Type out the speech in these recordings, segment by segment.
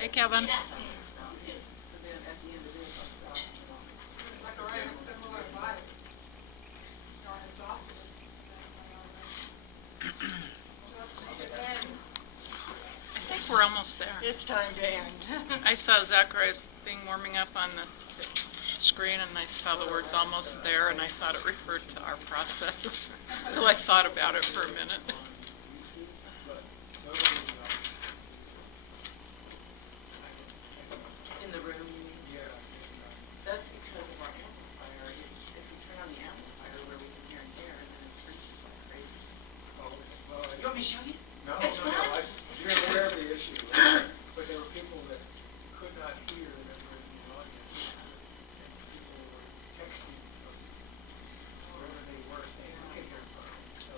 Hey, Kevin. I think we're almost there. It's time to end. I saw Zachariah's thing warming up on the screen, and I saw the words "almost there," and I thought it referred to our process until I thought about it for a minute. In the room, you mean? Yeah. That's because of our amplifier. If you turn on the amplifier where we can hear and hear, and then it screeches like crazy. Oh, well, You want me to show you? no, It's no, fun. you're aware of the issue, but there were people that could not hear that were in the audience. And people were texting from wherever they were saying, we can hear from. So,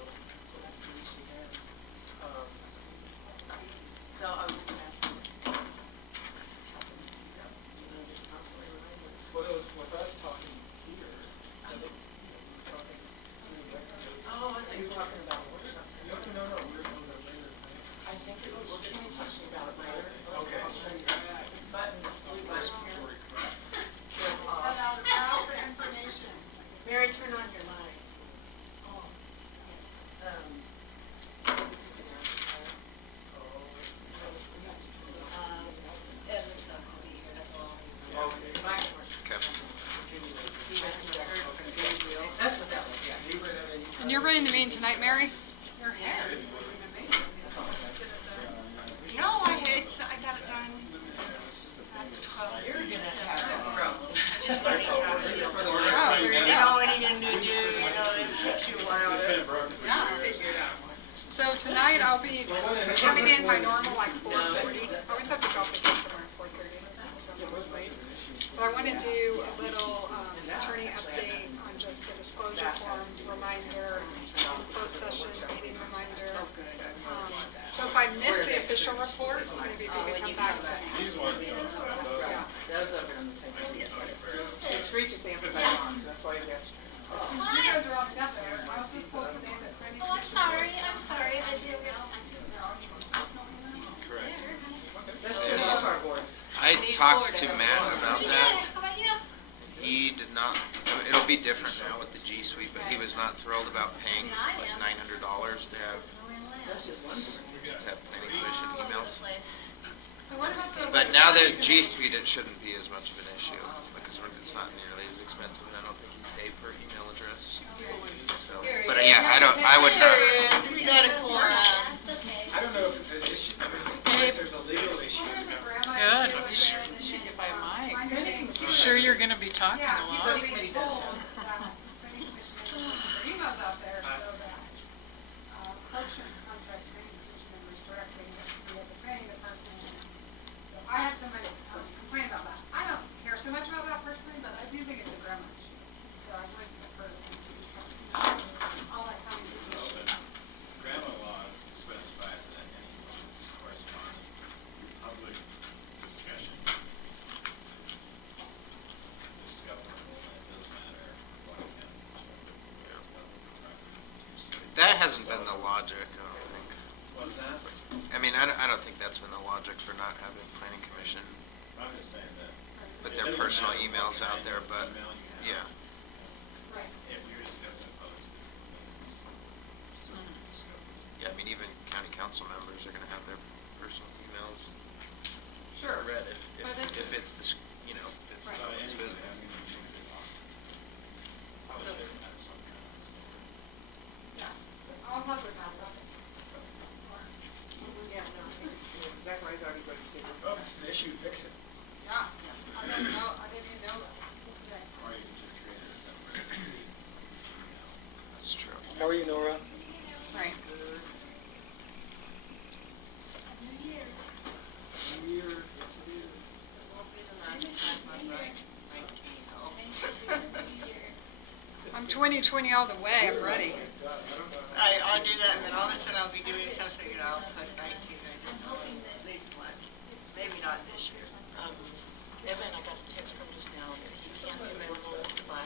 That's the issue there. um, So I was going to ask you. How can we see that? You know, just constantly reminding. well, it was with us talking here, I think, we were talking through the record. Oh, I thought you were talking about workshops. No, we're going to later. I think it was, can you touch me about it later? Okay. I'll show you. This button, this blue button here. Is off. About the information. Mary, turn on your mic. Oh, yes. This is the amplifier. That's what that was, yeah. And you're running the meeting tonight, Mary? Your hair is looking amazing. No, I got it done. You're gonna have that pro. Just want to Oh, there you You go. know what you're gonna do, you know, it takes you a while to Yeah. figure it out. So tonight I'll be coming in my normal like 4:40. I always have to drop the kids somewhere at 4:30. But I want to do a little attorney update on just the disclosure form reminder, closed session meeting reminder. So if I miss the official report, maybe we can come back to that. Yeah. Those over on the table, yes. It's free to the amplifier on, so that's why you have to. You guys are all together. I was just told today that Freddie. Oh, I'm sorry, I didn't realize. That's two of our boards. I talked to Matt about Good, that. how about you? He did not, it'll be different now with the G Suite, but he was not thrilled about paying like $900 to have That's just one board. planning commission emails. So what about the? But now that G Suite, it shouldn't be as much of an issue because it's not nearly as expensive, and I don't think you pay per email address. So, but yeah, I would not. We got a quorum. That's okay. I don't know if it's an issue, unless there's a legal issue. Good. You should get by Mike. You sure you're going to be talking Yeah, a he's lot? already told that planning commission members, emails out there so that clerks should contact planning commission members directly via the planning department. So I had somebody complain about that. I don't care so much about that personally, but I do think it's a grammar issue. So I would prefer the planning commission. All that kind of Grammar law specifies that any correspondence, public discussion, discoverable, and it doesn't matter what That hasn't been the logic, I don't think. What's that? I mean, I don't think that's been the logic for not having planning commission I'm just saying that. put their personal emails out there, but yeah. right. If you're discussing a public business, so discoverable. Yeah, I mean, even county council members are gonna have their personal emails Sure. read But it's- if it's the, you know, if it's the Right. public's business. I would say have some kind of standard. Yeah. I'll talk with Matt about it. Yeah, no, I think it's good. Zachariah's already registered. Oh, if it's an issue, fix it. Yeah. I didn't even know that. This day. Or you can just create a separate email. That's true. How are you, Nora? Right. New Year. New Year, yes it is. I'm 2020 all the way. I'm ready. I'll do that, and then all of a sudden I'll be doing something, and I'll put 19, at least one, maybe not this year. Evan, I got a text from just now that he can't be available by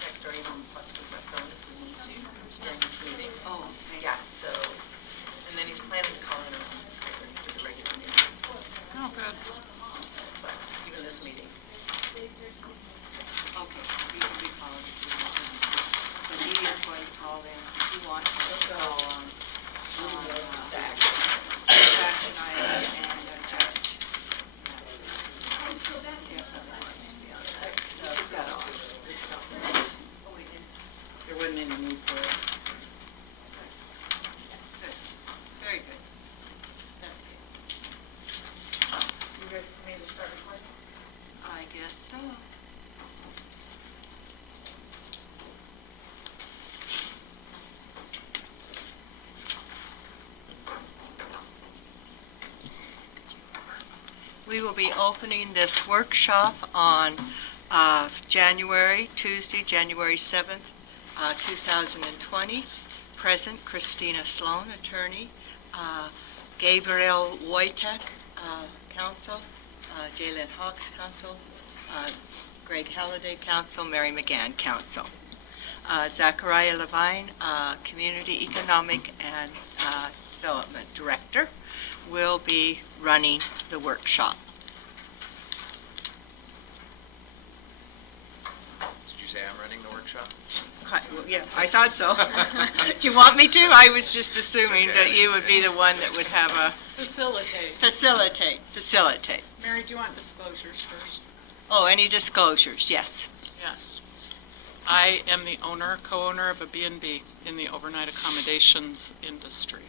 text or even possibly by phone if we need to during this meeting. Oh, yeah, so, and then he's planning to call in for the regular meeting. Oh, good. good. Even this meeting? Okay, we can be calling. So he is going to call them, he wants us to call on action item and a judge. There wasn't any need for it. Good, very good. That's good. You ready for me to start recording? I guess so. We will be opening this workshop on Tuesday, January 7th, 2020. Present, Christina Sloan, attorney, Gabriel Wojtek, counsel, Jalen Hawks, counsel, Greg Halliday, counsel, Mary McGann, counsel. Zachariah Levine, Community Economic and Development Director, will be running the workshop. Did you say I'm running the workshop? Yeah, I thought so. Do you want me to? I was just assuming okay. that you would be the one that would have a facilitate. Mary, do you want disclosures first? Oh, any disclosures? Yes. Yes. I am the owner, co-owner of a B&B in the overnight accommodations industry.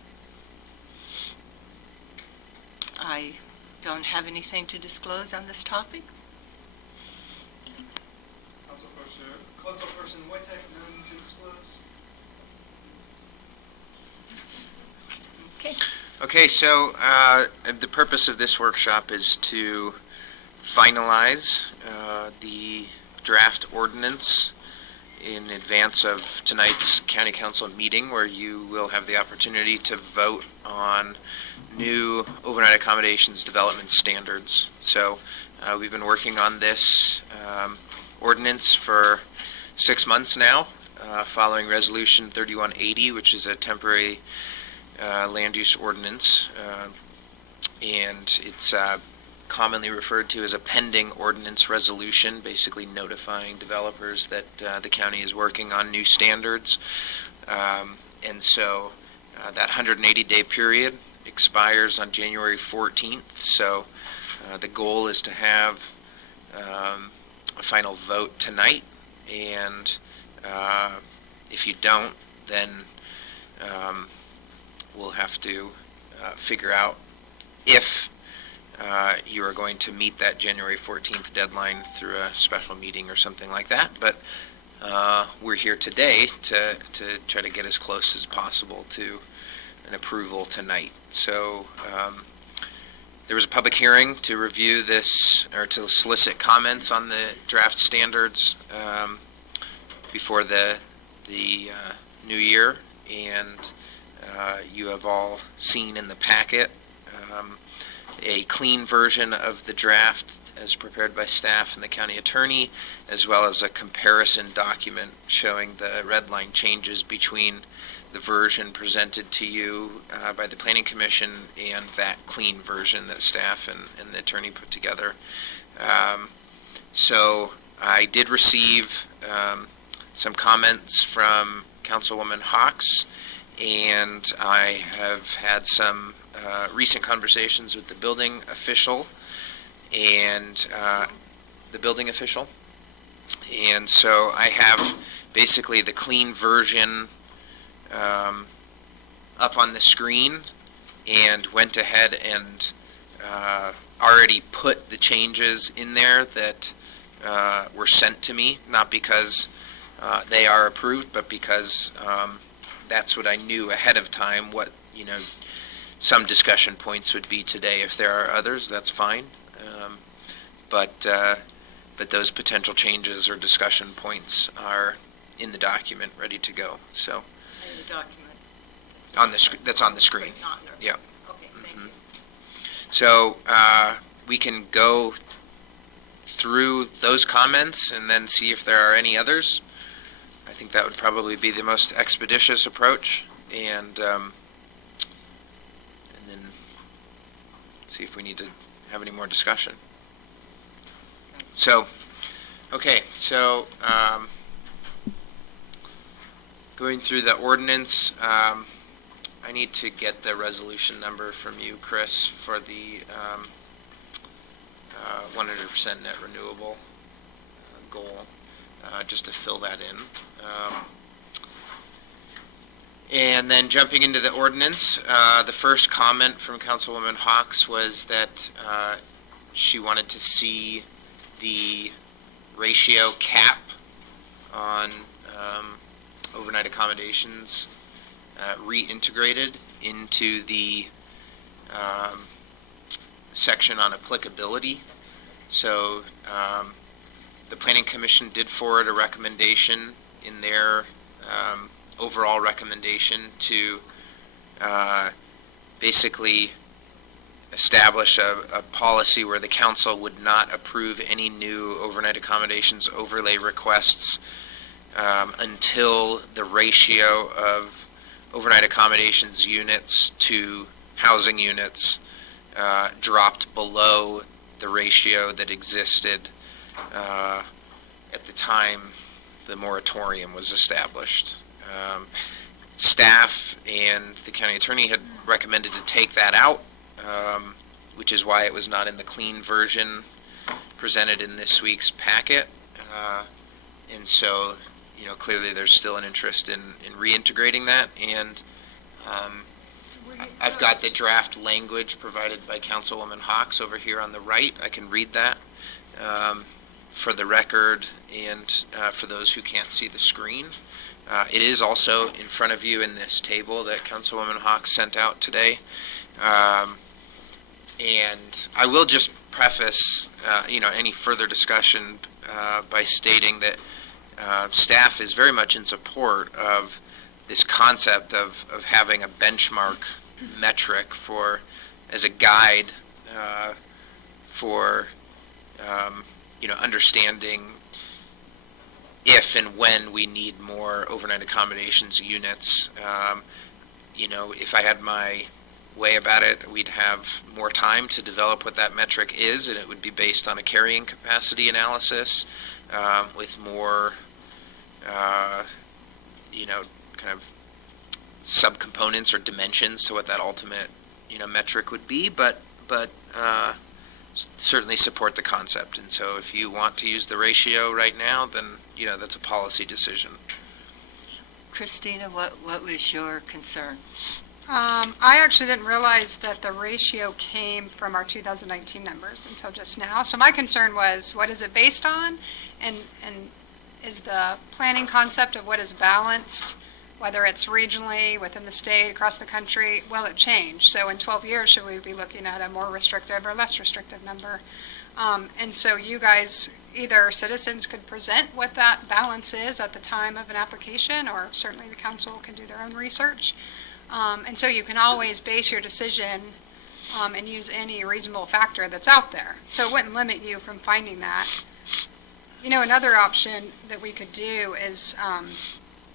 I don't have anything to disclose on this topic. Councilperson Wojtek, nothing to disclose? Okay. Okay, so the purpose of this workshop is to finalize the draft ordinance in advance of tonight's county council meeting, where you will have the opportunity to vote on new overnight accommodations development standards. So we've been working on this ordinance for 6 months now, following Resolution 3180, which is a temporary land use ordinance, and it's commonly referred to as a pending ordinance resolution, basically notifying developers that the county is working on new standards. And so that 180-day period expires on January 14th, so the goal is to have a final vote tonight, and if you don't, then we'll have to figure out if you are going to meet that January 14th deadline through a special meeting or something like that. But we're here today to try to get as close as possible to an approval tonight. So there was a public hearing to review this, or to solicit comments on the draft standards before the new year, and you have all seen in the packet a clean version of the draft as prepared by staff and the county attorney, as well as a comparison document showing the red line changes between the version presented to you by the Planning Commission and that clean version that staff and the attorney put together. So I did receive some comments from Councilwoman Hawks, and I have had some recent conversations with the building official and so I have basically the clean version up on the screen, and went ahead and already put the changes in there that were sent to me, not because they are approved, but because that's what I knew ahead of time, what, some discussion points would be today. If there are others, that's fine. But those potential changes or discussion points are in the document, ready to go. So In the document. on the that's on the screen. Not there. Yeah. Okay, thank you. So we can go through those comments and then see if there are any others. I think that would probably be the most expeditious approach, and then see if we need to have any more discussion? So, okay, so going through the ordinance, I need to get the resolution number from you, Chris, for the 100% net renewable goal, just to fill that in. And then jumping into the ordinance, the first comment from Councilwoman Hawks was that she wanted to see the ratio cap on overnight accommodations reintegrated into the section on applicability. So the Planning Commission did forward a recommendation in their overall recommendation to basically establish a policy where the council would not approve any new overnight accommodations overlay requests until the ratio of overnight accommodations units to housing units dropped below the ratio that existed at the time the moratorium was established. Staff and the county attorney had recommended to take that out, which is why it was not in the clean version presented in this week's packet. And so, you know, clearly there's still an interest in reintegrating that. And I've got the draft language provided by Councilwoman Hawks over here on the right. I can read that for the record and for those who can't see the screen. It is also in front of you in this table that Councilwoman Hawks sent out today. And I will just preface, any further discussion by stating that staff is very much in support of this concept of having a benchmark metric as a guide for understanding if and when we need more overnight accommodations units. If I had my way about it, we'd have more time to develop what that metric is, and it would be based on a carrying capacity analysis with more, kind of subcomponents or dimensions to what that ultimate, metric would be. But certainly support the concept. And so if you want to use the ratio right now, then, that's a policy decision. Christina, what was your concern? I actually didn't realize that the ratio came from our 2019 numbers until just now. So my concern was, what is it based on? And is the planning concept of what is balanced, whether it's regionally, within the state, across the country, will it change? So in 12 years, should we be looking at a more restrictive or less restrictive number? And so you guys, either citizens could present what that balance is at the time of an application, or certainly the council can do their own research. And so you can always base your decision and use any reasonable factor that's out there. So it wouldn't limit you from finding that. Another option that we could do is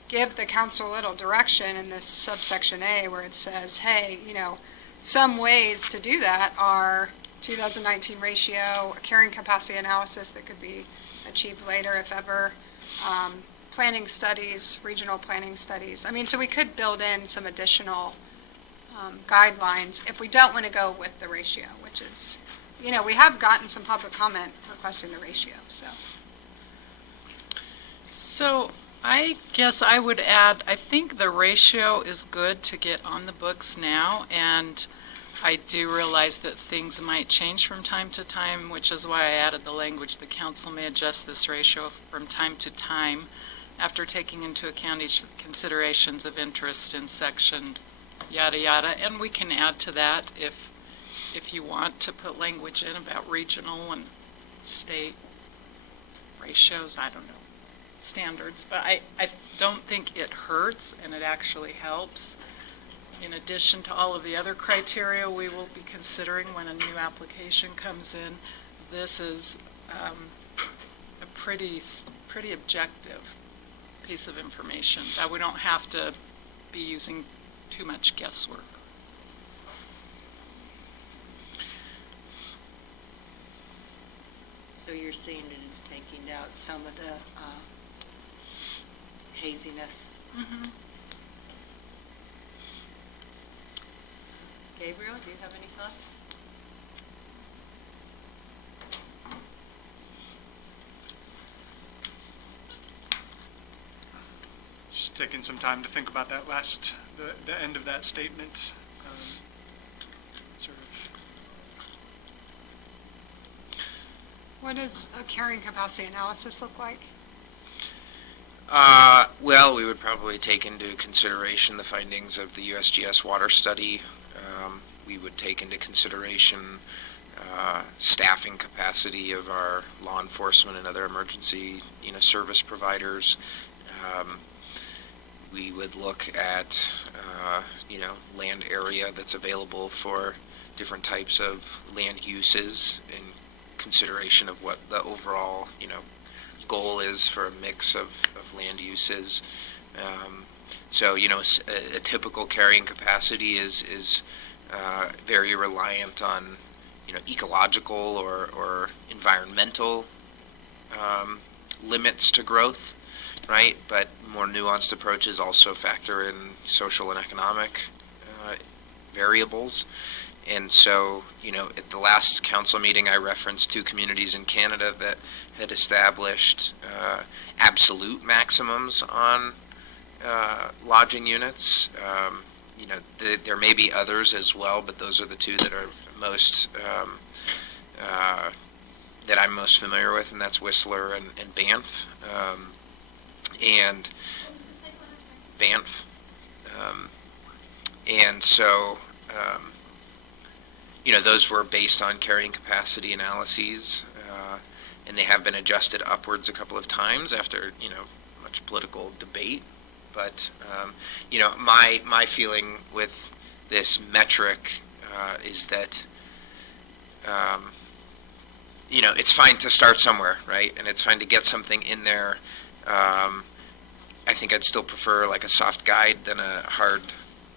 give the council a little direction in this subsection A where it says, hey, some ways to do that are 2019 ratio, a carrying capacity analysis that could be achieved later if ever, planning studies, regional planning studies. So we could build in some additional guidelines if we don't want to go with the ratio, which is, we have gotten some public comment requesting the ratio, so. So I guess I would add, I think the ratio is good to get on the books now, and I do realize that things might change from time to time, which is why I added the language, the council may adjust this ratio from time to time after taking into account each considerations of interest in section yada yada. And we can add to that if you want to put language in about regional and state ratios, I don't know, standards. But I don't think it hurts, and it actually helps. In addition to all of the other criteria we will be considering when a new application comes in, this is a pretty objective piece of information that we don't have to be using too much guesswork. So you're seeing it as taking out some of the haziness. Gabriel, do you have any thoughts? Just taking some time to think about that the end of that statement. Sort of. What does a carrying capacity analysis look like? Well, we would probably take into consideration the findings of the USGS water study. We would take into consideration staffing capacity of our law enforcement and other emergency, service providers. We would look at, land area that's available for different types of land uses in consideration of what the overall, goal is for a mix of land uses. So, a typical carrying capacity is very reliant on, ecological or environmental limits to growth, right? But more nuanced approaches also factor in social and economic variables. And so, at the last council meeting, I referenced 2 communities in Canada that had established absolute maximums on lodging units. There may be others as well, but those are the 2 that are most that I'm most familiar with, and that's Whistler and Banff. And Banff. And so, those were based on carrying capacity analyses, and they have been adjusted upwards a couple of times after, much political debate. But, my feeling with this metric is that, it's fine to start somewhere, right? And it's fine to get something in there. I think I'd still prefer like a soft guide than a hard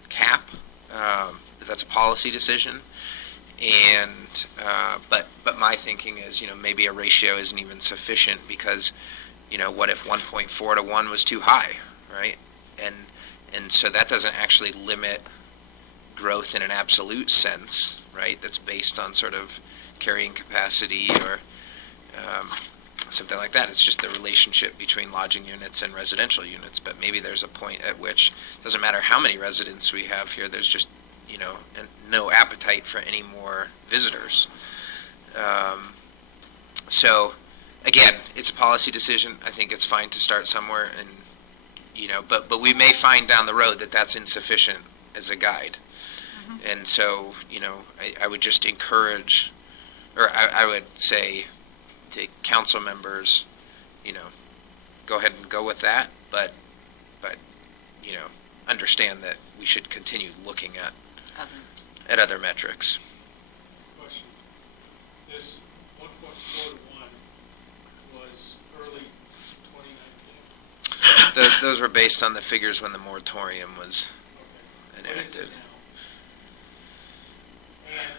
cap. But that's a policy decision. And but my thinking is, maybe a ratio isn't even sufficient because, what if 1.4 to 1 was too high, right? And so that doesn't actually limit growth in an absolute sense, right? That's based on sort of carrying capacity or something like that. It's just the relationship between lodging units and residential units. But maybe there's a point at which it doesn't matter how many residents we have here. There's just no appetite for any more visitors. So, again, it's a policy decision. I think it's fine to start somewhere, and but we may find down the road that that's insufficient as a guide. And so, I would just encourage, or I would say to council members, go ahead and go with that, but understand that we should continue looking at other metrics. Question. This 1.4 to 1 was early 2019? Those were based on the figures when the moratorium was Okay. What is enacted. it now? And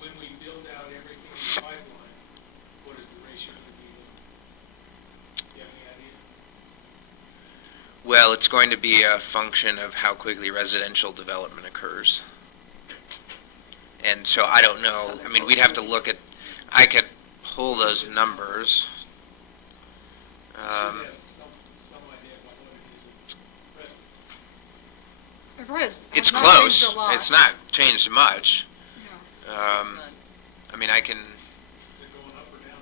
when we build out everything in the pipeline, what is the ratio going to be? Do you have any idea? Well, it's going to be a function of how quickly residential development occurs. And so I don't know, I mean, we'd have to look at, I could pull those numbers. You should have some idea about what it is at present. It was. It's not changed close. a lot. It's not changed much. No. I mean, I can, Is it going up or down?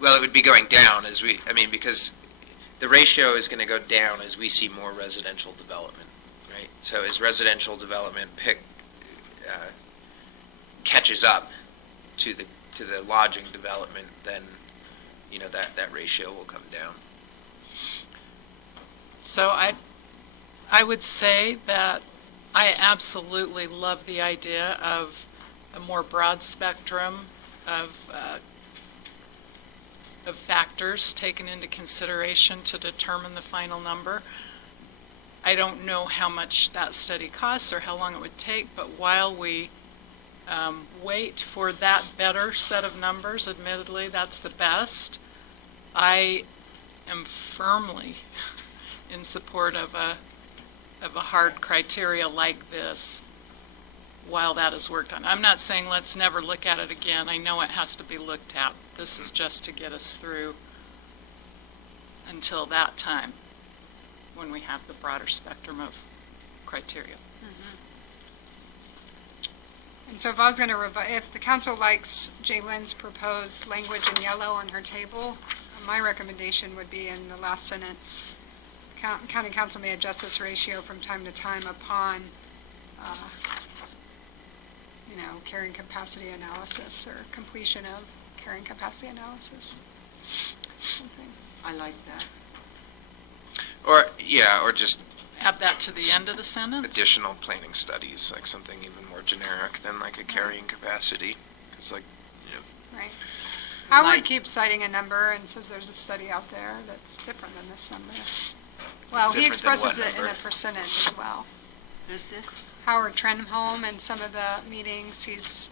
well, it would be going down because the ratio is going to go down as we see more residential development, right? So as residential development catches up to the lodging development, then that ratio will come down. So I would say that I absolutely love the idea of a more broad spectrum of factors taken into consideration to determine the final number. I don't know how much that study costs or how long it would take, but while we wait for that better set of numbers. Admittedly, that's the best. I am firmly in support of a hard criteria like this while that is worked on. I'm not saying let's never look at it again. I know it has to be looked at. This is just to get us through until that time when we have the broader spectrum of criteria. And so if I was going to if the council likes Jalen's proposed language in yellow on her table, my recommendation would be in the last sentence, county council may adjust this ratio from time to time upon, carrying capacity analysis or completion of carrying capacity analysis. Something. I like that. Or just Add that to the end of the sentence? additional planning studies, like something even more generic than like a carrying capacity. Because like, Right. Howard Like- keeps citing a number and says there's a study out there that's different than this number. Well, he different than what expresses it in a number? percentage as well. Who's this? Howard Trenholm, in some of the meetings, he's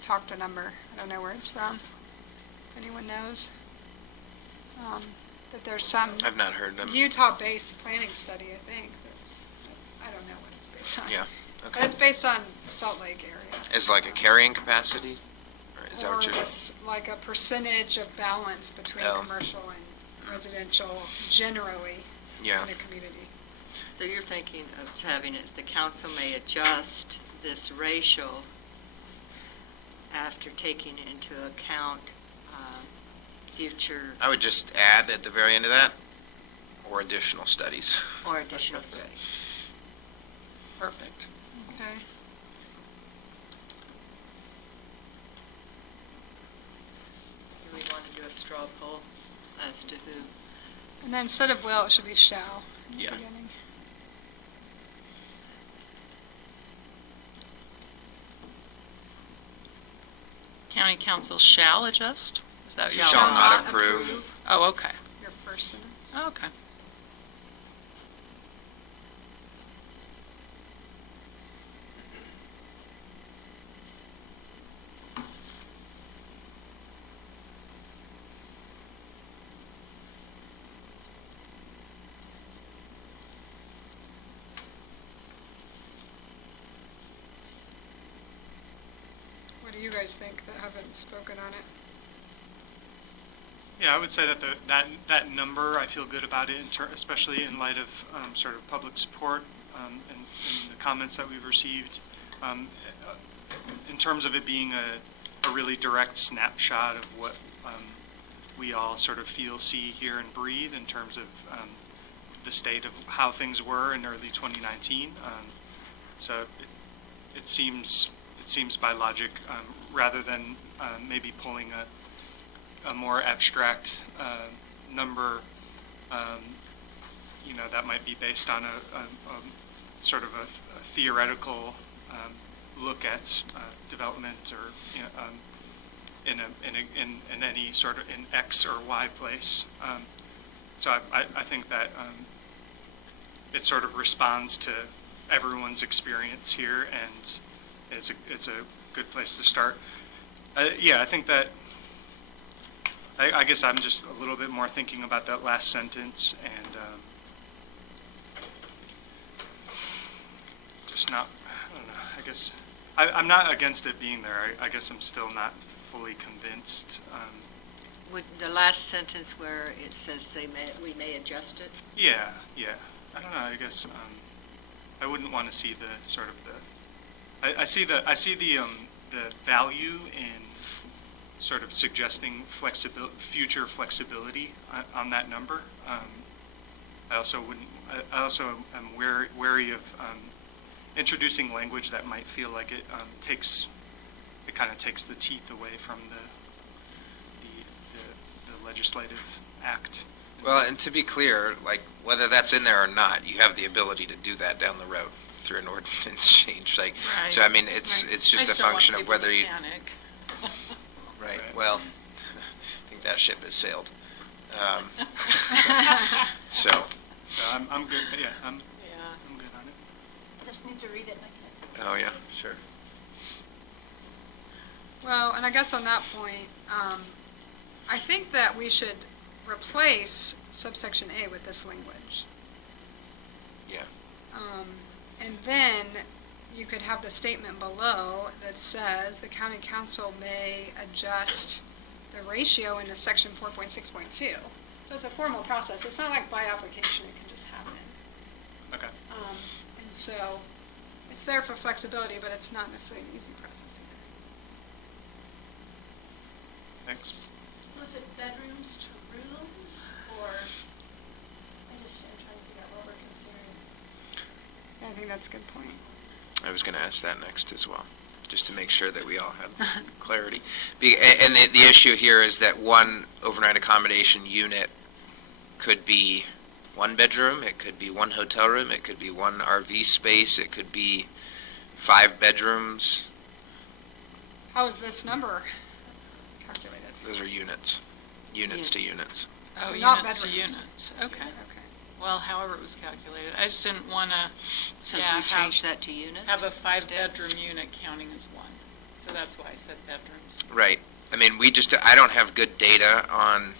talked a number. I don't know where it's from. If anyone knows. But there's some I've not heard them. Utah-based planning study, I think, I don't know what it's based on. Yeah, But okay. it's based on Salt Lake area. Is like a carrying capacity? Or is that Or what you're? this, like a percentage of balance between Oh. commercial and residential generally Yeah. in a community. So you're thinking of having it, the council may adjust this ratio after taking into account future I would just add at the very end of that, or additional studies. or additional studies. Perfect. Okay. Do we want to do a straw poll as to who? And then instead of will, it should be shall in the Yeah. beginning. County council shall adjust? Is that what you're Shall saying? not approve. Oh, okay. Your first sentence. Okay. What do you guys think that haven't spoken on it? Yeah, I would say that that number, I feel good about it, especially in light of sort of public support and the comments that we've received. In terms of it being a really direct snapshot of what we all sort of feel, see, hear, and breathe in terms of the state of how things were in early 2019. So it seems by logic, rather than maybe pulling a more abstract number, that might be based on a sort of a theoretical look at development or in any sort of in X or Y place. So I think that it sort of responds to everyone's experience here, and it's a good place to start. I think that I guess I'm just a little bit more thinking about that last sentence and just not, I don't know, I guess, I'm not against it being there. I guess I'm still not fully convinced. Would the last sentence where it says we may adjust it? Yeah. I don't know, I guess I wouldn't want to see the sort of I see the value in sort of suggesting future flexibility on that number. I also am wary of introducing language that might feel like it kind of takes the teeth away from the legislative act. Well, and to be clear, like, whether that's in there or not, you have the ability to do that down the road through an ordinance change, like, Right. so I mean, it's Right. just I a still want function of people to whether you, panic. right, Right. well, I think that ship has sailed. So, I'm good, Yeah. I'm good on it. Just need to read it like this. oh yeah, sure. Well, and I guess on that point, I think that we should replace subsection A with this language. Yeah. And then you could have the statement below that says the county council may adjust the ratio in the section 4.6.2. So it's a formal process. It's not like by application, it can just happen. Okay. And so it's there for flexibility, but it's not necessarily an easy process either. Thanks. So is it bedrooms to rooms, or, I'm trying to figure out what we're comparing. Yeah, I think that's a good point. I was going to ask that next as well, just to make sure that we all have clarity. And the issue here is that one overnight accommodation unit could be one bedroom, it could be one hotel room, it could be one RV space, it could be 5 bedrooms. How is this number calculated? Those are units, units to units. Oh, So not units to bedrooms. units, okay. Okay. Well, however it was calculated. I just didn't want to, So yeah, do you change that to units? have a instead? 5-bedroom unit counting as one. So that's why I said bedrooms. Right. I mean, I don't have good data on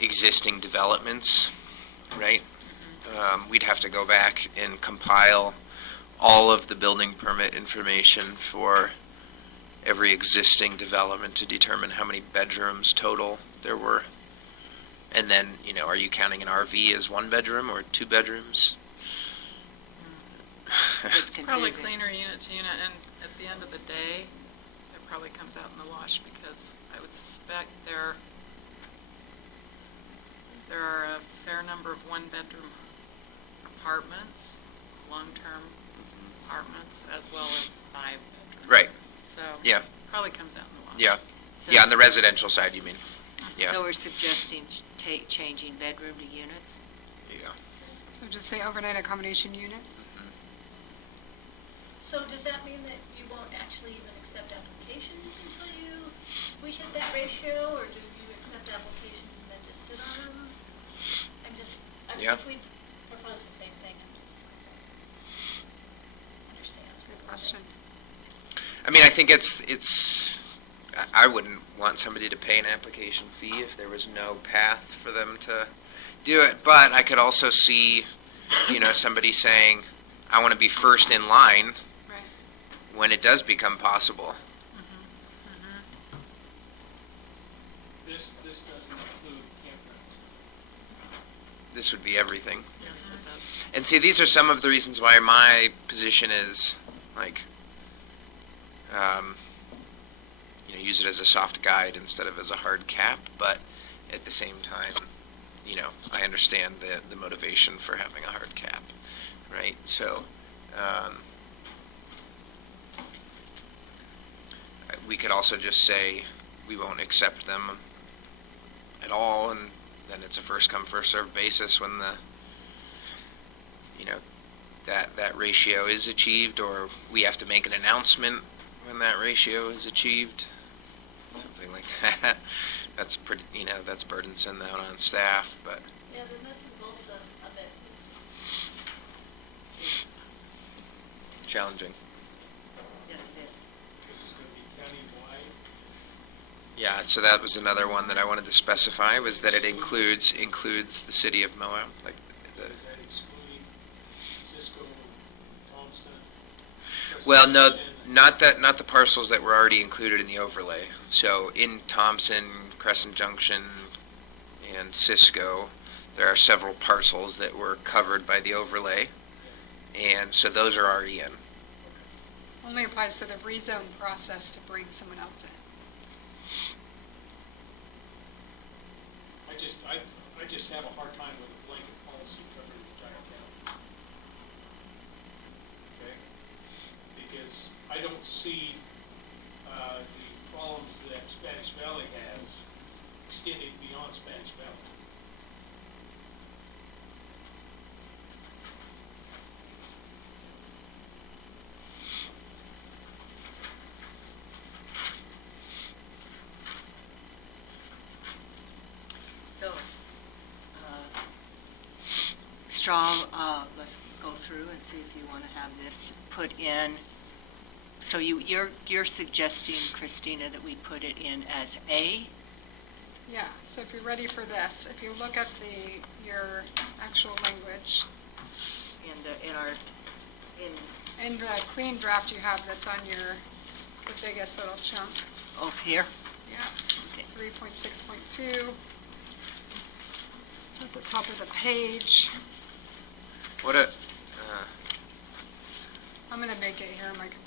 existing developments, right? We'd have to go back and compile all of the building permit information for every existing development to determine how many bedrooms total there were. And then, are you counting an RV as 1 bedroom or 2 bedrooms? It's Probably confusing. cleaner unit to unit, and at the end of the day, it probably comes out in the wash, because I would suspect there are a fair number of 1-bedroom apartments, long-term apartments, as well as 5-bedroom. Right. So. Yeah. Probably comes out in the wash. Yeah. So- Yeah, on the residential side, you mean? Yeah. So we're suggesting changing bedroom to units? There you go. So just say overnight accommodation unit? So does that mean that you won't actually even accept applications until we hit that ratio, or do you accept applications and then just sit on them? Yeah. If we propose the same thing, I'm just understand. Good question. I mean, I think I wouldn't want somebody to pay an application fee if there was no path for them to do it. But I could also see, somebody saying, I want to be first in line Right. when it does become possible. This doesn't include campgrounds. This would be everything. Yes, it does. And see, these are some of the reasons why my position is, use it as a soft guide instead of as a hard cap, but at the same time, I understand the motivation for having a hard cap, right? So, we could also just say we won't accept them at all, and then it's a first come, first served basis when that ratio is achieved, or we have to make an announcement when that ratio is achieved, something like that. That's pretty, that's burdensome out on staff, but Yeah, the nuts and bolts of it is challenging. Yes, it is. This is going to be countywide. Yeah, so that was another one that I wanted to specify, was that it includes the city of Moab, like the. Is that excluding Cisco, Thompson? Well, no, Crescent, not the parcels that were already included in the overlay. So in Thompson, Crescent Junction, and Cisco, there are several parcels that were covered by the overlay, and so those are already in. Only applies to the rezone process to bring someone else in. I just have a hard time with a blanket policy covering the entire county. Okay? Because I don't see, the problems that Spanish Valley has extending beyond Spanish Valley. So, Straw, let's go through and see if you want to have this put in So you're suggesting, Christina, that we put it in as A? Yeah, so if you're ready for this, if you look at your actual language, in the clean draft you have that's on it's the biggest little chunk, Oh, here? yeah, 3.6.2. It's at the top of the page. What a, I'm gonna make it here on my computer.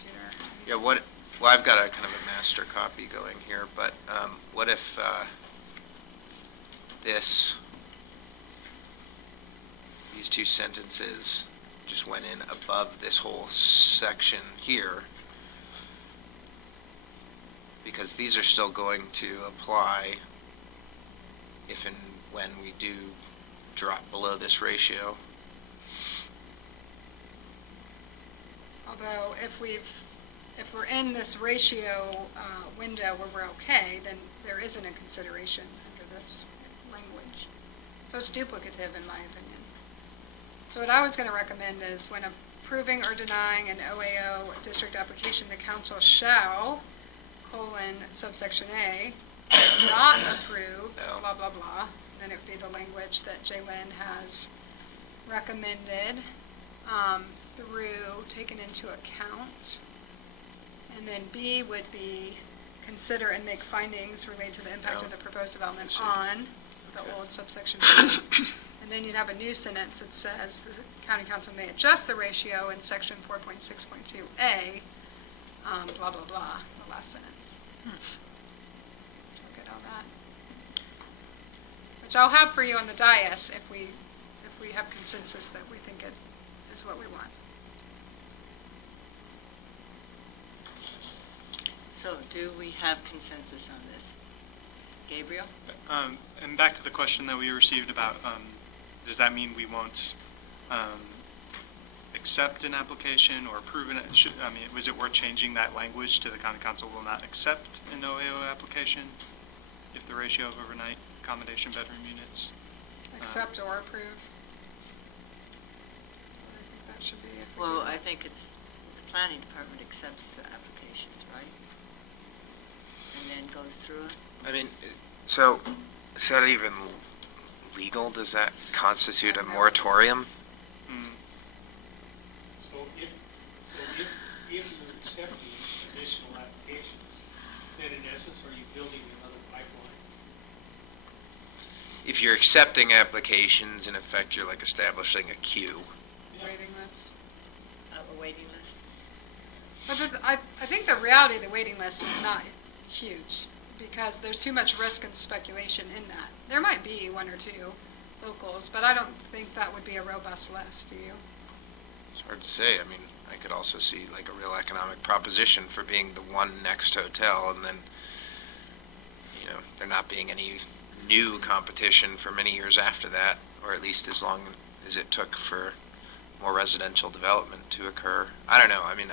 yeah, well, I've got a kind of a master copy going here, but what if these two sentences just went in above this whole section here? Because these are still going to apply if and when we do drop below this ratio. Although if we're in this ratio window where we're okay, then there isn't a consideration under this language. So it's duplicative in my opinion. So what I was going to recommend is when approving or denying an OAO district application, the council shall, subsection A, not approve, No. blah, blah, blah. Then it would be the language that Jalen has recommended through taken into account. And then B would be consider and make findings related to the impact of the proposed development on the old subsection B. And then you'd have a new sentence that says the county council may adjust the ratio in section 4.6.2A, blah, blah, blah, the last sentence. Look at all that. Which I'll have for you on the dais if we have consensus that we think it is what we want. So do we have consensus on this? Gabriel? And back to the question that we received about, does that mean we won't accept an application or approve it? Was it worth changing that language to the county council will not accept an OAO application if the ratio of overnight accommodation bedroom units? Accept or approve. That's what I think that should be. if we Well, do that. I think it's, the planning department accepts the applications, right? And then goes through it. I mean, so is that even legal? Does that constitute a moratorium? So if you're accepting additional applications, then in essence, are you building another pipeline? If you're accepting applications, in effect, you're like establishing a queue. Waiting list. A waiting list? But I think the reality of the waiting list is not huge, because there's too much risk and speculation in that. There might be one or two locals, but I don't think that would be a robust list, do you? It's hard to say. I mean, I could also see like a real economic proposition for being the one next hotel, and then, there not being any new competition for many years after that, or at least as long as it took for more residential development to occur. I don't know. I mean,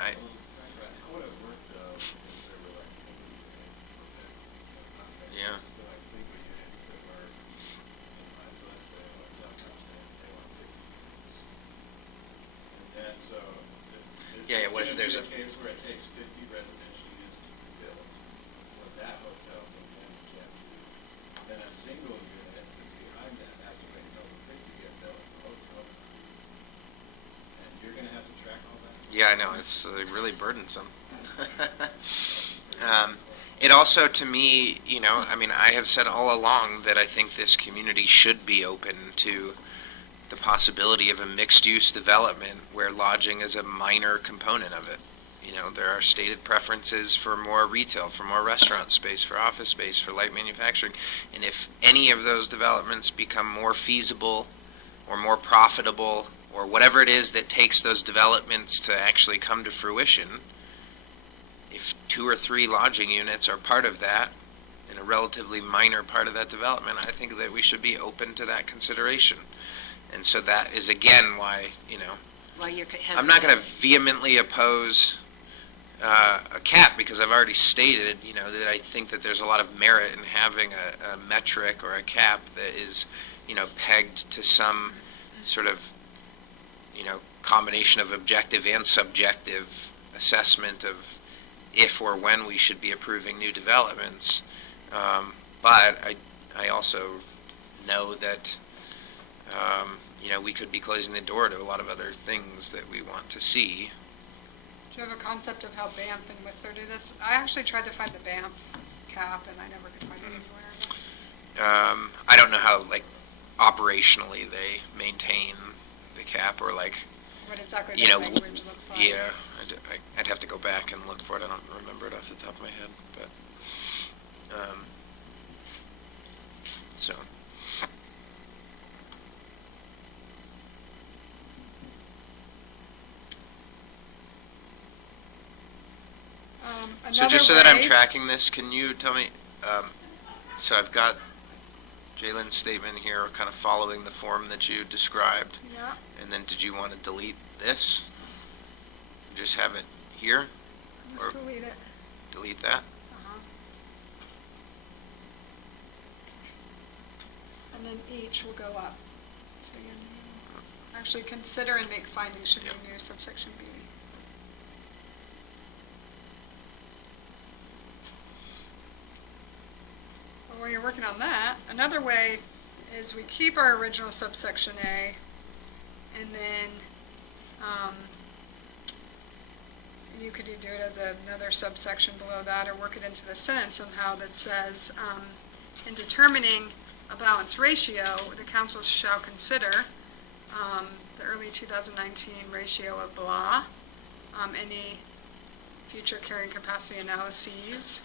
yeah. Yeah, what if there's a case where it takes 50 residential units to be built, what that hotel can do, then a single unit behind that has to wait until the 50 get built for hotel. And you're gonna have to track all that? Yeah, I know, it's really burdensome. It also, to me, I have said all along that I think this community should be open to the possibility of a mixed-use development where lodging is a minor component of it. There are stated preferences for more retail, for more restaurant space, for office space, for light manufacturing. And if any of those developments become more feasible or more profitable, or whatever it is that takes those developments to actually come to fruition, if 2 or 3 lodging units are part of that, and a relatively minor part of that development, I think that we should be open to that consideration. And so that is, again, why, Well, you're I'm not going to vehemently oppose a cap, because I've already stated, that I think that there's a lot of merit in having a metric or a cap that is, pegged to some sort of, combination of objective and subjective assessment of if or when we should be approving new developments. But I also know that, we could be closing the door to a lot of other things that we want to see. Do you have a concept of how Banff and Whistler do this? I actually tried to find the Banff cap, and I never could find it anywhere. I don't know how, operationally they maintain the cap, or What exactly You that know, language looks like. yeah, I'd have to go back and look for it. I don't remember it off the top of my head, but, so. So just so that I'm tracking this, can you tell me, so I've got Jalen's statement here, kind of following the form that you described. Yeah, And then did you want to delete this? Just have it here? Or just delete it. delete that? Uh-huh. And then each will go up. So actually, consider and make findings should be new subsection B. Well, while you're working on that, another way is we keep our original subsection A, and then you could do it as another subsection below that, or work it into the sentence somehow that says, in determining a balanced ratio, the council shall consider the early 2019 ratio of blah, any future carrying capacity analyses,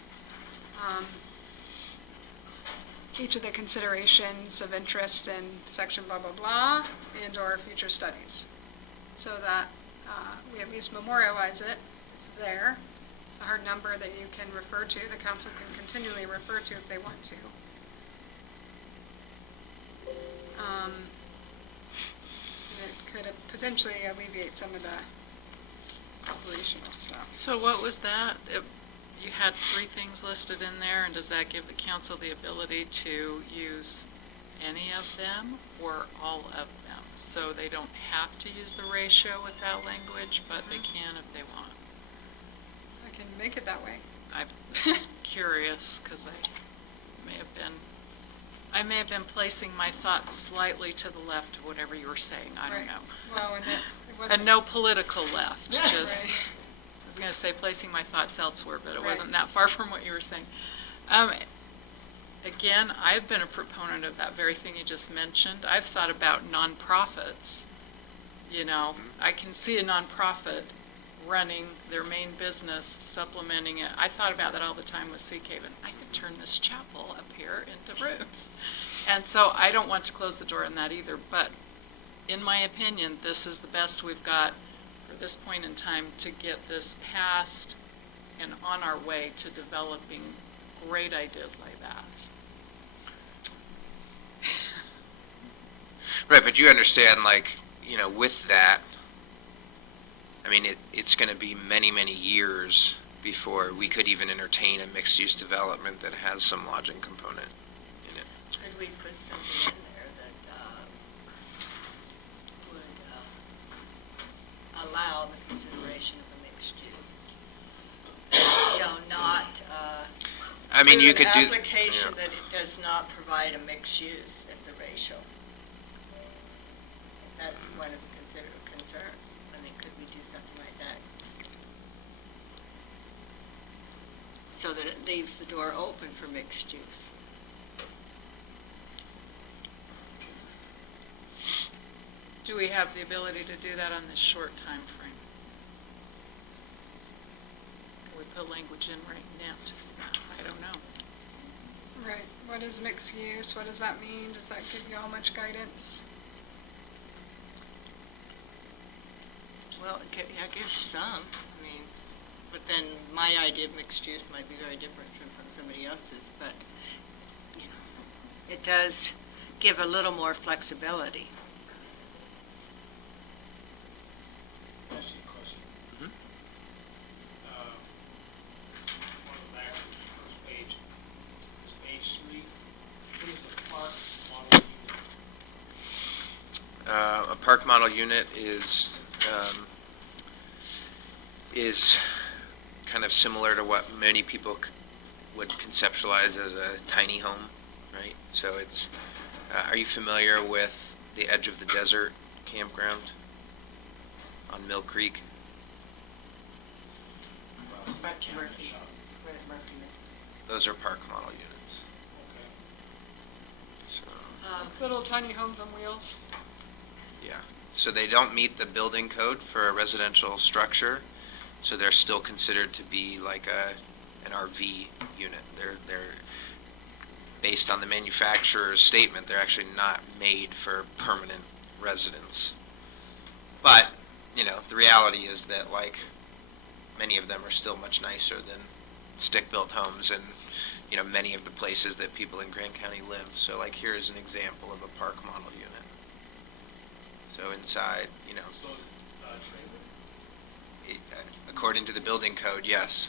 each of the considerations of interest in section blah, blah, blah, and or future studies. So that we at least memorialize it. It's there. It's a hard number that you can refer to, the council can continually refer to if they want to. It could potentially alleviate some of the operational stuff. So what was that? You had 3 things listed in there, and does that give the council the ability to use any of them or all of them? So they don't have to use the ratio with that language, but they can if they want. I can make it that way. I'm just curious, because I may have been placing my thoughts slightly to the left of whatever you were saying, I don't Right. know. Well, and it wasn't. And no political left, just, Right. I was going to say placing my thoughts elsewhere, but it Right. wasn't that far from what you were saying. Again, I've been a proponent of that very thing you just mentioned. I've thought about nonprofits. I can see a nonprofit running their main business, supplementing it. I thought about that all the time with Sea Cave, and I could turn this chapel up here into rooms. And so I don't want to close the door on that either, but in my opinion, this is the best we've got for this point in time to get this passed and on our way to developing great ideas like that. Right, but you understand, with that, it's going to be many, many years before we could even entertain a mixed-use development that has some lodging component in it. Could we put something in there that would allow the consideration of a mixed use? Not You could do. an application yeah. that it does not provide a mixed use at the ratio. That's one of the concerns. Could we do something like that? So that it leaves the door open for mixed use. Do we have the ability to do that on this short time frame? Can we put language in right now to that? I don't know. Right. What is mixed use? What does that mean? Does that give you all much guidance? Well, it gives you some, but then my idea of mixed use might be very different from somebody else's, but, it does give a little more flexibility. That's the question. Mhm. On the back of the first page, it's page 3. What is the park model unit? A park model unit is kind of similar to what many people would conceptualize as a tiny home, right? So it's, are you familiar with the Edge of the Desert campground on Mill Creek? Murphy. Where's Murphy? Those are park model units. So, Little tiny homes on wheels. yeah. So they don't meet the building code for a residential structure, so they're still considered to be like an RV unit. They're based on the manufacturer's statement, they're actually not made for permanent residence. But, you know, the reality is that, like, many of them are still much nicer than stick-built homes and, you know, many of the places that people in Grand County live. So, like, here's an example of a park model unit. So inside, you know, So is it, trailer? according to the building code, yes.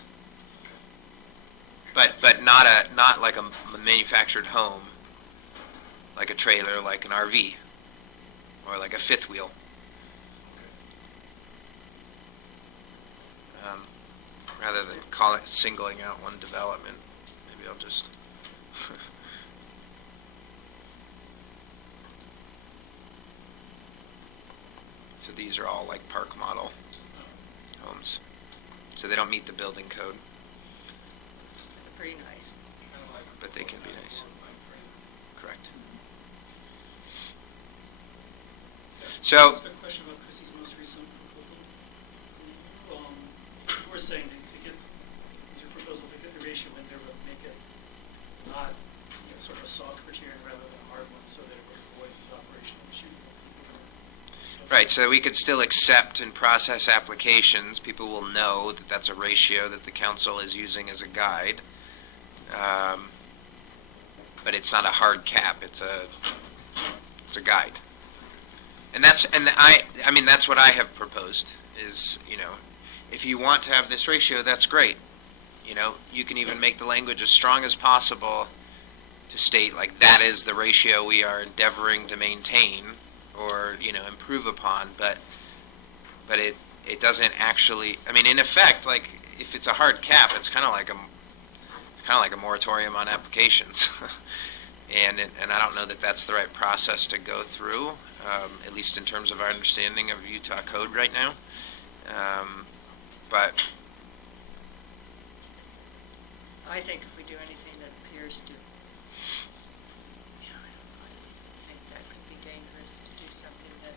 But not like a manufactured home, like a trailer, like an RV, or like a fifth wheel. Rather than call it singling out one development, maybe I'll just. So these are all like park model homes. So they don't meet the building code, Pretty nice. Kind of like. but they can be nice. Correct. So, Just a question about Chrissy's most recent proposal. You were saying that to get, was your proposal to get the ratio in there would make it not, you know, sort of a soft criterion rather than a hard one, so that it would avoid these operational issues? right, so we could still accept and process applications. People will know that that's a ratio that the council is using as a guide. But it's not a hard cap, it's a guide. And I mean, that's what I have proposed, is, you know, if you want to have this ratio, that's great. You know, you can even make the language as strong as possible to state, like, that is the ratio we are endeavoring to maintain or, you know, improve upon, but it doesn't actually, I mean, in effect, like, if it's a hard cap, it's kind of like a moratorium on applications. And I don't know that that's the right process to go through, at least in terms of our understanding of Utah code right now. But I think if we do anything that appears to, I think that could be dangerous to do something that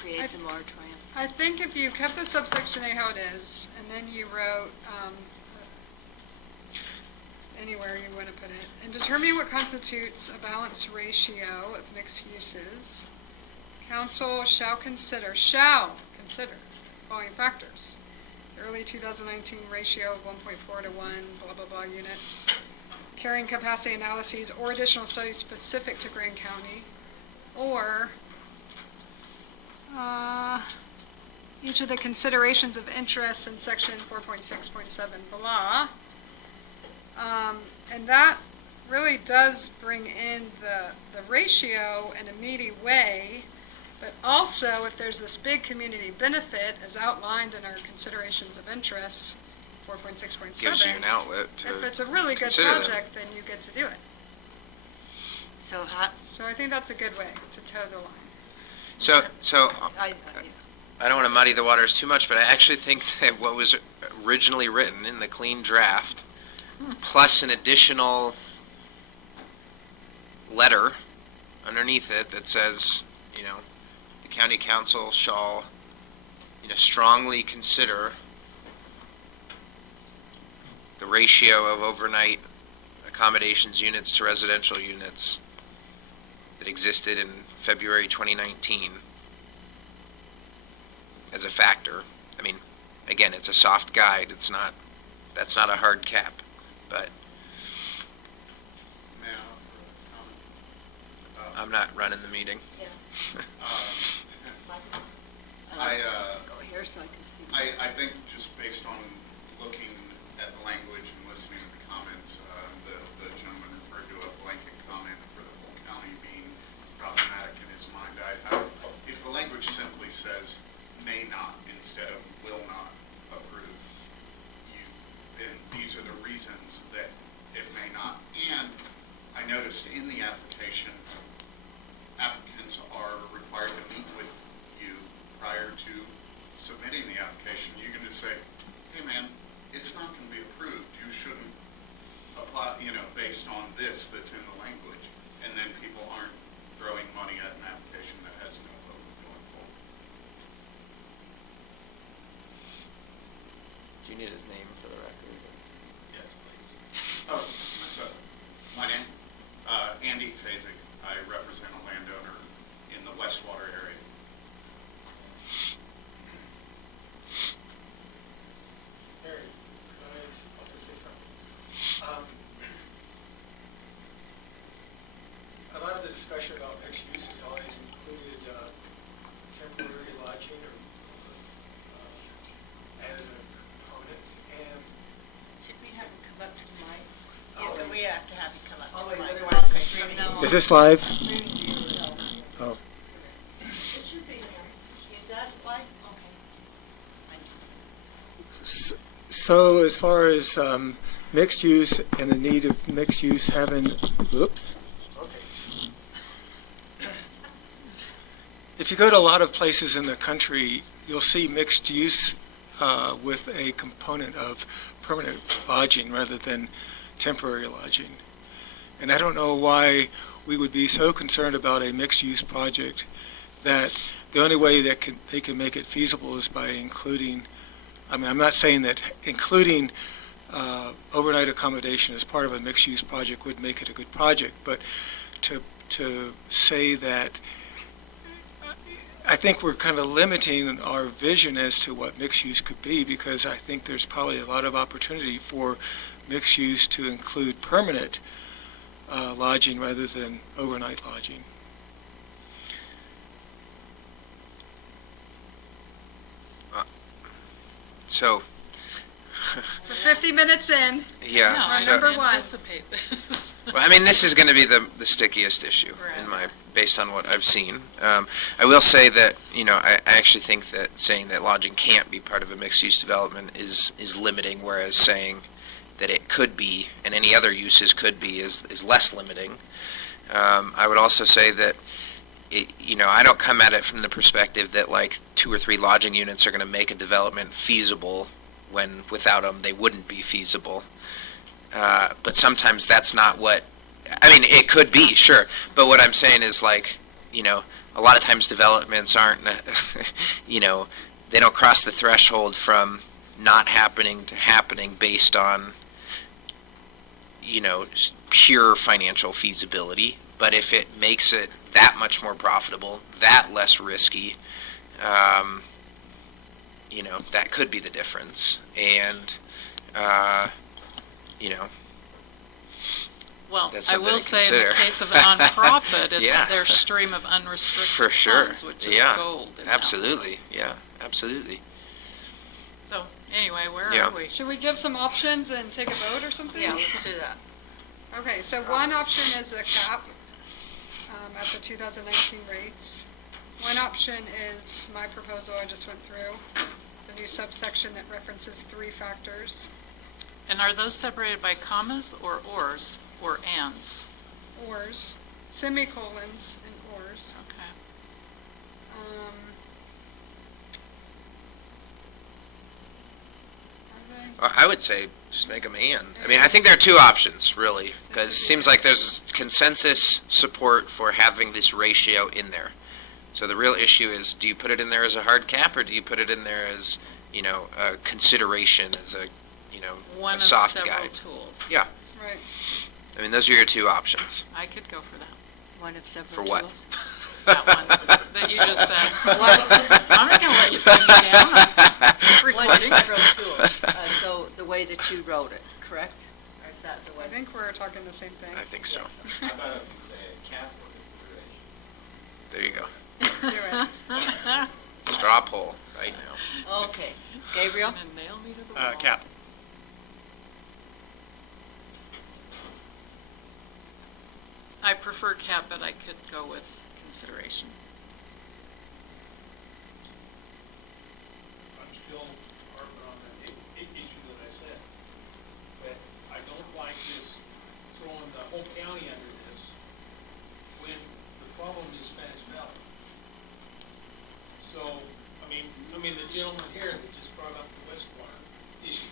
creates a moratorium. I think if you kept the subsection A how it is, and then you wrote, anywhere you want to put it, and determine what constitutes a balanced ratio of mixed uses, council shall consider the following factors: the early 2019 ratio of 1.4 to 1, blah, blah, blah units, carrying capacity analyses or additional studies specific to Grand County, or each of the considerations of interest in section 4.6.7 blah. And that really does bring in the ratio in a meaty way, but also if there's this big community benefit as outlined in our considerations of interest, 4.6.7. gives you an outlet to If it's a really good consider them. project, then you get to do it. So how, So I think that's a good way to toe the line. So I I don't want to muddy the waters too much, but I actually think that what was originally written in the clean draft, plus an additional letter underneath it that says, you know, the county council shall, you know, strongly consider the ratio of overnight accommodations units to residential units that existed in February 2019 as a factor. I mean, again, it's a soft guide. It's not, that's not a hard cap, but May I offer a comment? I'm not running the meeting. go here so I can see. I think just based on looking at the language and listening to the comments, the gentleman referred to a blanket comment for the whole county being problematic in his mind. If the language simply says may not instead of will not approve, noticed in the application, applicants are required to meet with you prior to submitting the application. You're going to say, hey man, it's not going to be approved. You shouldn't apply, based on this that's in the language. And then people aren't throwing money at an application that has no vote going forward. Do you need his name for the record? Yes, please. Oh, so, my name, Andy Fazek. I represent a landowner in the Westwater area. Harry, can I also say something? A lot of the discussion about mixed use has always included temporary lodging or as a component, and Should we have him come up to the mic? Oh, Yeah, but we have to have him come up to the mic. otherwise Okay, it's from now on. is this live? No. Oh. It should be there. Is that why? Okay. So as far as mixed use and the need of mixed use having, oops. Okay. If you go to a lot of places in the country, you'll see mixed use with a component of permanent lodging rather than temporary lodging. And I don't know why we would be so concerned about a mixed-use project that the only way that they can make it feasible is by including, I'm not saying that including overnight accommodation as part of a mixed-use project would make it a good project, but to say that, I think we're kind of limiting our vision as to what mixed use could be, because I think there's probably a lot of opportunity for mixed use to include permanent lodging rather than overnight lodging. So, We're 50 minutes in. yeah. No, I so- number didn't one. anticipate this. Well, I mean, this is going to be the stickiest issue based on what I've seen. I will say that, I actually think that saying that lodging can't be part of a mixed-use development is limiting, whereas saying that it could be and any other uses could be is less limiting. I would also say that, I don't come at it from the perspective that like 2 or 3 lodging units are going to make a development feasible when without them they wouldn't be feasible. But sometimes that's not what, it could be, sure. But what I'm saying is like, a lot of times developments aren't, they don't cross the threshold from not happening to happening based on, pure financial feasibility. But if it makes it that much more profitable, that less risky, that could be the difference. And, Well, That's I something will to say in the consider. case of a nonprofit, it's Yeah. their stream of unrestricted For sure. funds, which is Yeah. gold. in that. Absolutely, yeah, absolutely. So, anyway, where Yeah. are we? Should we give some options and take a vote or something? Yeah, let's do that. Okay, so one option is a cap at the 2019 rates. One option is my proposal I just went through, the new subsection that references 3 factors. And are those separated by commas or ors or ands? Ors, semicolons and ors. Okay. Are they? Well, I would say just make them and. I think there are 2 options, really, because it seems like there's consensus support for having this ratio in there. So the real issue is, do you put it in there as a hard cap, or do you put it in there as, a consideration, as a, One a of soft several guide? tools. Yeah. Right. Those are your 2 options. I could go for that. One of several For what? tools. That one that you just said. I'm not going to let you pin me down. I'm One recording. several tools, so the way that you wrote it, correct? Or is that the way? I think we're talking the same thing. I think so. How about if you say cap or consideration? There you go. Let's do it. Straw poll right now. Okay. Gabriel? Gonna nail me to the wall. Cap. I prefer cap, but I could go with consideration. I'm still harping on the issue that I said. But I don't like this throwing the whole county under this mean, the gentleman here that just brought up the wastewater issue.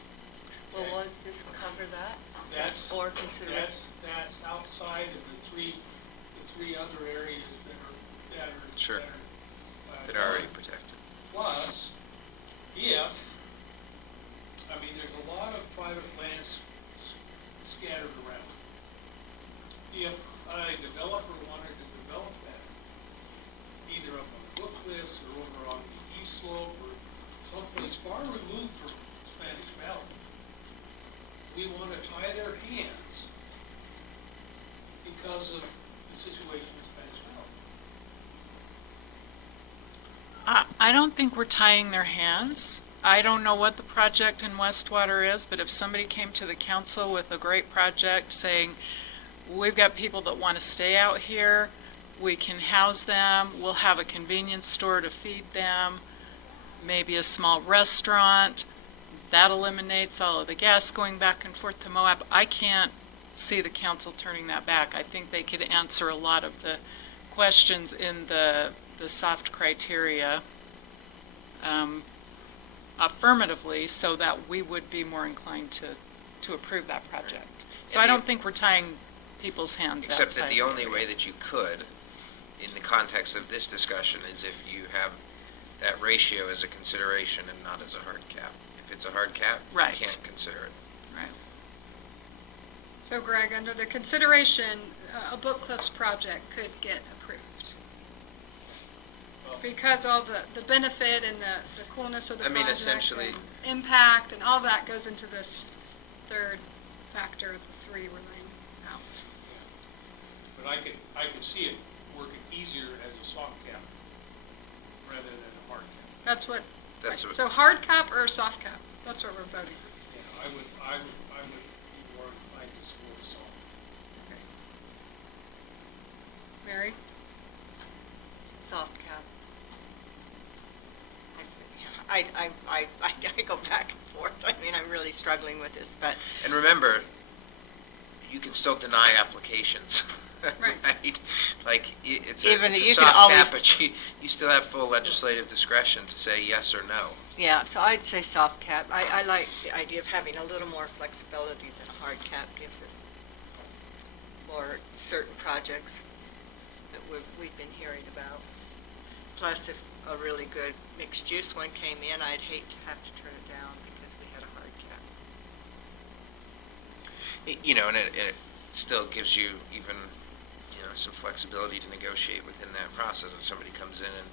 Well, won't this cover that? That's, Or consider it? that's outside of the three other areas that are. Sure. That are already protected. Plus, if, I mean, there's a lot of private lands scattered around. If a developer wanted to develop that, either up on Brook Cliffs or over on the east slope or someplace far removed from Spanish Valley, we want to tie their hands because of the situation in Spanish Valley. I don't think we're tying their hands. I don't know what the project in Westwater is, but if somebody came to the council with a great project saying, we've got people that want to stay out here, we can house them, we'll have a convenience store to feed them, maybe a small restaurant, that eliminates all of the gas going back and forth to Moab. I can't see the council turning that back. I think they could answer a lot of the questions in the soft criteria affirmatively, so that we would be more inclined to approve that project. So And I the- don't think we're tying people's hands Except that outside the of only it. way that you could, in the context of this discussion, is if you have that ratio as a consideration and not as a hard cap. If it's a hard cap, Right. you can't consider it. Right. So Greg, under the consideration, a Book Cliffs project could get approved. Because all the benefit and the coolness of the I mean, project essentially- and impact and all that goes into this third factor of the three we're laying out. But I could see it working easier as a soft cap rather than a hard cap. That's what, That's what- so hard cap or soft cap? That's what we're voting on. Yeah, I would be more inclined to support a soft. Mary? Soft cap. I go back and forth. I mean, I'm really struggling with this, but And remember, you can still deny applications. Right. Like, it's Even a you can soft always- cap, but you still have full legislative discretion to say yes or no. yeah, so I'd say soft cap. I like the idea of having a little more flexibility than a hard cap gives us for certain projects that we've been hearing about. Plus, if a really good mixed-use one came in, I'd hate to have to turn it down because we had a hard cap. You know, and it still gives you even, some flexibility to negotiate within that process. If somebody comes in and,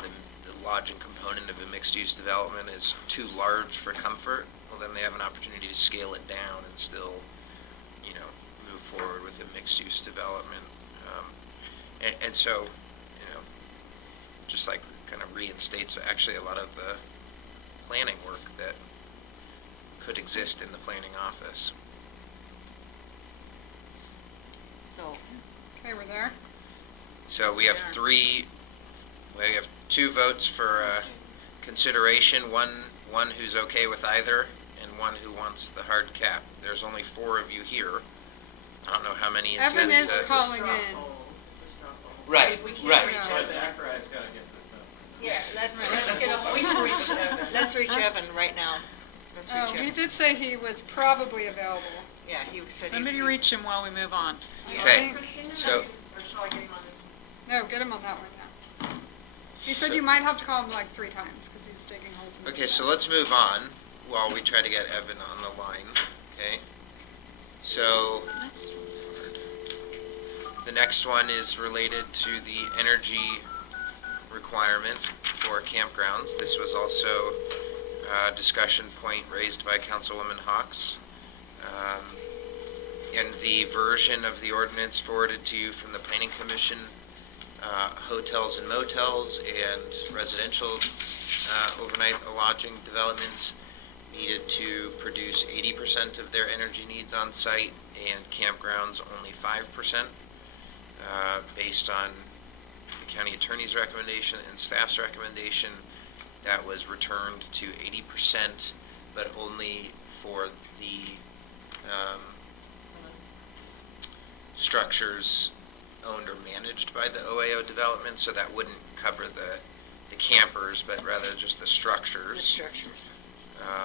the lodging component of a mixed-use development is too large for comfort, well, then they have an opportunity to scale it down and still, move forward with a mixed-use development. And so, just like kind of reinstates actually a lot of the planning work that could exist in the planning office. So, Okay, we're there? So we have we have 2 votes for consideration, one who's okay with either, and one who wants the hard cap. There's only 4 of you here. I don't know how many intend Evan is to. calling in. It's a straw poll. Right, We can't right. reach Yeah. out. Zachariah's gotta get this done. yeah, let's reach Evan right now. Let's Oh, reach he Evan. did say he was probably available. Yeah, he said. Somebody reach him while we move on. Okay, Christina, so- or shall I get him on this? No, get him on that one now. He said you might have to call him like 3 times because he's digging holes in the Okay, so sand. let's move on while we try to get Evan on the line, okay? So, the next one is related to the energy requirement for campgrounds. This was also a discussion point raised by Councilwoman Hawks. In the version of the ordinance forwarded to you from the Planning Commission, hotels and motels and residential overnight lodging developments needed to produce 80% of their energy needs on site, and campgrounds only 5%, based on the county attorney's recommendation and staff's recommendation. That was returned to 80%, but only for the structures owned or managed by the OAO development, so that wouldn't cover the the campers, but rather just the structures. The structures.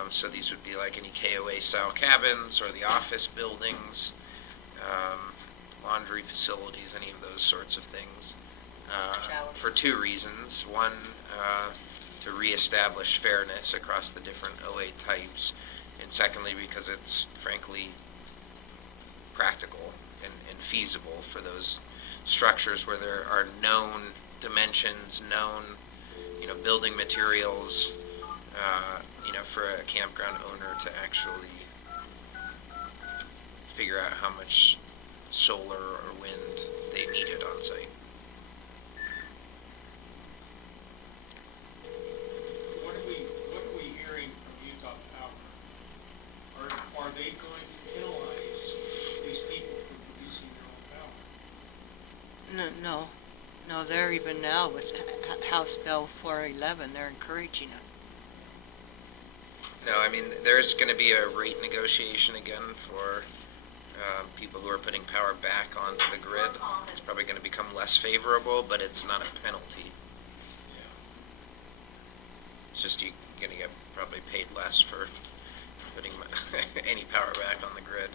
So these would be like any KOA-style cabins or the office buildings, laundry facilities, any of those sorts of things. For two reasons. One, to reestablish fairness across the different OA types, and secondly, because it's frankly practical and feasible for those structures where there are known dimensions, known, building materials, for a campground owner to actually figure out how much solar or wind they needed on site. What are we hearing from Utah Power? Are they going to penalize these people for producing their own power? No, they're even now with House Bill 411, they're encouraging it. No, I mean, there's going to be a rate negotiation again for people who are putting power back onto the grid. It's probably going to become less favorable, but it's not a penalty. It's just you're going to get probably paid less for putting any power back on the grid.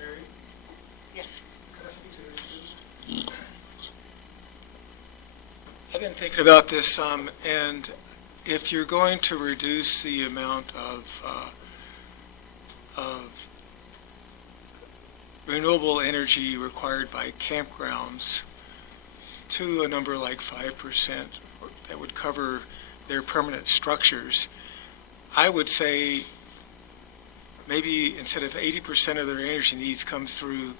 Mary, Yes. could I speak to this? I've been thinking about this, and if you're going to reduce the amount of renewable energy required by campgrounds to a number like 5% that would cover their permanent structures, I would say maybe instead of 80% of their energy needs come through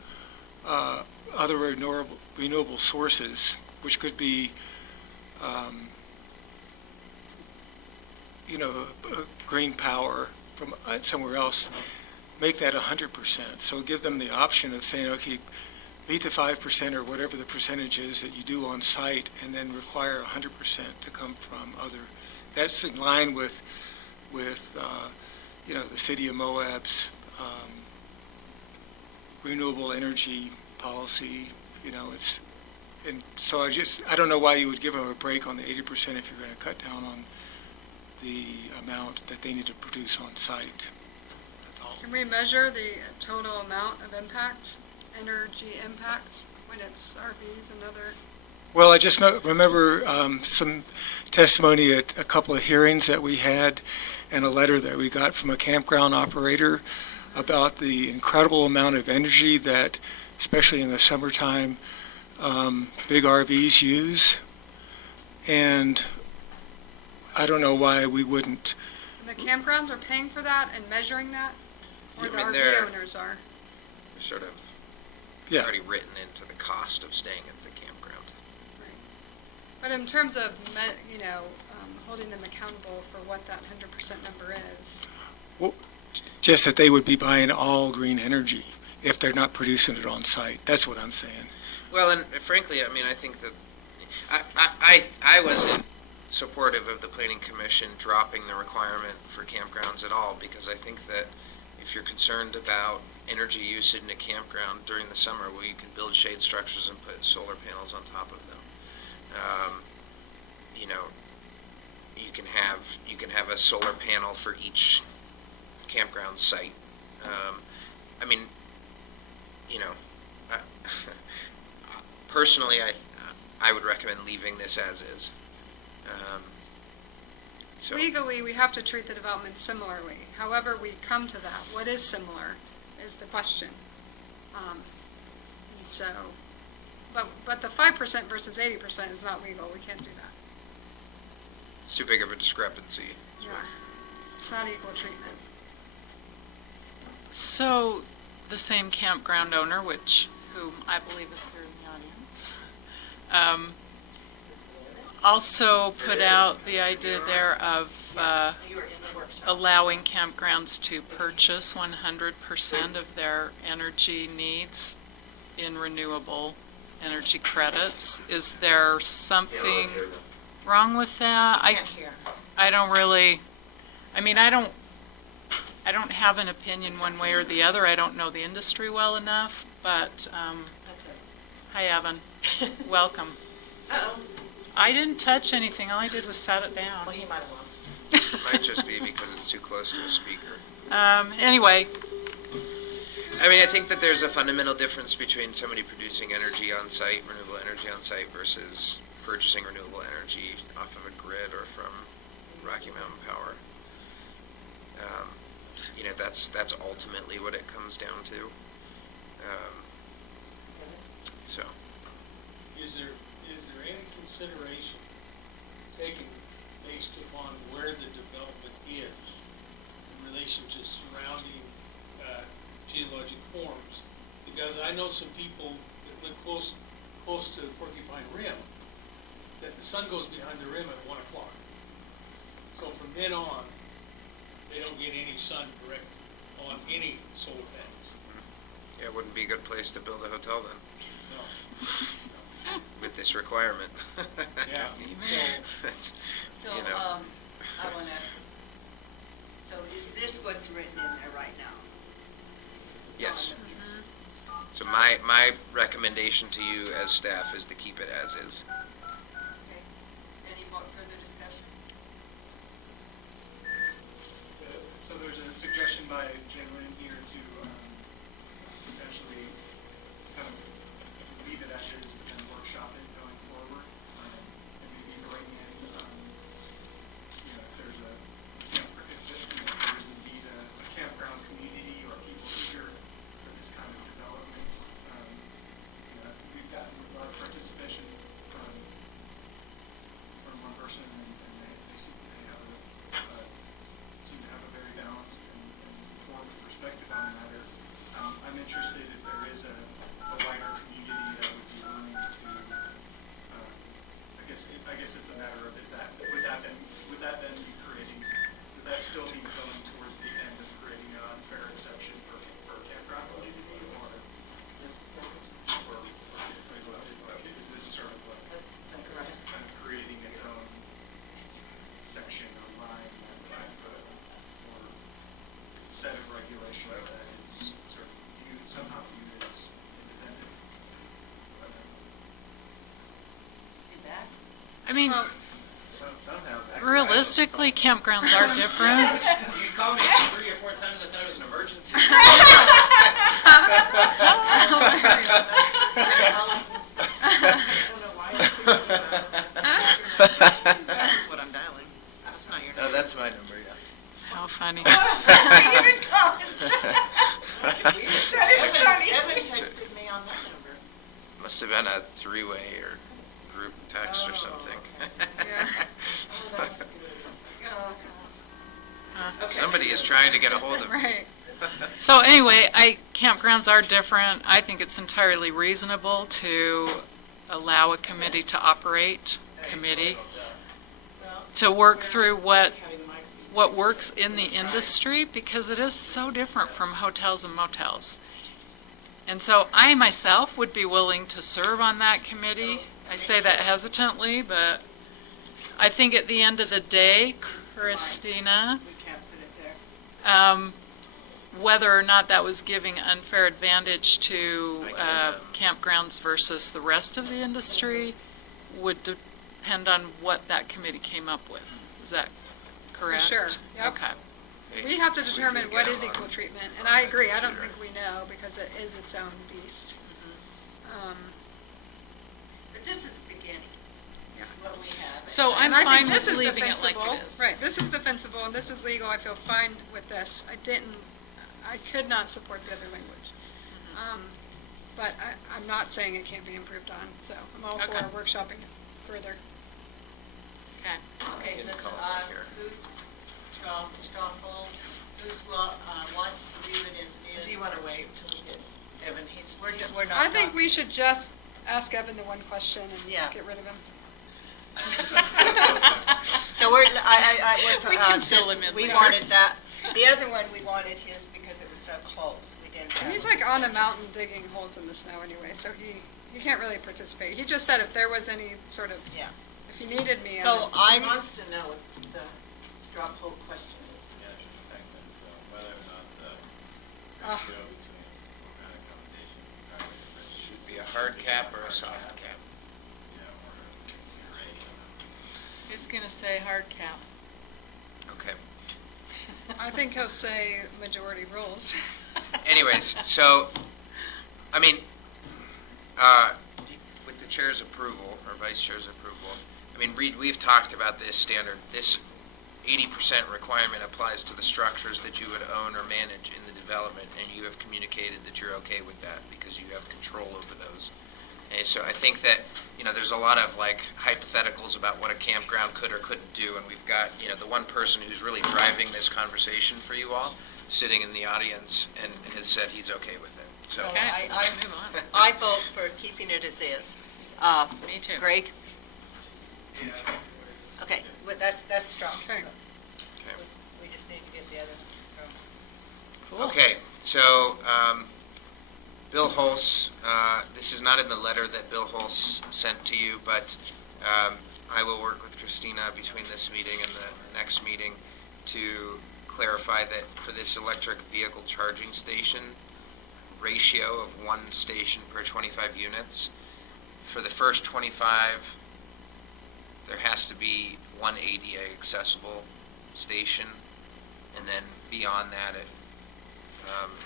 other renewable sources, which could be green power from somewhere else, make that 100%. So give them the option of saying, okay, meet the 5% or whatever the percentage is that you do on site, and then require 100% to come from other. That's in line with the city of Moab's renewable energy policy. And so I don't know why you would give them a break on the 80% if you're going to cut down on the amount that they need to produce on site. That's all. Can we measure the total amount of impact, energy impact, when it's RVs and other? Well, I just remember some testimony at a couple of hearings that we had and a letter that we got from a campground operator about the incredible amount of energy that, especially in the summertime, big RVs use. And I don't know why we wouldn't. And the campgrounds are paying for that and measuring that? Or Yeah, the I mean, RV they're- owners are? Sort of Yeah. already written into the cost of staying at the campground. But in terms of, holding them accountable for what that 100% number is. Just that they would be buying all green energy if they're not producing it on site. That's what I'm saying. Well, and frankly, I mean, I think that I wasn't supportive of the Planning Commission dropping the requirement for campgrounds at all, because I think that if you're concerned about energy usage in a campground during the summer, well, you can build shade structures and put solar panels on top of them. You can have a solar panel for each campground site. I mean, personally, I would recommend leaving this as is. So, Legally, we have to treat the development similarly. However we come to that, what is similar is the question. And so, but the 5% versus 80% is not legal. We can't do that. it's too big of a discrepancy. Yeah. It's not equal treatment. So, the same campground owner, whom I believe is here in the audience, also put out the idea there of allowing campgrounds to purchase 100% of their energy needs in renewable energy credits. Is there something wrong with that? I don't really, I mean, I don't have an opinion one way or the other. I don't know the industry well enough, but Hi, Evan. Welcome. Uh-oh, I didn't touch anything. All I did was set it down. well, he might have lost. It might just be because it's too close to a speaker. Anyway, I mean, I think that there's a fundamental difference between somebody producing energy on site, renewable energy on site, versus purchasing renewable energy off of a grid or from Rocky Mountain Power. You know, that's ultimately what it comes down to. So, Is there any consideration taken based upon where the development is in relation to surrounding geologic forms? Because I know some people that live close to Porcupine Rim, that the sun goes behind the rim at 1 o'clock. So from then on, they don't get any sun direct on any solar panels. yeah, it wouldn't be a good place to build a hotel then, No. with this requirement. Yeah. So, You know. I want to ask this. So is this what's written in there right now? Yes. So my recommendation to you as staff is to keep it as is. Okay. Any more further discussion? So there's a suggestion by Jay Lynn here to potentially kind of leave it as is and workshop it going forward. And maybe bring in, you know, if there's a if there is indeed a campground community or people eager for this kind of development. You know, we've gotten a lot of participation from one person, and they seem to have a very balanced and informed perspective on the matter. I'm interested if there is a wider community that would be willing to, I guess it's a matter of, would that then be creating, would that still be going towards the end of creating an unfair exception for campground community, or is this sort of like kind of creating its own section online or set of regulations that is sort of somehow viewed as independent? You back? I mean, Somehow that. realistically, campgrounds are different. You called me 3 or 4 times, I thought it was an emergency. This is what I'm dialing. That's not your Oh, that's my number, yeah. How funny. Even comments. That is funny. Evan texted me on that number. Must have been a 3-way or group text or something. Yeah. Somebody is trying to get a hold of me. Right. So anyway, campgrounds are different. I think it's entirely reasonable to allow a committee to operate, to work through what works in the industry, because it is so different from hotels and motels. And so I myself would be willing to serve on that committee. I say that hesitantly, but I think at the end of the day, Christina, We can't put it there. whether or not that was giving unfair advantage to campgrounds versus the rest of the industry would depend on what that committee came up with. Is that correct? Sure, yep. Okay. We have to determine can what get is on equal treatment, and I agree, I don't computer. think we know, because it is its own beast. But this is the beginning, Yeah. what we have. So I'm And I fine think this with is leaving it like defensible. it is. Right, this is defensible, and this is legal, I feel fine with this. I could not support the other language. But I'm not saying it can't be improved on, so I'm all Okay. for workshopping it further. Okay. Okay, Can listen, call it right here. who's straw poll, wants to leave it as it is? Do you want to wait until we get Evan, we're not. I think we should just ask Evan the one question and Yeah. get rid of him. So we're, we're. We can fill him in We later. wanted that, the other one, we wanted his because it was so close, we didn't have. He's like on a mountain digging holes in the snow anyway, so he can't really participate. He just said if there was any sort of, Yeah. if he needed me. So I. Wants to know what the straw poll question is. Yeah, just affect them, so whether or not the Ah. ratio between what kind of accommodation. Should be a hard hard cap or a soft cap? He's gonna say hard cap. Okay. I think he'll say majority rules. Anyways, so, I mean, with the chair's approval, or vice chair's approval, I mean, Reed, we've talked about this standard. This 80% requirement applies to the structures that you would own or manage in the development, and you have communicated that you're okay with that because you have control over those. And so I think that, you know, there's a lot of like hypotheticals about what a campground could or couldn't do, and we've got, you know, the one person who's really driving this conversation for you all, sitting in the audience, and has said he's okay with it. So, So Okay, I move on. I vote for keeping it as is. Me too. Greg? Yeah. Okay, well, that's strong. Okay. okay. We just need to get the other from. Cool. Okay, so, Bill Hulse, this is not in the letter that Bill Hulse sent to you, but I will work with Christina between this meeting and the next meeting to clarify that for this electric vehicle charging station ratio of 1 station per 25 units, for the first 25, there has to be 1 ADA accessible station, and then beyond that, it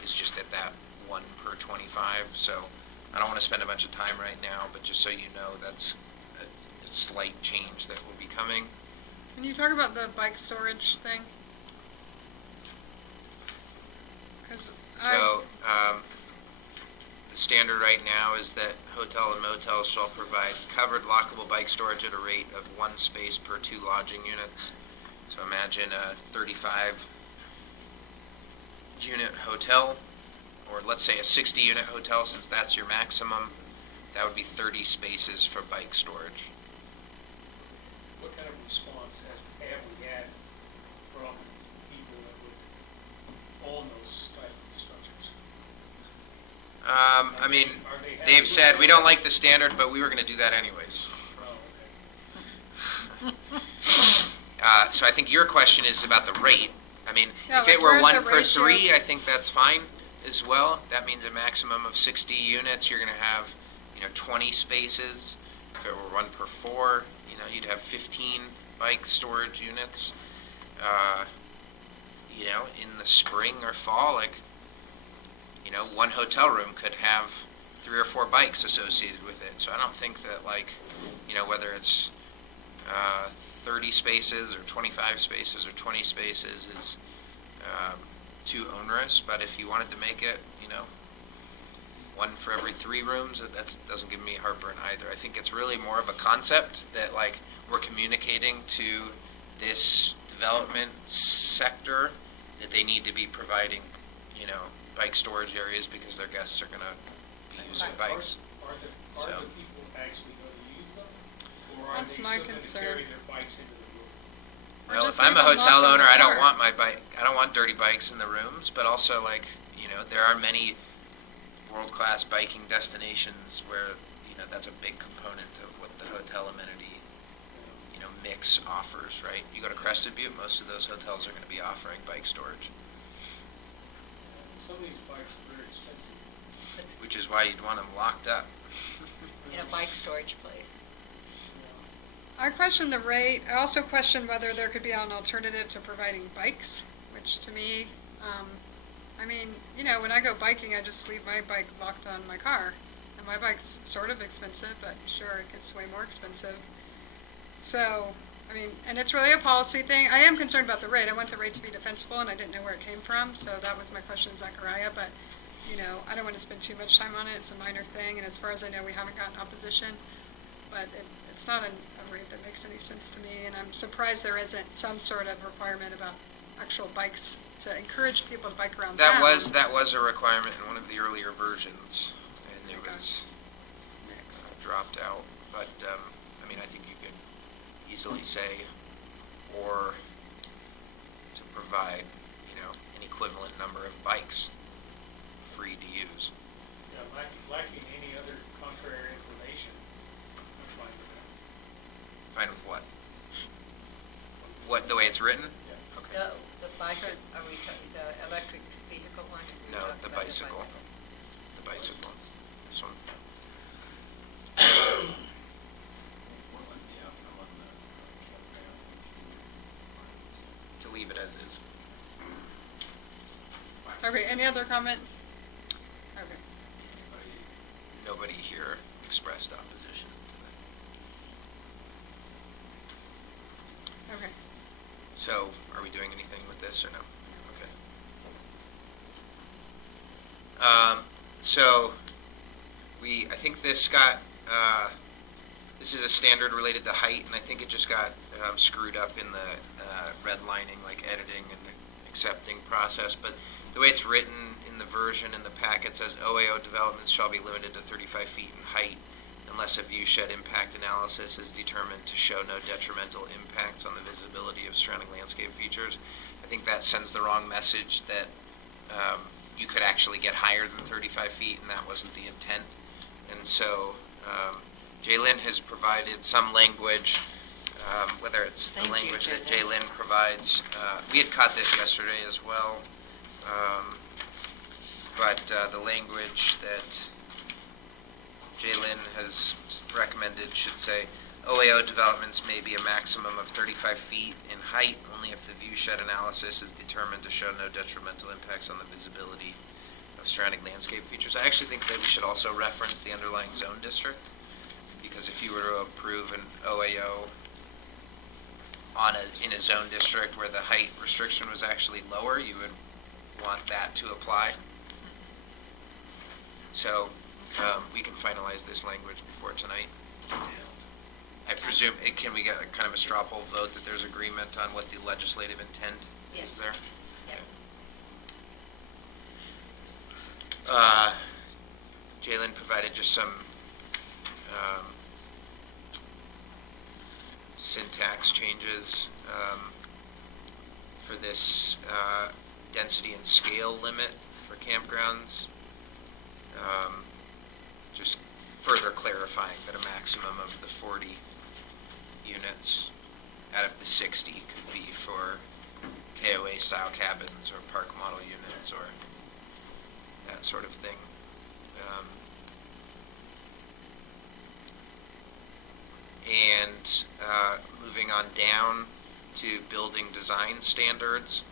is just at that 1 per 25. So I don't want to spend a bunch of time right now, but just so you know, that's a slight change that will be coming. Can you talk about the bike storage thing? 'Cause So, the standard right now is that hotel and motels shall provide covered lockable bike storage at a rate of 1 space per 2 lodging units. So imagine a 35 unit hotel, or let's say a 60 unit hotel, since that's your maximum, that would be 30 spaces for bike storage. What kind of response have we had from people that would own those type of structures? I mean, Are they happy they've with said, that? we don't like the standard, but we were gonna do that anyways. Oh, okay. So I think your question is about the rate. I mean, Yeah, if it like, were where's 1 the per ratio? 3, I think that's fine as well. That means a maximum of 60 units, you're gonna have, 20 spaces. If it were 1 per 4, you'd have 15 bike storage units. In the spring or fall, like, 1 hotel room could have 3 or 4 bikes associated with it. So I don't think that, like, whether it's 30 spaces or 25 spaces or 20 spaces is too onerous, but if you wanted to make it, 1 for every 3 rooms, that doesn't give me heartburn either. I think it's really more of a concept that, like, we're communicating to this development sector that they need to be providing, bike storage areas because their guests are gonna be using bikes. Are So- the people actually going to use them? Or are That's they my still going to concern. carry their bikes into the room? Or Well, just if I'm a leave them hotel locked in owner, the I don't car. want my bike, I don't want dirty bikes in the rooms, but also, like, there are many world-class biking destinations where, that's a big component of what the hotel amenity, mix offers, right? You go to Crested Butte, most of those hotels are gonna be offering bike storage, Some of these bikes are very expensive. which is why you'd want them locked up. In a bike storage place. I question the rate. I also question whether there could be an alternative to providing bikes, which to me, when I go biking, I just leave my bike locked on my car. And my bike's sort of expensive, but sure, it gets way more expensive. So, and it's really a policy thing. I am concerned about the rate. I want the rate to be defensible, and I didn't know where it came from, so that was my question to Zachariah. But, I don't want to spend too much time on it. It's a minor thing, and as far as I know, we haven't gotten opposition. But it's not a rate that makes any sense to me, and I'm surprised there isn't some sort of requirement about actual bikes to encourage people to bike around town. That was a requirement in one of the earlier versions, and it Okay. was dropped out, but, I think you could easily say, or to provide, an equivalent number of bikes free to use. Yeah, lacking any other contrary information, I'm fine with that. Fine with what? What, the way it's written? Yeah. Okay. The bicycle, are we talking the electric vehicle one? No, We're talking the about bicycle. The bicycle, this one. Okay, any other comments? Okay. Nobody here expressed opposition. Okay. So, are we doing anything with this or no? Okay. So, I think this got, this is a standard related to height, and I think it just got screwed up in the redlining, like editing and accepting process. But the way it's written in the version in the packet says OAO developments shall be limited to 35 feet in height unless a view shed impact analysis is determined to show no detrimental impacts on the visibility of surrounding landscape features. I think that sends the wrong message that you could actually get higher than 35 feet, and that wasn't the intent. And so Jaylyn has provided some language, whether it's the Thank you, language that Jaylyn. Jaylyn provides. We had caught this yesterday as well, but the language that Jaylyn has recommended should say, OAO developments may be a maximum of 35 feet in height, only if the view shed analysis is determined to show no detrimental impacts on the visibility of surrounding landscape features. I actually think that we should also reference the underlying zone district, because if you were to approve an OAO in a zone district where the height restriction was actually lower, you would want that to apply. So we can finalize this language before tonight. I presume, can we get a kind of a straw poll vote that there's agreement on what the legislative intent is Yes. there? Yeah. Jaylyn provided just some syntax changes for this density and scale limit for campgrounds. Just further clarifying that a maximum of the 40 units out of the 60 could be for KOA style cabins or park model units or that sort of thing. And moving on down to building design standards,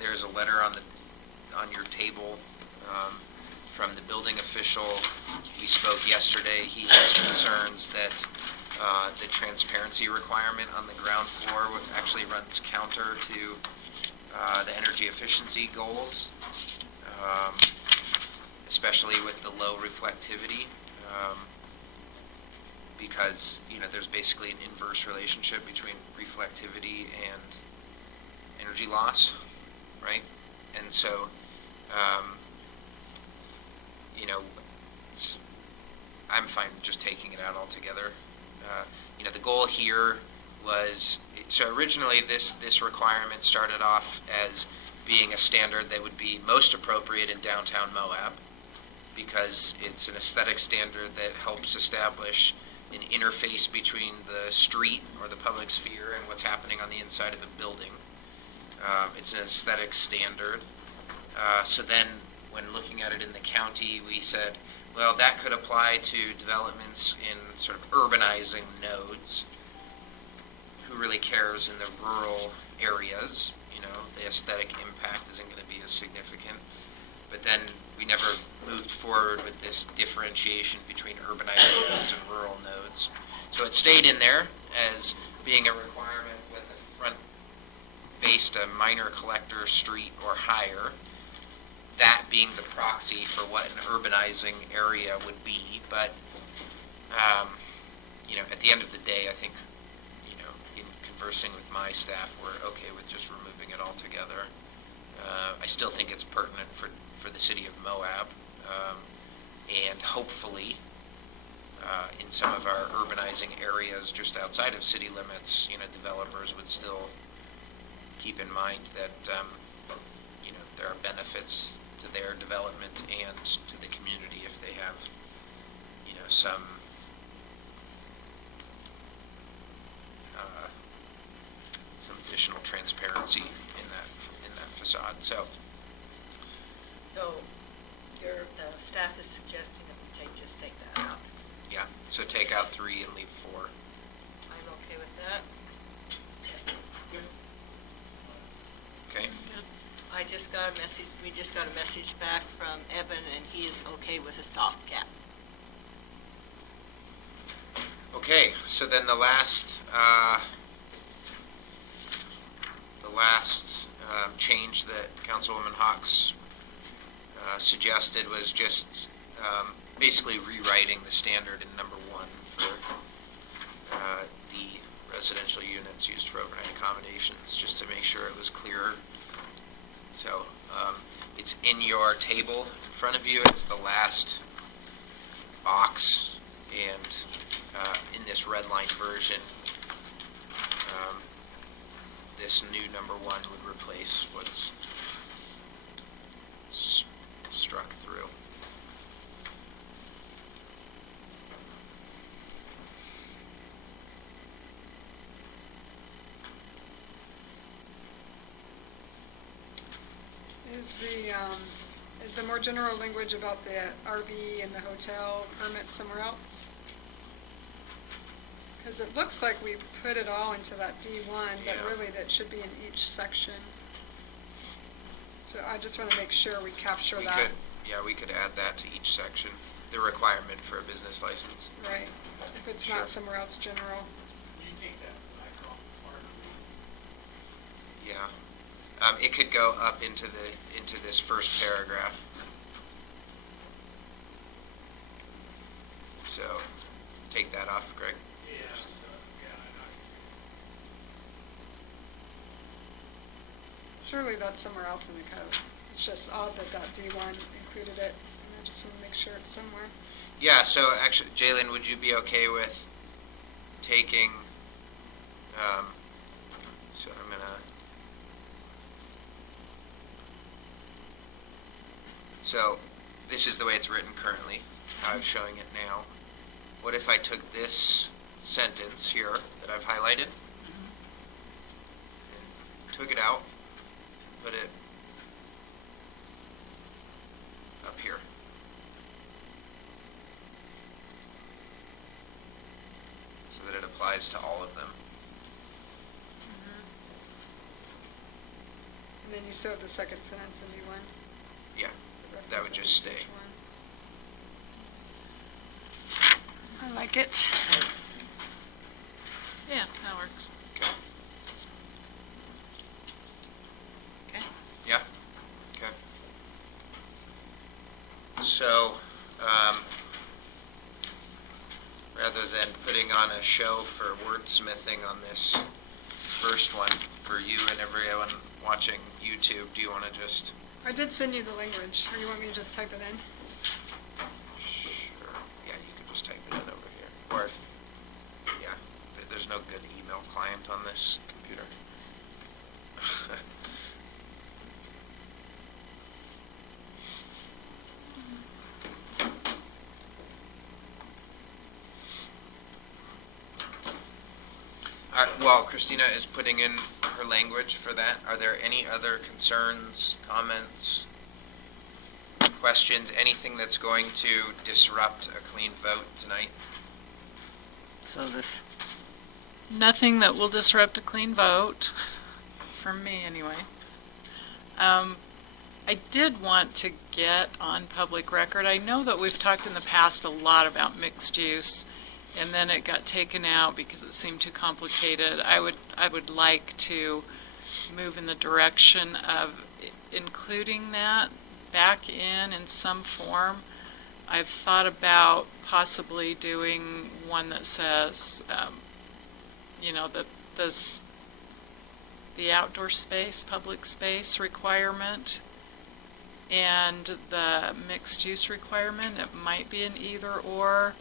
there's a letter on your table from the building official. We spoke yesterday. He has concerns that the transparency requirement on the ground floor actually runs counter to the energy efficiency goals, especially with the low reflectivity, because there's basically an inverse relationship between reflectivity and energy loss, right? And so, I'm fine just taking it out altogether. The goal here was, so originally this requirement started off as being a standard that would be most appropriate in downtown Moab, because it's an aesthetic standard that helps establish an interface between the street or the public sphere and what's happening on the inside of a building. It's an aesthetic standard. So then when looking at it in the county, we said, well, that could apply to developments in sort of urbanizing nodes. Who really cares in the rural areas? The aesthetic impact isn't going to be as significant. But then we never moved forward with this differentiation between urbanized nodes and rural nodes. So it stayed in there as being a requirement with a front-faced a minor collector street or higher, that being the proxy for what an urbanizing area would be. But, at the end of the day, I think, in conversing with my staff, we're okay with just removing it altogether. I still think it's pertinent for the city of Moab, and hopefully, in some of our urbanizing areas just outside of city limits, developers would still keep in mind that, there are benefits to their development and to the community if they have, some additional transparency in that facade. So The staff is suggesting that we just take that out. yeah, so take out 3 and leave 4. I'm okay with that. Okay. I just got a message, we just got a message back from Evan, and he is okay with a soft cap. Okay, so then the last change that Councilwoman Hawks suggested was just basically rewriting the standard in number 1 for the residential units used for overnight accommodations, just to make sure it was clearer. So it's in your table in front of you. It's the last box, and in this red line version, this new number 1 would replace what's struck through. Is the more general language about the RV and the hotel permit somewhere else? Because it looks like we put it all into that D1, but Yeah. really that should be in each section. So I just want to make sure we capture We that. could, yeah, we could add that to each section, the requirement for a business license. Right, if it's Sure. not somewhere else general. You take that back off, it's hard to read. Yeah. It could go up into this first paragraph. So, take that off, Greg. Yeah, so, yeah, Surely that's somewhere else in the code. It's just odd that that D1 included it, and I just want to make sure it's somewhere. Yeah, so actually, Jalen, would you be okay with taking, so I'm gonna, so this is the way it's written currently, how I'm showing it now. What if I took this sentence here that I've highlighted, and took it out, put it up here? So that it applies to all of them. And then you still have the second sentence in D1. Yeah, the that would references just in stay. each one. I like it. Yeah, that works. Okay. Okay. Yeah, okay. So, rather than putting on a show for wordsmithing on this first one, for you and everyone watching YouTube, do you want to just? I did send you the language, or you want me to just type it in? Sure. Yeah, you could just type it in over here. Or, if, yeah, there's no good email client on this computer. Well, Christina is putting in her language for that. Are there any other concerns, comments, questions, anything that's going to disrupt a clean vote tonight? So this, Nothing that will disrupt a clean vote, from me anyway. I did want to get on public record, I know that we've talked in the past a lot about mixed use, and then it got taken out because it seemed too complicated. I would like to move in the direction of including that back in some form. I've thought about possibly doing one that says, the outdoor space, public space requirement, and the mixed-use requirement. It might be an either-or,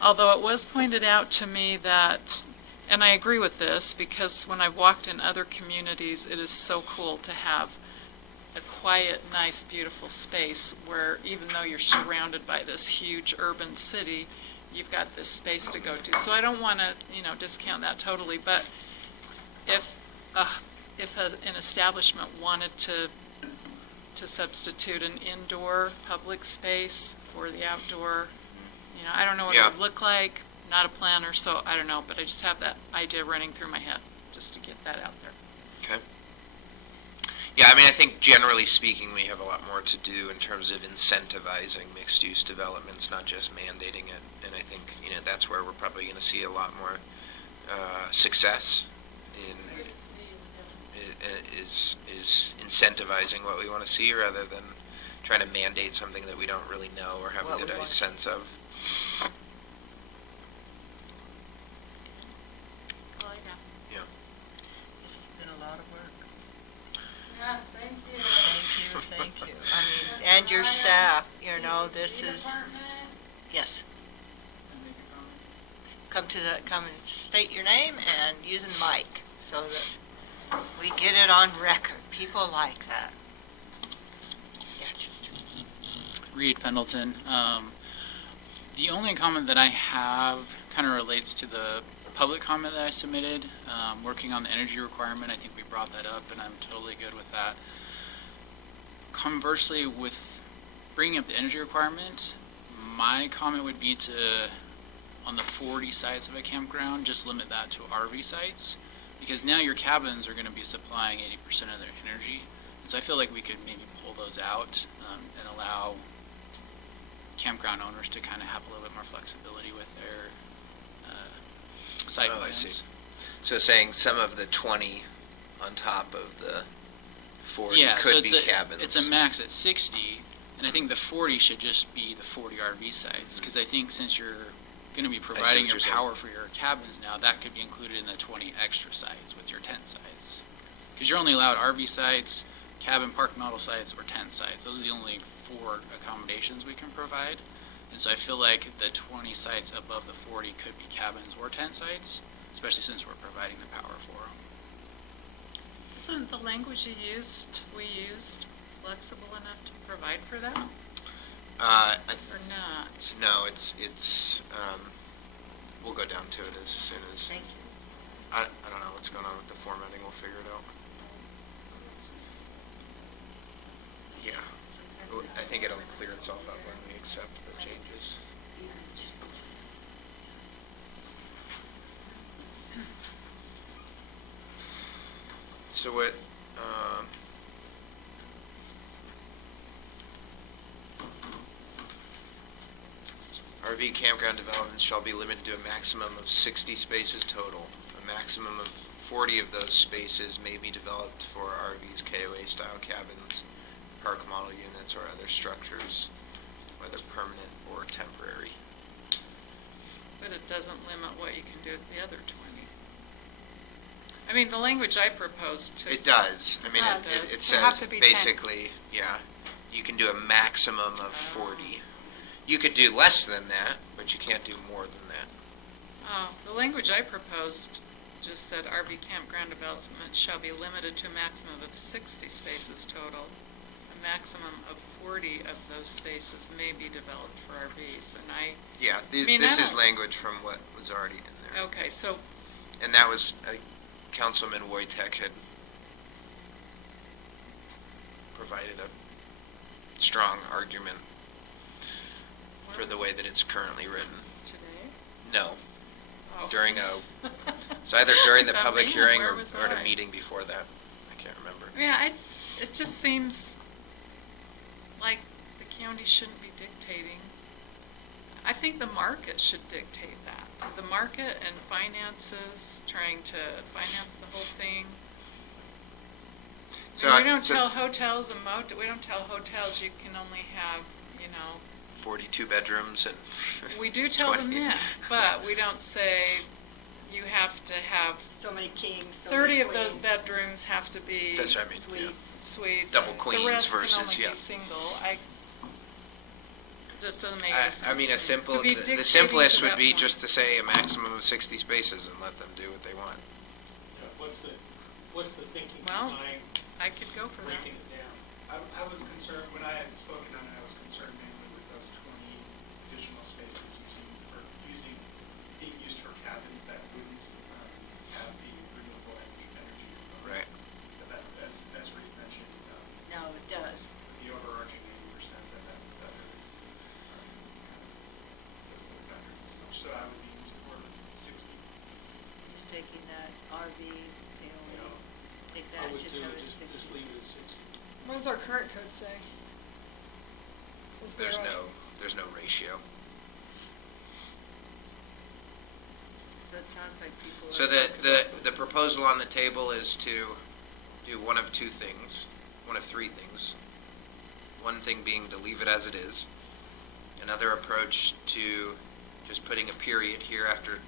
although it was pointed out to me that, and I agree with this, because when I've walked in other communities, it is so cool to have a quiet, nice, beautiful space where even though you're surrounded by this huge urban city, you've got this space to go to. So I don't want to, discount that totally, but if an establishment wanted to substitute an indoor public space for the outdoor, I don't know what it Yeah. would look like, not a planner, so I don't know, but I just have that idea running through my head, just to get that out there. Okay. Yeah, I mean, I think generally speaking, we have a lot more to do in terms of incentivizing mixed-use developments, not just mandating it. And I think, that's where we're probably going to see a lot more success in, is incentivizing what we want to see rather than trying to mandate something that we don't really know or have What a we good want. sense of. All I got. Yeah. This has been a lot of work. Yes, thank you. Thank you. I mean, and your staff, this is, yes. Come and state your name and use a mic so that we get it on record. People like that. Yeah, just. Reed Pendleton. The only comment that I have kind of relates to the public comment that I submitted, working on the energy requirement. I think we brought that up, and I'm totally good with that. Conversely, with bringing up the energy requirement, my comment would be to, on the 40 sites of a campground, just limit that to RV sites, because now your cabins are going to be supplying 80% of their energy. And so I feel like we could maybe pull those out and allow campground owners to kind of have a little bit more flexibility with their site Oh, I plans. see. So saying some of the 20 on top of the 40 Yeah, so could be it's cabins. it's a max at 60, and I think the 40 should just be the 40 RV sites, because I think since you're going to be providing what your you're saying. power for your cabins now, that could be included in the 20 extra sites with your tent sites. Because you're only allowed RV sites, cabin park model sites, or tent sites. Those are the only 4 accommodations we can provide. And so I feel like the 20 sites above the 40 could be cabins or tent sites, especially since we're providing the power for them. Isn't the language we used flexible enough to provide for that, or not? No, it's we'll go down to it as soon as, Thank you. I don't know what's going on with the formatting, we'll figure it out. Yeah, I think it'll clear itself up when we accept the changes. So what, RV campground developments shall be limited to a maximum of 60 spaces total. A maximum of 40 of those spaces may be developed for RVs, KOA-style cabins, park model units, or other structures, whether permanent or temporary. But it doesn't limit what you can do with the other 20. I mean, the language I proposed to. It does. I mean, Yeah, it it it does. They have says to be tents. basically, yeah, you can do a maximum of 40. You could do less than that, but you can't do more than that. Oh, the language I proposed just said RV campground development shall be limited to a maximum of 60 spaces total. A maximum of 40 of those spaces may be developed for RVs, and Yeah, I mean, this I is don't- language from what was already in there. okay, so, And that was, Councilman Wojtek had provided a strong argument for the way that it's currently written. today? No, Oh. during it's either during the Is that public me, hearing where or was at a I? meeting before that. I can't remember. Yeah, it just seems like the county shouldn't be dictating. I think the market should dictate that. The market and finances, trying to finance the whole thing. So, And we don't so- tell hotels and we don't tell hotels you can only have, 42 bedrooms and. we do tell them 20. that, but we don't say you have to have So many kings, so 30 many of those queens. bedrooms have to be That's what I mean, yeah. Suites. suites. Double and queens the rest versus, can only yeah. be single. Just doesn't make any sense. I mean, to a me. simple, To be the dictating simplest to would that be point. just to say a maximum of 60 spaces and let them do what they want. Yeah, what's the thinking Well, behind I could go for that. breaking it down? I was concerned, when I had spoken on it, I was concerned mainly with those 20 additional spaces being used for cabins that wouldn't have the renewable energy component. Right. But that's where you mentioned, No, it does. the overarching 80% that so I would be in support of 60. Just taking that RV, You know, take I that, would just do, have it just 60. leave it at 60. What does our current code say? Is there There's a- there's no ratio. So it sounds like people are. So the proposal on the table is to do one of two things, one of three things. One thing being to leave it as it is. Another approach to just putting a period here after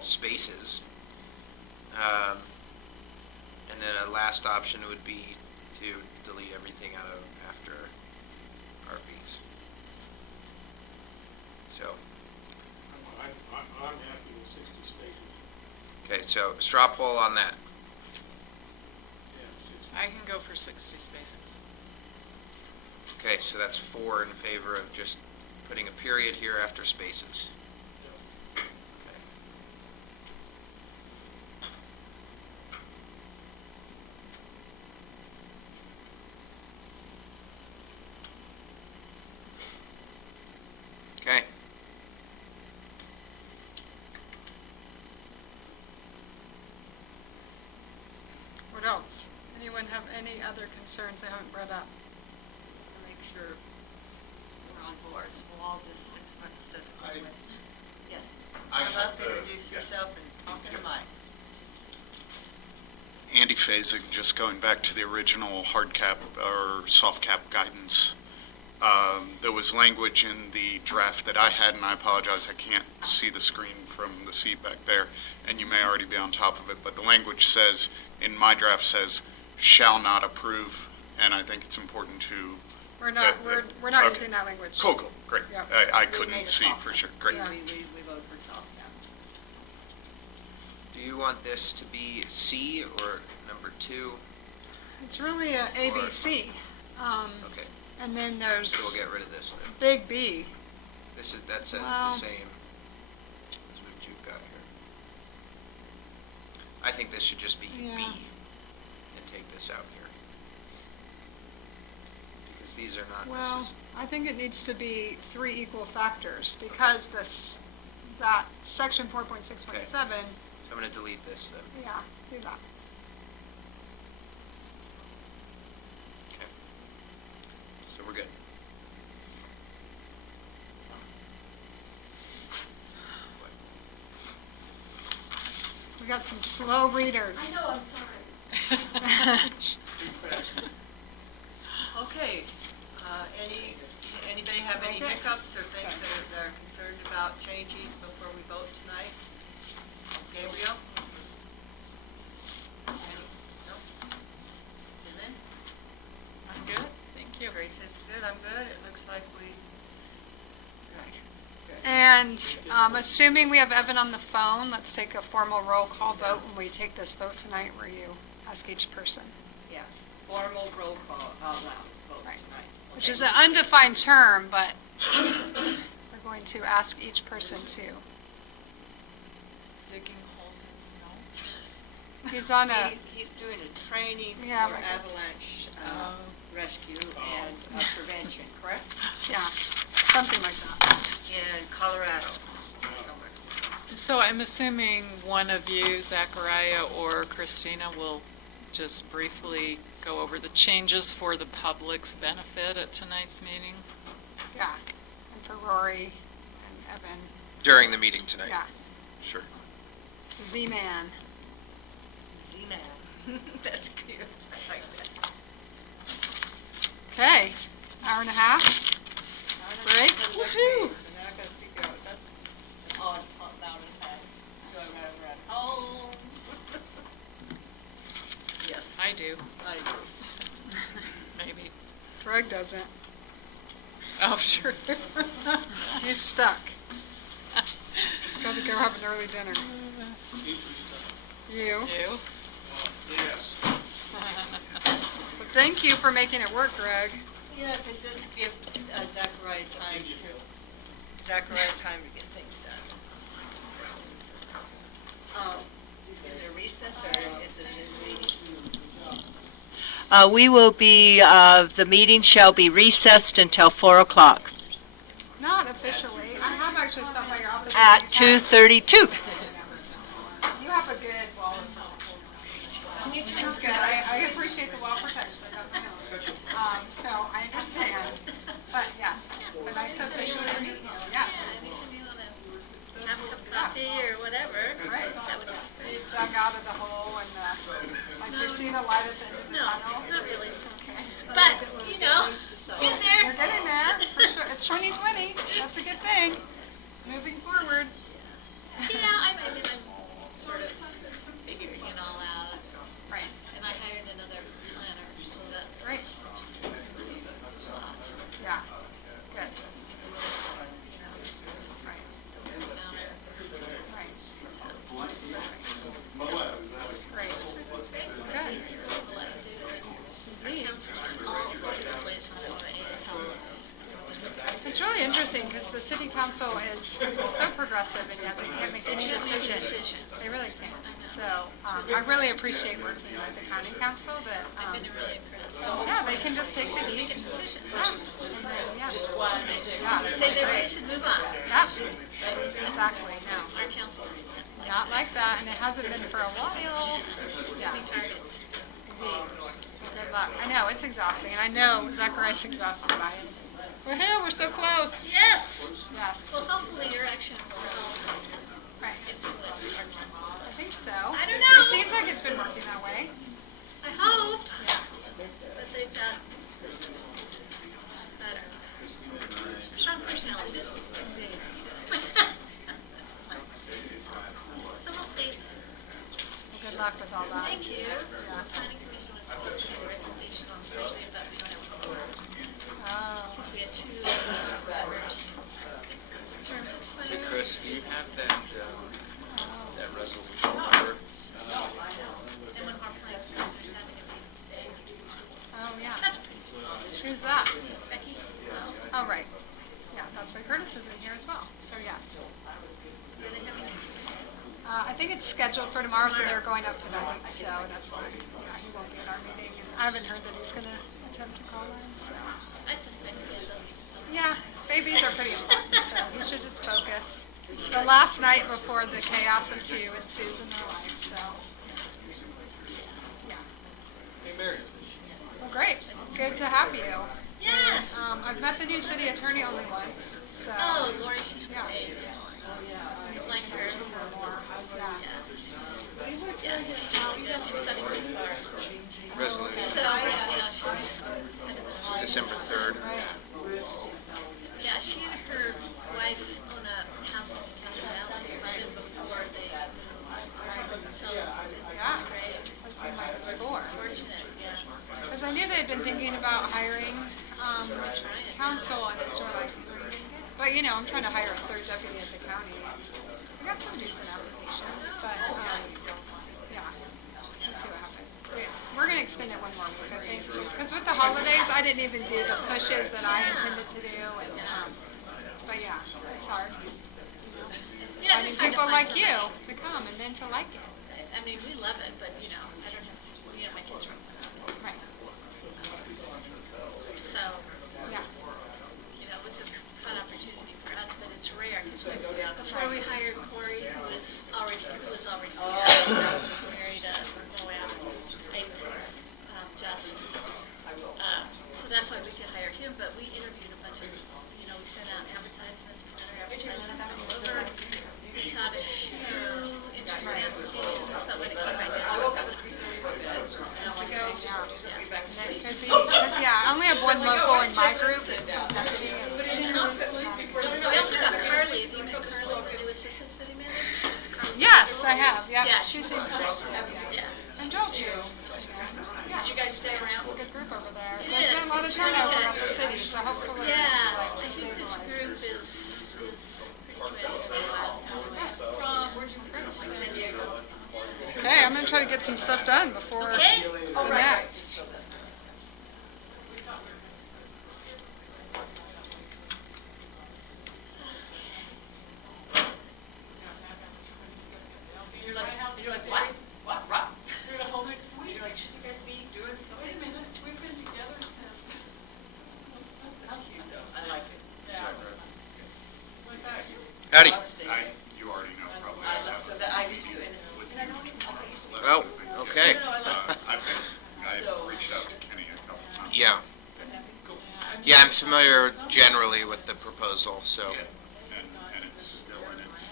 spaces. And then a last option would be to delete everything out of after RVs. So, I'm happy with 60 spaces. okay, so straw poll on that. I can go for 60 spaces. Okay, so that's 4 in favor of just putting a period here after spaces. Okay. Okay. What else? Anyone have any other concerns I haven't brought up? Make sure we're on board, so all this 6 months doesn't go away. Yes. I Come up, have the- introduce yourself and talk in the mic. Andy Fasig, just going back to the original hard cap or soft cap guidance. There was language in the draft that I had, and I apologize, I can't see the screen from the seat back there, and you may already be on top of it, but the language says, in my draft says, shall not approve, and I think it's important to. We're not, we're not okay. using that language. Cool, great. Yeah. I We couldn't made it see soft. for sure, great. Yeah. We vote for soft cap. Do you want this to be C or number 2? It's really a ABC. Okay, And then so there's we'll get rid of this then. big B. That says Well- the same as what you've got here. I think this should just be B Yeah. and take this out here. Because these are not, Well, this is, I think it needs to be 3 equal factors because that section 4.6.7, so I'm gonna delete this then. yeah, do that. Okay. So we're good. We got some slow readers. I know, I'm sorry. Okay, anybody have any Okay. hiccups or things that they're concerned about changing before we vote tonight? Gabriel? Any? No? Lynn? I'm good, thank you. Grace is good, I'm good, it looks like we, right, good. And assuming we have Evan on the phone, let's take a formal roll call vote when we take this vote tonight where you ask each person, Yeah, formal roll call, out loud, vote Right. tonight. which Okay. is an undefined term, but we're going to ask each person to. Digging holes in snow. He's on a, He's doing a training Yeah, for right. avalanche rescue and prevention, correct? yeah, something like that. In Colorado. So I'm assuming one of you, Zachariah or Christina, will just briefly go over the changes for the public's benefit at tonight's meeting? Yeah, and for Rory and Evan, During the meeting tonight? yeah, Sure. Z-Man. Z-Man. That's cute. I like that. Okay, hour and a half, break. Woohoo! And then I gotta figure out, that's odd amount of time. Do I run home? Yes, I do, I do. maybe. Greg doesn't, Oh, sure. he's stuck. He's got to go have an early dinner. You, You? Yes. but thank you for making it work, Greg. Yeah, because this gives Zachariah time to get things done. Is it a recess or is it a meeting? We will be, the meeting shall be recessed until 4 o'clock Not officially, I have actually stopped by your office. at a few times. 2:32. You have a good, well, so I understand. But yes, but I so officially meet you, yes. Anytime you wanna have a cup of coffee or whatever, Right. that would be great. Dug out of the hole and, like, you see the light at the end of the No, tunnel? not really. Okay. But, you know, get there. We're getting there, for sure. It's 2020, that's a good thing. Moving forward. Yeah, I mean, I'm sort of figuring it all out. Right, And I hired another planner, so that. right, yeah, good. Right, right. Great, good. Still have a lot to do, and council's all over the place on it, so. It's really interesting because the city council is so progressive and yet they can't make any decisions. They really can't. So I really appreciate working with the county council that, I've been really impressed. yeah, they can just take the deed. Make a decision. Yeah. Yeah. Say they're ready to move on. Yeah, exactly, no. Our council is like Not like that, and it hasn't been for a while. Yeah, big targets. indeed. Good luck. I know, it's exhausting, and I know Zachariah's exhausted by it. Woohoo, we're so close. Yes. Yes, Well, hopefully your action will help right. influence our council. I think so. I don't know. It seems like it's been working that way. I hope Yeah. that they've got better, strong personalities. Indeed. So we'll see. Well, good luck with all that. Thank you. Yeah. Planning commission was supposed to make a recommendation on Thursday, but we don't have a quorum. Oh, Because we had two members. Terms expired. Hey, Chris, do you have that resolution number? And one of our planning commissioners having a meeting today. oh, yeah. Who's that? Becky Wells, Oh, right. Yeah, that's why Curtis is in here as well. So, yes. are they having it today? I think it's scheduled for tomorrow, so they're going up tonight, so that's why, yeah, he won't be at our meeting. And I haven't heard that he's gonna attempt to call in, so. I suspect he is. Yeah, babies are pretty important, so he should just focus. The last night before the chaos of two ensues in their life, so. Yeah. Hey, Mary. Well, great. Good to have you. Yeah. I've met the new city attorney only once, so. Oh, Lori, she's Yeah. great. I like her. Yeah. Yeah, she's really good. She's studying for the bar. Resolution, So, yeah, she's kind of a, December 3rd. Right. yeah, she and her wife own a house in County Valley, right before they moved. So, it's great. That seemed like a score. Fortunate, yeah. Because I knew they had been thinking about hiring counsel, and it's sort of like, but you know, I'm trying to hire a third deputy at the county. I got some decent applications, but yeah, let's see what happens. We're gonna extend it one more week, I think, because with the holidays, I didn't even do the pushes that I intended to do, and but yeah, it's hard. Yeah, Finding it's hard to people find like you somebody. to come and then to like it. I mean, we love it, but, you know, I don't have, my kids are, Right. so, Yeah. you know, it was a fun opportunity for us, but it's rare, because before we hired Corey, who was already married a Moab, named Just. So that's why we could hire him, but we interviewed a bunch of, you know, we sent out advertisements, advertisements all over. We got a few interesting applications, but when it came right down to it, Because, yeah, I only have one local in my group. we also got Carly, have you met Carly, the new assistant city manager? Yes, I have, yeah. Yeah, She seems safe. Yeah. And Joel too. Did you guys stay around? It's a good group over there. It There's been a is. lot of It's really turnover good. at the city, so hopefully Yeah, it's I like think this stabilized. group is pretty committed. Okay, I'm gonna try to get some stuff done before Okay. the next. You're like, what? What, Rob? You're the whole next week. You're like, should you guys be doing something? Wait a minute, we've been together since. That's cute though, I like it. Yeah. Howdy. You already know probably. I love, so that I do too, and With I you. don't even, okay, used to Oh, okay. I've reached out to Kenny a couple times. Yeah. Yeah, I'm familiar generally with the proposal, so. Yeah, and it's still in its,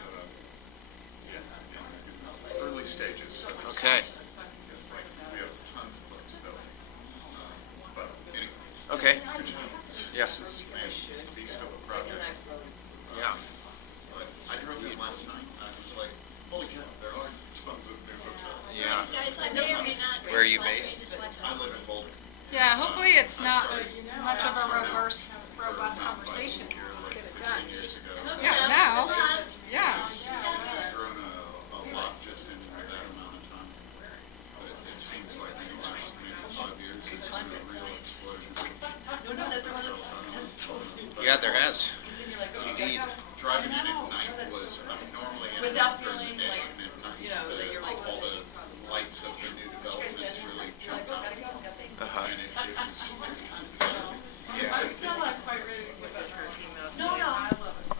in early stages, so there's Okay. we have tons of flexibility. But anyway. Okay. Yeah. This is, man, beast of a project. Yeah. But I drove in last night, and I was like, holy cow, there are tons of new hotels. Yeah. Guys, I may or may not. Where are you based? I live in Boulder. Yeah, hopefully it's not much of a robust conversation. Let's get it done. 15 years ago. Yeah, now, yeah. It's grown a lot just in that amount of time. But it seems like in the last maybe 5 years, it's been a real explosion. Yeah, there has. Indeed. Driving in at night was, I mean, normally in during the day and at night, all the lights of the new developments really jump out. Uh-huh. And it was kind of disturbing. Yeah. still not quite ready to give up her email. No, no. I love it.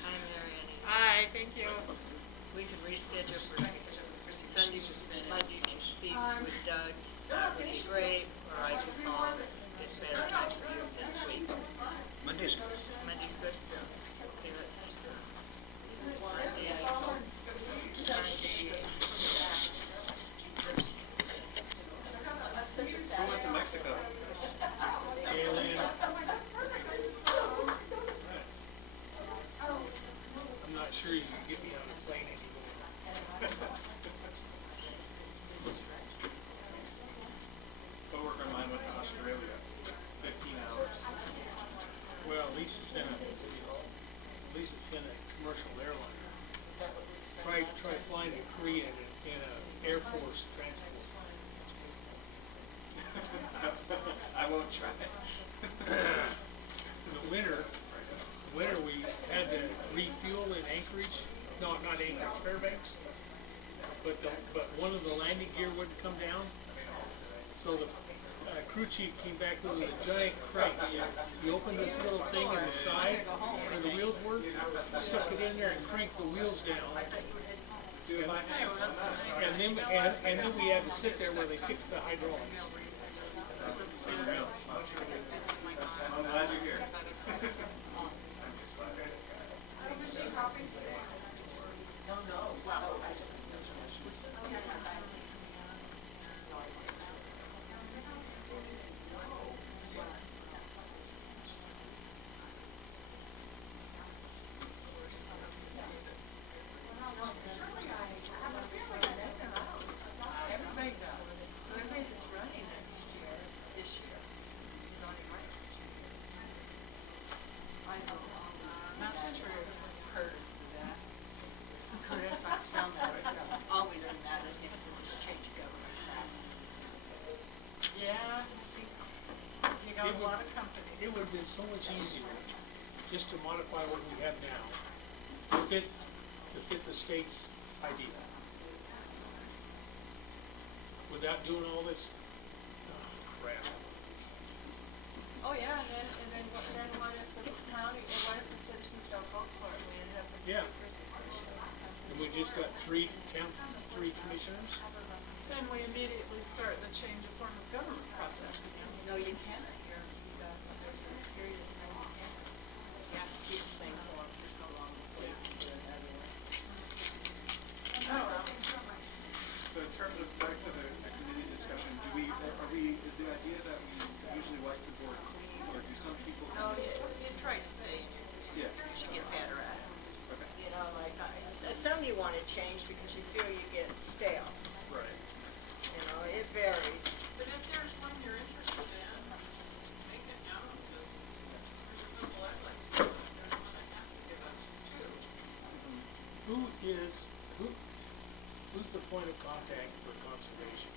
Hi, Marianne. Hi, thank you. We can reschedule for Sunday, Monday to speak with Doug. That would be great, or I can call and get better time for you this week. Monday's Monday's good? Okay, let's, Monday I call. Who went to Mexico? I'm not sure you can get me on a plane anymore. Coworker of mine went to Australia, 15 hours. Well, at least it's in a commercial airline. Try flying to Korea in a Air Force transport. I won't try. In the winter we had to refuel in Anchorage, no, not Anchorage, Fairbanks. But one of the landing gear wouldn't come down. So the crew chief came back with a giant crank. He opened this little thing in the side where the wheels were, stuck it in there and cranked the wheels down. And then we had to sit there while they fixed the hydraulics. I'm glad you're here. That's true. Curtis did that. Curtis, I still never, always been mad at him for this change of government. Yeah, he got a lot of company. It would have been so much easier just to modify what we have now to fit the state's idea. Without doing all this crap. Oh, yeah, and then what if the county, and what if the citizens don't vote for it, we end up with. Yeah. And we just got three commissioners. Then we immediately start the change of form of government process again. No, you can't. There's a period of time you can't. You have to keep the same form for so long before you can do another one. Oh, well. So in terms of, back to the committee discussion, is the idea that we usually like the board clean, or do some people? No, you try to stay in your committee. Yeah. You should get better at it. Okay. You know, like, Some you want to change because you feel you get stale. Right. You know, it varies. but if there's one you're interested in, make it known, because there's a couple I'd like to, there's one I have to give up to. Who's the point of contact for conservation?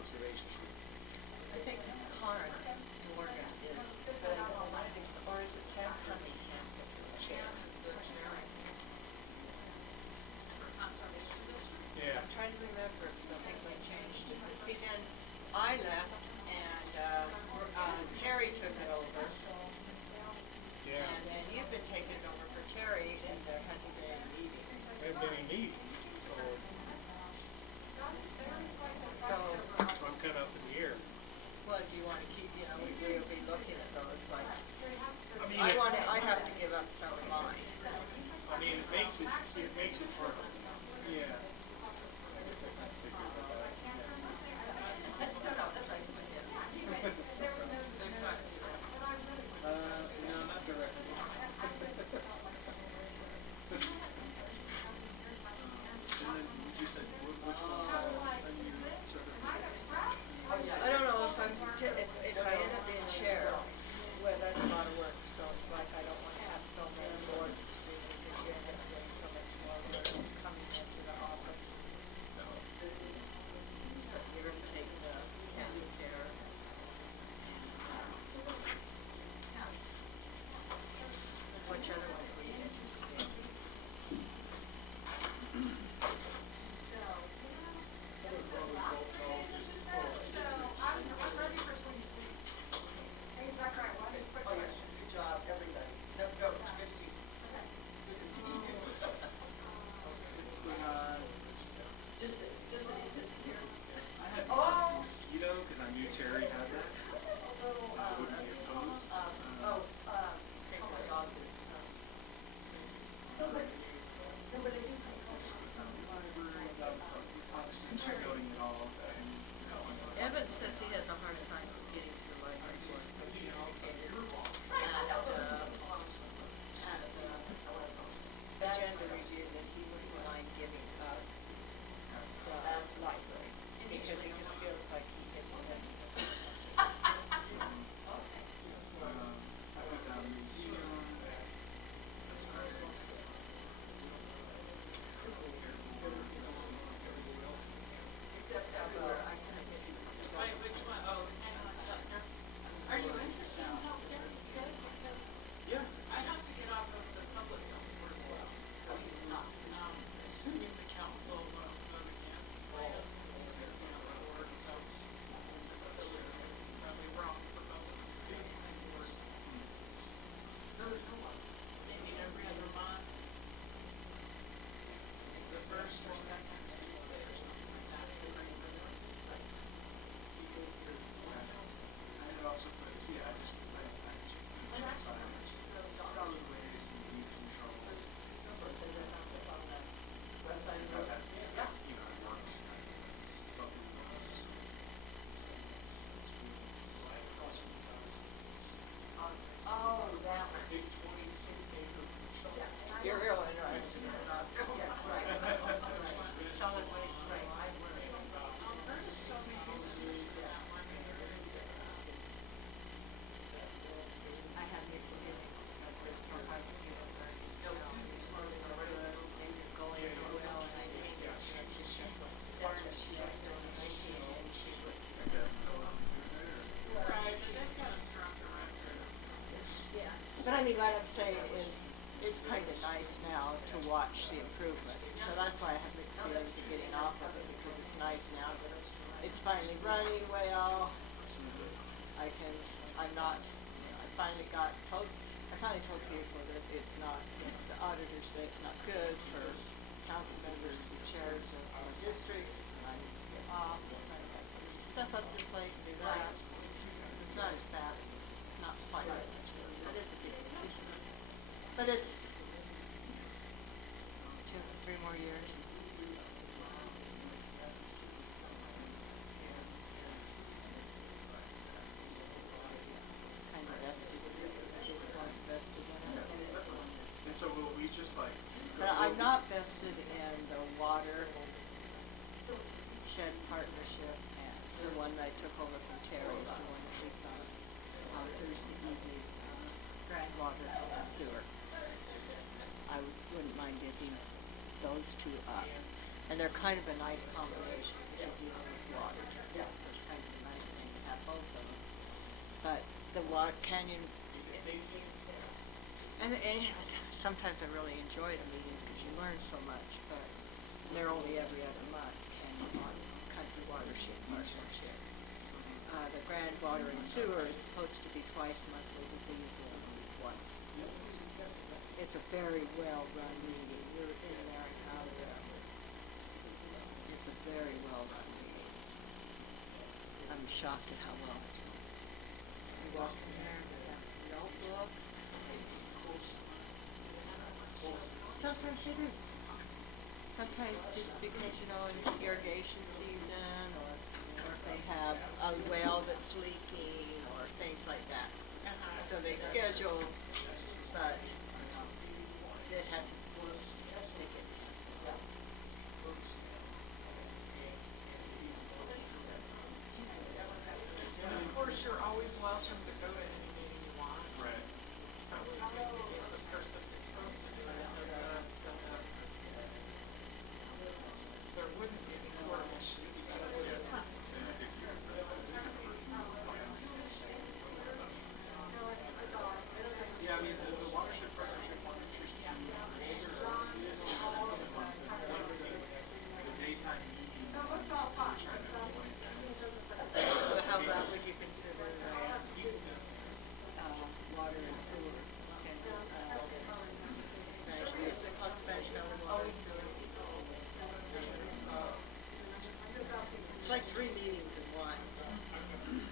I think it's Karen Morgan is, or is it Sam Cunningham that's the chair? Yeah. I'm trying to remember, because I think we changed it. But see, then I left and Terry took it over. Yeah. And then you've been taking it over for Terry, and there hasn't been any meetings. There haven't been any meetings, So, so I'm kind of up in the air. one do you want to keep, you know, we'll be looking at those, like, I mean, I have to give up some of mine. I mean, it makes it hard. Yeah. No, not directly. And then you said, which ones are you sort of? I don't know if if I end up being chair, well, that's a lot of work, so it's like I don't want to have so many boards to do because you end up doing so much more work coming into the office. So, you're going to take the county chair. Which other ones were you interested in? Good job, everybody. No, go, it's good to see you. Good to see you. Just a here. I had mosquito because I knew Terry had that. I wouldn't be opposed. Contributing at all. Evan says he has a hard time getting to the library board, so he located at the agenda review that he wouldn't mind giving up the library, because he just feels like he isn't it. I put down museum. Wait, which one? Oh, are you interested in healthcare? Because Yeah. I have to get off of the public health board as well. Assuming the council will vote against my husband's board, so it's silly, probably wrong for both of us to be on the same board. Maybe every other month, the first or second Tuesday or something like that. I had also put, yeah, I just put solid waste and weed control. West side is okay. Yeah. You know, it works. Oh, that one. Big 26-acre. You're real interested in that. Yeah, right. Solid waste, right. I have mixed feelings. No, Susie's was going so well, and I think that's what she has done, and she would. Right, but they've got a strong director. Yeah, but I mean, what I'm saying is, it's kind of nice now to watch the improvement. So that's why I have mixed feelings of getting off of it, because it's nice now that it's finally running well. I'm not, I finally told people that it's not, the auditors say it's not good for council members and chairs of our districts, and I need to get off, and I got some stuff up to plate and do that. It's not as bad, it's not quite as much, but it's a big issue. But it's 2 or 3 more years. Kind of vested, just kind of vested in it. And so will we just like? But I'm not vested in the water shed partnership, and the one that I took over from Terry is the one that meets on Thursday evening, Grand Water and Sewer. I wouldn't mind giving those two up. And they're kind of a nice combination, because you're dealing with water. So it's kind of a nice thing to have both of them. But the Canyon, and sometimes I really enjoy the meetings because you learn so much, but they're only every other month, Canyon Country Watershed Partnership. The Grand Water and Sewer is supposed to be twice monthly, but these are once. It's a very well-run meeting. You're in there and out of there. It's a very well-run meeting. I'm shocked at how well it's run. You walk in there, they have a notebook. Sometimes they do. Sometimes just because, you know, it's irrigation season, or if they have a well that's leaking, or things like that. So they schedule, but it hasn't. And of course, you're always welcome to go to any meeting you want. Right. But we give the person who's supposed to do it a heads up, so that there wouldn't be any court issues. Yeah, I mean, the watershed partnership wanted to see the daytime meetings. So it looks all fun. But how about would you consider, water and sewer? And, Spanish, is it called Spanish Valley Water and Sewer? It's like 3 meetings in one. And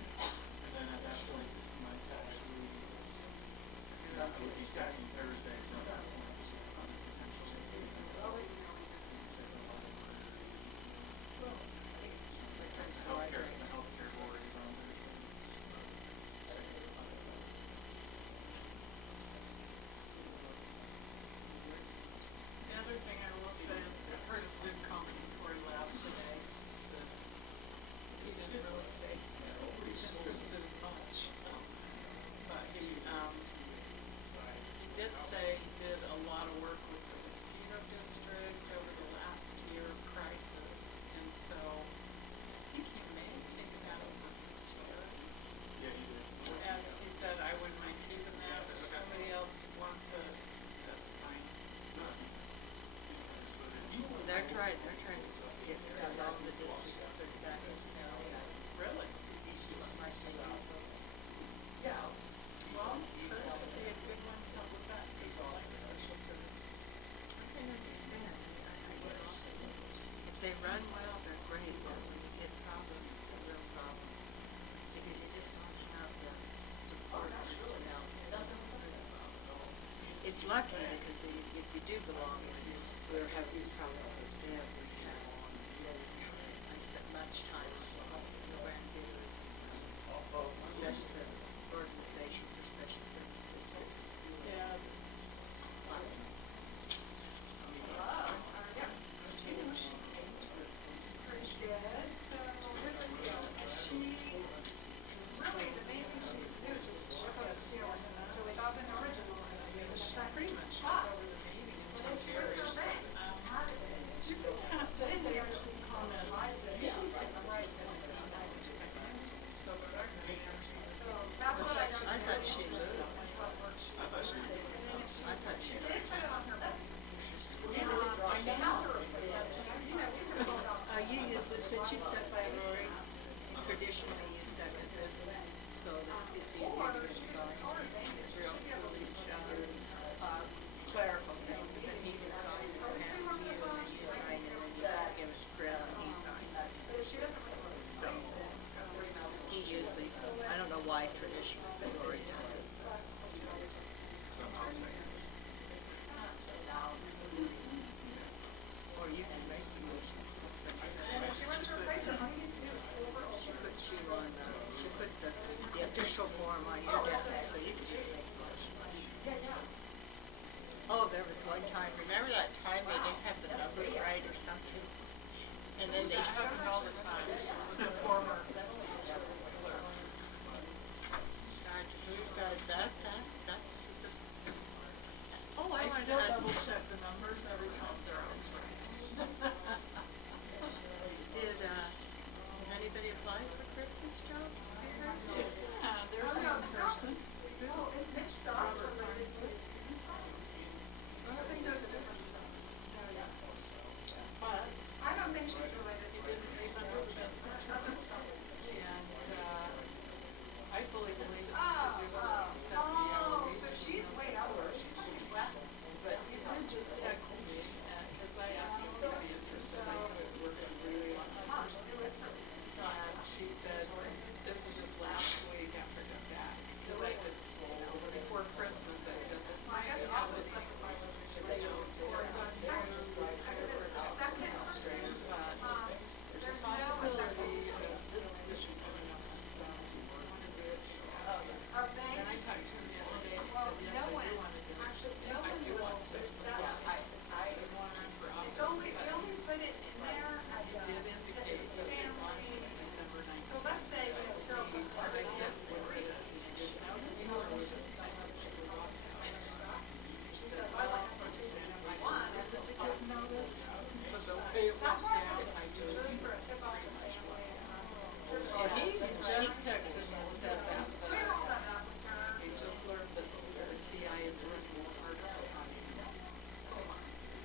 then at that point, it might actually, that would be second Thursdays at that point. The healthcare board is on there. The other thing I will say is, Curtis did call me before he left today, that he didn't really say he's interested much. But he did say he did a lot of work with the mosquito district over the last year of crisis, and so I think he may have taken that over from Terry. Yeah, you did. And he said, I wouldn't mind keeping that, but if somebody else wants it, that's fine. They're trying to get along the district, but that is now. Really? Yeah. Well, Curtis would be a good one to help with that, people like social service. I can understand. I guess if they run well, they're great, but when you get problems, it's a real problem. Because you just don't have the support personnel. It's lucky because if you do belong, we're having problems with them. I spent much time with the grandkids, especially the Organization for Special Service Districts. Yeah. So, she, really, the main thing she needs to do is just show up here. So without an original, it's pretty much shot. You don't have to say everything comments. So exactly. So that's what I got. I thought she moved. I thought she did moved. put it on her back. I know. You usually, since you set by Rory, traditionally you second this, so that it's easier to decide. Real foolish, clerical things, and he can sign it, and you sign it, and you give it to Chris, and he signs it. So, he usually, I don't know why traditionally, but Rory does it. Or you can make the motion. And if she wants to replace her, all you need to do is pull over. She puts you on, she put the official form on your desk, so you can just make the motion. Oh, there was one time, remember that time they didn't have the numbers right or something? And then they. It happened all the time with the former. That's. Oh, I wanted to still ask- double check the numbers every time they're always right. Has anybody applied for Chris's job? Yeah, there's one person. No, it's Mitch Stotts related to his inside. I think there's a different Stotts. But I don't think she's related he to didn't leave under the best of terms. And I fully believe it's because he was 70 hour weeks. So she's way out there. She's like west. But he did just text me, because I asked him if he'd be interested, I could work with Rudy on that person. And she said, last week after I got back, because I could, before Christmas, I said, this might be how it is. It's only, we only put it in there as a family. So let's say, you know, girl comes by and said, she says, I like one, and the kid notice. That's why I just room for a tip off the family. He just texted me and said that, but Clear all that up with her. he just learned that the TI is working hard on it.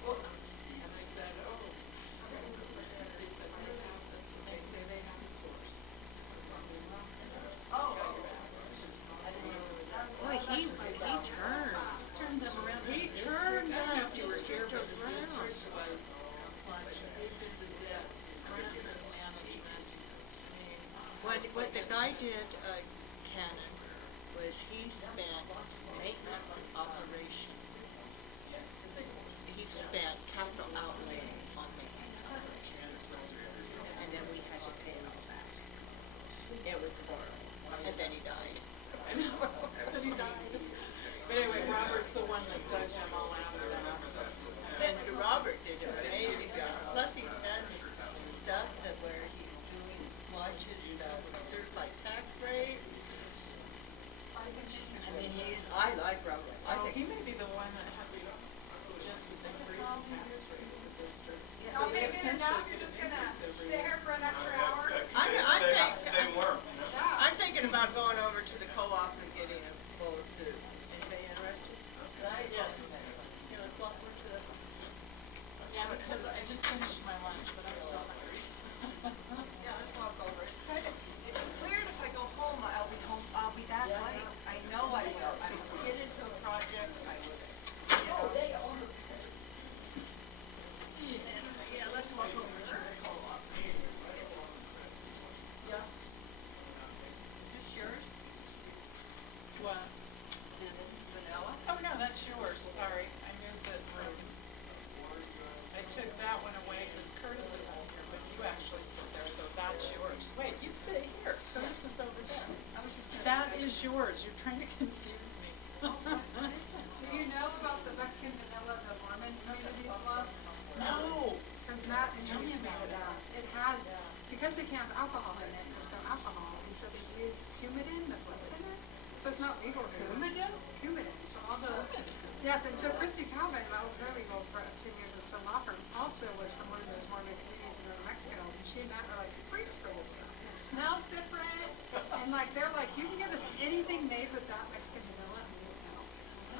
And I said, oh. He said, I have this, and they say they have a source. Boy, he turned. Turned them around. He turned that District district of the around. district was, they've been to debt, grant mismanagement. What the guy did, Cannon, was he spent maintenance and operations. He spent capital outlay on maintenance and operations. And then we had to pay it all back. It was horrible. And then he died. But he died. But anyway, Robert's the one that dug them all out of that. And Robert did an amazing job. Plus he's done stuff that where he's doing watches, certified tax rate. I mean, I like Robert. I Oh, think he may be the one that had suggested them raising tax rate for the district. So maybe enough, you're just gonna sit here for an extra hour? I'm thinking about going over to the co-op and getting a bowl of soup. Anybody interested? Yes. Okay, let's walk over to the. Yeah, because I just finished my lunch, but I'm still hungry. Yeah, let's walk over. It's kind of, it's weird if I go home, I'll be that late. I know I will. I'm committed to a project, I would, you know. Yeah, let's walk over to the co-op. Yeah. Is this yours? What? This vanilla? Oh, no, that's yours, sorry. I moved it from, I took that one away because Curtis isn't here, but you actually sit there, so that's yours. Wait, you sit here. Curtis is over there. That is yours. You're trying to confuse me. Do you know about the Mexican vanilla the Mormon communities love? No. Because Matt introduced me to that. It has, because they can't have alcohol in it, there's no alcohol, and so they use humidin, the blood thinner. So it's not legal. Humidin? Humidin, so all the, yes, and so Christy Calvin, my old paralegal for 10 years at some law firm, also was from one of those Mormon communities in Northern Mexico, and she and Matt are like freaks for this stuff. It smells different, and like, they're like, you can give us anything made with that Mexican vanilla, and we don't know.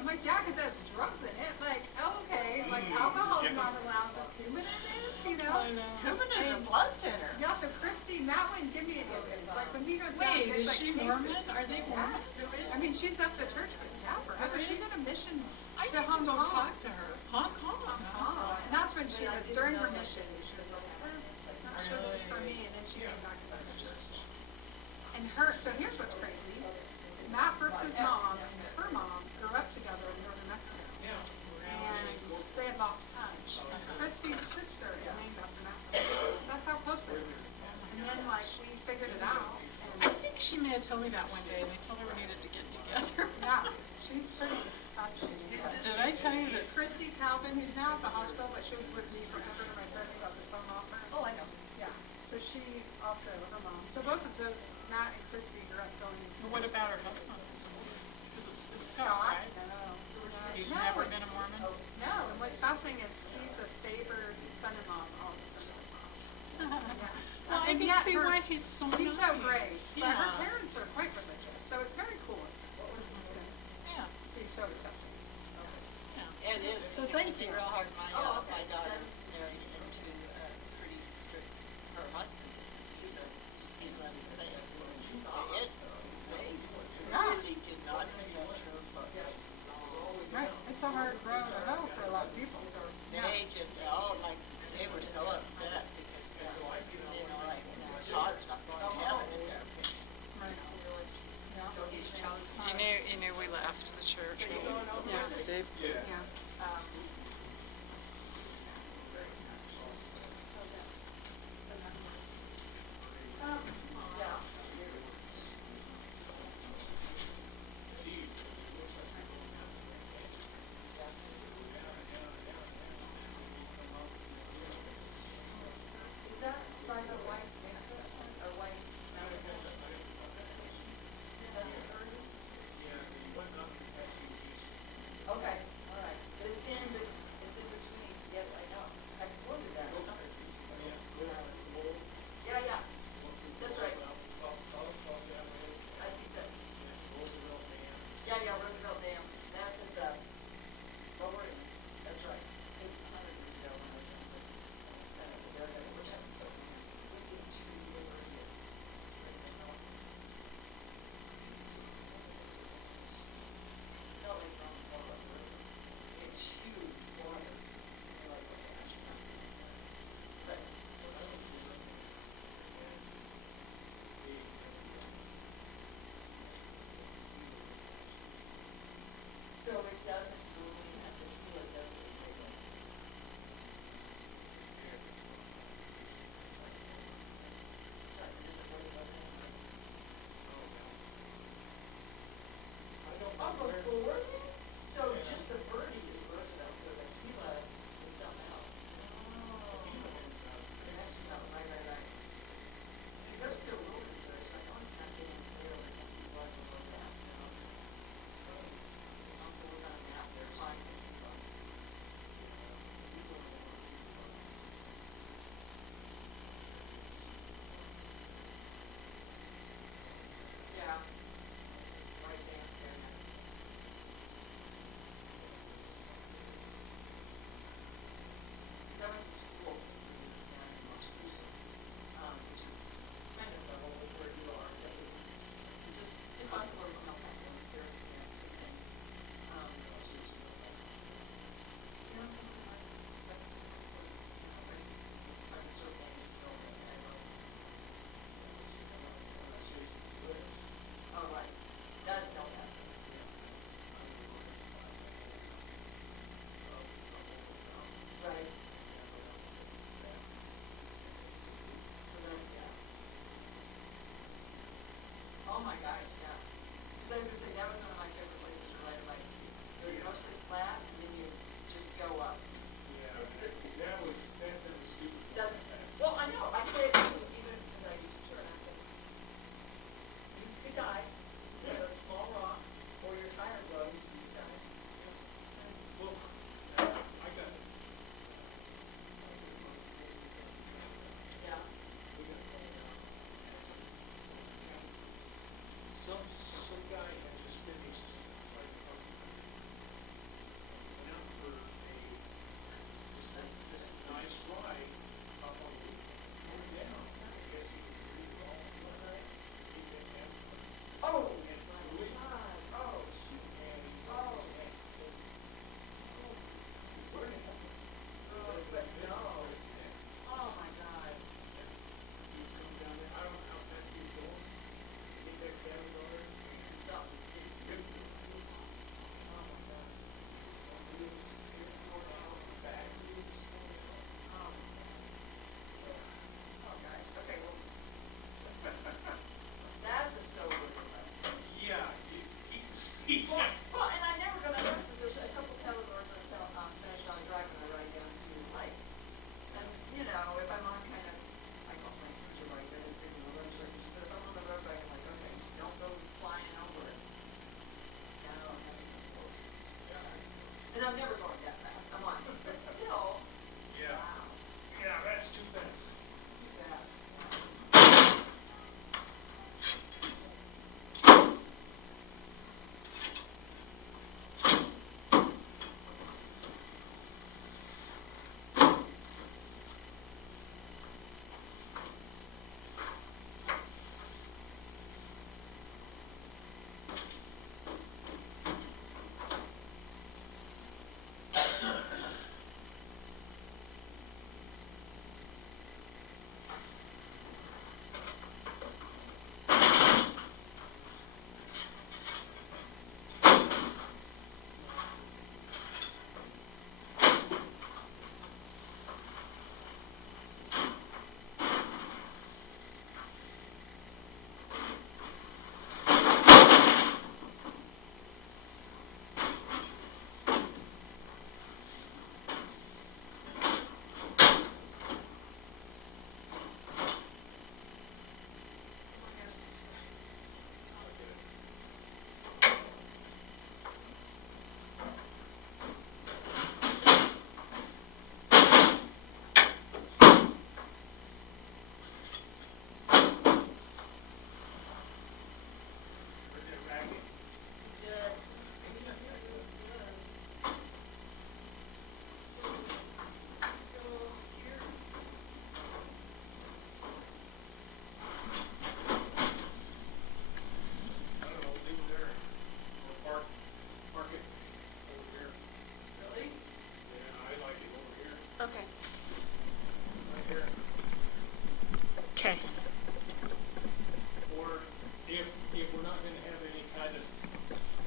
I'm like, yeah, because it has drugs in it. Like, okay, like alcohol's not allowed, but humidin is, you know? I know. Humidin is a blood thinner. Yeah, so Christy, Matt wouldn't give me any of it. Like when he goes down, Wait, there's is like she cases. Mormon? Are they Mormon? Yes. I mean, she's left the church for forever. She's on a mission I to need to Hong go Kong. talk to her. Hong Kong? And that's when she was, during her mission, she was like, not sure that's for me, and then she came back to the church. And her, so here's what's crazy. Matt Brooks's mom and her mom grew up together in Northern Mexico. And they had lost touch. Christy's sister is named after Matt. That's how close they were. And then like, we figured it out. I think she may have told me that one day, and they told her we needed to get together. Yeah, she's pretty fascinating. Did I tell you that? Christy Calvin, who's now at the hospital, but she was with me forever, my friend about the son offer. Oh, I know. Yeah, so she also, her mom, so both of those, Matt and Christy grew up going to. So what about her husband? Because it's Scott, Scott? right? No. He's No. never been a Mormon? No, and what's fascinating is he's the favored son-in-law of all the sons-in-laws. Yes. Well, I And can yet see her- why he's so nice. He's so great, but her Yeah. parents are quite religious, so it's very cool. He's gonna Yeah. be so accepting. It is. So thank you. Real hard. My daughter married into pretty strict, her husband he's a player. They really did not accept her for Right, it's a hard road to hoe for a lot of people. They just, they were so upset because, like, Todd's not going to heaven in their opinion. Right. Dave? Yeah. Yeah. Okay, all right. But it's in, it's in between, yes, I know. I quoted that. Yeah, yeah, that's right. I think that. Yeah, yeah, Roosevelt Dam, that's at the lower end, that's right. It's 100 years ago when I was young, but it's kind of there, which happens so. We need to lower it. No, they don't follow the river. It's huge water. And you're like, okay, I should not do that. But, so it doesn't really have to do it, does it? Almost forward. So just the Verde is Roosevelt, so the Gila is something else. Oh. The next one, right, right, right. And there's still wilderness there, so I know it's not getting clear, but it's people like to look at, you know. I'm still looking on a map there, fine. Yeah. Right there, there now. I went to school down in Massachusetts, which is kind of the whole where you are, so it's just impossible from El Paso, it's very interesting. You know, some of the places, that's the like, surveying, building, and I wrote. Oh, right, that's El Paso. Right. So then, yeah. Oh my God, yeah. Because I was gonna say, that was one of my favorite places to ride a bike. It was mostly flat, and then you just go up. That was stupid. That's, well, I know, I say it too, even as I used to turn, I said, you could die, you have a small rock, or your tire blows, you die. Look, I got it. Yeah. Some guy had just finished like went out for just a nice ride up on the going down. I guess he was really wrong. He didn't have Oh, and my Louis, God, oh, shoot. and he Oh. was Oh, but no. Oh, my God. he was coming down there. I don't know how fast he was going. He hit that cabin door and Something. hit the Oh, my God. wheels, poured out, back wheels poured out. Oh, oh, gosh, okay, well. That's a sober lesson. Yeah, he was speed. Well, and I never got to notice, but there's a couple California on Spanish Valley Drive when I ride down to the lake. And, you know, if I'm on kind of, I call my cruiser bike, I didn't think of the road surface, but if I'm on the road bike, I'm like, okay, don't go flying over it. No, and I'm never going that fast, I'm like, but still, Yeah. wow, Yeah, that's too fast. yeah.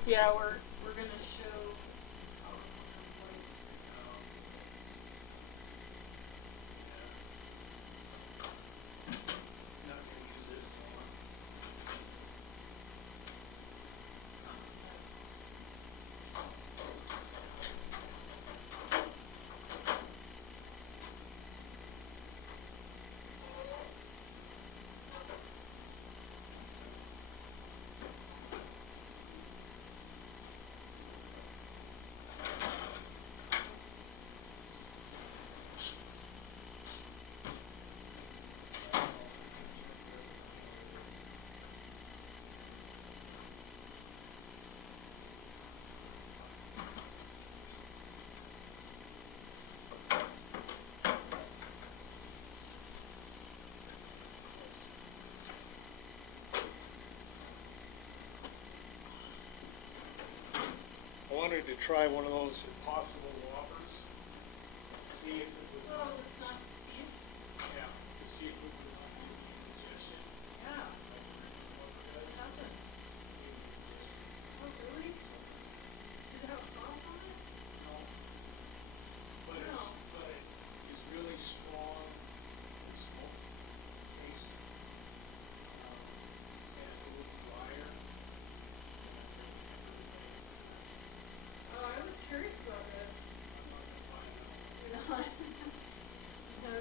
Yeah, we're gonna show. Not gonna use this one. I wanted to try one of those impossible whoppers. See if it would. Oh, it's not beef? Yeah, to see if it would not be a suggestion. Yeah. Nothing. Oh, really? Did it have sauce on it? But it's really strong and smoky taste. And it's a little drier. Oh, I was curious about this. I'm not gonna find out. You're not? No.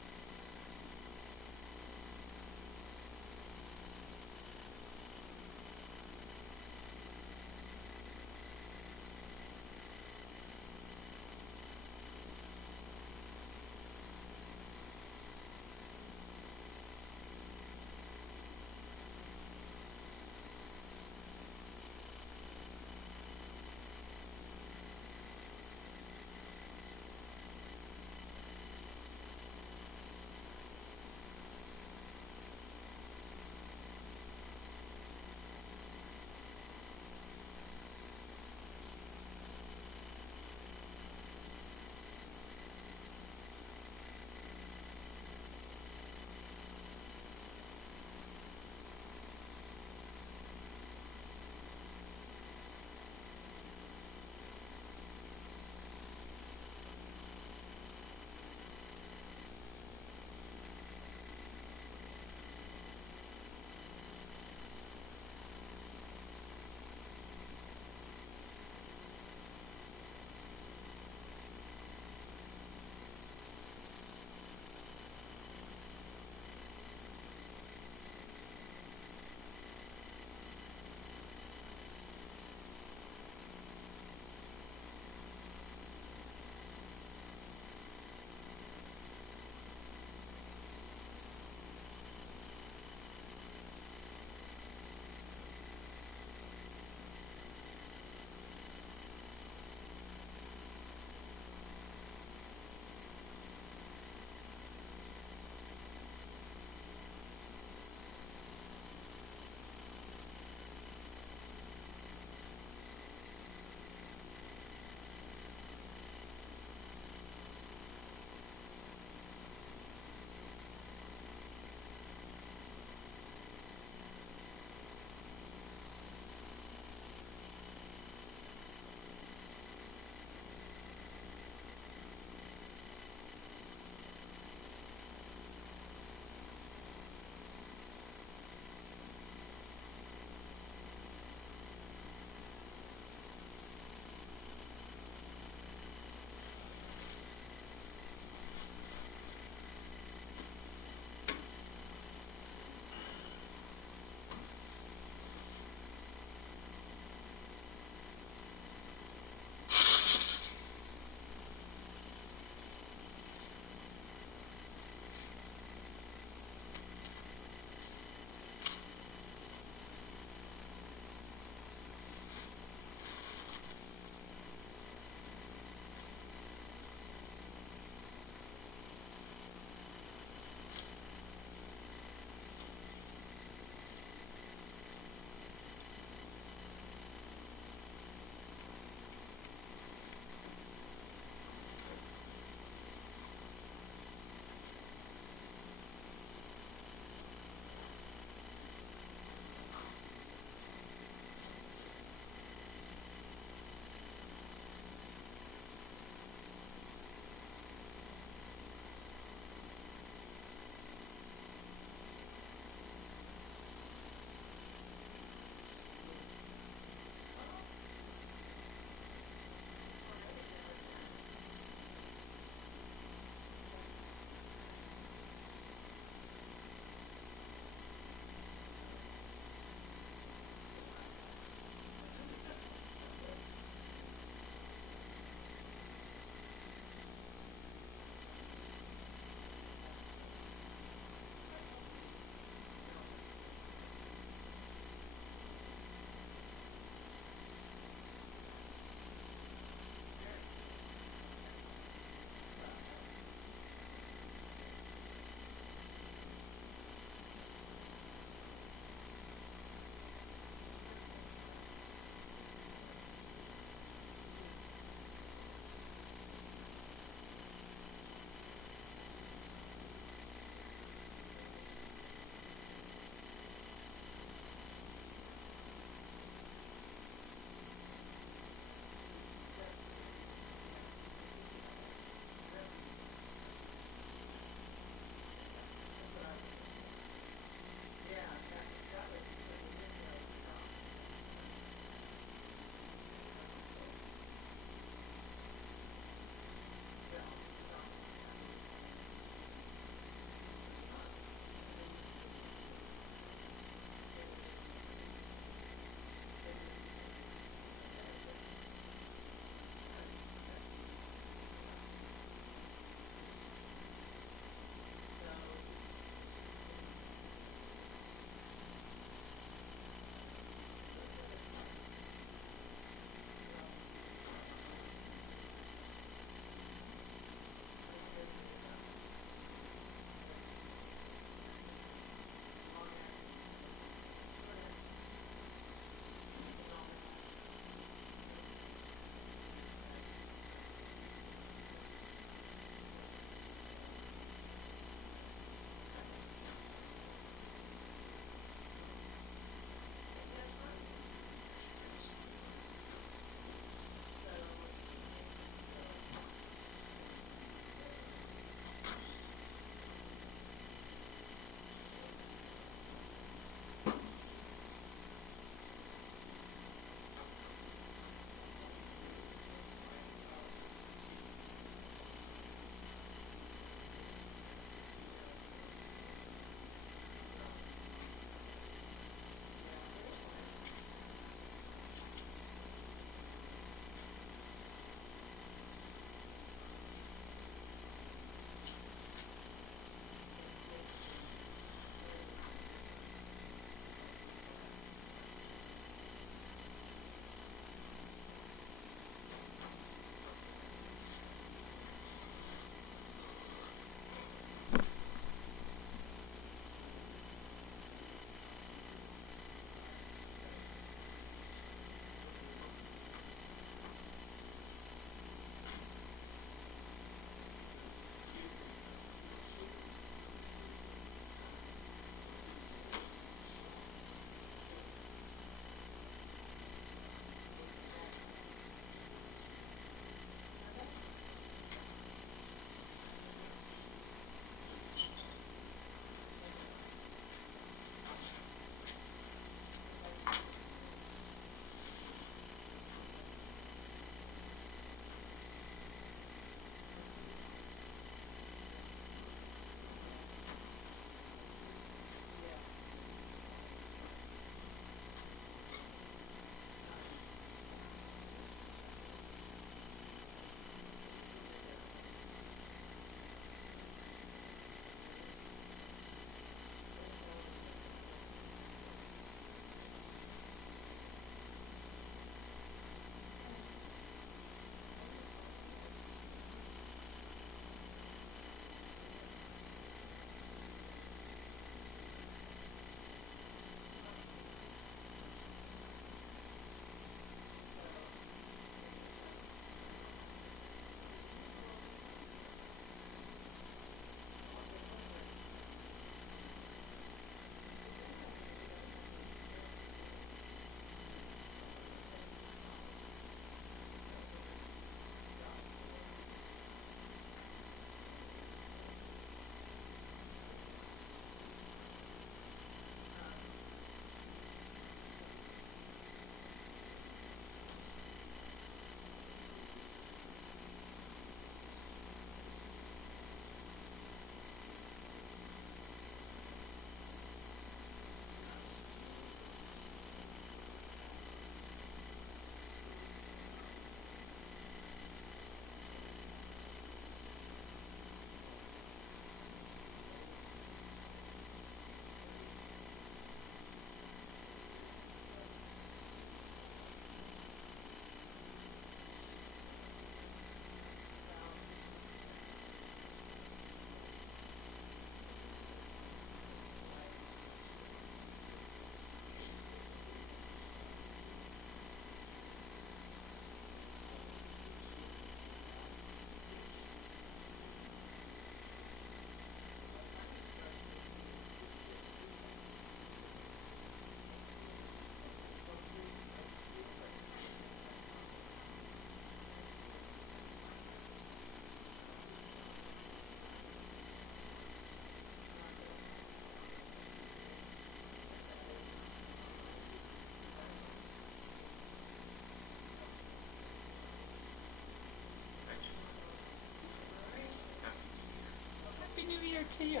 Back to you.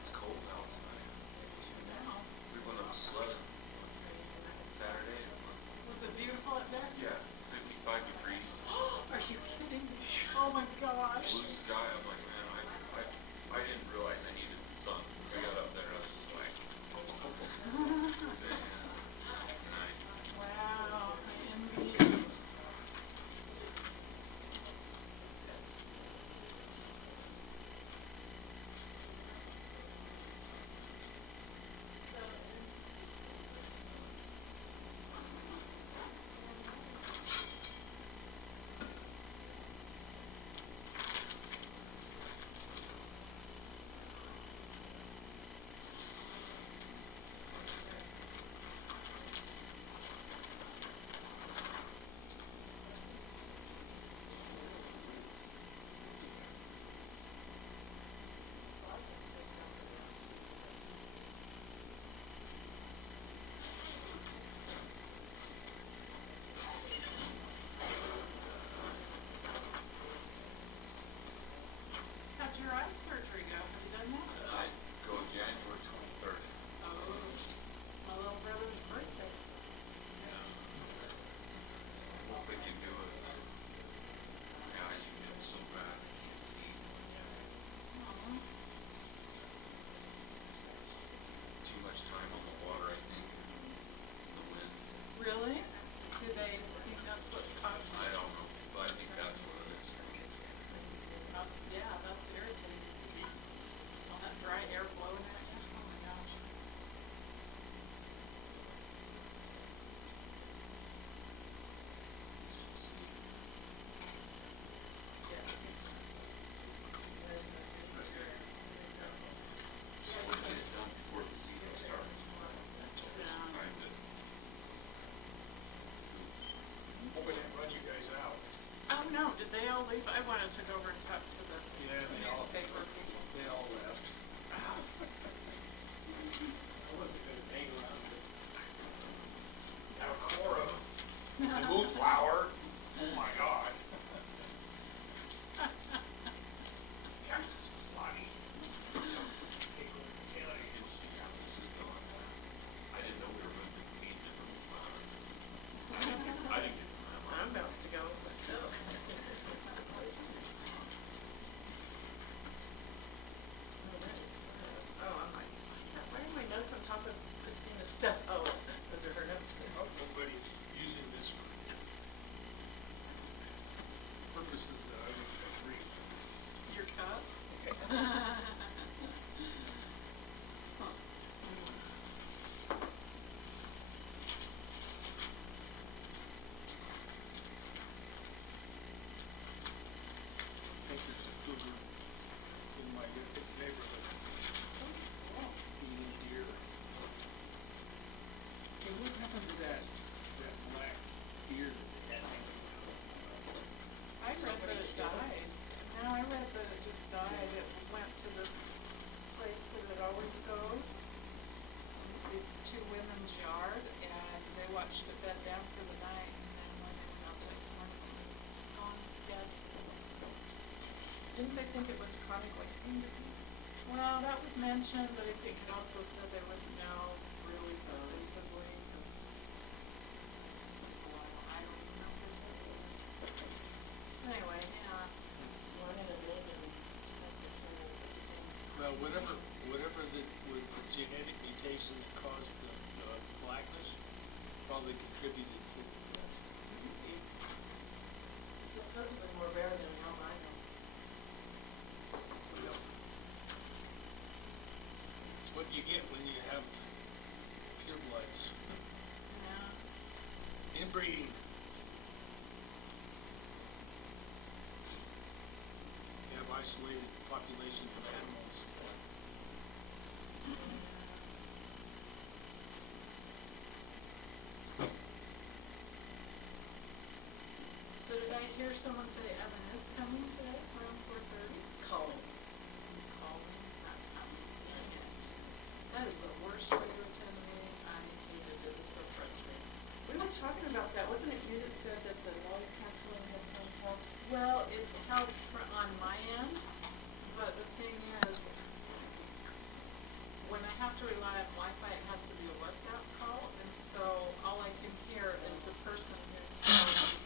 It's cold outside. We went up sledding Saturday. Was it beautiful up there? Yeah, 55 degrees, Are you kidding me? Oh my gosh. blue sky. I'm like, man, I didn't realize I needed the sun. I got up there and I was just like, nice. Wow, I envy you. How'd your eye surgery go? Have you done that? I go January 23rd. Oh, my little brother's birthday. Hope they can do it. My eyes are getting so bad, I can't see. Too much time on the water, I think. The wind. Really? Do they think that's what's causing I it? don't know, but I think that's what it is. Yeah, that's irritating. All that dry air blowing at you. Oh my gosh. So we get it done before the season starts. Kind of. Hope I didn't run you guys out. Oh no, did they all leave? I went and took over and talked to the Yeah, they all- newspaper people. They all left. I wasn't gonna hang around. Have a quorum. The moonflower. Oh my God. Yes, it's funny. Yeah, you can see how this is going. I didn't know we were going to be meeting in the flower. I didn't get the memo. I'm about to go myself. Oh, I'm like, why are my notes on top of Christina's stuff? Oh, those are her notes. I hope nobody's using this for purposes that I would agree. Your cup? I think there's a cougar in my neighborhood eating deer. Hey, what happened to that black deer that had? I read that it died. No, I read that it just died. It went to this place that it always goes. These two women's yard, and they watched it bed down for the night, and then when they went out the next morning, it was gone, dead. Didn't they think it was chronic wasting disease? Well, that was mentioned, but I think it also said they wouldn't know really conclusively, because it's been a while. I don't remember this one. Anyway, yeah. One in a million. That's as far as everything. Well, whatever that was the genetic mutation that caused the blackness probably contributed to that. Supposedly more rare than albino. It's what you get when you have purebloods. Yeah. Inbreeding. You have isolated populations of animals. So did I hear someone say Evan is coming today around 4:30? Calling. He's calling, not coming. Dang it. That is the worst way to attend a meeting. I hated it. It was so frustrating. We were talking about that. Wasn't it you that said that the noise canceling headphones help? Well, it helps on my end, but the thing is, when I have to rely on Wi-Fi, it has to be a WhatsApp call, and so all I can hear is the person whose phone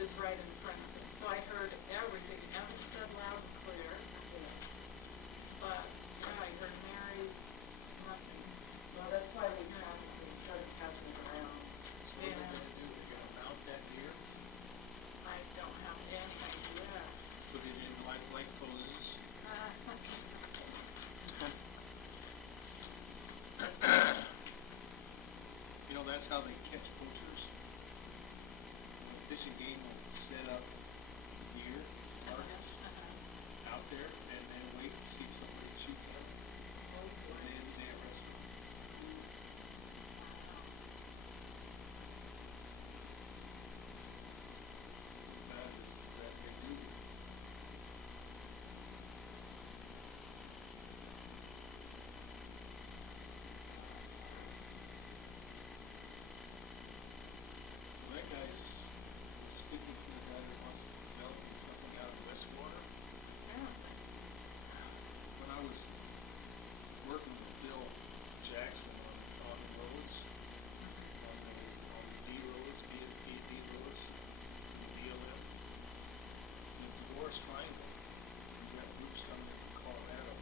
is right in front of me. So I heard everything Evan said loud and clear, but, yeah, I heard Mary, nothing. Well, that's why we started passing it around. Yeah, Mount that deer, I don't have any idea. put it in light poses. You know, that's how they catch poachers. The fishing game will set up deer targets out there and then wait to see if somebody shoots at them. And then they arrest them. That is that they do. Well, that guy's speaking to the guy that wants to develop something out of Westwater. When I was working with Bill Jackson on the roads, on the D roads, D roads, BLM, in the Dolores Triangle, you got groups coming in from Colorado,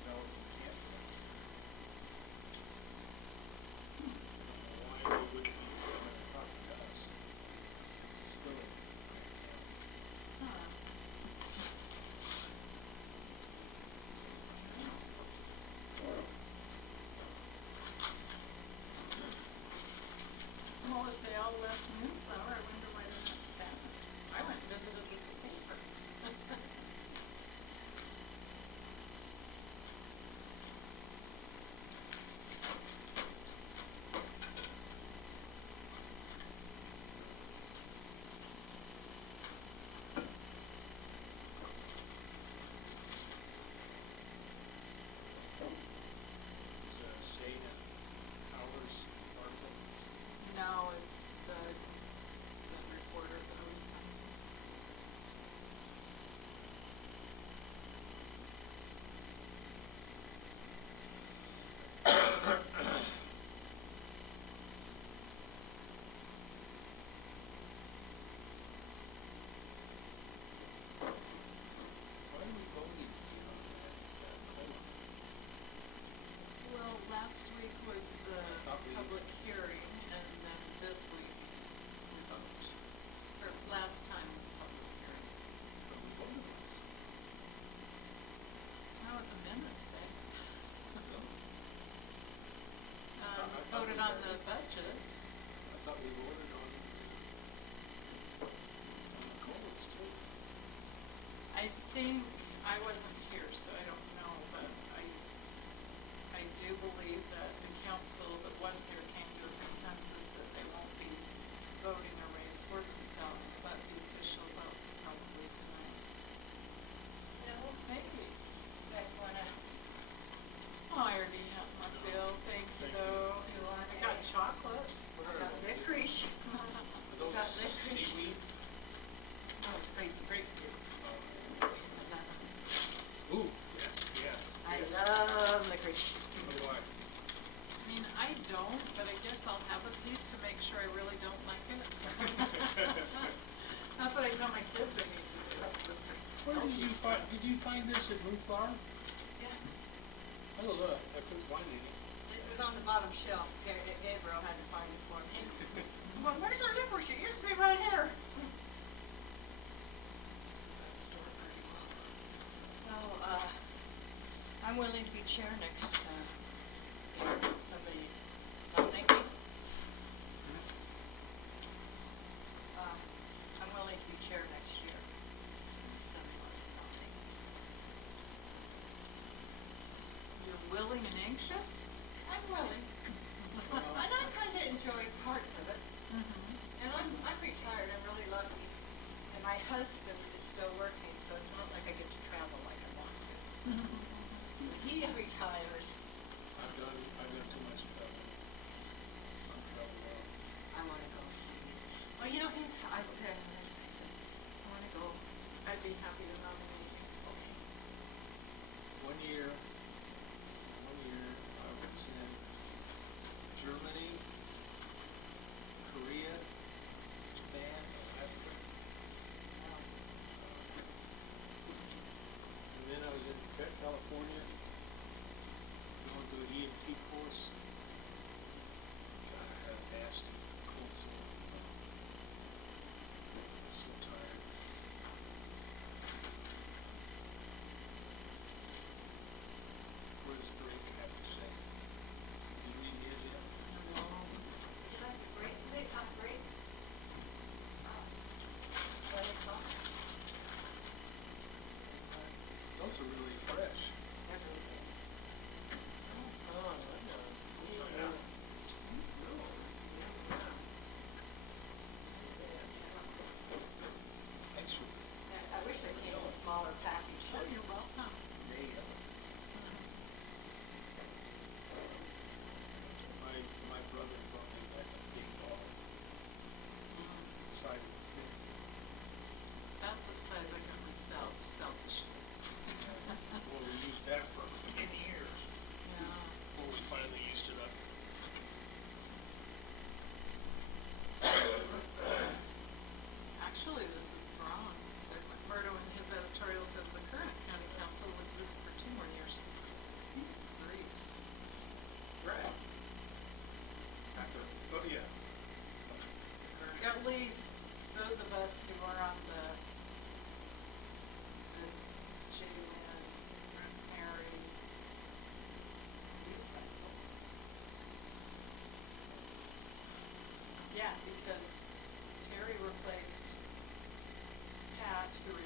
developing campgrounds. Why they wouldn't be coming to talk to us? It's still a Well, if they all left Moonflower, I wonder why they're not back. I went and visited with the paper. state and hours article. No, it's the reporter that I was talking to. Why do we voting on that COLA? Well, last week was the public hearing, and then this week we vote. Or last time was public hearing. But we voted on it. It's not what the minutes say. I thought Voted we on voted. the budgets. I thought we voted on the COLAs too. I think, I wasn't here, so I don't know, but I do believe that the council that was here came to a consensus that they won't be voting a raise for themselves, but the official vote's probably tonight. No, Maybe. you guys wanna, Oh, I already have my bill, thank you though. I got chocolate. I got licorice. Are those Got licorice. seaweed? No, it's great juice. Ooh, yeah. I love licorice. So do I. I mean, I don't, but I guess I'll have a piece to make sure I really don't like it. That's what I tell my kids they need to do. Where did you find this at Moonflower? Yeah, Oh, look, I put wine in it. it was on the bottom shelf. Gabriel had to find it for me. Well, where's our licorice? It used to be right here. That store pretty well. Well, I'm willing to be chair next, somebody nominating. I'm willing to be chair next year. Somebody wants to nominate. You're willing and anxious? I'm willing. And I kinda enjoy parts of it. And I'm retired, I'm really lucky. And my husband is still working, so it's not like I get to travel like I want to. When he retires, I've done too much travel. I'm travel well. I wanna go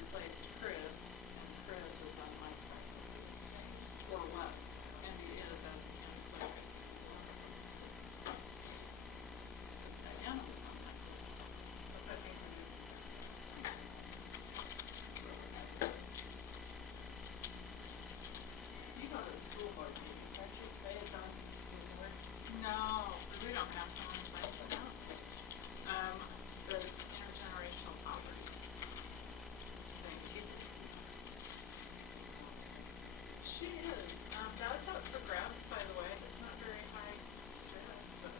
replaced Chris, and Chris is on my side. Or was, and he is as the county clerk. So. Diana was on my side. But I think we're using her. You go to the school board meetings, aren't you? Liaison to the school board? No, we don't have someone like that. The intergenerational poverty thing. She is. That's up for grabs, by the way. It's not very high stress, but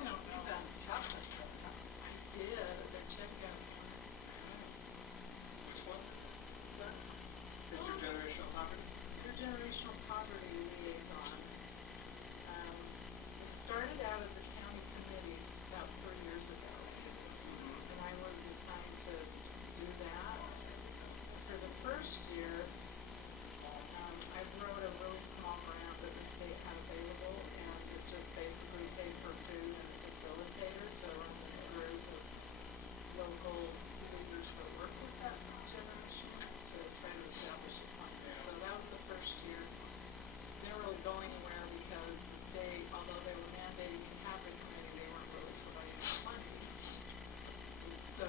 I don't know. Chocolate stuff. I did. They're checking. Which one? Intergenerational poverty? Intergenerational poverty liaison. It started out as a county committee about 3 years ago. And I was assigned to do that. For the first year, I wrote a really small grant that the state had available, and it just basically paid for food and a facilitator to run this group of local leaders that work with that generation to try to establish a plan. So that was the first year. Didn't really go anywhere because the state, although they were mandating to have the committee, they weren't really providing the money. And so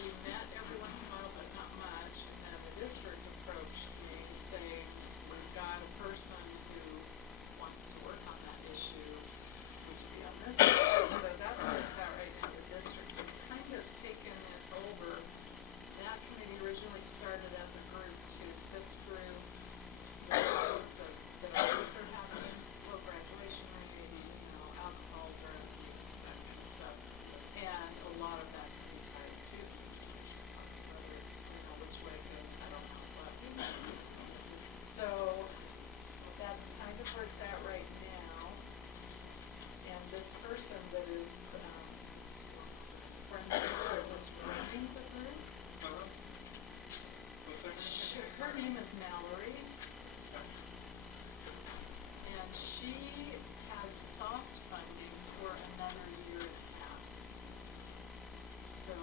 we met every once in a while, but not much. And then the district approached me to say, we've got a person who wants to work on that issue. Would you be on this? So that works out right now. The district has kind of taken it over. That committee originally started as a group to sift through the issues of that they're having, low graduation rate, alcohol, drug use, that kind of stuff. And a lot of that can be tied to, whether, which way it goes, I don't know, but. So, that's kind of where it's at right now. And this person that is, friends with what's running the group, her name is Mallory. And she has soft funding for another year and a half. So,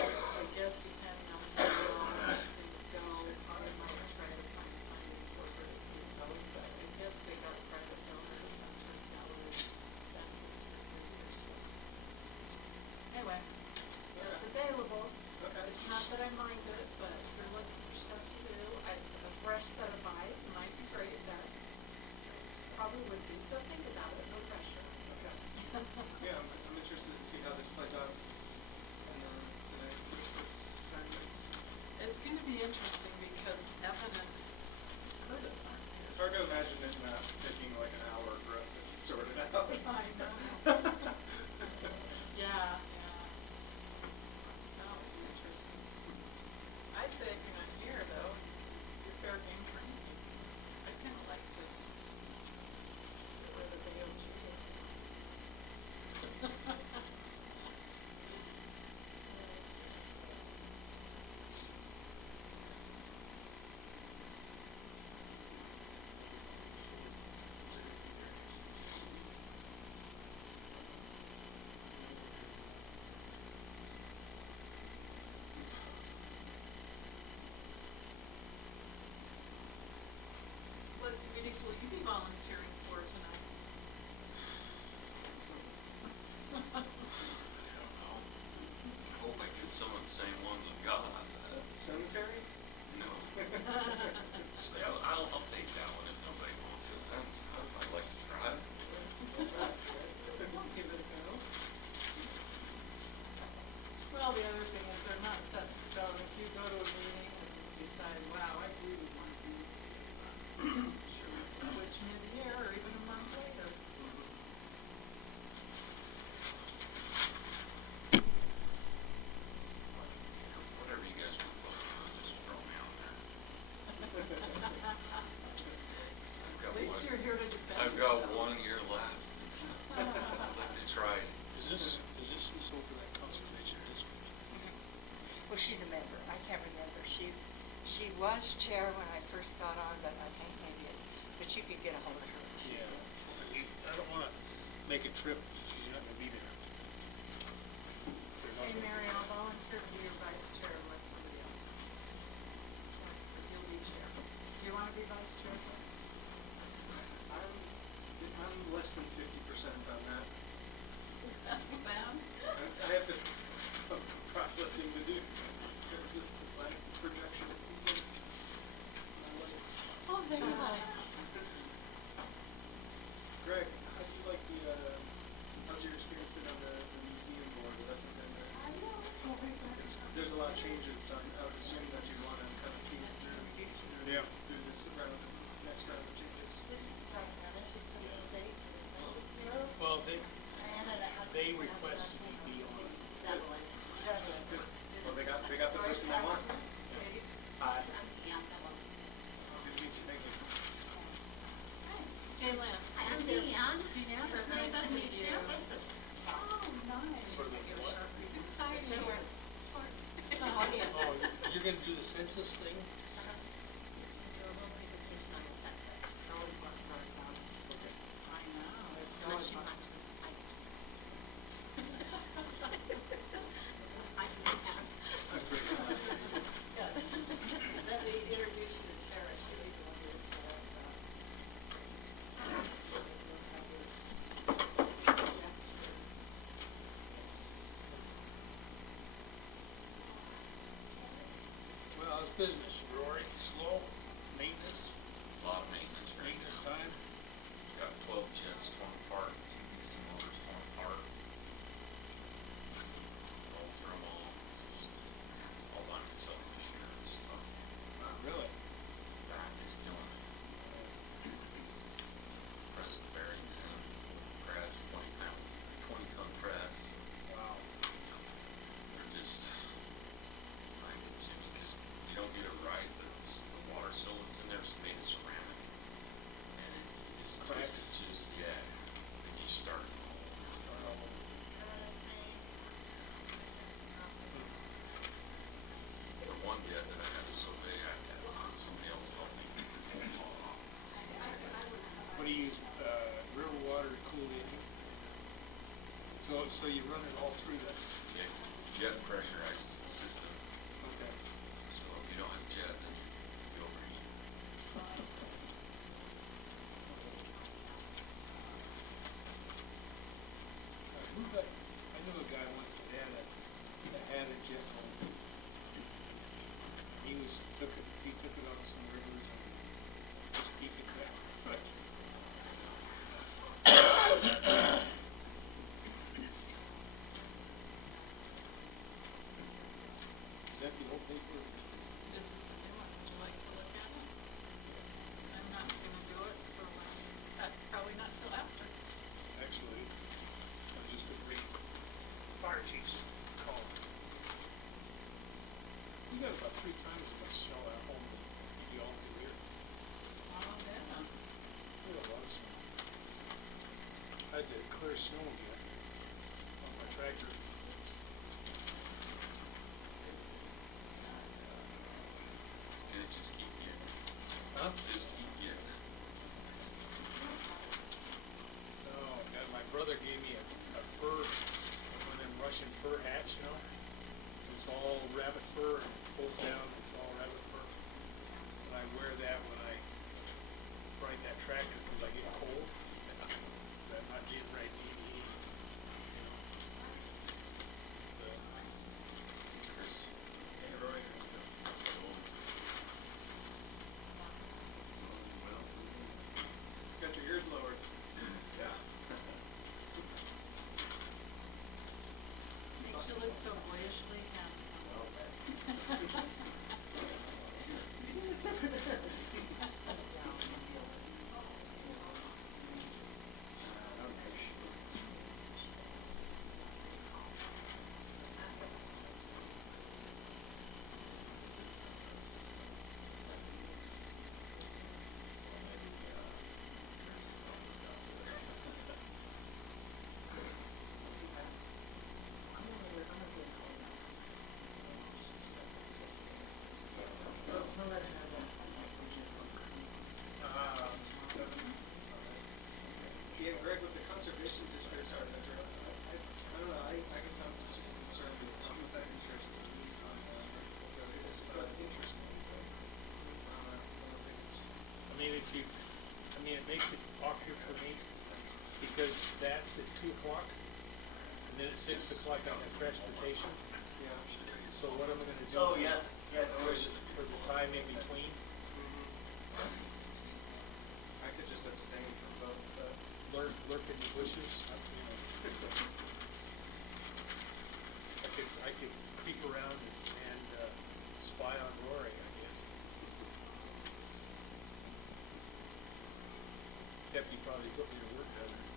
I guess depending on how long things go, I might try to find funding for her to keep going, but I guess they got a private donor to fund her salary benefits for 3 years, so. Anyway, it's available. It's not that I mind it, but if you're looking for stuff to do, a fresh set of eyes might be great. That probably would be. So think about it. No pressure. Okay. Yeah, I'm interested to see how this plays out tonight with this assignments. It's going to be interesting because Evan and Curtis aren't here. It's hard to imagine it not taking like an hour for us to sort it out. I know. Yeah. No, it'll be interesting. I say if you're not here, though, you're fair game for anything. I'd kind of like to get rid of the AOG. What committees will you be volunteering for tonight? Hoping it's some of the same ones I've got. Cemetery? No. So I'll take that one if nobody wants it. I'd like to try. Give it a go. Well, the other thing is they're not set in stone. If you go to a meeting and you decide, wow, I really want to be liaison, sure, we can switch mid-year or even a month later. Whatever you guys want to do, just throw me on there. At least you're here to defend I've got yourself. 1 year left. I'd like to try it. Is this over that conservation district? Well, she's a member. I can't remember. She was chair when I first got on, but I think but you could get a hold of her. Yeah. I don't want to make a trip if she's not going to be there. If they're Hey, Mary, I'll volunteer to be your vice chair unless somebody else wants to. But you'll be chair. Do you want to be vice chair? I'm less than 50% on that. That's them. I have to, some processing to do. There's a blank projection at some things. Oh, they are. Greg, how do you like how's your experience been on the museum board? Was that something that, there's a lot of changes, so I would assume that you'd want to kind of see it through this round, next round of changes. Well, they requested to be on. Well, they got the person they want. Hi. Good to meet you, thank you. Jay Lynn. Hi, I'm Deanne. Deanne, It's nice to meet you. Oh, nice. Exciting. Oh, you're gonna do the census thing? I know, it's really fun. Let me introduce you to Tara. She'll be doing this. Well, how's business, Rory? Slow? Maintenance? A lot of maintenance, right? Maintenance time? Got 12 jets torn apart, some motors torn apart. Roll through them all by myself this year and stuff. Really? Back is killing me. Press the bearings in, press, 20-ton press. Wow. They're just time consuming because you don't get it right, the water cylinder that's in there is made of ceramic. And it just, Cracks? then you start it all. The one jet that I had to survey, I had somebody else help me. What do you use, river water to cool the engine? So you run it all through the, Jet pressurizes the system, okay. so if you don't have jet, then you overheat. I knew a guy once that had a jet home. He took it on some rivers and just beat it back, but. Is that the old paper? This is the new one. Would you like to look at it? 'Cause I'm not gonna do it for, probably not till after. Actually, I was just gonna read fire chief's call. We got about 3 times as much snow at home as we all do here. Oh, yeah. We got a lot of snow. I had to clear snow again on my tractor. And it just keep getting, Huh? just keep getting it. Oh, God, my brother gave me a fur, one of them Russian fur hats, you know? It's all rabbit fur and pulled down, it's all rabbit fur. And I wear that when I ride that tractor because I get cold. I'm not getting right to eat, you know? Chris, Hey, Roy. Got your ears lowered. yeah. Makes you look so boyishly handsome. Yeah, Greg, with the conservation districts, I don't know, I guess I'm just concerned with if you, I mean, it makes it awkward for me, because that's at 2 o'clock, and then at 6 o'clock I have transportation. So what am I gonna do? Oh, for- yeah, no worries. For the time in between? I could just abstain from both stuff. Lurk in the bushes, you know. I could peek around and spy on Rory, I guess. Except you probably put me to work, doesn't it?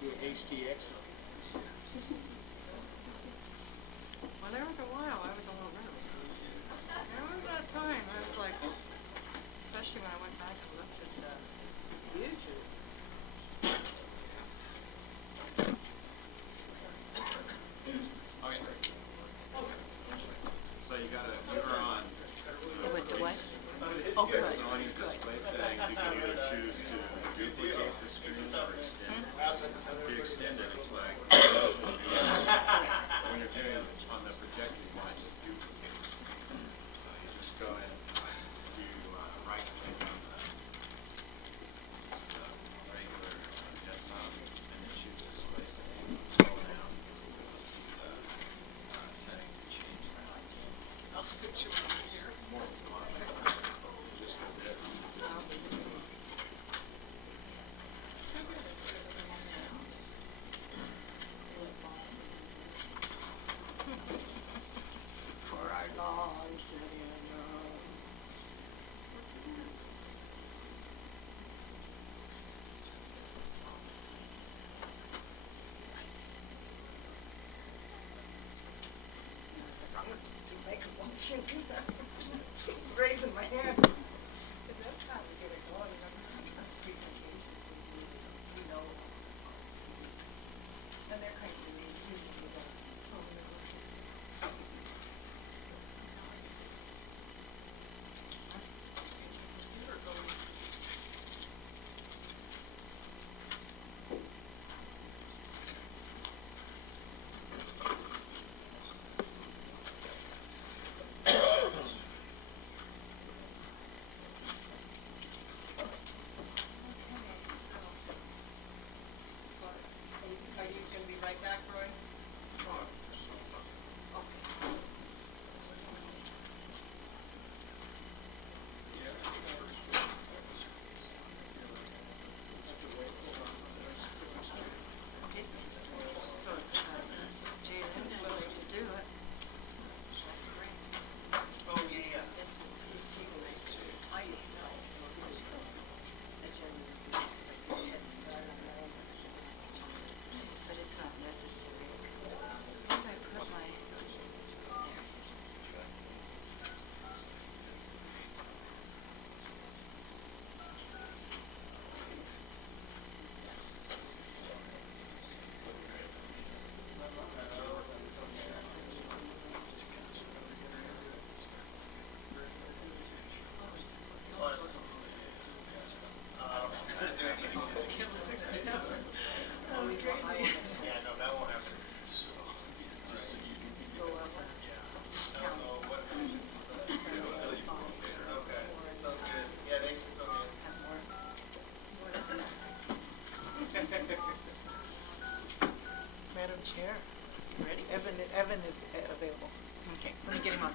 do a hasty exit. Well, there was a while I was a little nervous. There was that time, I was like, especially when I went back and looked at YouTube. So you you're on. With the what? Oh, good. So on your display setting, you can either choose to duplicate the screen or extend it. If you extend it, it's like, when you're doing on the projector, you want to just duplicate the screen. So you just go in, you right click on the regular desktop, and then choose display settings and scroll down. You'll see the setting to change that. I'll sit you over here. Just go there. For our laws and, I'm gonna just do make a motion, raising my hand. Because that's how we get it going, you know, sometimes presentations, we know, and they're kind of usually the Are you gonna be right back, Roy? Okay. So, Jalen's willing to do it. That's great. Oh, yeah. That's, I used to know. Head start on that. But it's not necessary. Where did I put my, there. Yeah, no, that won't happen. So, just so you Go up and count. Okay, sounds good. Yeah, thanks for coming in. Have more. Madam Chair. Ready? Evan is available. Okay. Let me get him on.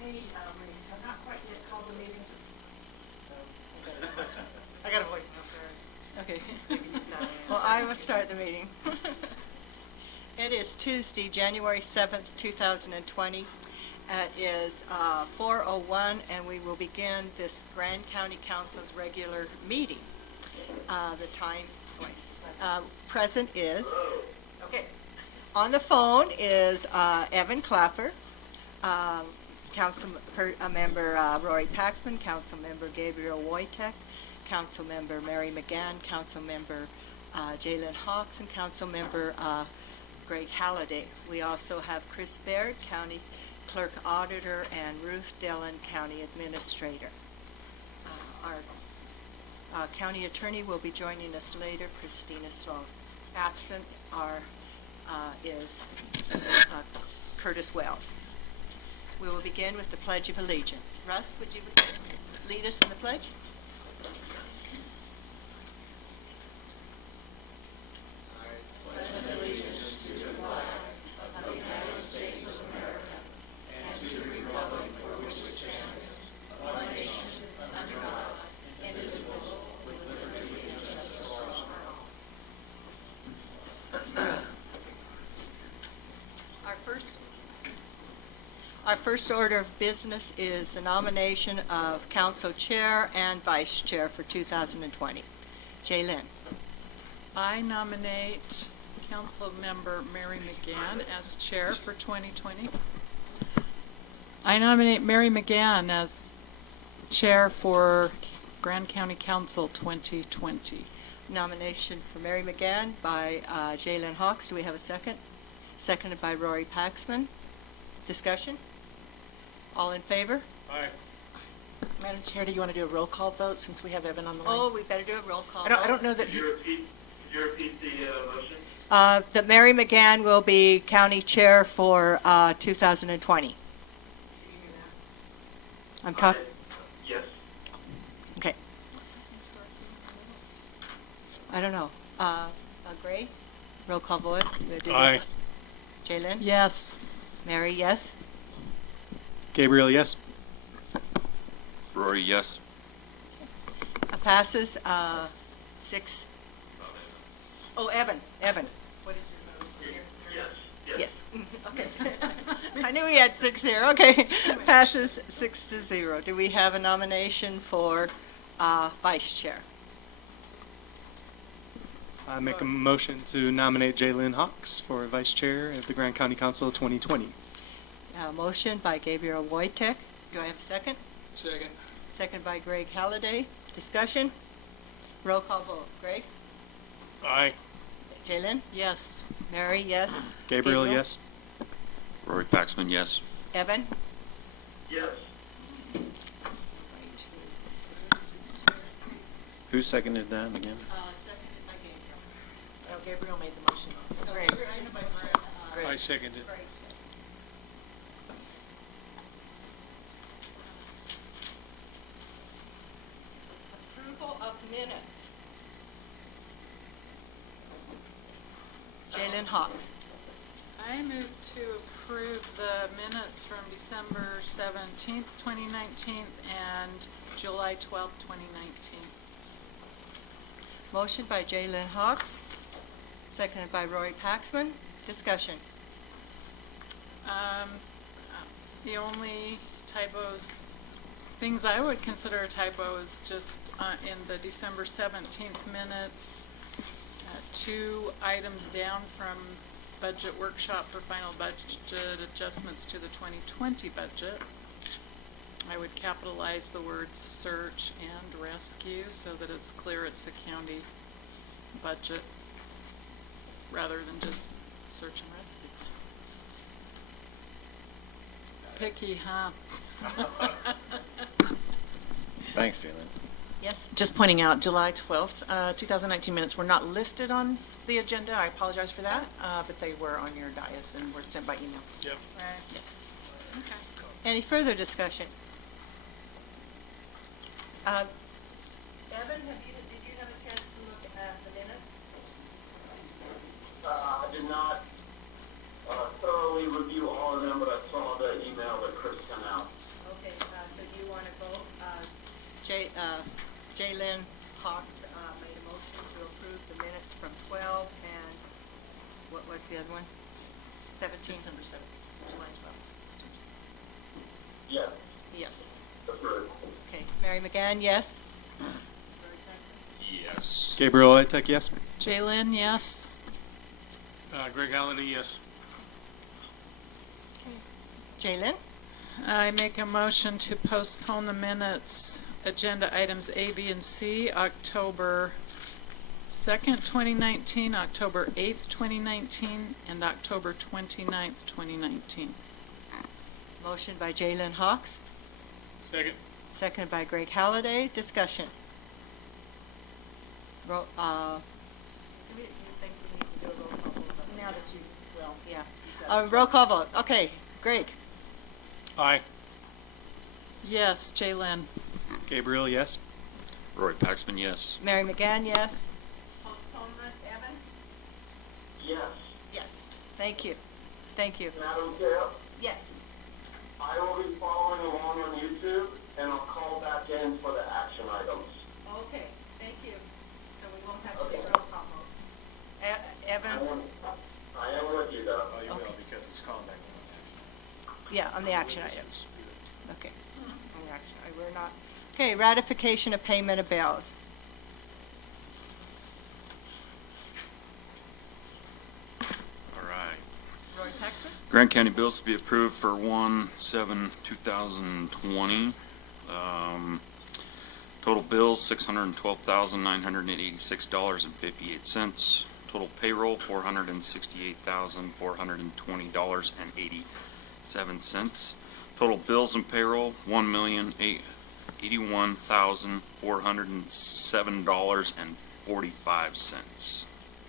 Hey, I've not quite yet called the meeting. I got a voicemail for Okay. maybe he's not in. Well, I will start the meeting. It is Tuesday, January 7th, 2020. It is 4:01, and we will begin this Grand County Council's regular meeting. The time, present is, Okay. on the phone is Evan Clapper, Member Rory Paxman, Councilmember Gabriel Wojtek, Councilmember Mary McGann, Councilmember Jalen Hawks, and Councilmember Greg Halliday. We also have Chris Baird, County Clerk Auditor, and Ruth Dillon, County Administrator. Our County Attorney will be joining us later, Christina Sloan. Absent is Curtis Wells. We will begin with the Pledge of Allegiance. Russ, would you lead us in the pledge? I pledge allegiance to the flag of the Our first order of business is the nomination of council chair and vice chair for 2020. Jaylyn. I nominate Councilmember Mary McGann as chair for 2020. I nominate Mary McGann as chair for Grand County Council 2020. Nomination for Mary McGann by Jaylyn Hawks. Do we have a second? Seconded by Rory Paxman. Discussion? All in favor? Aye. Madam Chair, do you want to do a roll call vote since we have Evan on the line? Oh, we better do a roll call. I don't know that Could he, you repeat the motion? That Mary McGann will be county chair for 2020. I'm talking. Yes. Okay. I don't know. Gray? Roll call vote. Aye. Jaylyn? Yes. Mary, yes? Gabriel, yes. Rory, yes. Passes 6. Oh, Evan. Yes. Okay. I knew we had 6 here. Okay. Passes 6-0. Do we have a nomination for vice chair? I make a motion to nominate Jaylyn Hawks for vice chair of the Grand County Council 2020. Motion by Gabriel Wojtek. Do I have a second? Second. Second by Greg Halliday. Discussion? Roll call vote. Greg? Aye. Jaylyn? Yes. Mary, yes? Gabriel, yes. Rory Paxman, yes. Evan? Yes. Who seconded that again? Seconded by Gabriel. oh, Gabriel made the motion. Great. I seconded. Approval of minutes. Jaylyn Hawks. I move to approve the minutes from December 17th, 2019 and July 12th, 2019. Motion by Jaylyn Hawks, seconded by Rory Paxman. Discussion. The only typos, things I would consider typos, just in the December 17th minutes, 2 items down from budget workshop for final budget adjustments to the 2020 budget. I would capitalize the words search and rescue so that it's clear it's a county budget rather than just search and rescue. Picky, huh? Thanks, Jaylyn. Yes? Just pointing out, July 12th, 2019 minutes were not listed on the agenda. I apologize for that, but they were on your dais and were sent by email. Yep. Right. Yes. Okay. Any further discussion? Evan, did you have a chance to look at the minutes? I did not thoroughly review all of them, but I saw the email that Chris sent out. Okay, so do you want to vote? Jaylyn Hawks made a motion to approve the minutes from 12 and, what's the other one? 17? December 7th, July 12th. Yes. Yes. Approved. Okay, Mary McGann, yes? Yes. Gabriel Wojtek, yes. Jaylyn, yes. Greg Halliday, yes. Jaylyn? I make a motion to postpone the minutes, agenda items A, B, and C, October 2nd, 2019, October 8th, 2019, and October 29th, 2019. Motion by Jaylyn Hawks, Second. seconded by Greg Halliday. Discussion. Do you think we need to do a roll call vote? Now that you, well, yeah. Roll call vote. Okay, Greg? Aye. Yes, Jaylyn. Gabriel, yes. Rory Paxman, yes. Mary McGann, yes? Postponement, Evan? Yes. Yes. Thank you. Thank you. Madam Chair, Yes. I will be following along on YouTube, and I'll call back in for the action items. Okay, thank you. So we won't have to do roll call vote. Evan? I am with you, though. Oh, you Okay. will, because it's calling back Yeah, on the action items. Okay. On the action, we're not, okay, ratification of payment of bills. All right. Roy Paxton? Grant County bills to be approved for 1/7/2020. Total bills, $612,986.58. Total payroll, $468,420.87. Total bills and payroll, $1,081,407.45.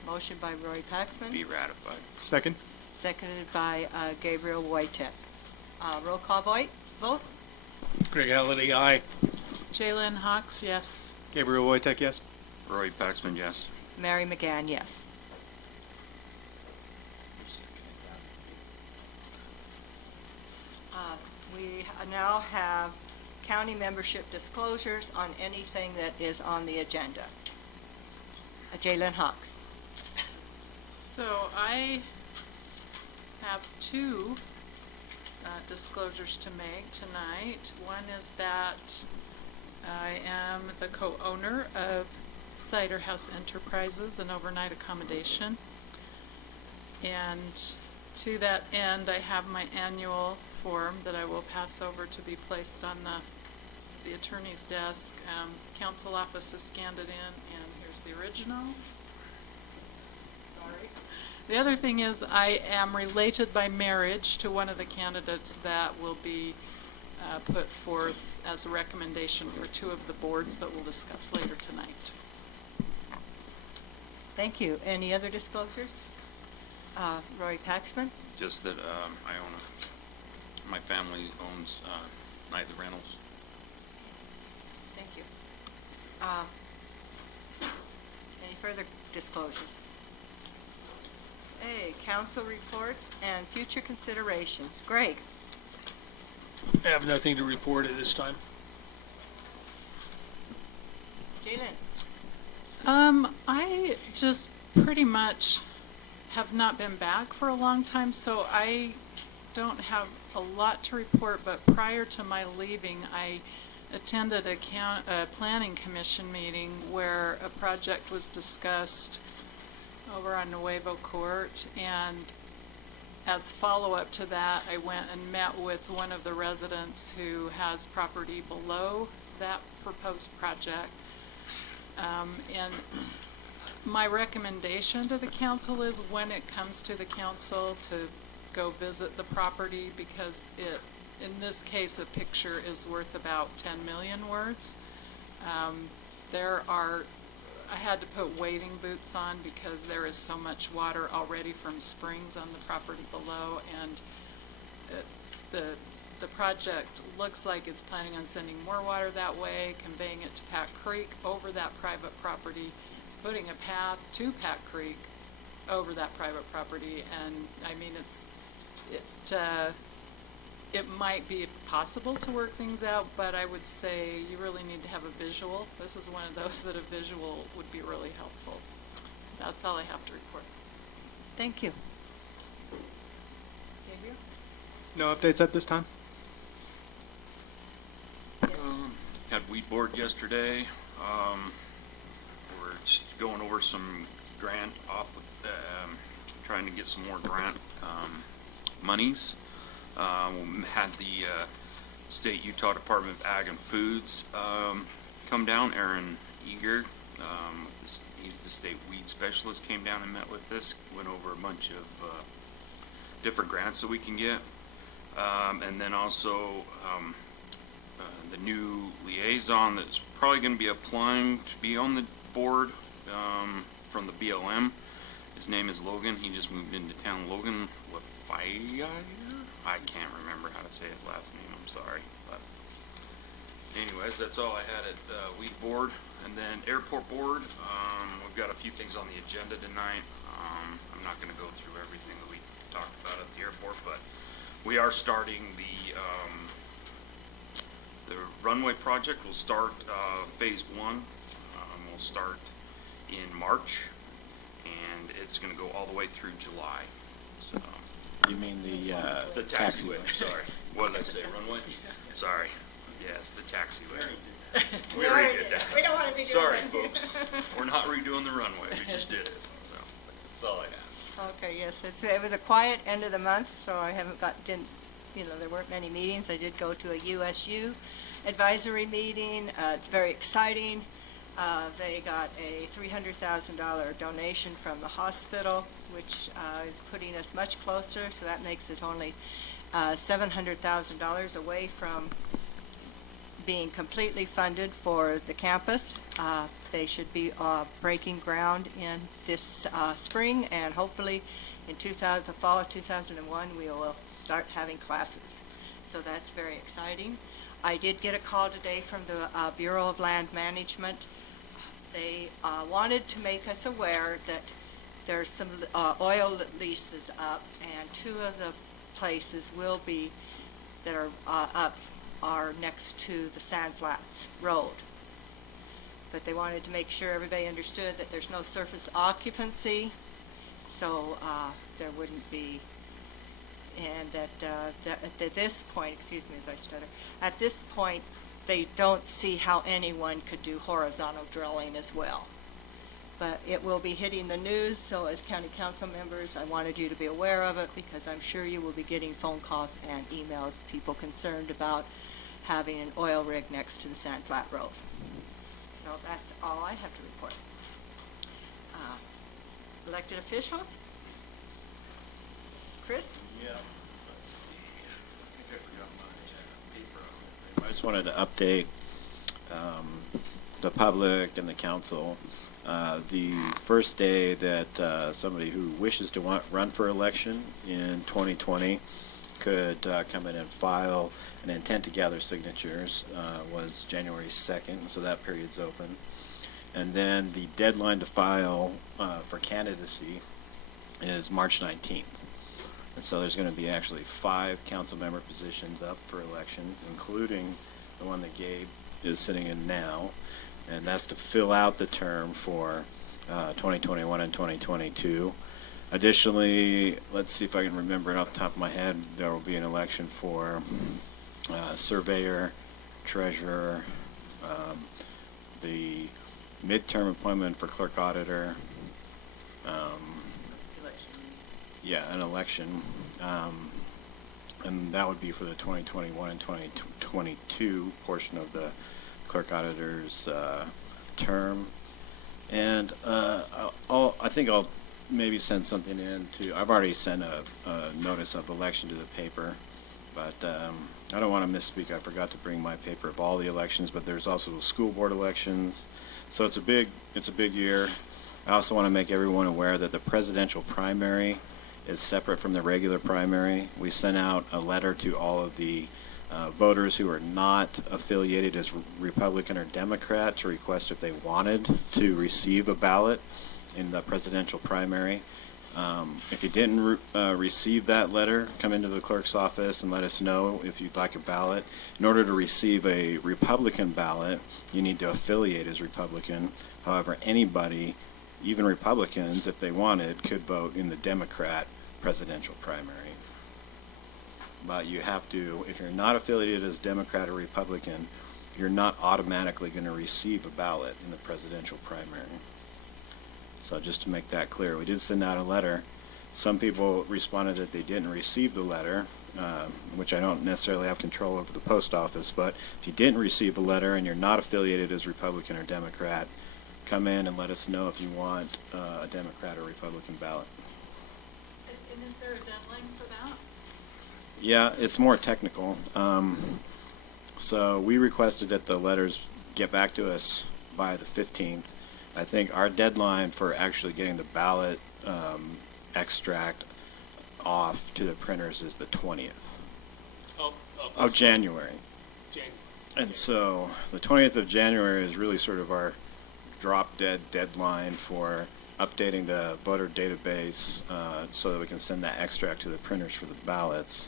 Motion by Roy Paxton, Be ratified. Second? seconded by Gabriel Wojtek. Roll call vote? Greg Halliday, aye. Jalen Hawks, yes. Gabriel Wojtek, yes. Roy Paxman, yes. Mary McGann, yes. We now have county membership disclosures on anything that is on the agenda. Jalen Hawks. So I have two disclosures to make tonight. One is that I am the co-owner of Cider House Enterprises, an overnight accommodation. And to that end, I have my annual form that I will pass over to be placed on the attorney's desk. Council office has scanned it in, and here's the original. Sorry. The other thing is I am related by marriage to one of the candidates that will be put forth as a recommendation for two of the boards that we'll discuss later tonight. Thank you. Any other disclosures? Roy Paxman? Just that my family owns Nightly Rentals. Thank you. Any further disclosures? Hey, council reports and future considerations. Greg? I have nothing to report at this time. Jalen? I just pretty much have not been back for a long time, so I don't have a lot to report, but prior to my leaving, I attended a planning commission meeting where a project was discussed over on Nuevo Court, and as follow-up to that, I went and met with one of the residents who has property below that proposed project. And my recommendation to the council is when it comes to the council to go visit the property, because in this case, a picture is worth about 10 million words. I had to put wading boots on because there is so much water already from springs on the property below, and the project looks like it's planning on sending more water that way, conveying it to Pack Creek over that private property, putting a path to Pack Creek over that private property, and I mean it might be possible to work things out, but I would say you really need to have a visual. This is one of those that a visual would be really helpful. That's all I have to report. Thank you. Gabriel? No updates at this time? Had weed board yesterday. We're just going over some grant trying to get some more grant monies. We had the State Utah Department of Ag and Foods come down. Aaron Eager, he's the state weed specialist, came down and met with us, went over a bunch of different grants that we can get. And then also the new liaison that's probably going to be applying to be on the board from the BLM. His name is Logan. He just moved into town. Logan Lafayette? I can't remember how to say his last name. I'm sorry. But anyways, that's all I had at weed board. And then airport board. We've got a few things on the agenda tonight. I'm not going to go through everything that we talked about at the airport, but we are starting the runway project. Will start phase 1. We'll start in March, and it's going to go all the way through July. So, You mean the The taxiway, sorry. What did I say, runway? Sorry. Yes, the taxiway. We already did that. We don't want to be doing Sorry, that. folks. We're not redoing the runway. We just did it. So, that's all I have. Okay, yes, it was a quiet end of the month, so I there weren't many meetings. I did go to a USU advisory meeting. It's very exciting. They got a $300,000 donation from the hospital, which is putting us much closer, so that makes it only $700,000 away from being completely funded for the campus. They should be breaking ground in this spring, and hopefully in the fall of 2001, we will start having classes. So that's very exciting. I did get a call today from the Bureau of Land Management. They wanted to make us aware that there's some oil leases up, and two of the places that are up are next to the Sand Flats Road. But they wanted to make sure everybody understood that there's no surface occupancy, so there wouldn't be, and that at this point, excuse me as I stutter, at this point, they don't see how anyone could do horizontal drilling as well. But it will be hitting the news, so as county council members, I wanted you to be aware of it, because I'm sure you will be getting phone calls and emails, people concerned about having an oil rig next to the Sand Flat Road. So that's all I have to report. Elected officials? Chris? Yeah, let's see. I think I forgot my paper on it. I just wanted to update the public and the council. The first day that somebody who wishes to run for election in 2020 could come in and file an intent to gather signatures was January 2nd, so that period's open. And then the deadline to file for candidacy is March 19th. And so there's going to be actually 5 council member positions up for election, including the one that Gabe is sitting in now. And that's to fill out the term for 2021 and 2022. Additionally, let's see if I can remember it off the top of my head, there will be an election for surveyor, treasurer, the midterm appointment for clerk auditor, an election, and that would be for the 2021 and 2022 portion of the clerk auditor's term. And I think I'll maybe send something in I've already sent a notice of election to the paper, but I don't want to misspeak. I forgot to bring my paper of all the elections, but there's also the school board elections. So it's a big year. I also want to make everyone aware that the presidential primary is separate from the regular primary. We sent out a letter to all of the voters who are not affiliated as Republican or Democrat to request if they wanted to receive a ballot in the presidential primary. If you didn't receive that letter, come into the clerk's office and let us know if you'd like a ballot. In order to receive a Republican ballot, you need to affiliate as Republican. However, anybody, even Republicans, if they wanted, could vote in the Democrat presidential primary. But you have to, if you're not affiliated as Democrat or Republican, you're not automatically going to receive a ballot in the presidential primary. So just to make that clear, we did send out a letter. Some people responded that they didn't receive the letter, which I don't necessarily have control over the post office, but if you didn't receive a letter and you're not affiliated as Republican or Democrat, come in and let us know if you want a Democrat or Republican ballot. And is there a deadline for that? Yeah, it's more technical. So we requested that the letters get back to us by the 15th. I think our deadline for actually getting the ballot extract off to the printers is the 20th of January. And so the 20th of January is really sort of our drop-dead deadline for updating the voter database so that we can send that extract to the printers for the ballots.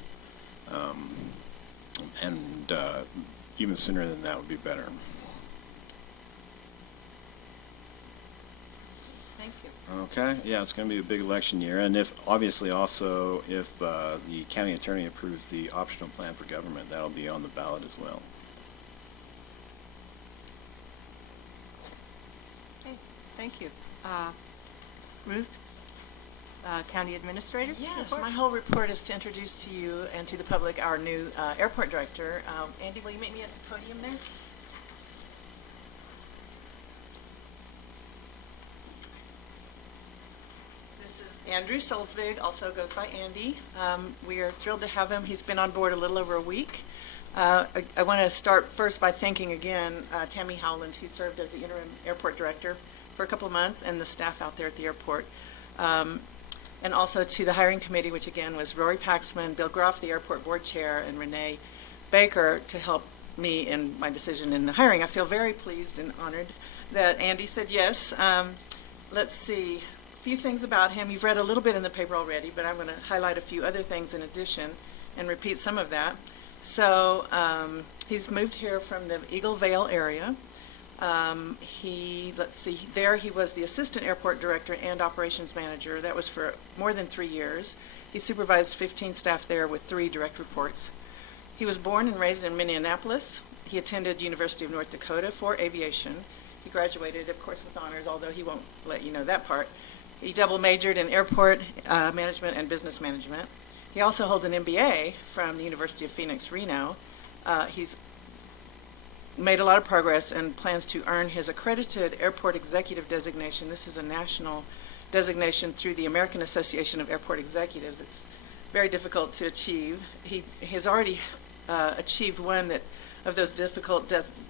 And even sooner than that would be better. Thank you. Okay, yeah, it's going to be a big election year, and if, obviously also, if the county attorney approves the optional plan for government, that'll be on the ballot as well. Okay, thank you. Ruth, County Administrator? Yes, report? my whole report is to introduce to you and to the public our new airport director. Andy, will you meet me at the podium there? This is Andrew Solzvig, also goes by Andy. We are thrilled to have him. He's been on board a little over a week. I want to start first by thanking again Tammy Howland, who served as the interim airport director for a couple of months, and the staff out there at the airport. And also to the hiring committee, which again was Rory Paxman, Bill Groff, the airport board chair, and Renee Baker to help me in my decision in the hiring. I feel very pleased and honored that Andy said yes. Let's see, a few things about him. You've read a little bit in the paper already, but I'm going to highlight a few other things in addition and repeat some of that. So he's moved here from the Eagle Vale area. Let's see, there he was the assistant airport director and operations manager. That was for more than 3 years. He supervised 15 staff there with 3 direct reports. He was born and raised in Minneapolis. He attended University of North Dakota for aviation. He graduated, of course, with honors, although he won't let you know that part. He double majored in airport management and business management. He also holds an MBA from the University of Phoenix, Reno. He's made a lot of progress and plans to earn his accredited airport executive designation. This is a national designation through the American Association of Airport Executives. It's very difficult to achieve. He has already achieved one of those difficult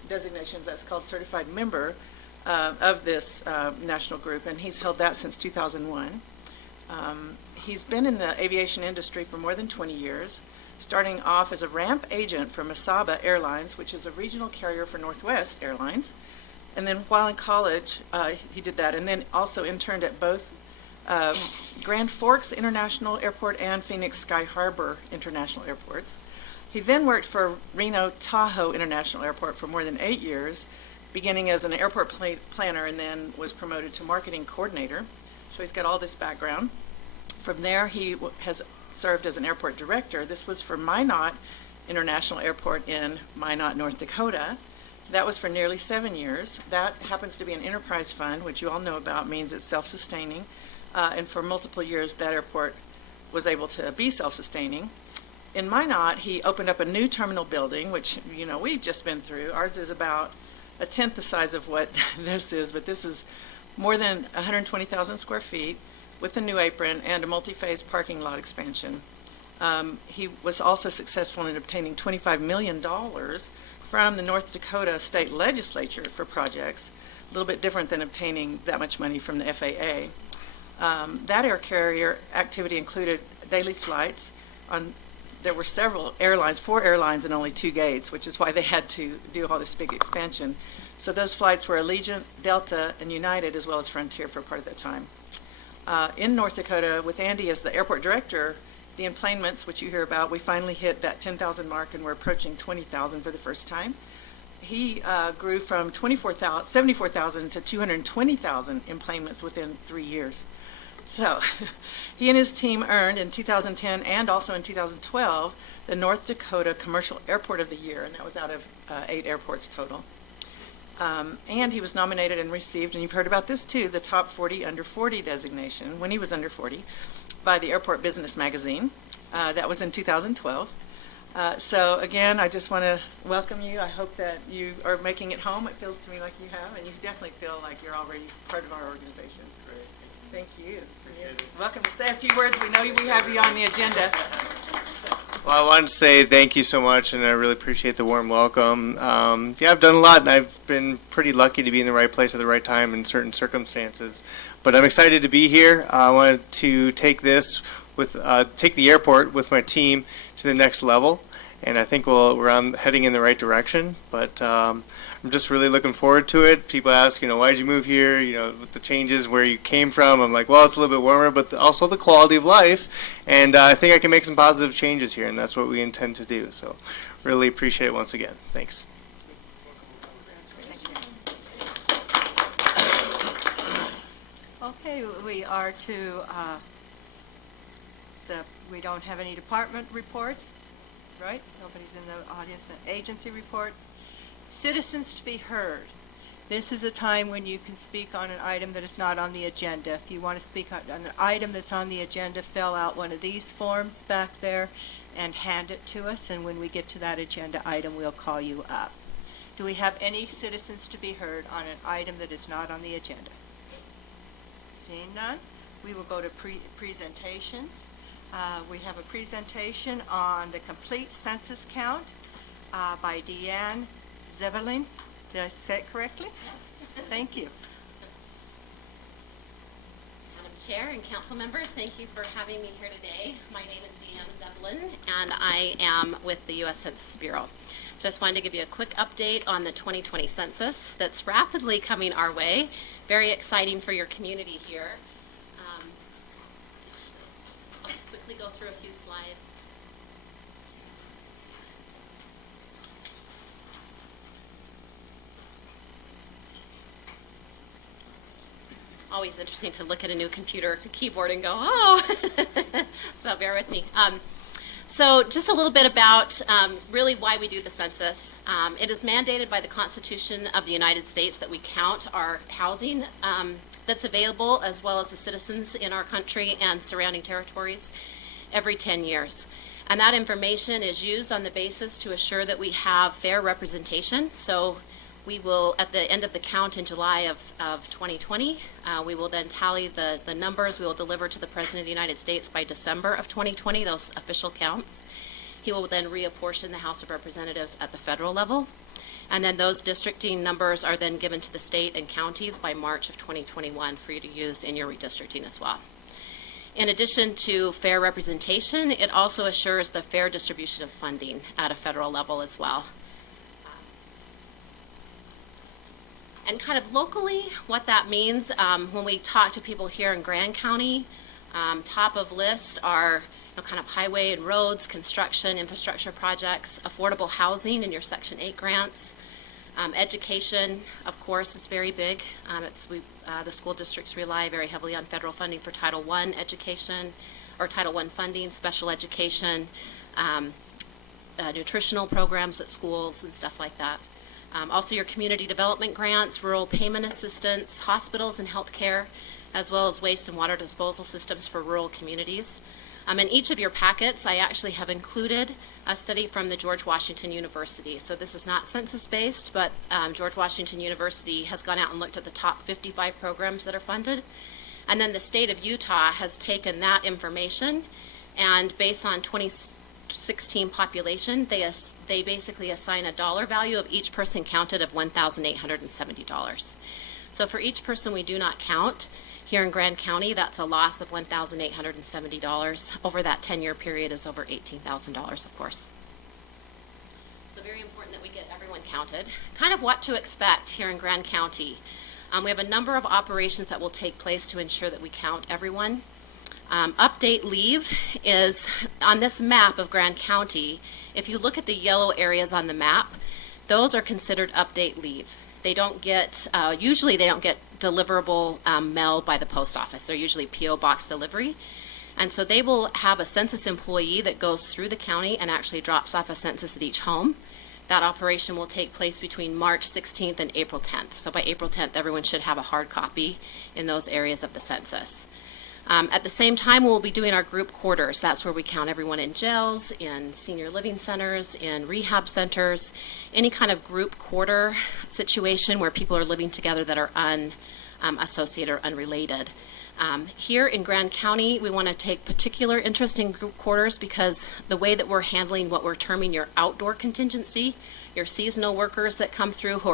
designations that's called certified member of this national group, and he's held that since 2001. He's been in the aviation industry for more than 20 years, starting off as a ramp agent for Mesaba Airlines, which is a regional carrier for Northwest Airlines. And then while in college, he did that, and then also interned at both Grand Forks International Airport and Phoenix Sky Harbor International Airports. He then worked for Reno Tahoe International Airport for more than 8 years, beginning as an airport planner and then was promoted to marketing coordinator. So he's got all this background. From there, he has served as an airport director. This was for Minot International Airport in Minot, North Dakota. That was for nearly 7 years. That happens to be an enterprise fund, which you all know about, means it's self-sustaining. And for multiple years, that airport was able to be self-sustaining. In Minot, he opened up a new terminal building, which, you know, we've just been through. Ours is about a tenth the size of what this is, but this is more than 120,000 square feet with a new apron and a multi-phase parking lot expansion. He was also successful in obtaining $25 million from the North Dakota State Legislature for projects, a little bit different than obtaining that much money from the FAA. That air carrier activity included daily flights on. There were several airlines, 4 airlines and only 2 gates, which is why they had to do all this big expansion. So those flights were Allegiant, Delta, and United, as well as Frontier for part of that time. In North Dakota, with Andy as the airport director, the enplanements, which you hear about, we finally hit that 10,000 mark, and we're approaching 20,000 for the first time. He grew from 74,000 to 220,000 enplanements within 3 years. So he and his team earned in 2010 and also in 2012 the North Dakota Commercial Airport of the Year, and that was out of 8 airports total. And he was nominated and received, and you've heard about this too, the Top 40 Under 40 designation when he was under 40 by the Airport Business Magazine. That was in 2012. So again, I just want to welcome you. I hope that you are making it home. It feels to me like you have, and you definitely feel like you're already part of our organization. Great. Thank you. Welcome to say a few words. We know we have you on the agenda. Well, I wanted to say thank you so much, and I really appreciate the warm welcome. Yeah, I've done a lot, and I've been pretty lucky to be in the right place at the right time in certain circumstances. But I'm excited to be here. I wanted to take the airport with my team to the next level, and I think we're heading in the right direction. But I'm just really looking forward to it. People ask, why did you move here? With the changes, where you came from. I'm like, well, it's a little bit warmer, but also the quality of life. And I think I can make some positive changes here, and that's what we intend to do. So really appreciate it once again. Thanks. Okay, Okay, we are to, we don't have any department reports, right? Nobody's in the audience. Agency reports. Citizens to be heard. This is a time when you can speak on an item that is not on the agenda. If you want to speak on an item that's on the agenda, fill out one of these forms back there and hand it to us, and when we get to that agenda item, we'll call you up. Do we have any citizens to be heard on an item that is not on the agenda? Seeing none, we will go to presentations. We have a presentation on the complete census count by Deanne Zevelin. Did I say it correctly? Yes. Thank you. Madam Chair and council members, thank you for having me here today. My name is Deanne Zeppelin, and I am with the U.S. Census Bureau. So I just wanted to give you a quick update on the 2020 census that's rapidly coming our way. Very exciting for your community here. I'll just quickly go through a few slides. Always interesting to look at a new computer keyboard and go, oh, so bear with me. So just a little bit about really why we do the census. It is mandated by the Constitution of the United States that we count our housing that's available, as well as the citizens in our country and surrounding territories, every 10 years. And that information is used on the basis to assure that we have fair representation. So we will, at the end of the count in July of 2020, we will then tally the numbers. We will deliver to the President of the United States by December of 2020, those official counts. He will then reapportion the House of Representatives at the federal level. And then those districting numbers are then given to the state and counties by March of 2021 for you to use in your redistricting as well. In addition to fair representation, it also assures the fair distribution of funding at a federal level as well. And kind of locally, what that means, when we talk to people here in Grand County, top of list are kind of highway and roads, construction, infrastructure projects, affordable housing in your Section 8 grants. Education, of course, is very big. The school districts rely very heavily on federal funding for Title I education, or Title I funding, special education, nutritional programs at schools and stuff like that. Also your community development grants, rural payment assistance, hospitals and healthcare, as well as waste and water disposal systems for rural communities. In each of your packets, I actually have included a study from the George Washington University. So this is not census-based, but George Washington University has gone out and looked at the top 55 programs that are funded. And then the state of Utah has taken that information, and based on 2016 population, they basically assign a dollar value of each person counted of $1,870. So for each person we do not count, here in Grand County, that's a loss of $1,870. Over that 10-year period is over $18,000, of course. So very important that we get everyone counted. Kind of what to expect here in Grand County. We have a number of operations that will take place to ensure that we count everyone. Update leave is on this map of Grand County. If you look at the yellow areas on the map, those are considered update leave. They don't get, usually they don't get deliverable mail by the post office. They're usually P.O. box delivery. And so they will have a census employee that goes through the county and actually drops off a census at each home. That operation will take place between March 16th and April 10th. So by April 10th, everyone should have a hard copy in those areas of the census. At the same time, we'll be doing our group quarters. That's where we count everyone in jails, in senior living centers, in rehab centers, any kind of group quarter situation where people are living together that are unassociated or unrelated. Here in Grand County, we want to take particular interest in group quarters because the way that we're handling what we're terming your outdoor contingency, your seasonal workers that come through who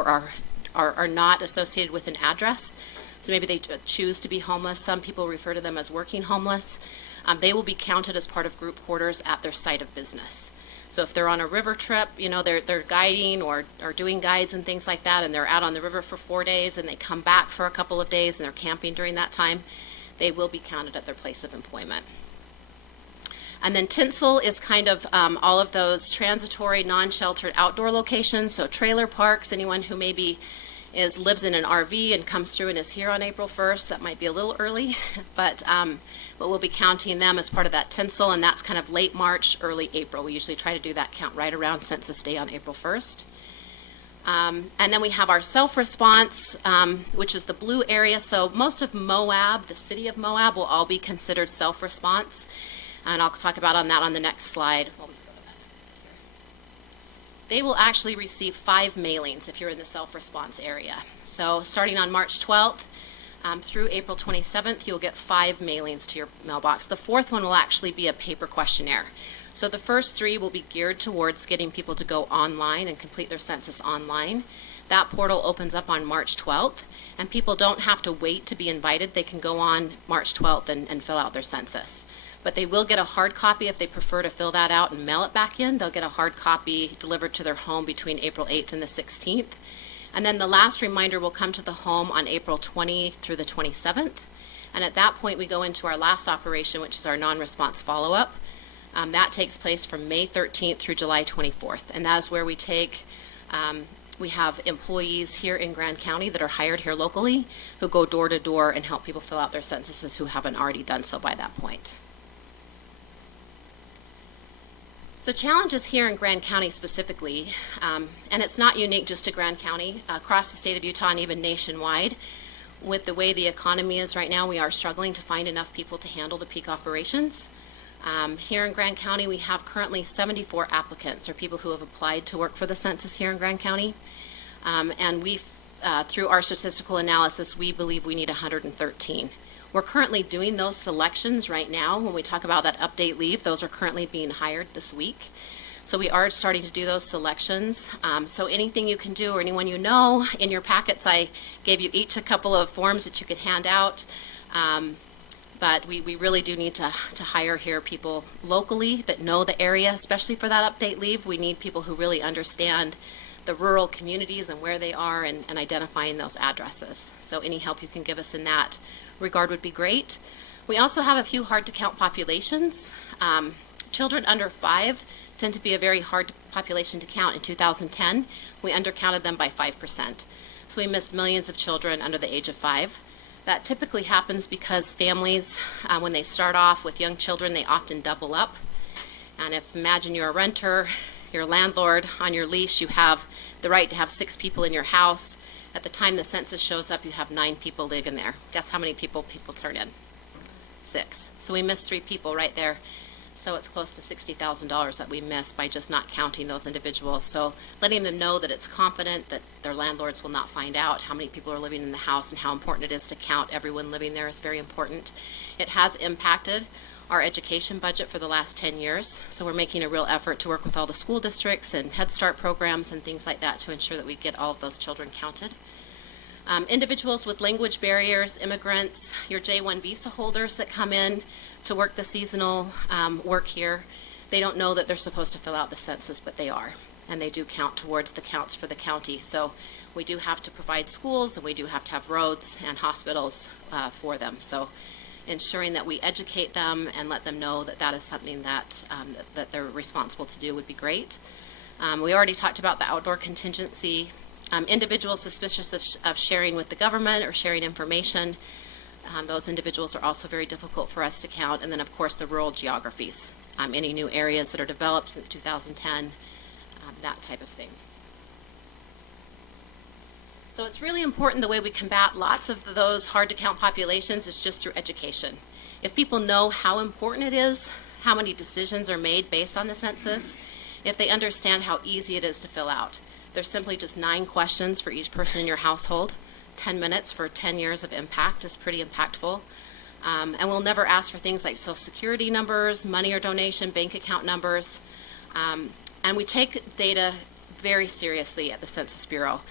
are not associated with an address. So maybe they choose to be homeless. Some people refer to them as working homeless. They will be counted as part of group quarters at their site of business. So if they're on a river trip, they're guiding or doing guides and things like that, and they're out on the river for 4 days and they come back for a couple of days and they're camping during that time, they will be counted at their place of employment. And then Tinsel is kind of all of those transitory, non-sheltered outdoor locations, so trailer parks, anyone who may be lives in an RV and comes through and is here on April 1st. That might be a little early, but we'll be counting them as part of that tinsel, and that's kind of late March, early April. We usually try to do that count right around Census Day on April 1st. And then we have our self-response, which is the blue area. So most of Moab, the city of Moab, will all be considered self-response. And I'll talk about that on the next slide. They will actually receive 5 mailings if you're in the self-response area. So starting on March 12th through April 27th, you'll get 5 mailings to your mailbox. The 4th one will actually be a paper questionnaire. So the first 3 will be geared towards getting people to go online and complete their census online. That portal opens up on March 12th, and people don't have to wait to be invited. They can go on March 12th and fill out their census. But they will get a hard copy if they prefer to fill that out and mail it back in. They'll get a hard copy delivered to their home between April 8th and the 16th. And then the last reminder will come to the home on April 20th through the 27th. And at that point, we go into our last operation, which is our non-response follow-up. That takes place from May 13th through July 24th. And that is where we take, we have employees here in Grand County that are hired here locally who go door to door and help people fill out their censuses who haven't already done so by that point. So challenges here in Grand County specifically, and it's not unique just to Grand County, across the state of Utah and even nationwide, with the way the economy is right now, we are struggling to find enough people to handle the peak operations. Here in Grand County, we have currently 74 applicants, or people who have applied to work for the census here in Grand County. And we, through our statistical analysis, we believe we need 113. We're currently doing those selections right now. When we talk about that update leave, those are currently being hired this week. So we are starting to do those selections. So anything you can do, or anyone you know, in your packets, I gave you each a couple of forms that you could hand out. But we really do need to hire here people locally that know the area, especially for that update leave. We need people who really understand the rural communities and where they are, and identifying those addresses. So any help you can give us in that regard would be great. We also have a few hard to count populations. Children under 5 tend to be a very hard population to count. In 2010, we undercounted them by 5%. So we missed millions of children under the age of 5. That typically happens because families, when they start off with young children, they often double up. And if, imagine you're a renter, you're a landlord, on your lease you have the right to have 6 people in your house. At the time the census shows up, you have 9 people living there. Guess how many people turn in? 6. So we missed 3 people right there. So it's close to $60,000 that we missed by just not counting those individuals. So letting them know that it's confident that their landlords will not find out how many people are living in the house and how important it is to count everyone living there is very important. It has impacted our education budget for the last 10 years. So we're making a real effort to work with all the school districts and Head Start programs and things like that to ensure that we get all of those children counted. Individuals with language barriers, immigrants, your J-1 visa holders that come in to work the seasonal work here, they don't know that they're supposed to fill out the census, but they are. And they do count towards the counts for the county. So we do have to provide schools, and we do have to have roads and hospitals for them. So ensuring that we educate them and let them know that that is something that, that they're responsible to do would be great. We already talked about the outdoor contingency. Individuals suspicious of sharing with the government or sharing information, those individuals are also very difficult for us to count. And then, of course, the rural geographies, any new areas that are developed since 2010, that type of thing. So it's really important the way we combat lots of those hard-to-count populations is just through education. If people know how important it is, how many decisions are made based on the census, if they understand how easy it is to fill out. There's simply just 9 questions for each person in your household. 10 minutes for 10 years of impact is pretty impactful. And we'll never ask for things like Social Security numbers, money or donation, bank account numbers. And we take data very seriously at the Census Bureau.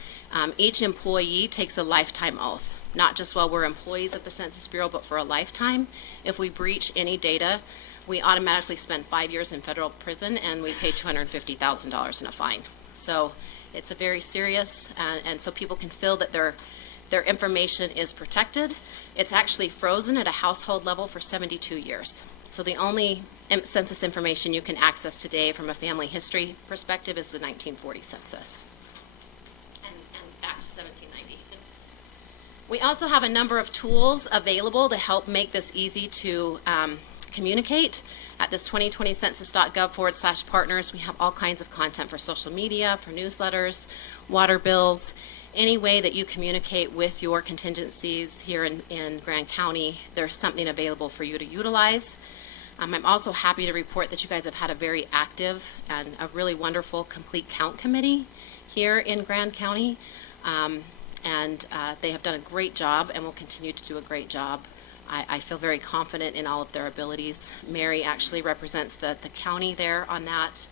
Each employee takes a lifetime oath, not just while we're employees at the Census Bureau, but for a lifetime. If we breach any data, we automatically spend 5 years in federal prison, and we pay $250,000 in a fine. So it's a very serious, and so people can feel that their information is protected. It's actually frozen at a household level for 72 years. So the only census information you can access today from a family history perspective is the 1940 census, and back to 1790. We also have a number of tools available to help make this easy to communicate. At this 2020 census.gov/partners, we have all kinds of content for social media, for newsletters, water bills, any way that you communicate with your contingencies here in Grand County. There's something available for you to utilize. I'm also happy to report that you guys have had a very active and a really wonderful complete count committee here in Grand County. They have done a great job and will continue to do a great job. I feel very confident in all of their abilities. Mary actually represents the county there on that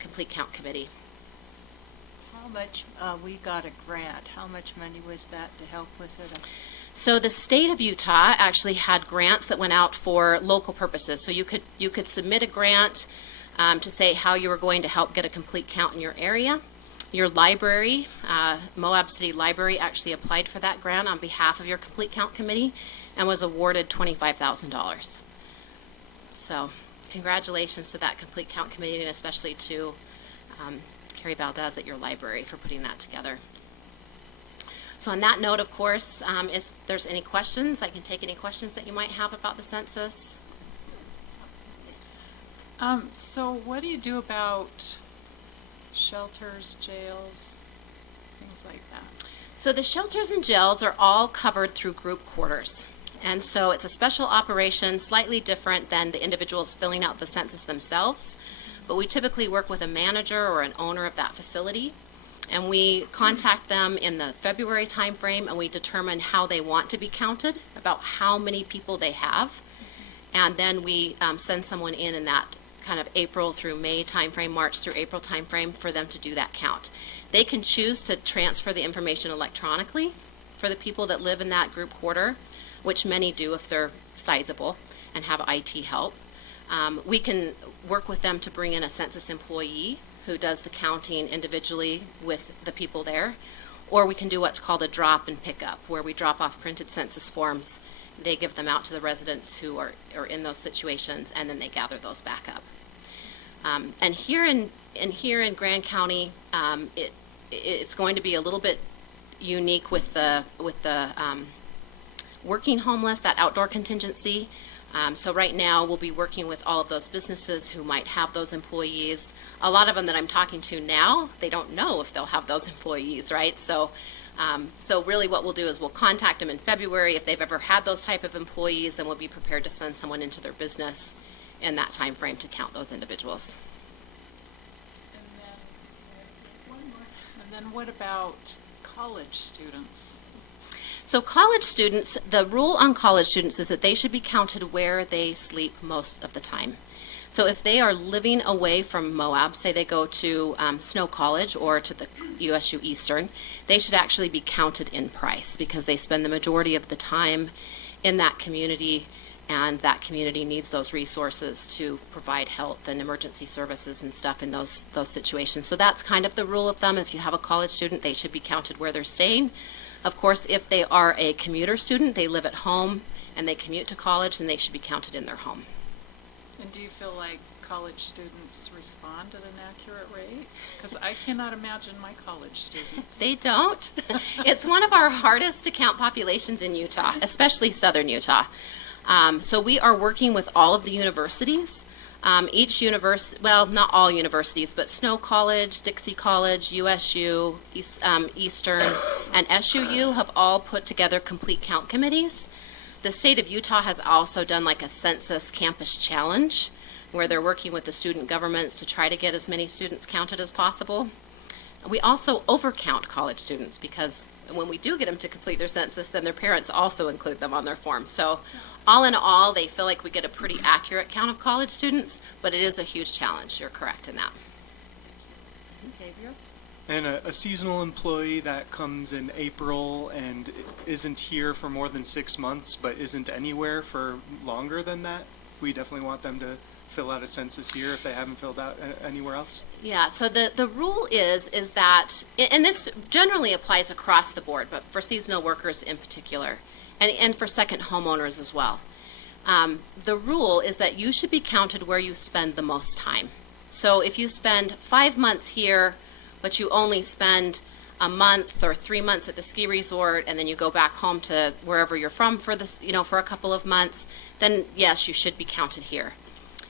complete count committee. How much, we got a grant, how much money was that to help with it? So the state of Utah actually had grants that went out for local purposes. So you could submit a grant to say how you were going to help get a complete count in your area. Your library, Moab City Library, actually applied for that grant on behalf of your complete count committee and was awarded $25,000. So congratulations to that complete count committee, and especially to Carrie Valdez at your library for putting that together. So on that note, of course, if there's any questions, I can take any questions that you might have about the census. So what do you do about shelters, jails, things like that? So the shelters and jails are all covered through group quarters. And so it's a special operation, slightly different than the individuals filling out the census themselves. But we typically work with a manager or an owner of that facility. And we contact them in the February timeframe, and we determine how they want to be counted, about how many people they have. And then we send someone in that kind of April through May timeframe, March through April timeframe, for them to do that count. They can choose to transfer the information electronically for the people that live in that group quarter, which many do if they're sizable and have IT help. We can work with them to bring in a census employee who does the counting individually with the people there, or we can do what's called a drop and pick up, where we drop off printed census forms. They give them out to the residents who are in those situations, and then they gather those back up. And here in Grand County, it's going to be a little bit unique with the working homeless, that outdoor contingency. So right now, we'll be working with all of those businesses who might have those employees. A lot of them that I'm talking to now, they don't know if they'll have those employees, right? So really what we'll do is we'll contact them in February. If they've ever had those type of employees, then we'll be prepared to send someone into their business in that time frame to count those individuals. And then what about college students? So college students, the rule on college students is that they should be counted where they sleep most of the time. So if they are living away from Moab, say they go to Snow College or to the USU Eastern, they should actually be counted in Price because they spend the majority of the time in that community, and that community needs those resources to provide health and emergency services and stuff in those situations. So that's kind of the rule of thumb. If you have a college student, they should be counted where they're staying. Of course, if they are a commuter student, they live at home and they commute to college, then they should be counted in their home. And do you feel like college students respond at an accurate rate? Because I cannot imagine my college students. They don't. It's one of our hardest to count populations in Utah, especially southern Utah. So we are working with all of the universities. Each university, well, not all universities, but Snow College, Dixie College, USU, Eastern, and SUU have all put together complete count committees. The state of Utah has also done like a census campus challenge, where they're working with the student governments to try to get as many students counted as possible. We also overcount college students because when we do get them to complete their census, then their parents also include them on their form. So all in all, they feel like we get a pretty accurate count of college students, but it is a huge challenge. You're correct in that. Gabriel? And a seasonal employee that comes in April and isn't here for more than 6 months, but isn't anywhere for longer than that, we definitely want them to fill out a census here if they haven't filled out anywhere else. Yeah, so the rule is that, and this generally applies across the board, but for seasonal workers in particular, and for second homeowners as well. The rule is that you should be counted where you spend the most time. So if you spend 5 months here, but you only spend a month or 3 months at the ski resort, and then you go back home to wherever you're from for this, for a couple of months, then yes, you should be counted here.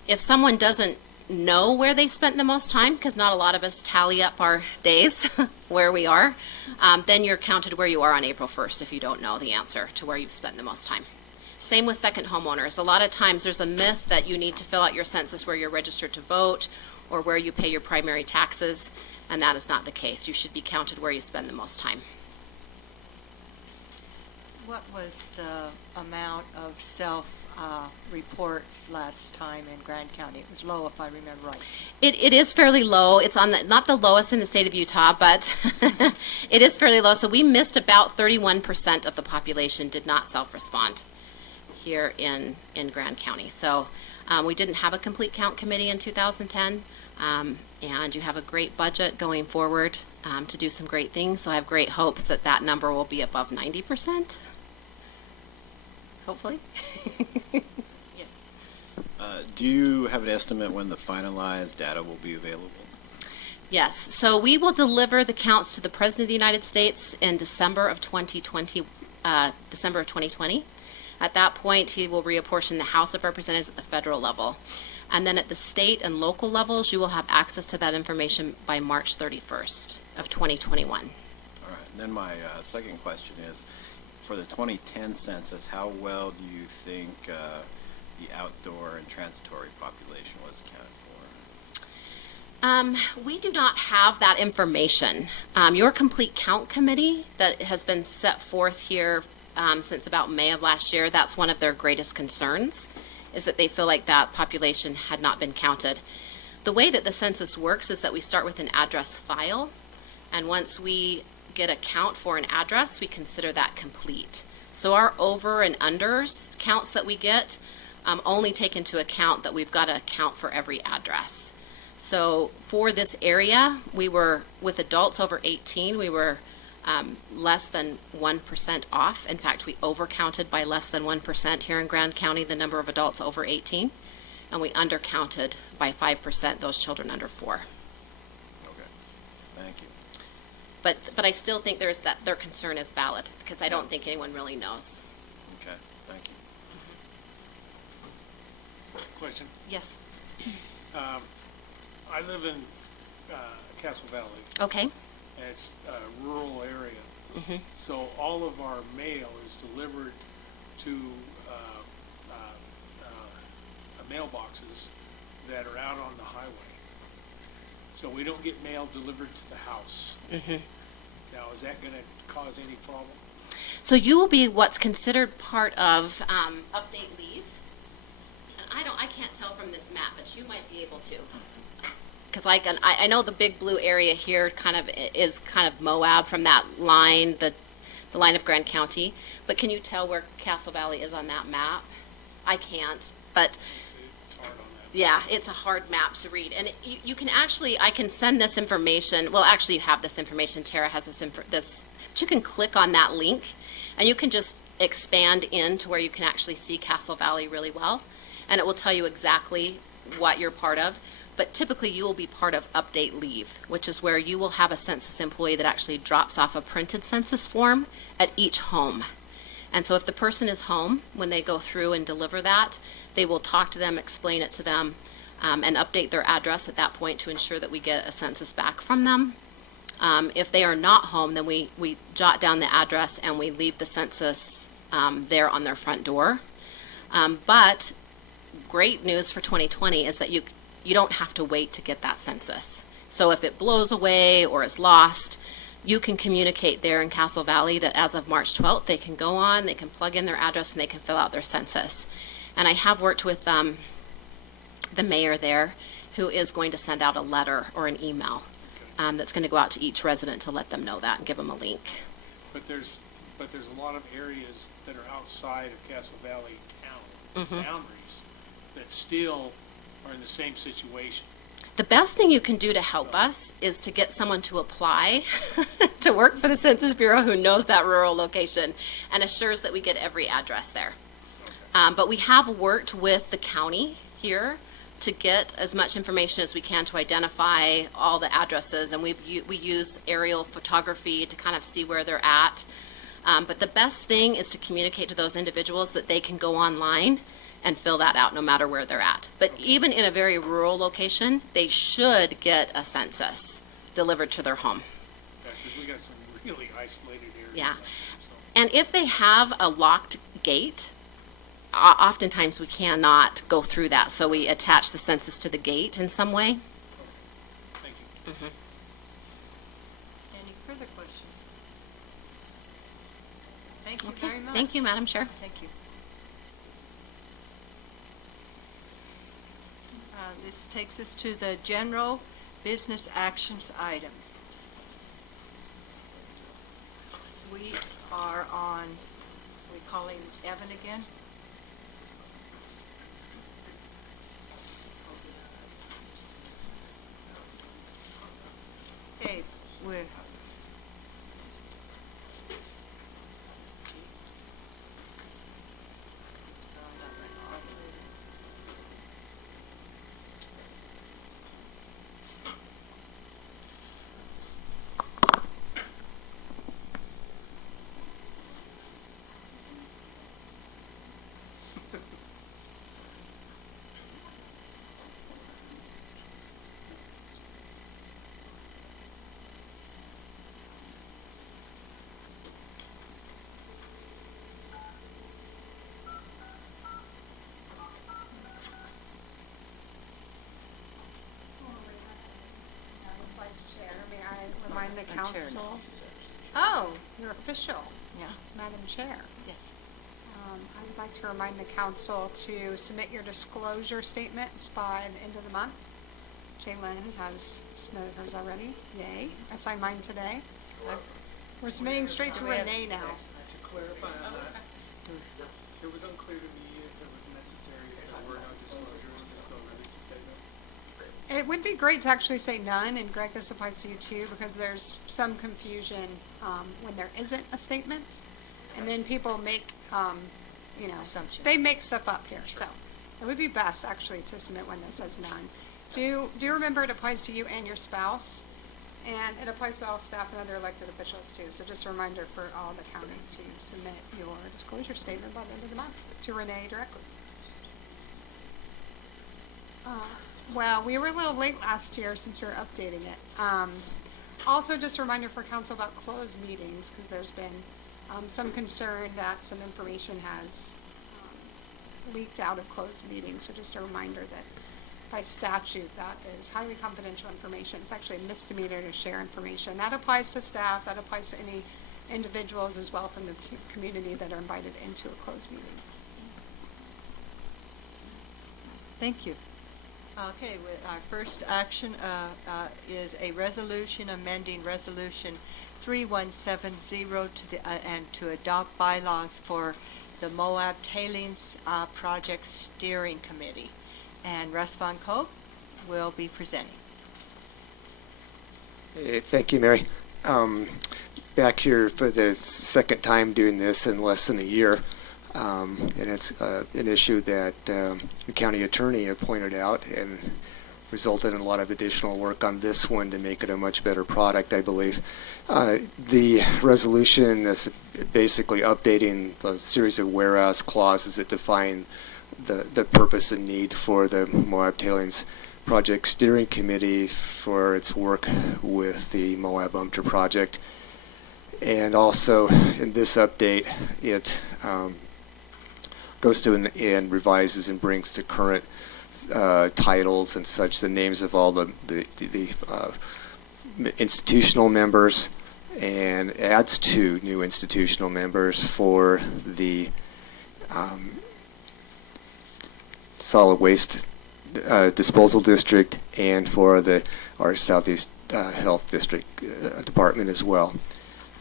If someone doesn't know where they spent the most time, because not a lot of us tally up our days where we are, then you're counted where you are on April 1st if you don't know the answer to where you've spent the most time. Same with second homeowners. A lot of times there's a myth that you need to fill out your census where you're registered to vote or where you pay your primary taxes, and that is not the case. You should be counted where you spend the most time. What was the amount of self-reports last time in Grand County? It was low, if I remember right. It is fairly low. It's on the, not the lowest in the state of Utah, but it is fairly low. So we missed about 31% of the population did not self-respond here in Grand County. So we didn't have a complete count committee in 2010, and you have a great budget going forward to do some great things. So I have great hopes that that number will be above 90%. Hopefully. Yes. Do you have an estimate when the finalized data will be available? Yes. So we will deliver the counts to the President of the United States in December of 2020. At that point, he will reapportion the House of Representatives at the federal level. And then at the state and local levels, you will have access to that information by March 31st of 2021. All right. And then my second question is, for the 2010 census, how well do you think the outdoor and transitory population was accounted for? We do not have that information. Your complete count committee that has been set forth here since about May of last year, that's one of their greatest concerns, is that they feel like that population had not been counted. The way that the census works is that we start with an address file, and once we get a count for an address, we consider that complete. So our over and unders counts that we get only take into account that we've got a count for every address. So for this area, we were, with adults over 18, we were less than 1% off. In fact, we overcounted by less than 1% here in Grand County the number of adults over 18, and we undercounted by 5% those children under 4. Okay. Thank you. But I still think there's that their concern is valid, because I don't think anyone really knows. Okay. Thank you. Question. Yes. I live in Castle Valley. Okay. And it's a rural area. Mm-hmm. So all of our mail is delivered to mailboxes that are out on the highway. So we don't get mail delivered to the house. Mm-hmm. Now, is that going to cause any problem? So you will be what's considered part of update leave. And I can't tell from this map, but you might be able to. Because I know the big blue area here is kind of Moab from that line, the line of Grand County. But can you tell where Castle Valley is on that map? I can't, but It's hard on that. yeah, it's a hard map to read. And you can actually, I can send this information. Well, actually, you have this information. Tara has this, but you can click on that link, and you can just expand into where you can actually see Castle Valley really well, and it will tell you exactly what you're part of. But typically, you will be part of Update Leave, which is where you will have a census employee that actually drops off a printed census form at each home. And so if the person is home, when they go through and deliver that, they will talk to them, explain it to them, and update their address at that point to ensure that we get a census back from them. If they are not home, then we jot down the address and we leave the census there on their front door. But great news for 2020 is that you don't have to wait to get that census. So if it blows away or is lost, you can communicate there in Castle Valley that as of March 12th, they can go on, they can plug in their address, and they can fill out their census. And I have worked with the mayor there, who is going to send out a letter or an email that's going to go out to each resident to let them know that and give them a link. But there's a lot of areas that are outside of Castle Valley town boundaries that still are in the same situation. The best thing you can do to help us is to get someone to apply to work for the Census Bureau who knows that rural location and assures that we get every address there. But we have worked with the county here to get as much information as we can to identify all the addresses, and we use aerial photography to kind of see where they're at. But the best thing is to communicate to those individuals that they can go online and fill that out no matter where they're at. But even in a very rural location, they should get a census delivered to their home. Because we got some really isolated areas. Yeah. out there, so. And if they have a locked gate, oftentimes we cannot go through that, so we attach the census to the gate in some way. Thank you. Mhm. Any further questions? Thank you Okay. very much. Thank you, Madam Chair. Thank you. This takes us to the general business actions items. We are on, we calling Evan again? Okay, we're. Vice Chair, may I remind the I'm Chair council? Oh, you're official, Yeah. Madam Chair. Yes. I would like to remind the council to submit your disclosure statements by the end of the month. Jalen has submitted hers already. Yay. I signed mine today. We're submitting straight to Renee now. To clarify on that, it was unclear to me if it was necessary if there were no disclosures to still release a statement. It would be great to actually say none, and Greg, this applies to you too, because there's some confusion when there isn't a statement. And then people make, Assumptions. they make stuff up here. So it would be best actually to submit one that says none. Do you remember it applies to you and your spouse? And it applies to all staff and other elected officials too. So just a reminder for all the county to submit your disclosure statement by the end of the month to Renee directly. Well, we were a little late last year since we were updating it. Also, just a reminder for council about closed meetings, because there's been some concern that some information has leaked out of closed meetings. So just a reminder that by statute, that is highly confidential information. It's actually a misdemeanor to share information. That applies to staff, that applies to any individuals as well from the community that are invited into a closed meeting. Thank you. Okay, our first action is a resolution amending Resolution 3170 and to adopt bylaws for the Moab Tailings Project Steering Committee. And Russ Von Koop will be presenting. Thank you, Mary. Back here for the second time doing this in less than a year. And it's an issue that the county attorney had pointed out and resulted in a lot of additional work on this one to make it a much better product, I believe. The resolution is basically updating the series of whereas clauses that define the purpose and need for the Moab Tailings Project Steering Committee for its work with the Moab UMTR project. And also in this update, it goes to and revises and brings to current titles and such the names of all the institutional members, and adds 2 new institutional members for the solid waste disposal district and for our Southeast Health District department as well.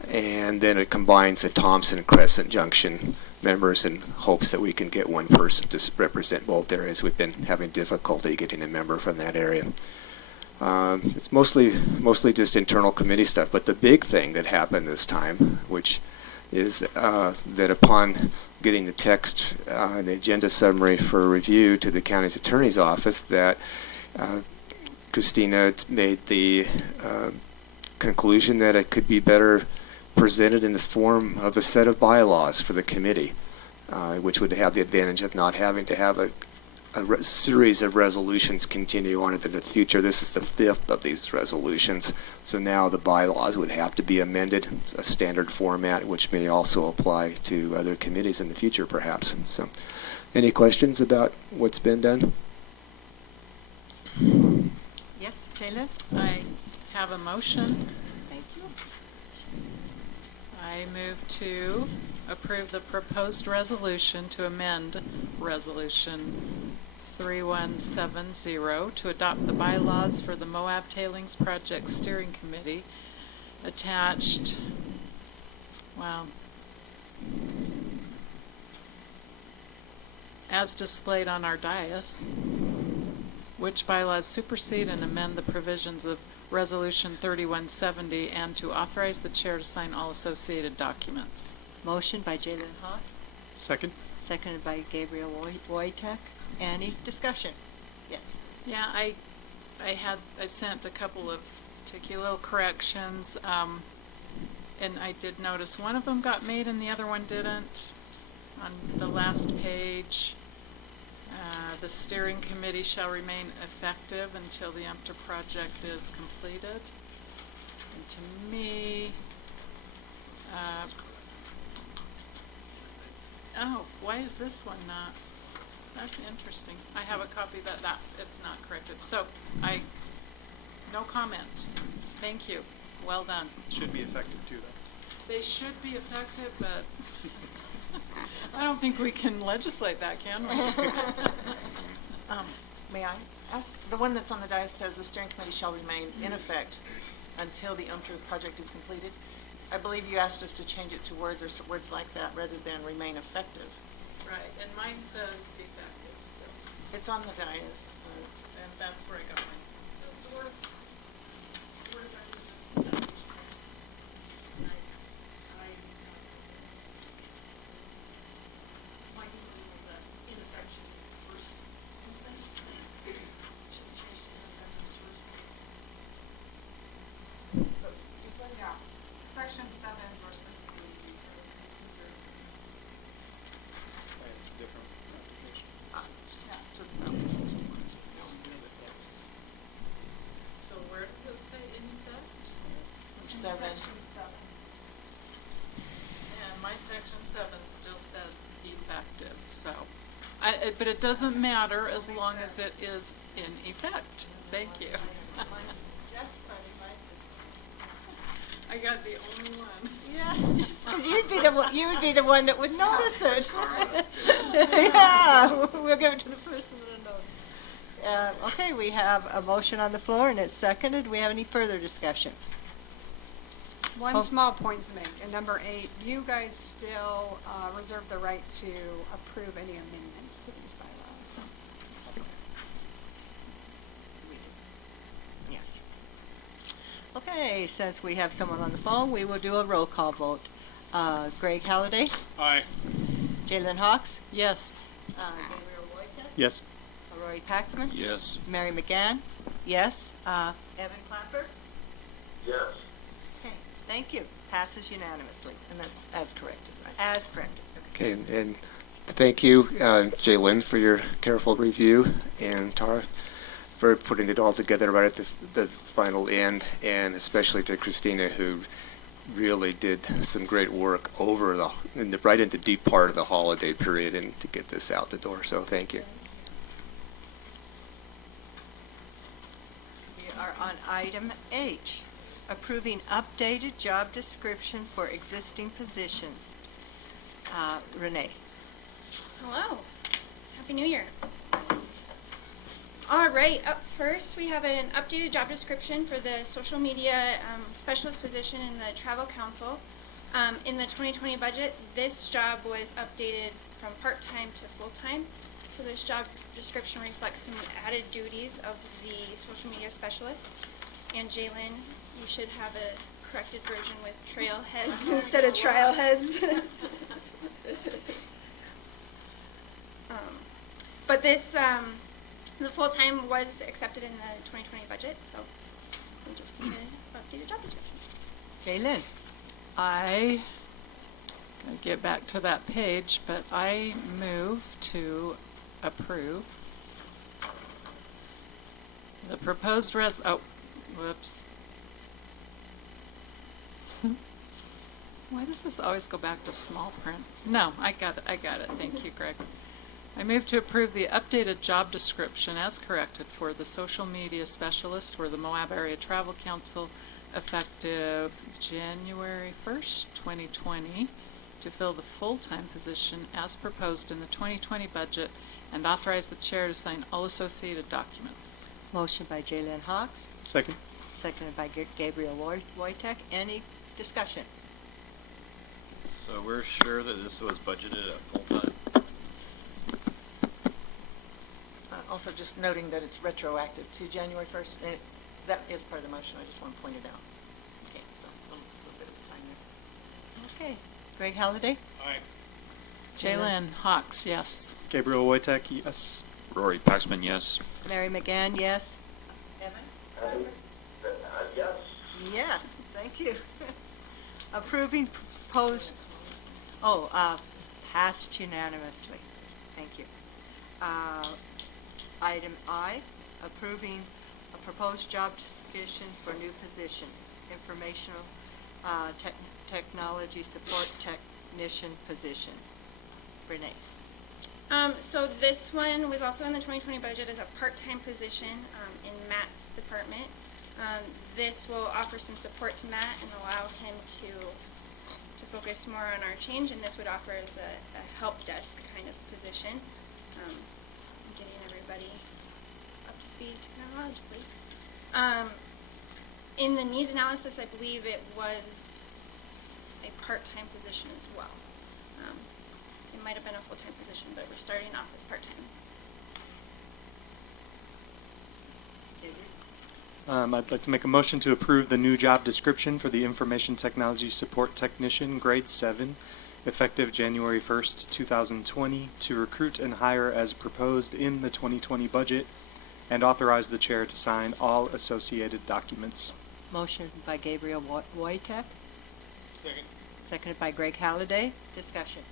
And then it combines the Thompson and Crescent Junction members in hopes that we can get one person to represent both areas. We've been having difficulty getting a member from that area. It's mostly just internal committee stuff, but the big thing that happened this time, which is that upon getting the text and the agenda summary for review to the county's attorney's office, that Christina made the conclusion that it could be better presented in the form of a set of bylaws for the committee, which would have the advantage of not having to have a series of resolutions continue on into the future. This is the 5th of these resolutions, so now the bylaws would have to be amended, a standard format, which may also apply to other committees in the future, perhaps. So, any questions about what's been done? Yes, Jalen? I have a motion. Thank you. I move to approve the proposed resolution to amend Resolution 3170 to adopt the bylaws for the Moab Tailings Project Steering Committee attached, as displayed on our dais, which bylaws supersede and amend the provisions of Resolution 3170, and to authorize the chair to sign all associated documents. Motion by Jalen Hawk, Second? seconded by Gabriel Wojtek. Any discussion? Yes. Yeah, I sent a couple of little corrections, and I did notice one of them got made and the other one didn't. On the last page, the steering committee shall remain effective until the UMTR project is completed. And to me, why is this one not? That's interesting. I have a copy that it's not corrected. So no comment. Thank you. Well done. Should be effective too, though. They should be effective, but I don't think we can legislate that, can we? May I ask? The one that's on the dais says the steering committee shall remain in effect until the UMTR project is completed. I believe you asked us to change it to words words like that rather than remain effective. Right, and mine says effective still, It's on the dais. and that's where I got mine. Yeah, section 7 versus the user. It's different application. So where does it say in effect? Seven. Section 7. And my section 7 still says effective, so. But it doesn't matter as long as it is in effect. Thank you. I got the only one. Yes, you'd be the one. You would be the one that would notice it. Yeah, we'll give it to the person that knows. Okay, we have a motion on the floor and it's seconded. Do we have any further discussion? One small point to make, in number 8, you guys still reserve the right to approve any amendments to these bylaws. Yes. Okay, since we have someone on the phone, we will do a roll call vote. Greg Halliday? Aye. Jalen Hawks? Yes. Gabriel Wojtek? Yes. Roy Paxman? Yes. Mary McGann? Yes. Evan Clapper? Yes. Okay, thank you. Passes unanimously. And that's as corrected, right? As corrected. Okay, and thank you, Jalen, for your careful review, and Tara for putting it all together right at the final end, and especially to Christina, who really did some great work over right in the deep part of the holiday period and to get this out the door. So thank you. We are on item H, approving updated job description for existing positions. Renee. Hello. Happy New Year. All right, up first we have an updated job description for the social media specialist position in the Travel Council. In the 2020 budget, this job was updated from part-time to full-time. So this job description reflects some added duties of the social media specialist. And Jalen, you should have a corrected version with trailheads instead of trialheads. But this, the full-time was accepted in the 2020 budget, so we just need an updated job description. Jalen? I gotta get back to that page, but I move to approve the proposed whoops. Why does this always go back to small print? No, I got it. Thank you, Greg. I move to approve the updated job description as corrected for the social media specialist for the Moab Area Travel Council effective January 1st, 2020 to fill the full-time position as proposed in the 2020 budget and authorize the chair to sign all associated documents. Motion by Jalen Hawks, Second. seconded by Gabriel Wojtek. Any discussion? So we're sure that this was budgeted at full-time? Also, just noting that it's retroactive to January 1st, and that is part of the motion, I just want to point it out. Okay, so a little bit of time there. Okay. Greg Halliday? Aye. Jalen Hawks, yes. Gabriel Wojtek, yes. Rory Paxman, yes. Mary McGann, yes? Evan? Yes. Yes, thank you. Approving proposed, passed unanimously. Thank you. Item I, approving a proposed job description for new position, informational technology support technician position. Renee? So this one was also in the 2020 budget as a part-time position in Matt's department. This will offer some support to Matt and allow him to focus more on our change, and this would offer as a help desk kind of position, getting everybody up to speed technologically. In the needs analysis, I believe it was a part-time position as well. It might have been a full-time position, but we're starting off as part-time. I'd like to make a motion to approve the new job description for the Information Technology Support Technician, grade 7, effective January 1st, 2020, to recruit and hire as proposed in the 2020 budget, and authorize the chair to sign all associated documents. Motion by Gabriel Wojtek, Second. seconded by Greg Halliday. Discussion.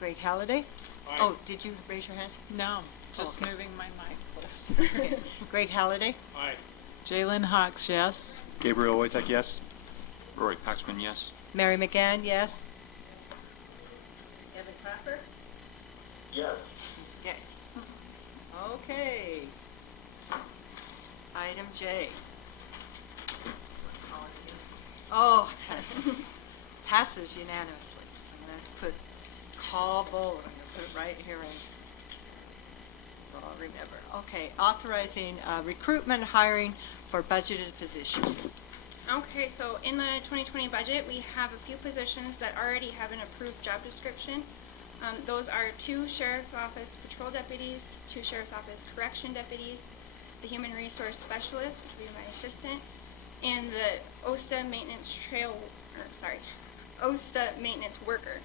Greg Halliday? Aye. Oh, did you raise your hand? No, just Okay. moving my mic, please. Greg Halliday? Aye. Jalen Hawks, yes. Gabriel Wojtek, yes. Rory Paxman, yes. Mary McGann, yes? Evan Clapper? Yes. Yes. Okay. Item J. Oh, passes unanimously. I'm going to put call vote. I'm going to put it right here in, so I'll remember. Okay, authorizing recruitment hiring for budgeted positions. Okay, so in the 2020 budget, we have a few positions that already have an approved job description. Those are 2 sheriff's office patrol deputies, 2 sheriff's office correction deputies, the human resource specialist, which would be my assistant, and the OSTA maintenance OSTA maintenance worker.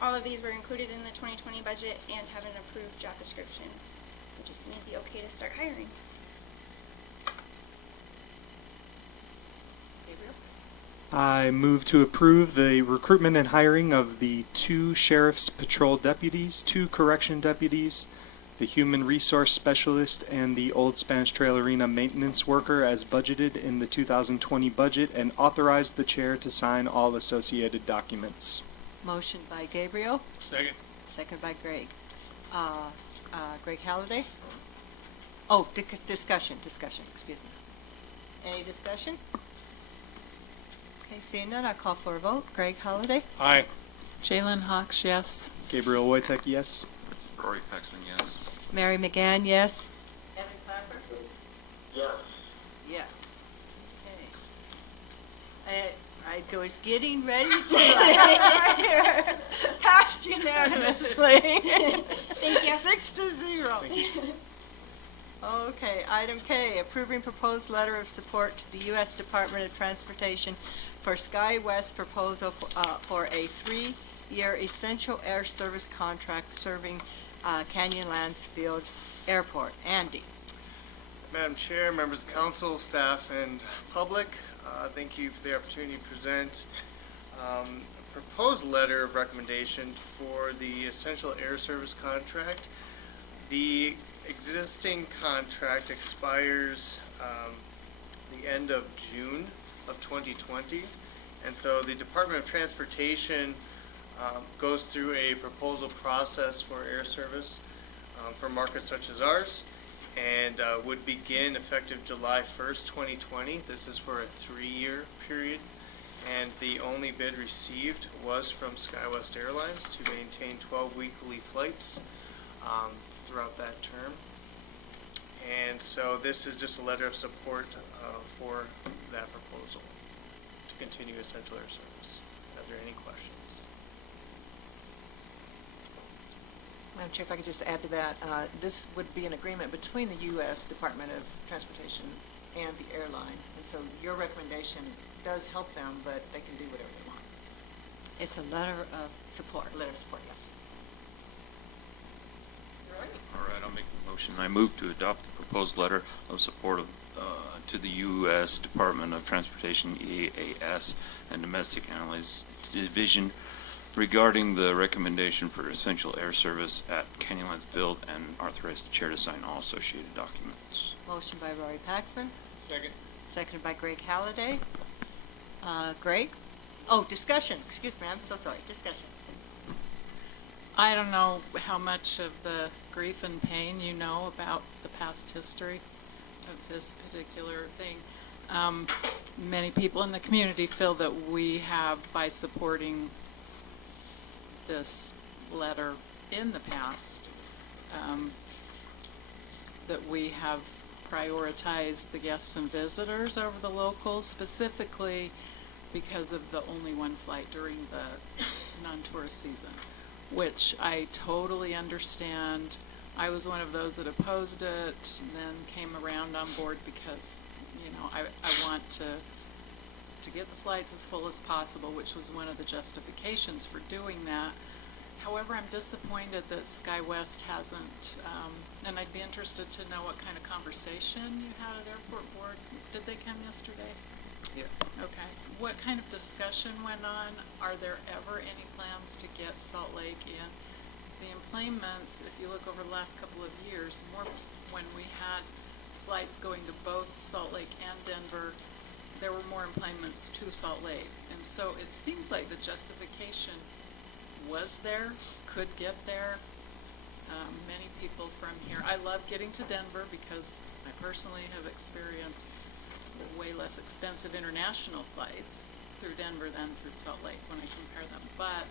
All of these were included in the 2020 budget and have an approved job description. We just need the okay to start hiring. Gabriel? I move to approve the recruitment and hiring of the 2 sheriff's patrol deputies, 2 correction deputies, the human resource specialist, and the Old Spanish Trail Arena maintenance worker as budgeted in the 2020 budget, and authorize the chair to sign all associated documents. Motion by Gabriel, Second. second by Greg. Greg Halliday? Oh, discussion, excuse me. Any discussion? Okay, seeing none, I call for a vote. Greg Halliday? Aye. Jalen Hawks, yes. Gabriel Wojtek, yes. Rory Paxman, yes. Mary McGann, yes? Evan Clapper? Yes. Yes. Okay. I was getting ready to passed unanimously. Thank you. 6-0. Okay, item K, approving proposed letter of support to the U.S. Department of Transportation for SkyWest proposal for a 3-year essential air service contract serving Canyonlands Field Airport. Andy. Madam Chair, members of council, staff, and public, thank you for the opportunity to present a proposed letter of recommendation for the essential air service contract. The existing contract expires the end of June of 2020, and so the Department of Transportation goes through a proposal process for air service for markets such as ours, and would begin effective July 1st, 2020. This is for a 3-year period, and the only bid received was from SkyWest Airlines to maintain 12 weekly flights throughout that term. And so this is just a letter of support for that proposal to continue essential air service. Are there any questions? Madam Chair, if I could just add to that, this would be an agreement between the U.S. Department of Transportation and the airline. And so your recommendation does help them, but they can do whatever they want. It's a letter of support. Letter of support, yeah. All right, I'll make the motion. I move to adopt the proposed letter of support to the U.S. Department of Transportation, EAS, and Domestic Analysis Division regarding the recommendation for essential air service at Canyonlands Field, and authorize the chair to sign all associated documents. Motion by Rory Paxman, Second. seconded by Greg Halliday. Greg? Oh, discussion. Excuse me, I'm so sorry. Discussion. I don't know how much of the grief and pain you know about the past history of this particular thing. Many people in the community feel that we have, by supporting this letter in the past, that we have prioritized the guests and visitors over the locals, specifically because of the only one flight during the non-tourist season, which I totally understand. I was one of those that opposed it and then came around on board because, you know, I want to get the flights as full as possible, which was one of the justifications for doing that. However, I'm disappointed that SkyWest hasn't, and I'd be interested to know what kind of conversation you had at Airport Board. Did they come yesterday? Yes. Okay. What kind of discussion went on? Are there ever any plans to get Salt Lake in? The employments, if you look over the last couple of years, more when we had flights going to both Salt Lake and Denver, there were more employments to Salt Lake. And so it seems like the justification was there, could get there. Many people from here, I love getting to Denver because I personally have experienced way less expensive international flights through Denver than through Salt Lake when I compare them. But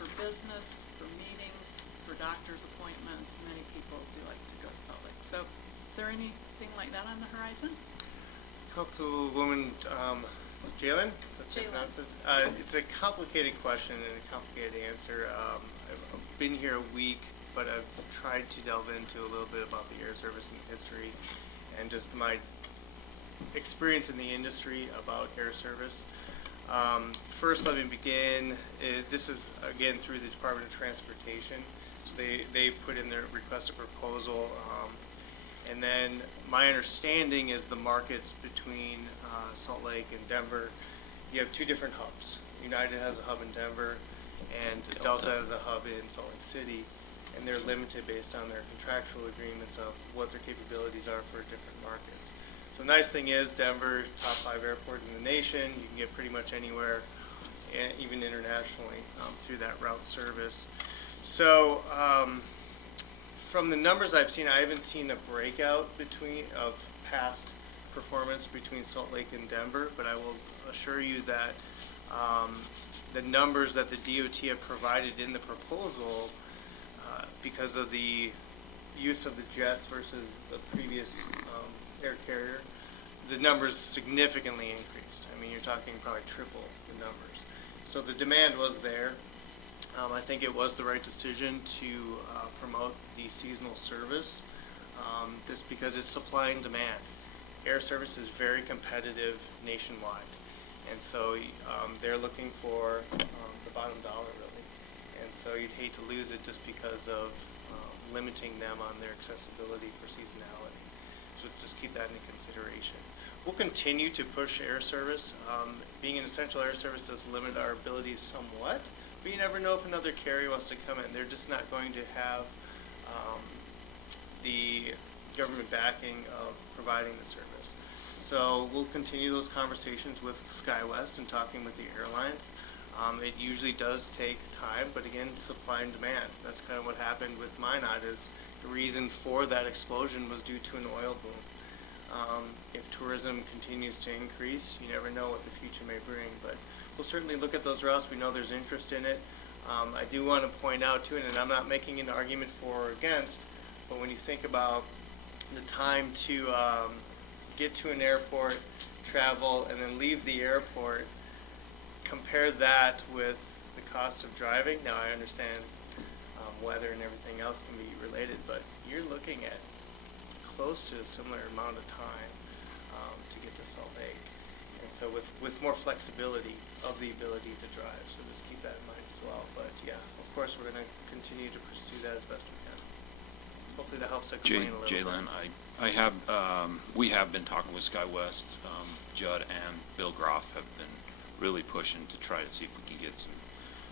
for business, for meetings, for doctor's appointments, many people do like to go to Salt Lake. So is there anything like that on the horizon? Councilwoman Jalen? That's how you Jalen. pronounce it? It's a complicated question and a complicated answer. I've been here a week, but I've tried to delve into a little bit about the air service and history and just my experience in the industry about air service. First, let me begin. This is, again, through the Department of Transportation. So they put in their requested proposal. And then my understanding is the markets between Salt Lake and Denver, you have two different hubs. United has a hub in Denver, and Delta has a hub in Salt Lake City, and they're limited based on their contractual agreements of what their capabilities are for different markets. So the nice thing is Denver, top 5 airport in the nation. You can get pretty much anywhere, even internationally, through that route service. So from the numbers I've seen, I haven't seen a breakout of past performance between Salt Lake and Denver, but I will assure you that the numbers that the DOT have provided in the proposal, because of the use of the jets versus the previous air carrier, the numbers significantly increased. I mean, you're talking probably triple the numbers. So the demand was there. I think it was the right decision to promote the seasonal service This because it's supply and demand. Air service is very competitive nationwide, and so they're looking for the bottom dollar really, and so you'd hate to lose it just because of limiting them on their accessibility for seasonality. So just keep that into consideration. We'll continue to push air service. Being an essential air service does limit our abilities somewhat, but you never know if another carrier wants to come in. They're just not going to have the government backing of providing the service. So we'll continue those conversations with SkyWest and talking with the airlines. It usually does take time, but again, supply and demand. That's kind of what happened with Minot. Is the reason for that explosion was due to an oil boom. If tourism continues to increase, you never know what the future may bring, but we'll certainly look at those routes. We know there's interest in it. I do want to point out too, and I'm not making an argument for or against, but when you think about the time to get to an airport, travel, and then leave the airport, compare that with the cost of driving. Now I understand weather and everything else can be related, but you're looking at close to a similar amount of time to get to Salt Lake. And so with more flexibility of the ability to drive, so just keep that in mind as well. But yeah, of course we're going to continue to pursue that as best we can. Hopefully that helps explain a little bit. Jalen, we have been talking with SkyWest. Judd and Bill Groff have been really pushing to try to see if we can get some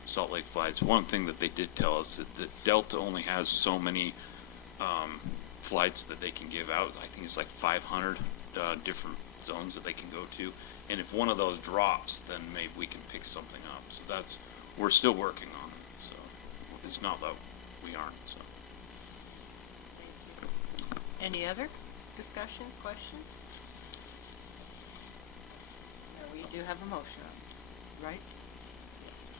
Salt Lake flights. One thing that they did tell us that Delta only has so many flights that they can give out. I think it's like 500 different zones that they can go to. And if one of those drops, then maybe we can pick something up. So we're still working on it. So it's not that we aren't. So. Any other discussions, questions? No, we do have a motion on it, right? Yes.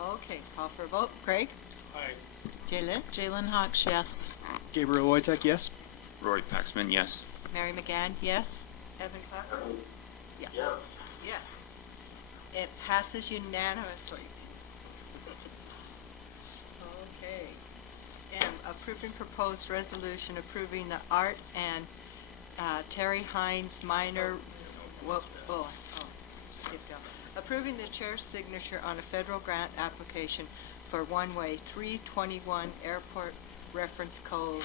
Okay, call for a vote. Craig? Aye. Jalen? Jalen Hawks, yes. Gabriel Wojtek, yes. Rory Paxman, yes. Mary McGann, yes. Evan Clark? Yes. Yes. It passes unanimously. Okay. M, approving proposed resolution approving the Art and Terry Hines minor, skipped down. Approving the chair's signature on a federal grant application for one-way 321 Airport Reference Code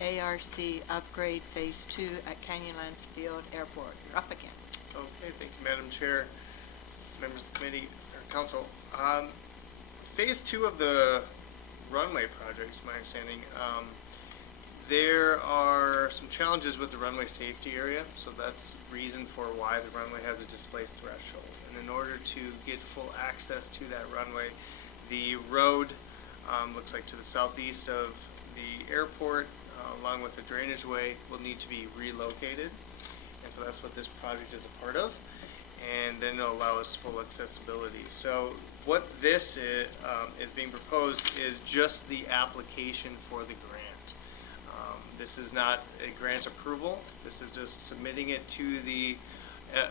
ARC Upgrade Phase 2 at Canyonlands Field Airport. You're up again. Okay, thank you, Madam Chair, members of the committee, or council. Phase 2 of the runway project, is my understanding. There are some challenges with the runway safety area, so that's reason for why the runway has a displaced threshold. And in order to get full access to that runway, the road looks like to the southeast of the airport, along with the drainage way, will need to be relocated. And so that's what this project is a part of. And then it'll allow us full accessibility. So what this is being proposed is just the application for the grant. This is not a grant approval. This is just submitting it to the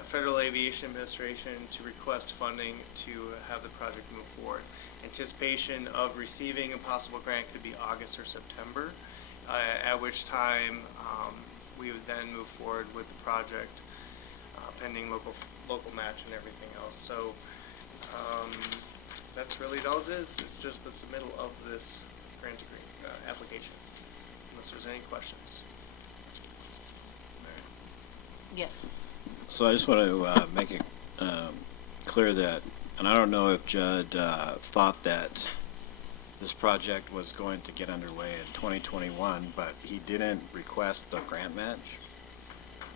Federal Aviation Administration to request funding to have the project move forward. Anticipation of receiving a possible grant could be August or September, at which time we would then move forward with the project, pending local match and everything else. So that's really all it is. It's just the submittal of this grant application, unless there's any questions. Yes. So I just want to make it clear that, and I don't know if Judd thought that this project was going to get underway in 2021, but he didn't request the grant match.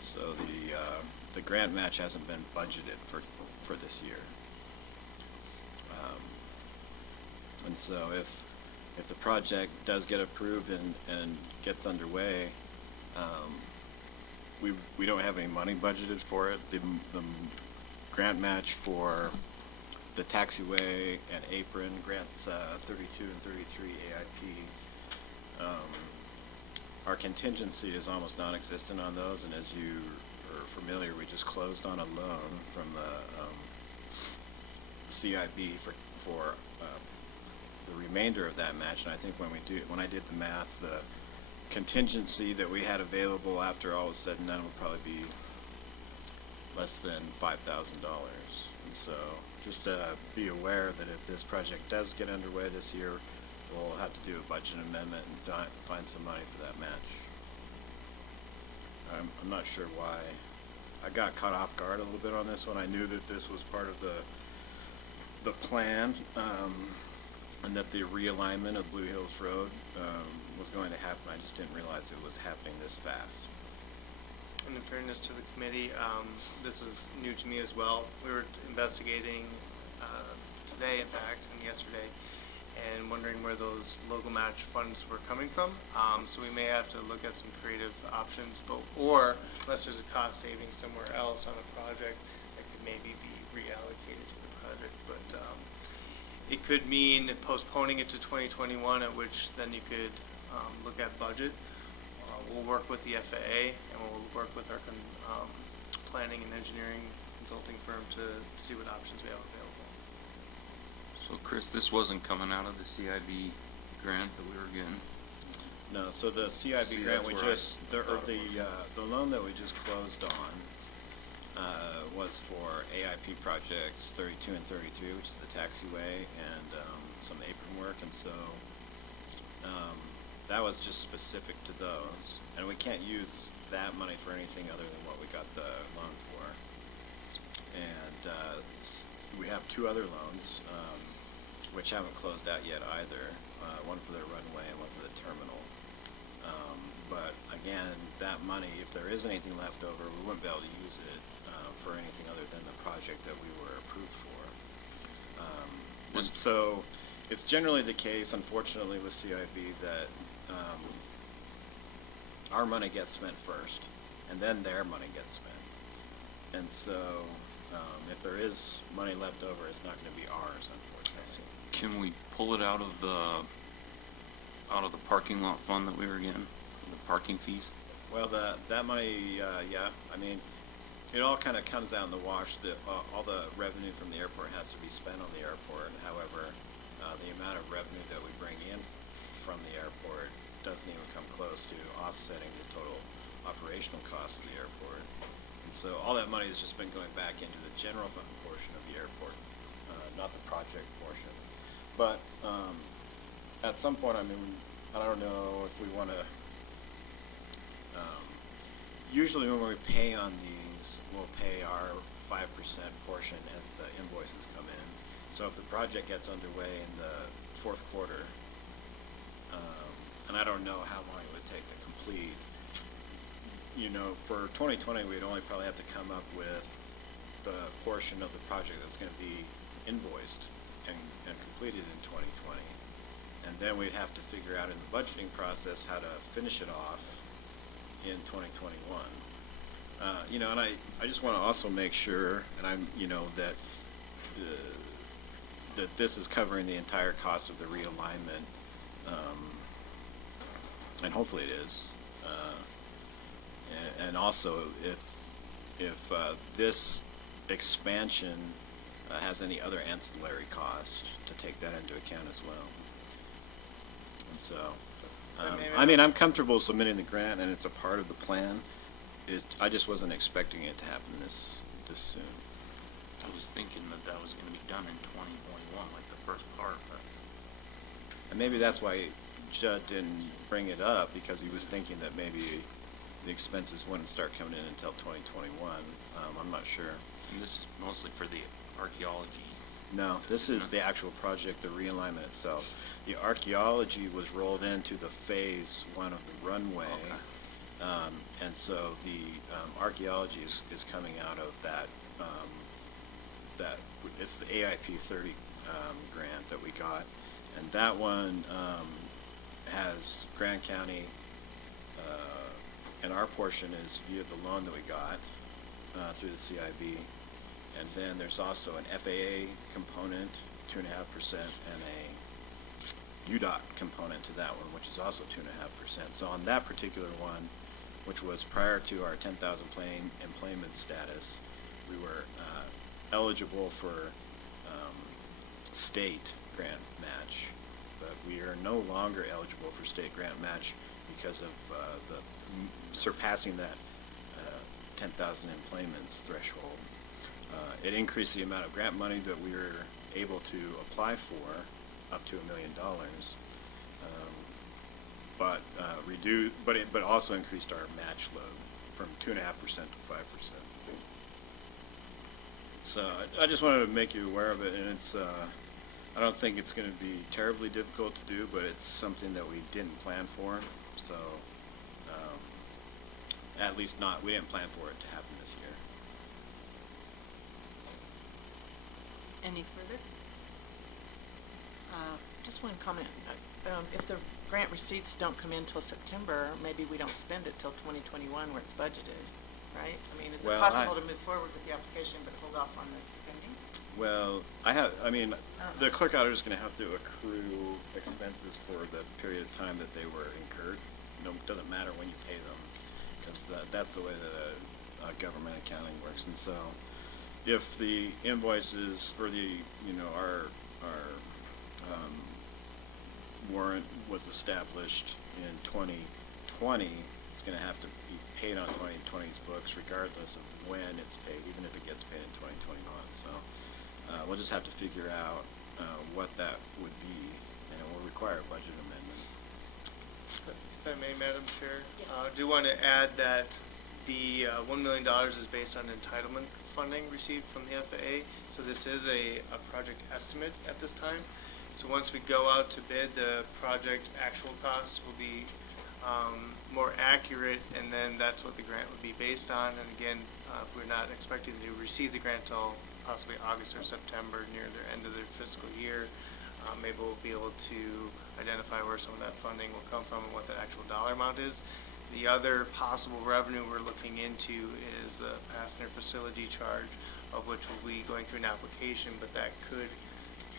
So the grant match hasn't been budgeted for this year. And so if the project does get approved and gets underway, we don't have any money budgeted for it. The grant match for the taxiway and apron grants 32 and 33 AIP. Our contingency is almost non-existent on those, and as you are familiar, we just closed on a loan from the CIB for the remainder of that match. And I think when I did the math, contingency that we had available after all was said and done would probably be less than $5,000. And so just be aware that if this project does get underway this year, we'll have to do a budget amendment and find some money for that match. I'm not sure why. I got caught off guard a little bit on this one. I knew that this was part of the plan, and that the realignment of Blue Hills Road was going to happen. I just didn't realize it was happening this fast. And in fairness to the committee, this was new to me as well. We were investigating today, in fact, and yesterday, and wondering where those local match funds were coming from. So we may have to look at some creative options, or unless there's a cost saving somewhere else on a project, that could maybe be reallocated to the project. But it could mean postponing it to 2021, at which then you could look at budget. We'll work with the FAA, and we'll work with our planning and engineering consulting firm to see what options we have available. So Chris, this wasn't coming out of the CIB grant that we were getting? No, so the CIB grant, the loan that we just closed on was for AIP projects 32 and 33, which is the taxiway and some apron work, and so that was just specific to those. And we can't use that money for anything other than what we got the loan for. And we have two other loans, which haven't closed out yet either, one for the runway and one for the terminal. But again, that money, if there is anything left over, we wouldn't be able to use it for anything other than the project that we were approved for. And so it's generally the case, unfortunately, with CIB that our money gets spent first, and then their money gets spent. And so if there is money left over, it's not going to be ours, unfortunately. Can we pull it out of the parking lot fund that we were getting, the parking fees? Well, that money, yeah, I mean, it all kind of comes out in the wash. All the revenue from the airport has to be spent on the airport. However, the amount of revenue that we bring in from the airport doesn't even come close to offsetting the total operational cost of the airport. And so all that money has just been going back into the general fund portion of the airport, not the project portion. But at some point, I mean, I don't know if we want to, usually when we pay on these, we'll pay our 5% portion as the invoices come in. So if the project gets underway in the fourth quarter, and I don't know how long it would take to complete, you know, for 2020, we'd only probably have to come up with the portion of the project that's going to be invoiced and completed in 2020. And then we'd have to figure out in the budgeting process how to finish it off in 2021. You know, and I just want to also make sure, and I'm, you know, that this is covering the entire cost of the realignment, and hopefully it is. And also, if this expansion has any other ancillary cost, to take that into account as well. And so, I mean, I'm comfortable submitting the grant, and it's a part of the plan. I just wasn't expecting it to happen this soon. I was thinking that was going to be done in 2021, like the first part, but. And maybe that's why Judd didn't bring it up, because he was thinking that maybe the expenses wouldn't start coming in until 2021. I'm not sure. And this is mostly for the archaeology. No, this is the actual project, the realignment itself. The archaeology was rolled into the phase 1 of the runway. Okay. And so the archaeology is coming out of that, it's the AIP 30 grant that we got. And that one has Grand County, and our portion is via the loan that we got through the CIB. And then there's also an FAA component, 2.5%, and a UDOT component to that one, which is also 2.5%. So on that particular one, which was prior to our 10,000 plane employment status, we were eligible for state grant match, but we are no longer eligible for state grant match because of the surpassing that 10,000 employments threshold. It increased the amount of grant money that we were able to apply for up to $1 million, but also increased our match load from 2.5% to 5%. So I just wanted to make you aware of it, and it's I don't think it's going to be terribly difficult to do, but it's something that we didn't plan for. So at least we didn't plan for it to happen this year. Any further? Just one comment. If the grant receipts don't come in till September, maybe we don't spend it till 2021 where it's budgeted, right? I mean, is it Well, possible to move forward with the application but hold off on the spending? Well, the clerk auditor is going to have to accrue expenses for the period of time that they were incurred. No, it doesn't matter when you pay them, because that's the way that government accounting works. And so, if the invoices or our warrant was established in 2020, it's going to have to be paid on 2020's books, regardless of when it's paid, even if it gets paid in 2021. So. We'll just have to figure out what that would be, and it will require a budget amendment. If I may, Madam Chair, I do want to add that the $1 million is based on entitlement funding received from the FAA. So this is a project estimate at this time. So once we go out to bid, the project actual costs will be more accurate, and then that's what the grant would be based on. And again, if we're not expecting to receive the grant till possibly August or September, near the end of the fiscal year, maybe we'll be able to identify where some of that funding will come from and what the actual dollar amount is. The other possible revenue we're looking into is the passenger facility charge, of which we'll be going through an application, but that could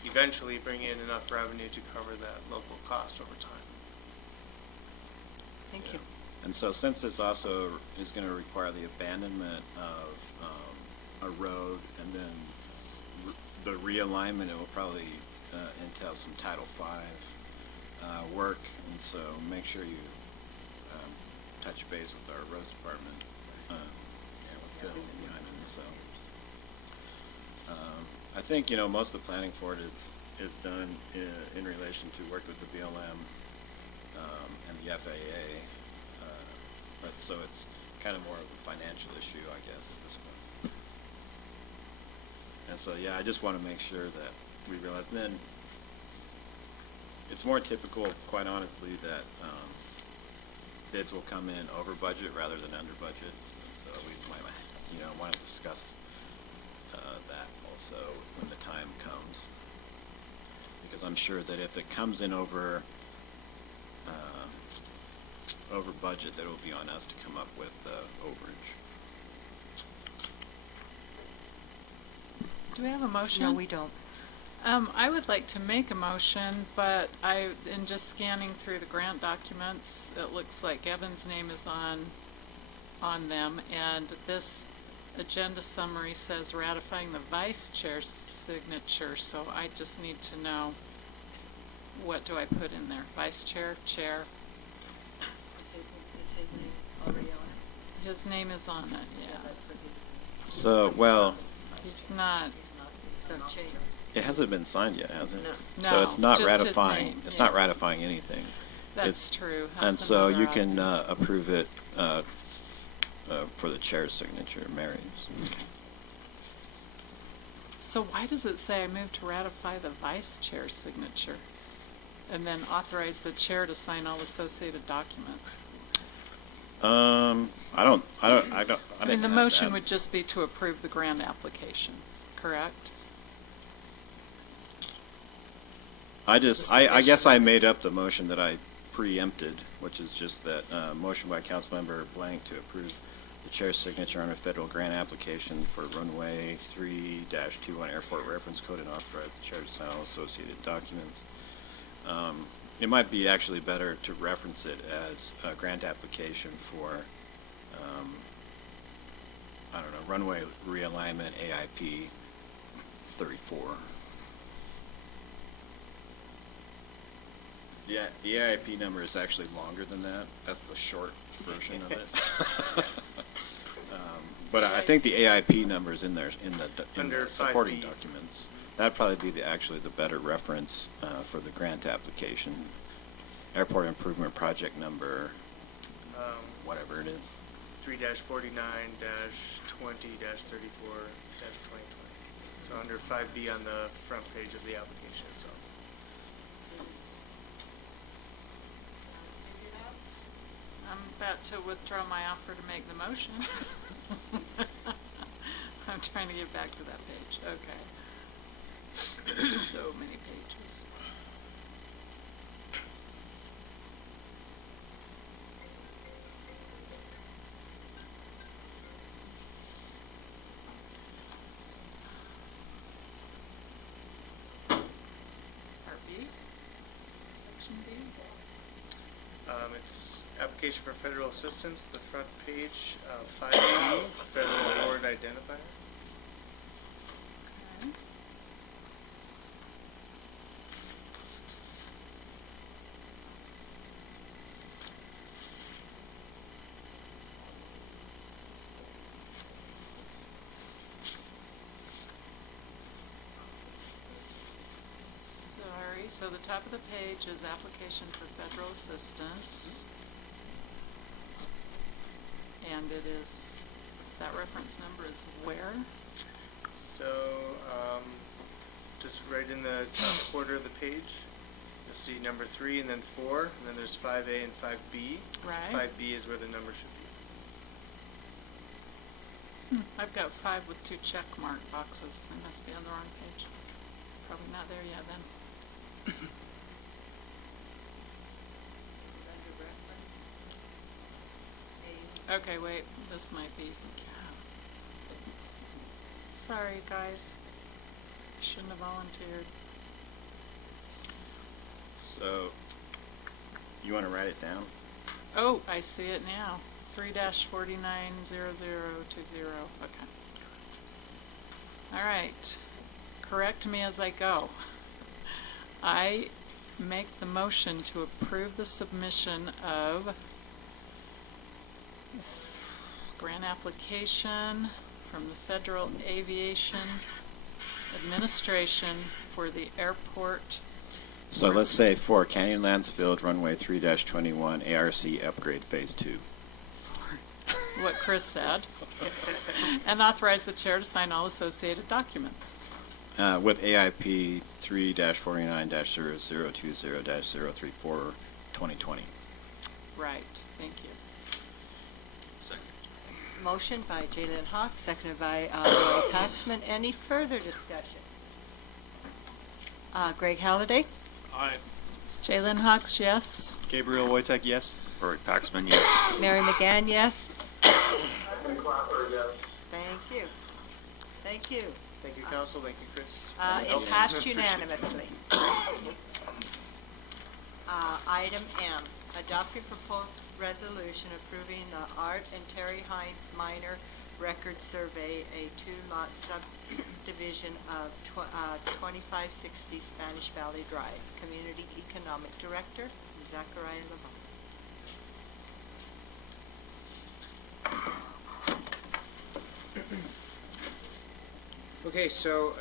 eventually bring in enough revenue to cover that local cost over time. Thank you. And so, since this also is going to require the abandonment of a road, and then the realignment, it will probably entail some Title V work, and so make sure you touch base with our roads department, with Bill behind it. So I think most of the planning for it is done in relation to work with the BLM and the FAA, but so it's kind of more of a financial issue, I guess, at this point. And so, yeah, I just want to make sure that we realize. And then it's more typical, quite honestly, that bids will come in over budget rather than under budget. And so we might, want to discuss that also when the time comes, because I'm sure that if it comes in over budget, that it will be on us to come up with overage. Do we have a motion? No, we don't. I would like to make a motion, but in just scanning through the grant documents, it looks like Evan's name is on them, and this agenda summary says ratifying the vice chair's signature, so I just need to know, what do I put in there? Vice chair, chair? Is his name already on it? His name is on it, yeah. So, well, He's not. it hasn't been signed yet, has it? No. So it's not just his ratifying. name, It's yeah. not ratifying anything. That's true. And Hasn't so been you can ratified. approve it for the chair's signature, Mary's. So why does it say I move to ratify the vice chair's signature and then authorize the chair to sign all associated documents? I mean, the motion would just be to approve the grant application, correct? I guess I made up the motion that I preempted, which is just that motion by Councilmember Blank to approve the chair's signature on a federal grant application for runway 3-21 airport reference code and authorize the chair to sign all associated documents. It might be actually better to reference it as a grant application for, runway realignment AIP 34. Yeah, the AIP number is actually longer than that. That's the short version of it. But I think the AIP number is in there, in the Under supporting 5B. documents. That'd probably be actually the better reference for the grant application. Airport improvement project number, whatever it is. 3-49-20-34-2020. So under 5B on the front page of the application itself. I'm about to withdraw my offer to make the motion. I'm trying to get back to that page. Okay. There's so many pages. Part B? Section B? It's application for federal assistance, the front page, 5B, federal award identifier. Okay. Sorry, so the top of the page is application for federal assistance. And it is, that reference number is where? So, just right in the top quarter of the page, you'll see number 3 and then 4, and then there's 5A and 5B. Right. 5B is where the number should be. I've got 5 with 2 check mark boxes. They must be on the wrong page. Probably not there yet then. Okay, wait, this might be, yeah. Sorry, guys. Shouldn't have volunteered. So, you want to write it down? Oh, I see it now. 3-490020. Okay. All right. Correct me as I go. I make the motion to approve the submission of grant application from the Federal Aviation Administration for the airport. So let's say for Canyonlands Field Runway 3-21 ARC Upgrade Phase 2. What Chris said. And authorize the chair to sign all associated documents. With AIP 3-49-0020-034 2020. Right, thank you. Motion by Jalen Hawk, seconded by Roy Paxman. Any further discussion? Greg Halliday? Aye. Jalen Hawks, yes. Gabriel Wojtek, yes. Roy Paxman, yes. Mary McGann, yes. Thank you. Thank you. Thank you, council. Thank you, Chris. It passed unanimously. Item M, adopting proposed resolution approving the Art and Terry Hines minor record survey, a 2-lot subdivision of 2560 Spanish Valley Drive. Community Economic Director, Zachariah Levon. Okay, so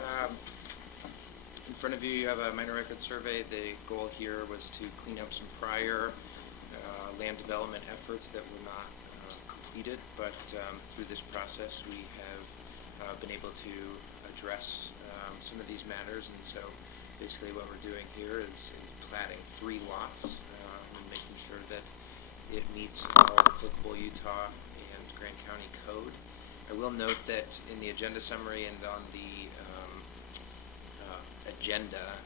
in front of you, you have a minor record survey. The goal here was to clean up some prior land development efforts that were not completed, but through this process, we have been able to address some of these matters, and so basically what we're doing here is platting 3 lots and making sure that it meets all applicable Utah and Grand County code. I will note that in the agenda summary and on the agenda,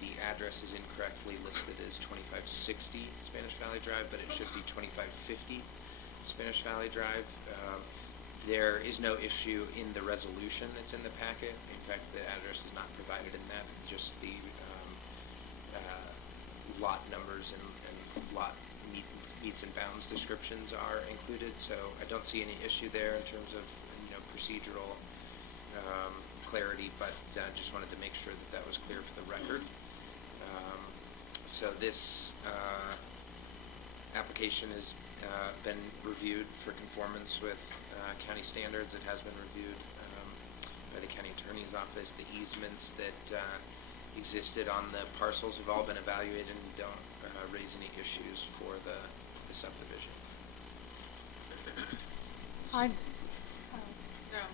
the address is incorrectly listed as 2560 Spanish Valley Drive, but it should be 2550 Spanish Valley Drive. There is no issue in the resolution that's in the packet. In fact, the address is not provided in that, just the lot numbers and lot meets and bounds descriptions are included, so I don't see any issue there in terms of, procedural clarity, but just wanted to make sure that that was clear for the record. So this application has been reviewed for conformance with county standards. It has been reviewed by the county attorney's office. The easements that existed on the parcels have all been evaluated and don't raise any issues for the subdivision. I, No.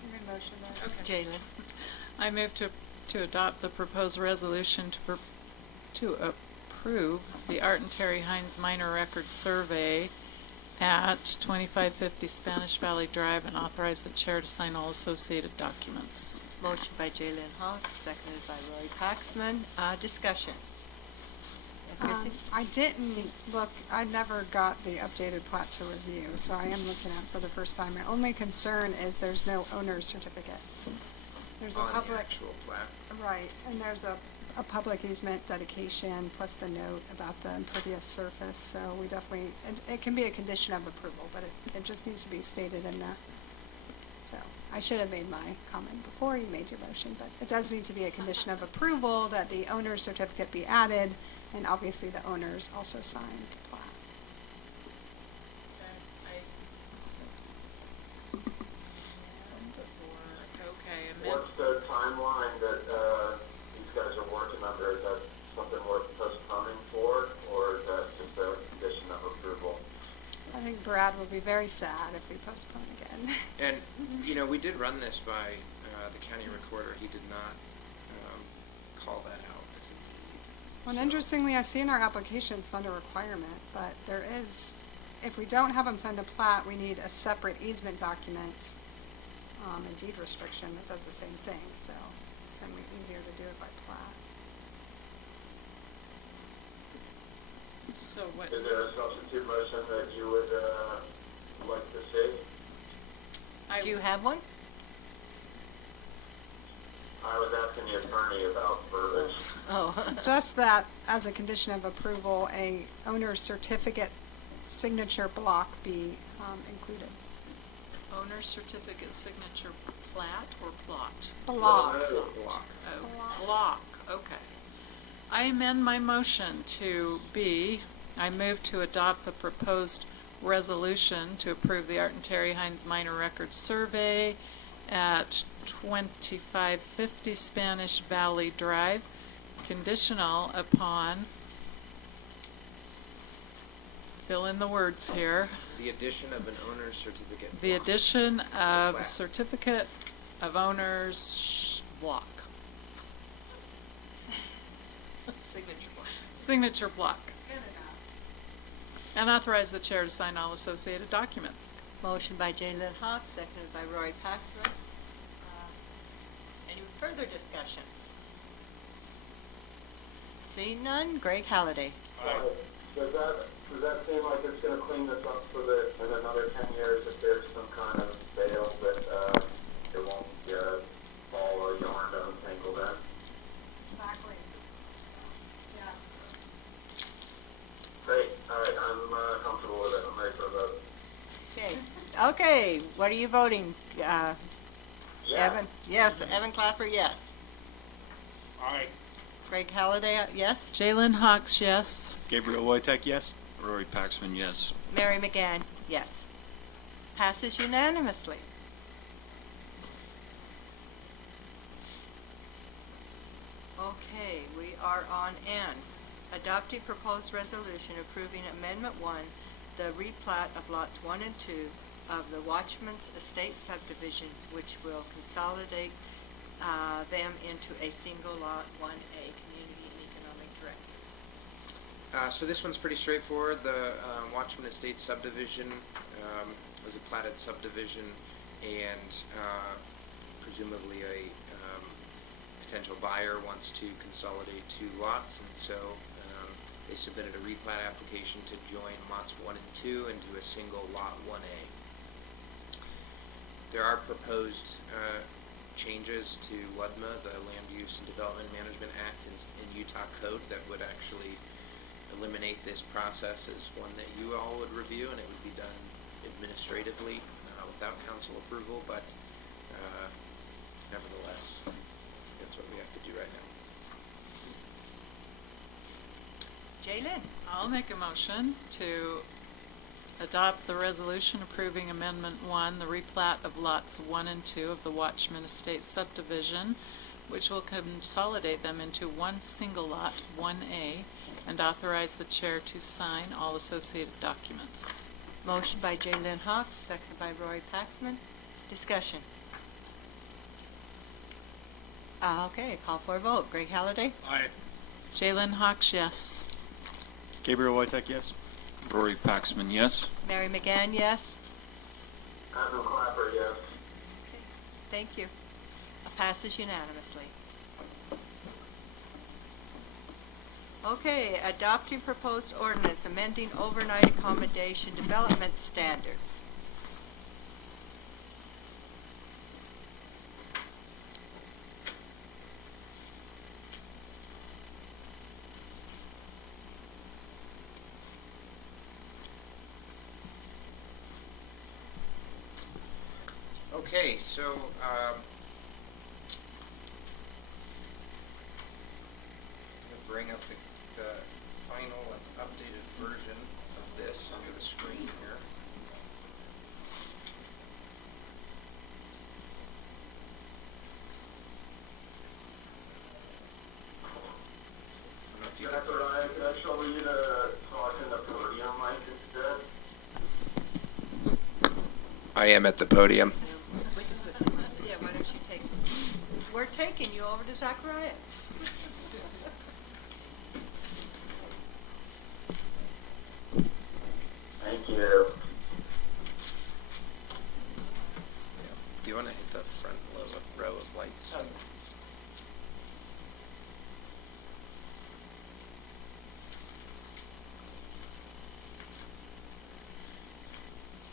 you made a motion, right? Okay. Jalen. I move to adopt the proposed resolution to approve the Art and Terry Hines Minor Records Survey at 2550 Spanish Valley Drive and authorize the chair to sign all associated documents. Motion by Jalen Hawks, seconded by Roy Paxman. Discussion. Chrissy? I didn't look, I never got the updated plat to review, so I am looking at it for the first time. My only concern is there's no owner's certificate. There's a On the public, actual plat. right, and there's a public easement dedication plus the note about the impervious surface, so we definitely, it can be a condition of approval, but it just needs to be stated in the, so, I should have made my comment before you made your motion, but it does need to be a condition of approval that the owner's certificate be added, and obviously the owners also sign the plat. Okay, What's the timeline that these guys are working under? Is that something worth postponing for, or is that just a condition of approval? I think Brad will be very sad if we postpone again. And, we did run this by the county recorder. He did not call that out. Well, and interestingly, I see in our application it's not a requirement, but there is, if we don't have them sign the plat, we need a separate easement document, and deed restriction that does the same thing, so it's gonna be easier to do it by plat. So what? Is there a substitute motion that you would like to see? Do you have one? I was asking the attorney about verbiage. Oh. Just that, as a condition of approval, a owner's certificate signature block be included. Owner's certificate signature plat or plot? Block. Block. Oh, block, okay. I amend my motion to be, I move to adopt the proposed resolution to approve the Art and Terry Hines Minor Records Survey at 2550 Spanish Valley Drive, conditional upon, fill in the words here, The addition of an owner's certificate. the block. addition of Plat. certificate of owner's block. Signature block. Signature block. Good enough. And authorize the chair to sign all associated documents. Motion by Jalen Hawks, seconded by Roy Paxman. Any further discussion? Seeing none, Greg Halliday. Does that seem like it's gonna clean this up for in another 10 years if there's some kind of bail that it won't get all the yarn untangled in? Exactly. Yes. Great, all right, I'm comfortable with it, I'm ready for a vote. Okay, what are you voting? Yeah. Evan? Yes, Evan Clapper, yes. Aye. Greg Halliday, yes. Jalen Hawks, yes. Gabriel Wojtek, yes. Rory Paxman, yes. Mary McGann, yes. Passes unanimously. Okay, we are on N. Adopting proposed resolution approving Amendment 1, the replat of lots 1 and 2 of the Watchman's Estate subdivisions, which will consolidate them into a single lot 1A, Community and Economic Directive. So this one's pretty straightforward. The Watchman Estate subdivision was a platted subdivision, and presumably a potential buyer wants to consolidate 2 lots, and so they submitted a replat application to join lots 1 and 2 into a single lot 1A. There are proposed changes to LUDMA, the Land Use and Development Management Act in Utah Code, that would actually eliminate this process as one that you all would review, and it would be done administratively without council approval, but nevertheless, that's what we have to do right now. Jaylen. I'll make a motion to adopt the resolution approving Amendment 1, the replat of lots 1 and 2 of the Watchman Estates subdivision, which will consolidate them into one single lot, 1A, and authorize the chair to sign all associated documents. Motion by Jaylen Hawks, seconded by Rory Paxman. Discussion. Okay, call for a vote. Greg Halliday? Aye. Jalen Hawks, yes. Gabriel Wojtek, yes. Rory Paxman, yes. Mary McGann, yes. Andrew Clapper, yes. Thank you. Passes unanimously. Okay, adopting proposed ordinance amending overnight accommodation development standards. Okay, so, I'm gonna bring up the final and updated version of this onto the screen here. I don't know if you can- Zachariah, could I show you to talk in the podium mic instead? I am at the podium. Yeah, why don't you take, we're taking you over to Zachariah. Thank you. Do you want to hit the front row of lights?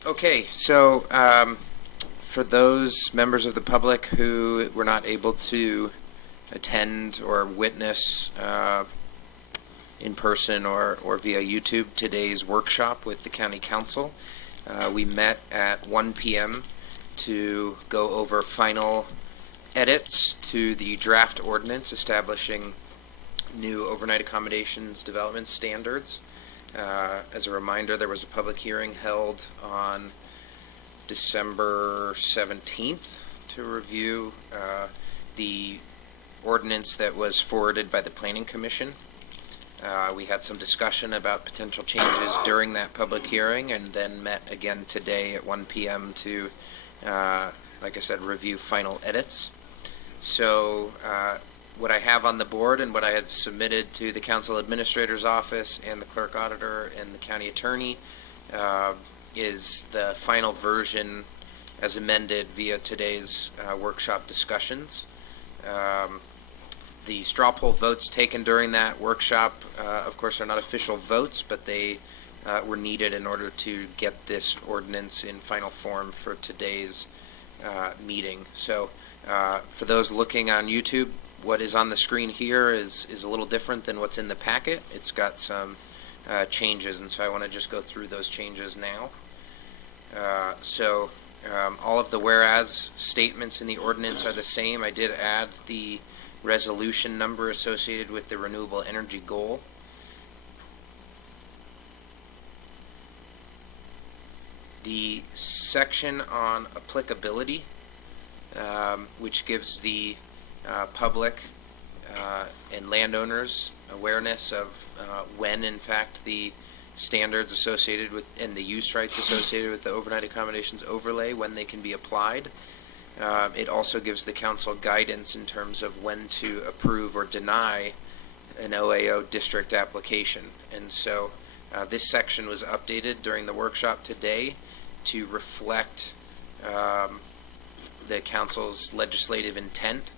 Okay, so for those members of the public who were not able to attend or witness in person or via YouTube today's workshop with the County Council, we met at 1 p.m. to go over final edits to the draft ordinance establishing new overnight accommodations development standards. As a reminder, there was a public hearing held on December 17th to review the ordinance that was forwarded by the Planning Commission. We had some discussion about potential changes during that public hearing and then met again today at 1 p.m. to, like I said, review final edits. So what I have on the board and what I have submitted to the Council Administrator's Office and the Clerk Auditor and the County Attorney is the final version as amended via today's workshop discussions. The straw poll votes taken during that workshop, of course, are not official votes, but they were needed in order to get this ordinance in final form for today's meeting. So for those looking on YouTube, what is on the screen here is a little different than what's in the packet. It's got some changes, and so I want to just go through those changes now. All of the whereas statements in the ordinance are the same. I did add the resolution number associated with the renewable energy goal. The section on applicability, which gives the public and landowners awareness of when, in fact, the standards associated with and the use rights associated with the overnight accommodations overlay, when they can be applied. It also gives the council guidance in terms of when to approve or deny an OAO district application. And so this section was updated during the workshop today to reflect the council's legislative intent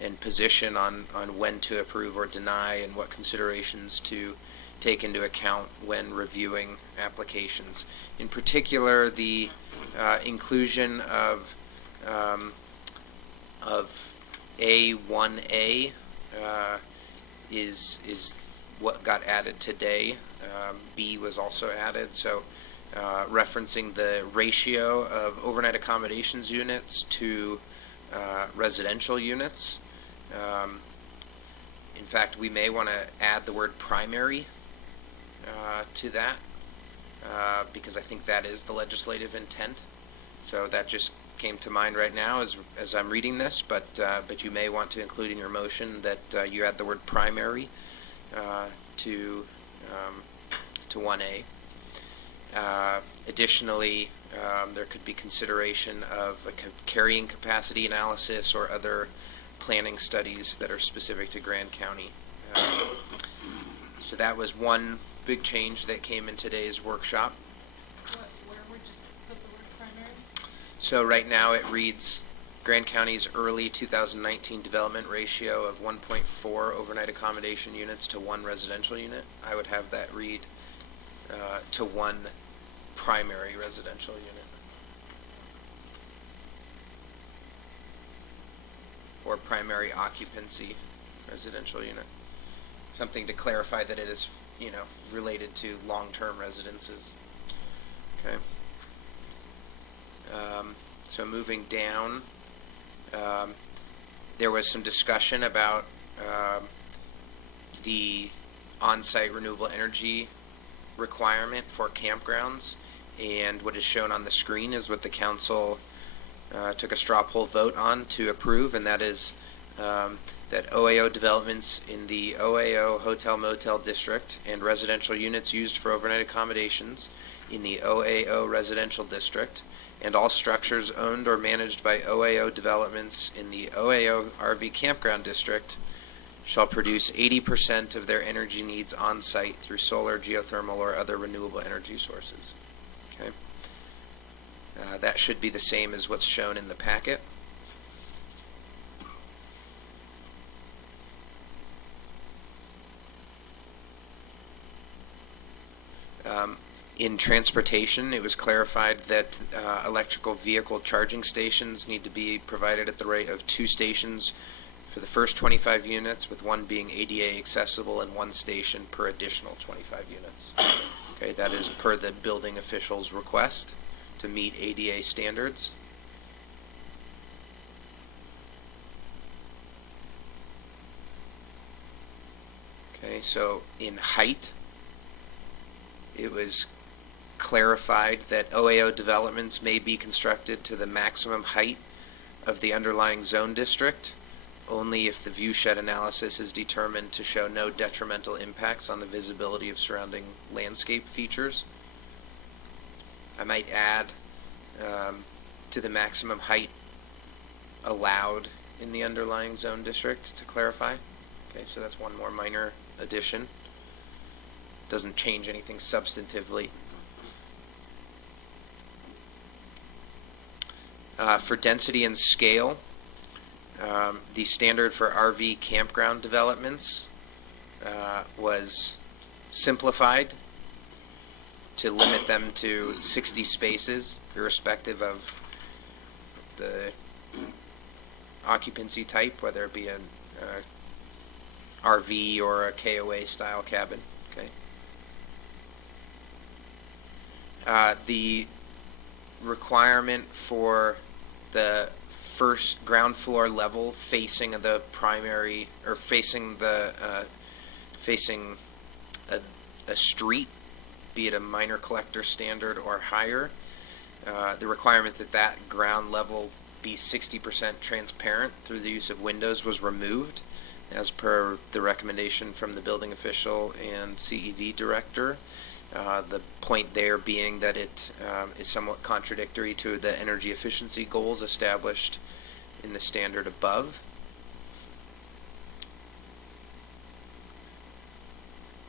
and position on when to approve or deny and what considerations to take into account when reviewing applications. In particular, the inclusion of A1A is what got added today. B was also added, so referencing the ratio of overnight accommodations units to residential units. In fact, we may want to add the word primary to that, because I think that is the legislative intent. So that just came to mind right now as I'm reading this, but you may want to include in your motion that you add the word primary to 1A. Additionally, there could be consideration of a carrying capacity analysis or other planning studies that are specific to Grand County. So that was one big change that came in today's workshop. Where would you put the word primary? So right now it reads Grand County's early 2019 development ratio of 1.4 overnight accommodation units to 1 residential unit. I would have that read to 1 primary residential unit. Or primary occupancy residential unit. Something to clarify that it is, related to long-term residences. Okay. So moving down, there was some discussion about the on-site renewable energy requirement for campgrounds, and what is shown on the screen is what the council took a straw poll vote on to approve, and that is that OAO developments in the OAO Hotel Motel District and residential units used for overnight accommodations in the OAO Residential District and all structures owned or managed by OAO developments in the OAO RV Campground District shall produce 80% of their energy needs on-site through solar, geothermal, or other renewable energy sources. Okay. That should be the same as what's shown in the packet. In transportation, it was clarified that electrical vehicle charging stations need to be provided at the rate of 2 stations for the first 25 units, with 1 being ADA accessible and 1 station per additional 25 units. Okay, that is per the building official's request to meet ADA standards. Okay, so in height, it was clarified that OAO developments may be constructed to the maximum height of the underlying zone district only if the view shed analysis is determined to show no detrimental impacts on the visibility of surrounding landscape features. I might add to the maximum height allowed in the underlying zone district to clarify. Okay, so that's one more minor addition. Doesn't change anything substantively. For density and scale, the standard for RV campground developments was simplified to limit them to 60 spaces, irrespective of the occupancy type, whether it be an RV or a KOA style cabin. Okay. The requirement for the first ground floor level facing the primary, or facing the facing a street, be it a minor collector standard or higher, the requirement that that ground level be 60% transparent through the use of windows was removed, as per the recommendation from the building official and CED director. The point there being that it is somewhat contradictory to the energy efficiency goals established in the standard above.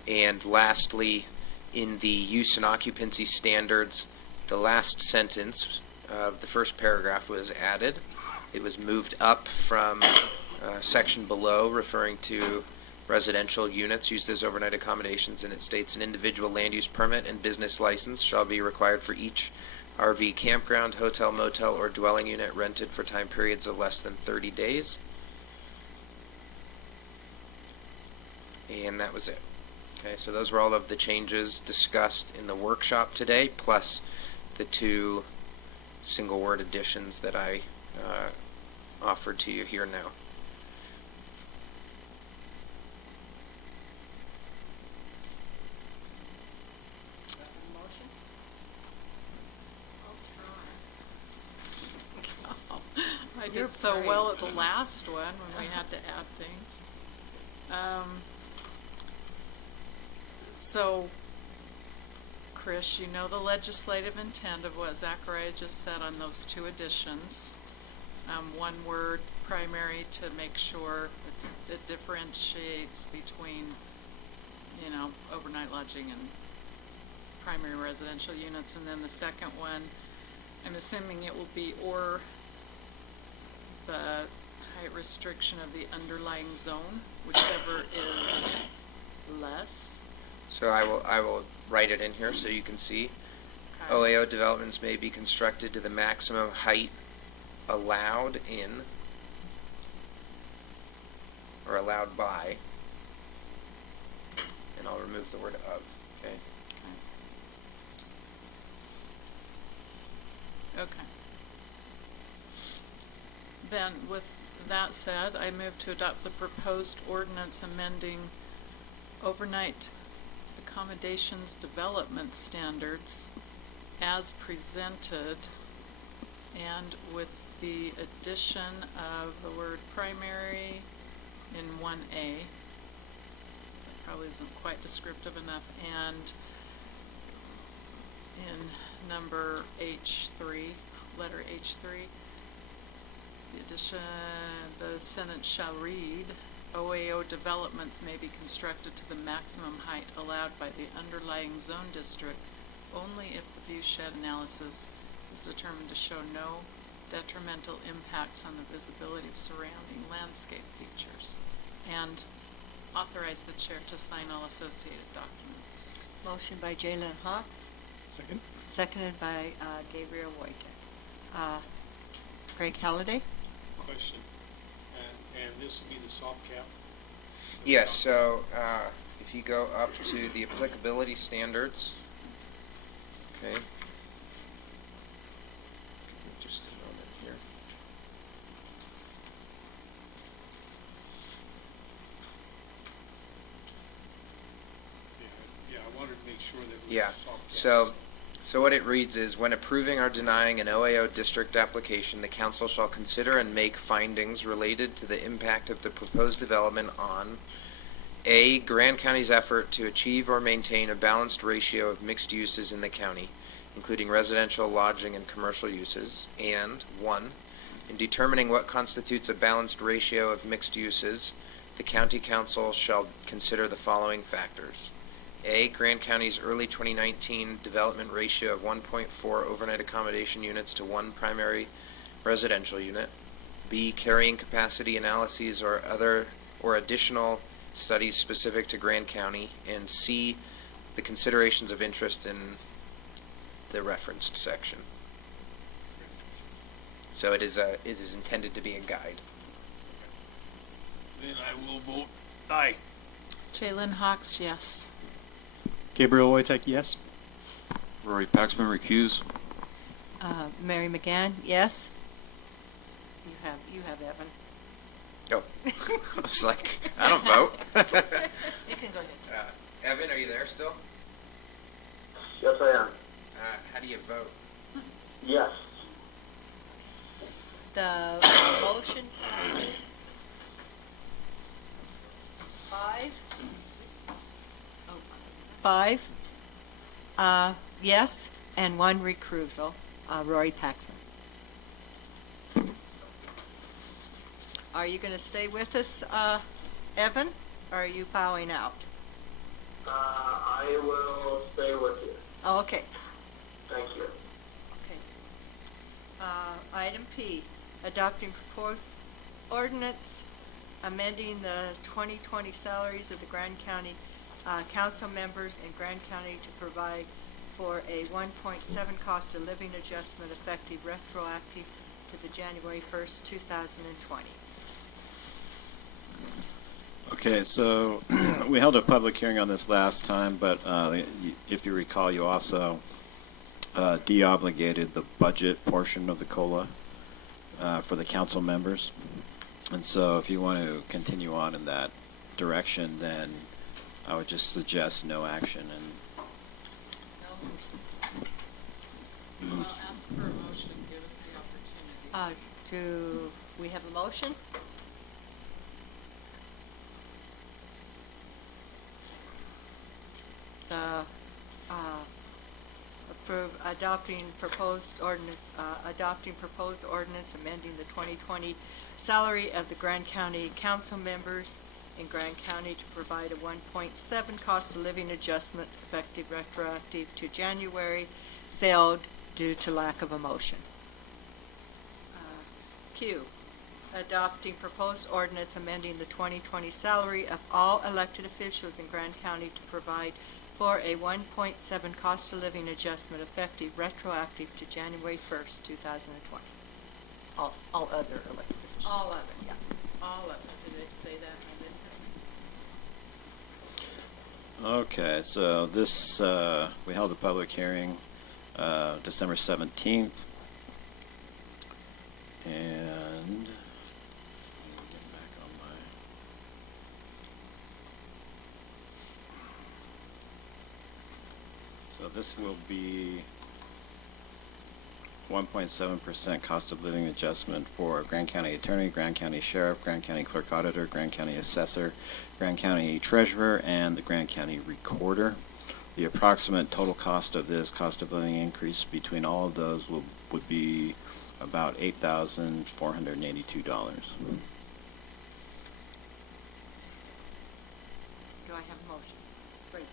And lastly, in the use and occupancy standards, the last sentence of the first paragraph was added. It was moved up from section below, referring to residential units used as overnight accommodations, and it states an individual land use permit and business license shall be required for each RV campground, hotel, motel, or dwelling unit rented for time periods of less than 30 days. And that was it. Okay, so those were all of the changes discussed in the workshop today, plus the 2 single word additions that I offered to you here now. did so well at the last one when we had to add things. So, Chris, you know the legislative intent of what Zachariah just said on those two additions. One word, primary, to make sure it differentiates between, you know, overnight lodging and primary residential units. And then the second one, I'm assuming it will be or the height restriction of the underlying zone, whichever is less. So I will write it in here so you can see. Okay. OAO developments may be constructed to the maximum height allowed in or allowed by, and I'll remove the word of, okay? Okay. Then, with that said, I move to adopt the proposed ordinance amending overnight accommodations development standards as presented, and with the addition of the word primary in 1A. That probably isn't quite descriptive enough, and in number H3, letter H3, the addition, the sentence shall read, OAO developments may be constructed to the maximum height allowed by the underlying zone district only if the view shed analysis is determined to show no detrimental impacts on the visibility of surrounding landscape features, and authorize the chair to sign all associated documents. Motion by Jalen Hawks, Second? seconded by Gabriel Wojtek. Greg Halliday? Question, and this will be the soft cap? Yes, so if you go up to the applicability standards, okay. Give me just a moment here. Yeah, I wanted to make sure that it was Yeah, a soft cap. so what it reads is, when approving or denying an OAO district application, the council shall consider and make findings related to the impact of the proposed development on A, Grand County's effort to achieve or maintain a balanced ratio of mixed uses in the county, including residential, lodging, and commercial uses, and 1, in determining what constitutes a balanced ratio of mixed uses, the county council shall consider the following factors. A, Grand County's early 2019 development ratio of 1.4 overnight accommodation units to 1 primary residential unit. B, carrying capacity analyses or additional studies specific to Grand County. And C, the considerations of interest in the referenced section. So it is intended to be a guide. Then I will vote aye. Jalen Hawks, yes. Gabriel Wojtek, yes. Rory Paxman, recuse. Mary McGann, yes. You have Evan. Oh, I was like, I don't vote. You can go ahead. Evan, are you there still? Yes, I am. How do you vote? Yes. The motion is 5, yes, and 1 recusal, Rory Paxman. Are you going to stay with us, Evan, or are you bowing out? I will stay with you. Oh, okay. Thank you. Okay. Item P, adopting proposed ordinance amending the 2020 salaries of the Grand County council members in Grand County to provide for a 1.7 cost of living adjustment effective retroactive to the January 1st, 2020. Okay, so we held a public hearing on this last time, but if you recall, you also de-obligated the budget portion of the COLA for the council members. And so if you want to continue on in that direction, then I would just suggest no action. And I'll ask for a motion, give us the opportunity. Do we have a motion? The, adopting proposed ordinance amending the 2020 salary of the Grand County council members in Grand County to provide a 1.7 cost of living adjustment effective retroactive to January, failed due to lack of a motion. Q, adopting proposed ordinance amending the 2020 salary of all elected officials in Grand County to provide for a 1.7 cost of living adjustment effective retroactive to January 1st, 2020. All other elected officials. All of it, yeah. All of it. Did they say that on this? Okay, so this, we held a public hearing December 17th. And let me get back on my. So this will be 1.7% cost of living adjustment for Grand County Attorney, Grand County Sheriff, Grand County Clerk Auditor, Grand County Assessor, Grand County Treasurer, and the Grand County Recorder. The approximate total cost of this cost of living increase between all of those would be about $8,482. Do I have a motion? Great.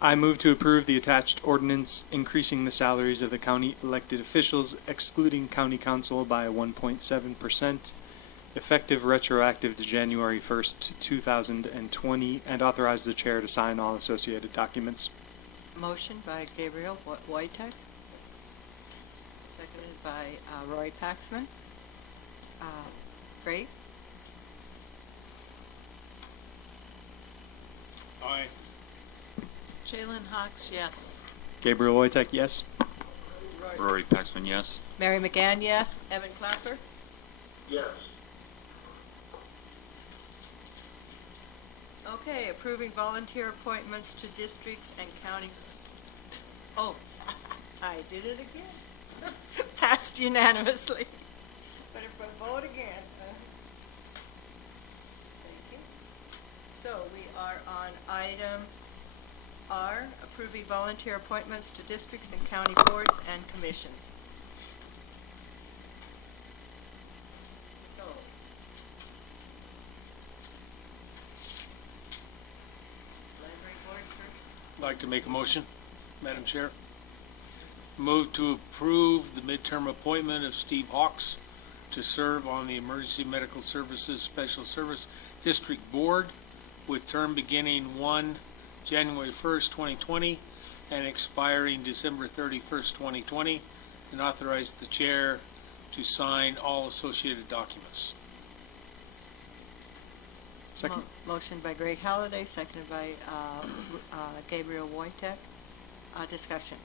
I move to approve the attached ordinance increasing the salaries of the county elected officials, excluding county council, by 1.7%, effective retroactive to January 1st, 2020, and authorize the chair to sign all associated documents. Motion by Gabriel Wojtek. Seconded by Roy Paxman. Great. Aye. Jalen Hawks, yes. Gabriel Wojtek, yes. Rory Paxman, yes. Mary McGann, yes. Evan Clapper. Yes. Okay, approving volunteer appointments to districts and county. Oh, I did it again. Passed unanimously. Better vote again. Thank you. So we are on item R, approving volunteer appointments to districts and county boards and commissions. So, library board first. I'd like to make a motion, Madam Chair. Move to approve the midterm appointment of Steve Hawks to serve on the Emergency Medical Services Special Service District Board with term beginning January 1st, 2020 and expiring December 31st, 2020, and authorize the chair to sign all associated documents. Second. Motion by Greg Halliday, seconded by Gabriel Wojtek. Discussion.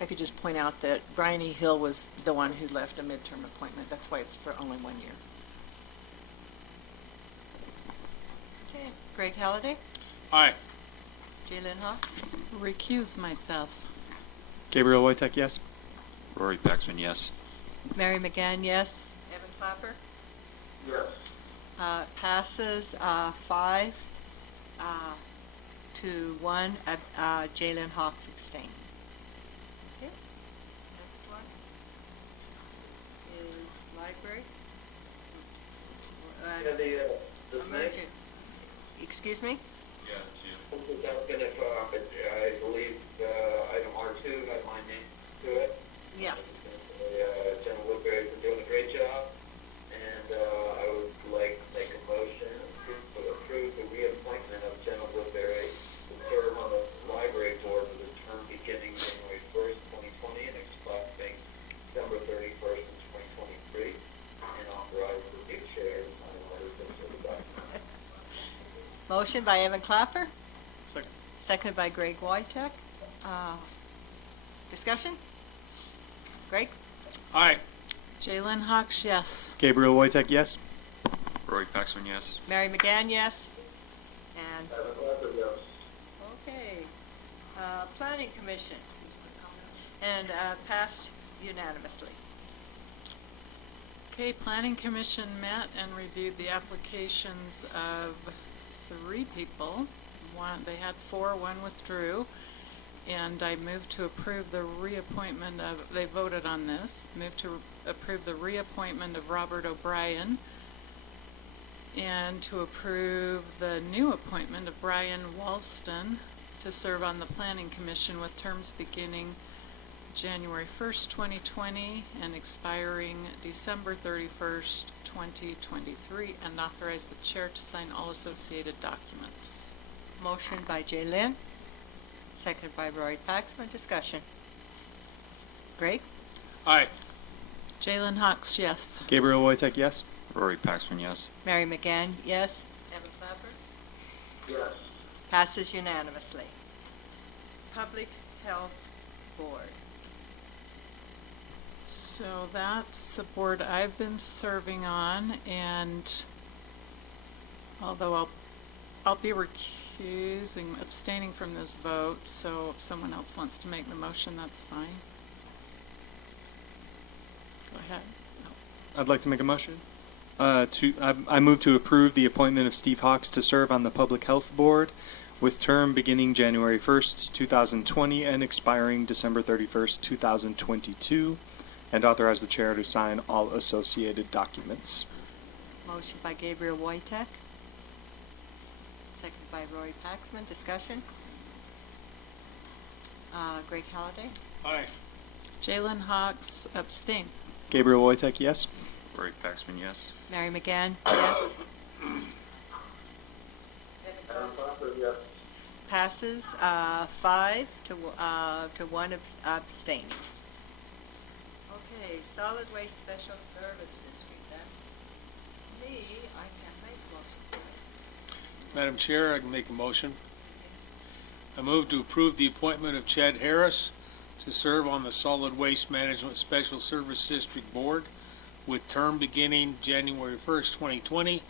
I could just point out that Brian E. Hill was the one who left a midterm appointment. That's why it's for only 1 year. Okay. Greg Halliday. Aye. Jalen Hawks. Recuse myself. Gabriel Wojtek, yes. Rory Paxman, yes. Mary McGann, yes. Evan Clapper. Yes. Passes 5 to 1. Jalen Hawks abstained. Okay. Next one is library. Emergent. Excuse me? Yeah, Jim. That's gonna, I believe, item R2 has my name to it. Yes. General Woodbury's been doing a great job, and I would like to make a motion to approve the reappointment of General Woodbury to serve on the library board for the term beginning January 1st, 2020 and expiring December 31st, 2023, and authorize the big chair to sign all the associated documents. Motion by Evan Clapper, Second. seconded by Greg Wojtek. Discussion? Greg? Aye. Jalen Hawks, yes. Gabriel Wojtek, yes. Rory Paxman, yes. Mary McGann, yes. And, Evan Clapper, yes. okay, Planning Commission. And passed unanimously. Okay, Planning Commission met and reviewed the applications of 3 people. They had 4, 1 withdrew. And I move to approve the reappointment of, they voted on this, move to approve the reappointment of Robert O'Brien and to approve the new appointment of Brian Walston to serve on the Planning Commission with terms beginning January 1st, 2020 and expiring December 31st, 2023, and authorize the chair to sign all associated documents. Motion by Jaylyn, seconded by Rory Paxman. Discussion. Greg? Aye. Jalen Hawks, yes. Gabriel Wojtek, yes. Rory Paxman, yes. Mary McGann, yes. Evan Clapper? Yes. Passes unanimously. Public Health Board. So that's the board I've been serving on, and although I'll be abstaining from this vote, so if someone else wants to make the motion, that's fine. Go ahead. I'd like to make a motion. I move to approve the appointment of Steve Hawks to serve on the Public Health Board with term beginning January 1st, 2020 and expiring December 31st, 2022, and authorize the chair to sign all associated documents. Motion by Gabriel Wojtek, seconded by Rory Paxman. Discussion. Greg Halliday? Aye. Jalen Hawks, abstain. Gabriel Wojtek, yes. Rory Paxman, yes. Mary McGann, yes. Evan Clapper, yes. Passes 5 to 1 abstaining. Okay, Solid Waste Special Service District. That's me. I can't make a motion for it. Madam Chair, I can make a motion. I move to approve the appointment of Chad Harris to serve on the Solid Waste Management Special Service District Board with term beginning January 1st, 2020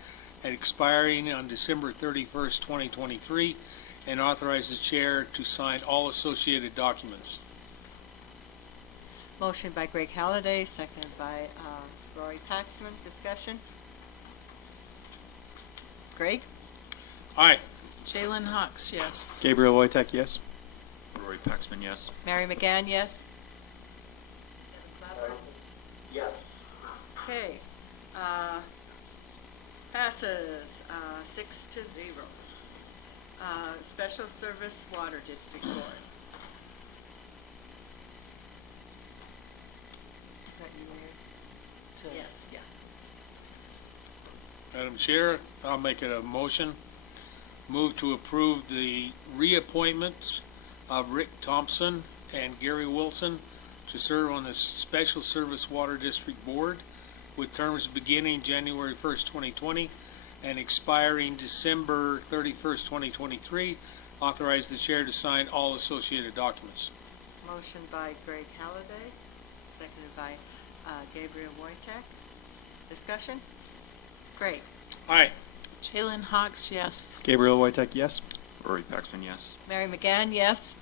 and expiring on December 31st, 2023, and authorize the chair to sign all associated documents. Motion by Greg Halliday, seconded by Rory Paxman. Discussion. Greg? Aye. Jalen Hawks, yes. Gabriel Wojtek, yes. Rory Paxman, yes. Mary McGann, yes. Yes. Okay, passes 6 to 0. Special Service Water District Board. Is that you, Mayor? Yes, yeah. Madam Chair, I'll make it a motion. Move to approve the reappointments of Rick Thompson and Gary Wilson to serve on the Special Service Water District Board with terms beginning January 1st, 2020 and expiring December 31st, 2023. Authorize the chair to sign all associated documents. Motion by Greg Halliday, seconded by Gabriel Wojtek. Discussion? Greg? Aye. Jalen Hawks, yes. Gabriel Wojtek, yes. Rory Paxman, yes. Mary McGann, yes.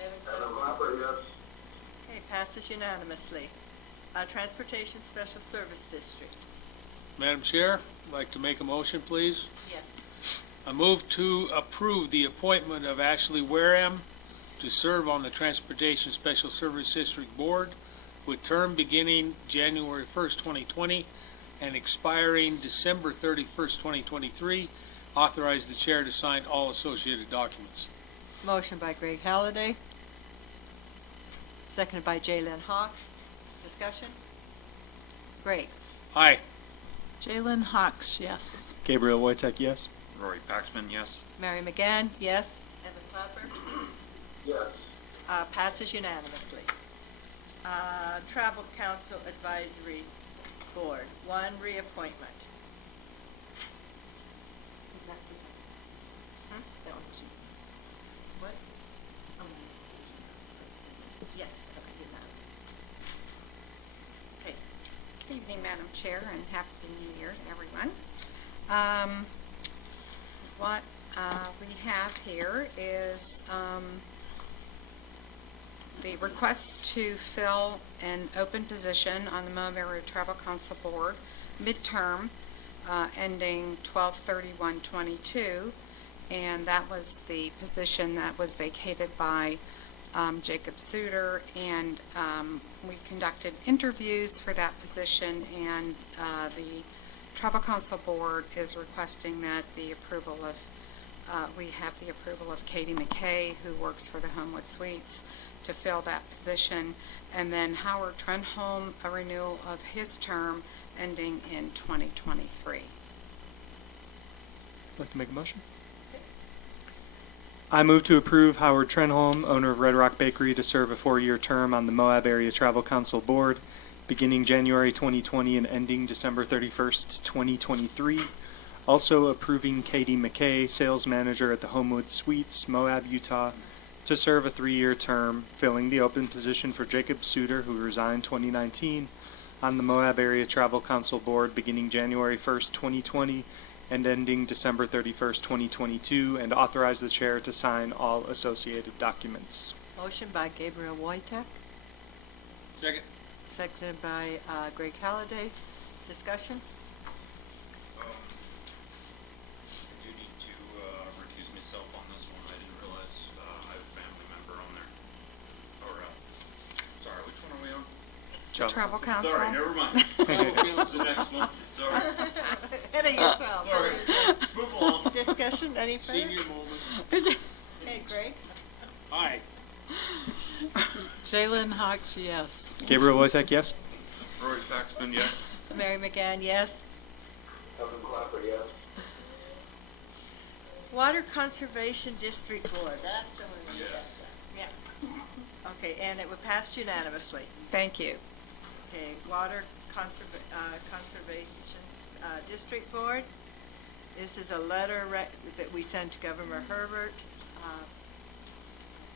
Evan Clapper, yes. Okay, passes unanimously. Transportation Special Service District. Madam Chair, I'd like to make a motion, please. Yes. I move to approve the appointment of Ashley Wareham to serve on the Transportation Special Service District Board with term beginning January 1st, 2020 and expiring December 31st, 2023. Authorize the chair to sign all associated documents. Motion by Greg Halliday, seconded by Jalen Hawks. Discussion? Greg? Aye. Jalen Hawks, yes. Gabriel Wojtek, yes. Rory Paxman, yes. Mary McGann, yes. Evan Clapper? Yes. Passes unanimously. Travel Council Advisory Board, 1 reappointment. That one was you. What? Yes, but I did not. Okay. Good evening, Madam Chair, and Happy New Year to everyone. What we have here is the request to fill an open position on the Moab Area Travel Council Board, midterm, ending 12/31/22, and that was the position that was vacated by Jacob Suter, and we conducted interviews for that position, and the Travel Council Board is requesting that we have the approval of Katie McKay, who works for the Homewood Suites, to fill that position, and then Howard Trenholm, a renewal of his term ending in 2023. Like to make a motion? I move to approve Howard Trenholm, owner of Red Rock Bakery, to serve a 4-year term on the Moab Area Travel Council Board, beginning January 2020 and ending December 31st, 2023. Also approving Katie McKay, sales manager at the Homewood Suites, Moab, Utah, to serve a 3-year term, filling the open position for Jacob Suter, who resigned 2019, on the Moab Area Travel Council Board beginning January 1st, 2020, and ending December 31st, 2022, and authorize the chair to sign all associated documents. Motion by Gabriel Wojtek, Second. seconded by Greg Halliday. Discussion? I do need to recuse myself on this one. I didn't realize I have a family member on there. Or, sorry, which one are we on? The Travel Council. Sorry, never mind. Travel Council's the next one. Sorry. Ahead of yourself. Sorry. Move along. Discussion, any further? Senior moment. Hey, Greg? Aye. Jalen Hawks, yes. Gabriel Wojtek, yes? Rory Paxman, yes. Mary McGann, yes. Kevin Clapper, yes. Water Conservation District Board, that's the one. Yes. Yeah. Okay, and it was passed unanimously. Thank you. Okay, Water Conservation District Board. This is a letter that we sent to Governor Herbert. I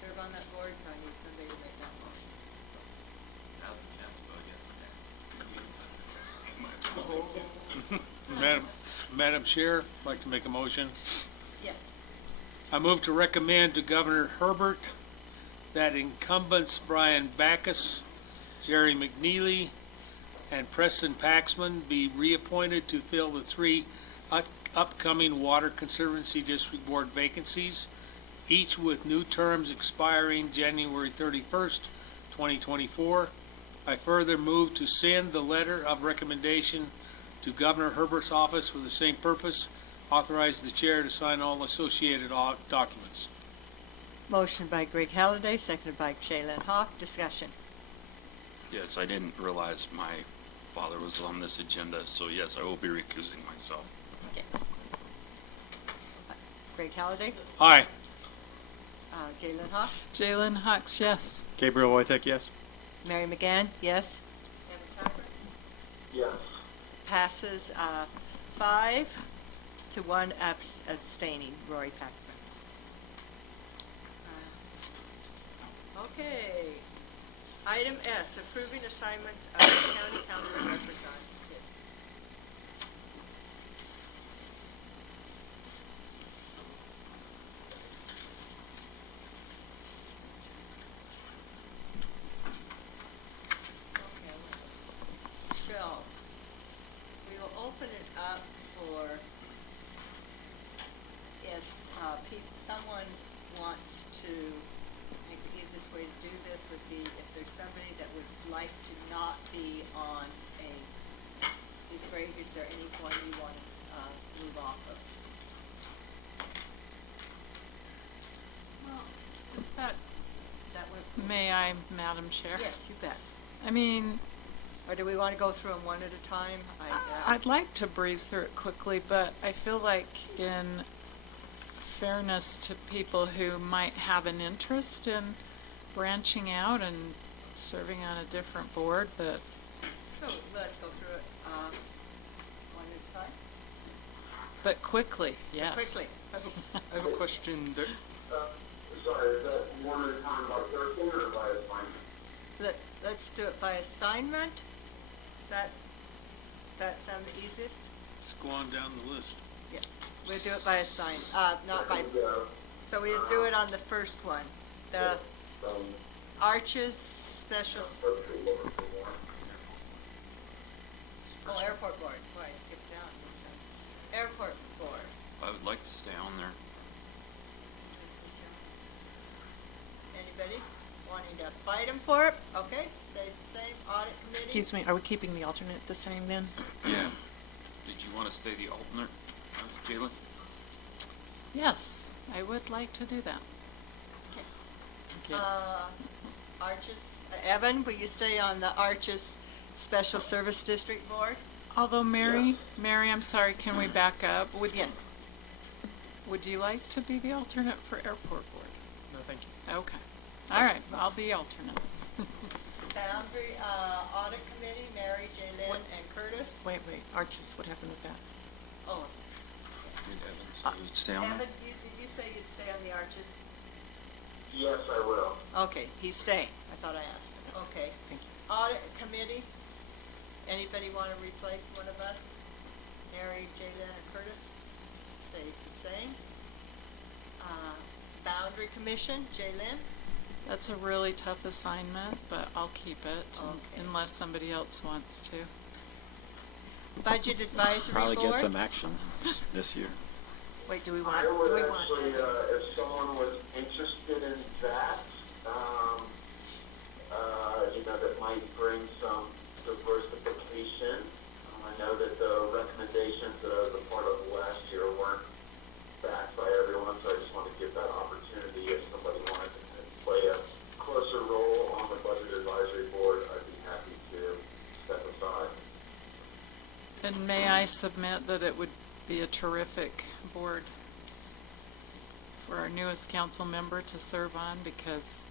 serve on that board, so I need somebody to make that motion. Madam Chair, I'd like to make a motion. Yes. I move to recommend to Governor Herbert that incumbents Brian Backus, Jerry McNeely, and Preston Paxman be reappointed to fill the 3 upcoming Water Conservancy District Board vacancies, each with new terms expiring January 31st, 2024. I further move to send the letter of recommendation to Governor Herbert's office for the same purpose. Authorize the chair to sign all associated documents. Motion by Greg Halliday, seconded by Shaylin Hawk. Discussion. Yes, I didn't realize my father was on this agenda, so yes, I will be recusing myself. Okay. Greg Halliday, Aye. Jalen Hawk, Jalen Hawks, yes. Gabriel Wojtek, yes. Mary McGann, yes. Evan Tucker. Yes. Passes 5 to 1 abstaining, Rory Paxman. Okay. Item S, approving assignments of county council representatives. Okay. So, we will open it up for if someone wants to, I think the easiest way to do this would be if there's somebody that would like to not be on is there any one you want to move off of? Well, is that, That would, may I, Madam Chair? yes, you bet. I mean, Or do we want to go through them one at a time? I'd like to breeze through it quickly, but I feel like in fairness to people who might have an interest in branching out and serving on a different board, that, So let's go through it one at a time. but quickly, yes. Quickly. I have a question. Sorry, is that one at a time by person or by assignment? Let's do it by assignment. Does that sound the easiest? Just go on down the list. Yes. We'll do it by assignment, not by, so we'll do it on the first one. The Arches Special, oh, Airport Board, boy, I skipped down this time. Airport Board. I would like to stay on there. Anybody wanting to fight him for it? Okay, stays the same. Audit Committee? Excuse me, are we keeping the alternate the same then? Yeah. Did you want to stay the alternate, Jalen? Yes, I would like to do that. Yes. Arches, Evan, will you stay on the Arches Special Service District Board? Although Mary, I'm sorry, can we back up? Yes. Would you like to be the alternate for Airport Board? No, thank you. Okay. All right, I'll be alternate. Boundary, Audit Committee, Mary, Jalen, and Curtis? Wait, Arches, what happened with that? Oh, Did Evan say you'd stay on Evan, there? did you say you'd stay on the Arches? Yes, I will. Okay, he's staying. I thought I asked him. Okay. Thank you. Audit Committee, anybody want to replace one of us? Mary, Jalen, and Curtis? Stays the same. Boundary Commission, Jalen? That's a really tough assignment, but I'll keep it Okay. unless somebody else wants to. Budget Advisory Board? Probably get some action this year. Wait, do we I want, would actually, if someone was interested in that, that might bring some diversification. I know that the recommendations that I was a part of last year weren't backed by everyone, so I just wanted to give that opportunity. If somebody wanted to play a closer role on the Budget Advisory Board, I'd be happy to step aside. And may I submit that it would be a terrific board for our newest council member to serve on, because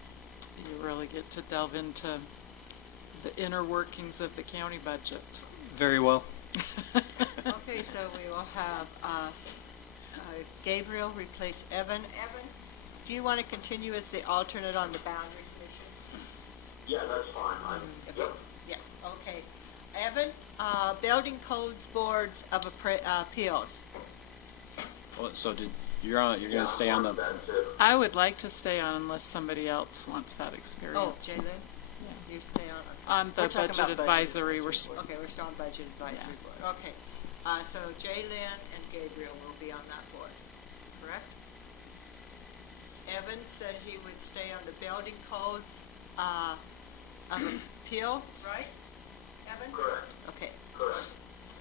you really get to delve into the inner workings of the county budget. Very well. Okay, so we will have Gabriel replace Evan. Evan, do you want to continue as the alternate on the Boundary Commission? Yeah, that's fine. Yep. Yes, okay. Evan, Building Codes Boards of Appeals. Well, so you're gonna stay on the, I would like to stay on unless somebody else wants that Oh, experience. Jalen, you stay on. On the We're talking budget about advisory, we're, Okay, we're still on Budget Advisory Board. Okay, so Jalen and Gabriel will be on that board, correct? Evan said he would stay on the Building Codes of Appeal, right? Evan? Correct. Okay. Correct.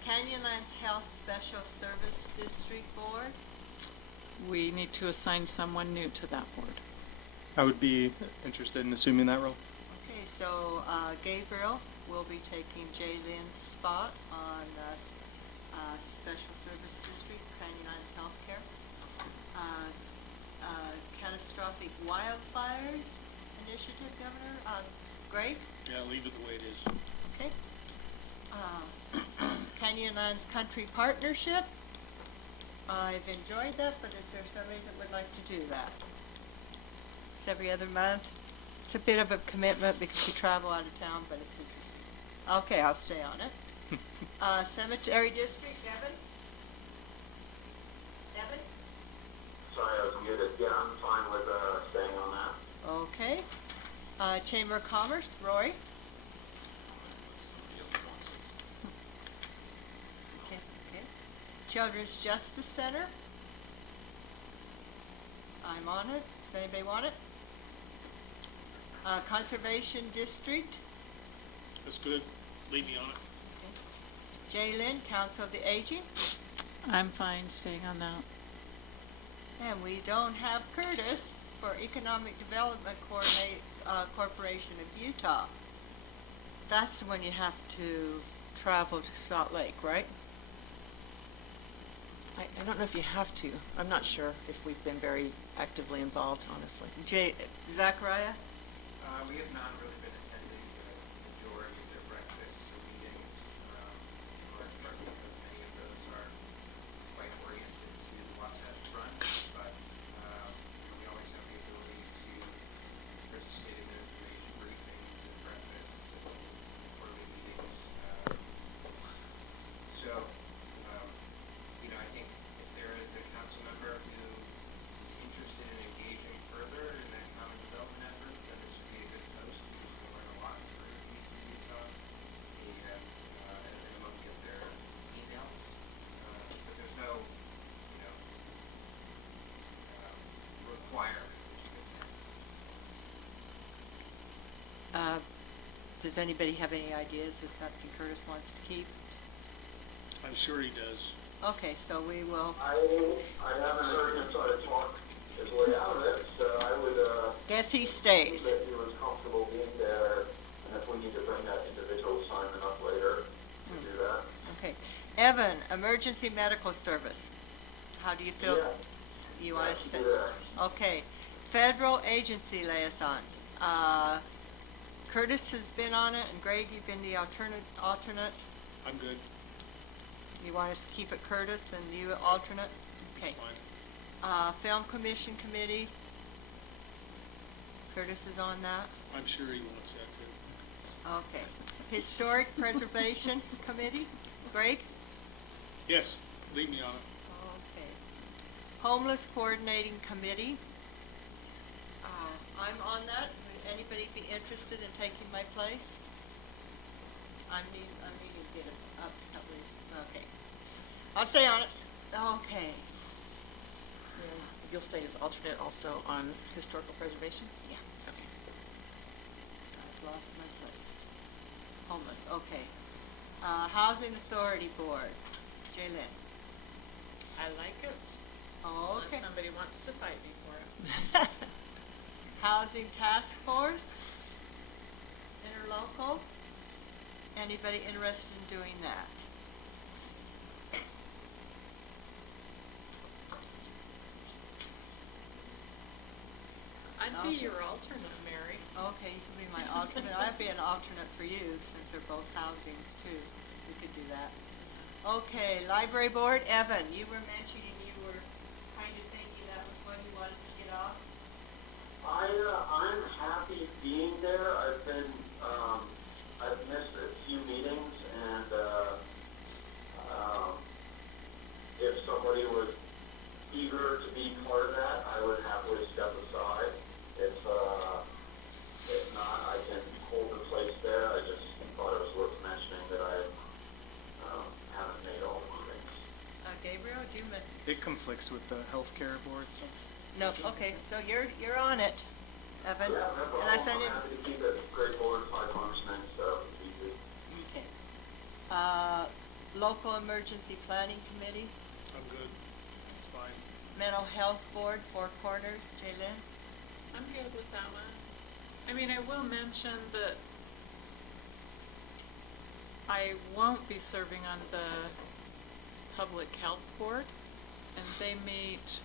Canyonlands Health Special Service District Board? we need to assign someone new to that board. I would be interested in assuming that role. Okay, so Gabriel will be taking Jalen's spot on Special Service District, Canyonlands Healthcare. Catastrophic Wildfires Initiative, Governor, Greg? Yeah, leave it the way it is. Okay. Canyonlands Country Partnership. I've enjoyed that, but is there somebody that would like to do that? It's every other month. It's a bit of a commitment because you travel out of town, but it's interesting. Okay, I'll stay on it. Cemetery District, Evan? Evan? Sorry, I was muted. Yeah, I'm fine with staying on that. Okay. Chamber of Commerce, Roy? Okay, okay. Children's Justice Center? I'm on it. Does anybody want it? Conservation District? That's good. Leave me on it. Jalen, Council of the Aging? I'm fine staying on that. And we don't have Curtis for Economic Development Corporation of Utah. That's when you have to travel to Salt Lake, right? I don't know if you have to. I'm not sure if we've been very actively involved, honestly. Zachariah? We have not really been attending the majority of their breakfasts or meetings, in large part because many of those are quite oriented to Wasatch Front, but we always have the ability to participate in their information briefings and breakfasts and quarterly meetings. So, I think if there is a council member who is interested in engaging further in that common development efforts, then this would be a good Does anybody have any ideas? Is something Curtis wants to keep? I'm sure he does. Okay, so we will, I haven't heard him try to talk his way out of it, so I would, guess he think stays. that he was comfortable being there, and if we need to bring that individual assignment up later, to do that. Okay. Evan, emergency medical service. How do you feel? Yeah. You want us to? do that. Okay. Federal agency liaison. Curtis has been on it, and Greg, you've been the alternate. I'm good. You want us to keep it Curtis and you alternate? Okay. Fine. Film commission committee. Curtis is on that. I'm sure he wants that too. Okay. Historic preservation committee. Greg? Yes, leave me on it. Okay. Homeless coordinating committee. I'm on that. Would anybody be interested in taking my place? I'm needing to get it up at least. Okay. I'll stay on it. Okay. You'll stay as alternate also on historical preservation? Yeah. Okay. I've lost my place. Homeless, okay. Housing Authority Board. Jaylyn. I like it, Oh, unless okay. somebody wants to fight me for it. Housing Task Force. Interlocal. Anybody interested in doing that? I'd Okay. be your alternate, Mary. Okay, you can be my alternate. I'd be an alternate for you since they're both housings too. We could do that. Okay, Library Board, Evan, you were mentioning you were kind of thinking that was what you wanted to get off. I'm happy being there. I've missed a few meetings, and, if somebody was eager to be part of that, I would happily step aside. If not, I can hold the place there. I just thought it was worth mentioning that I, haven't made all the meetings. Gabriel, do you miss? It conflicts with the healthcare board, so. No, okay, so you're on it, Evan. Yeah, no problem. And I send it. I'm happy to keep it great board, high functioning, so it's easy. Okay. Local Emergency Planning Committee, I'm good. It's fine. Mental Health Board, Four Corners, Jaylyn. I'm good with that one. I mean, I will mention that I won't be serving on the Public Health Board, and they meet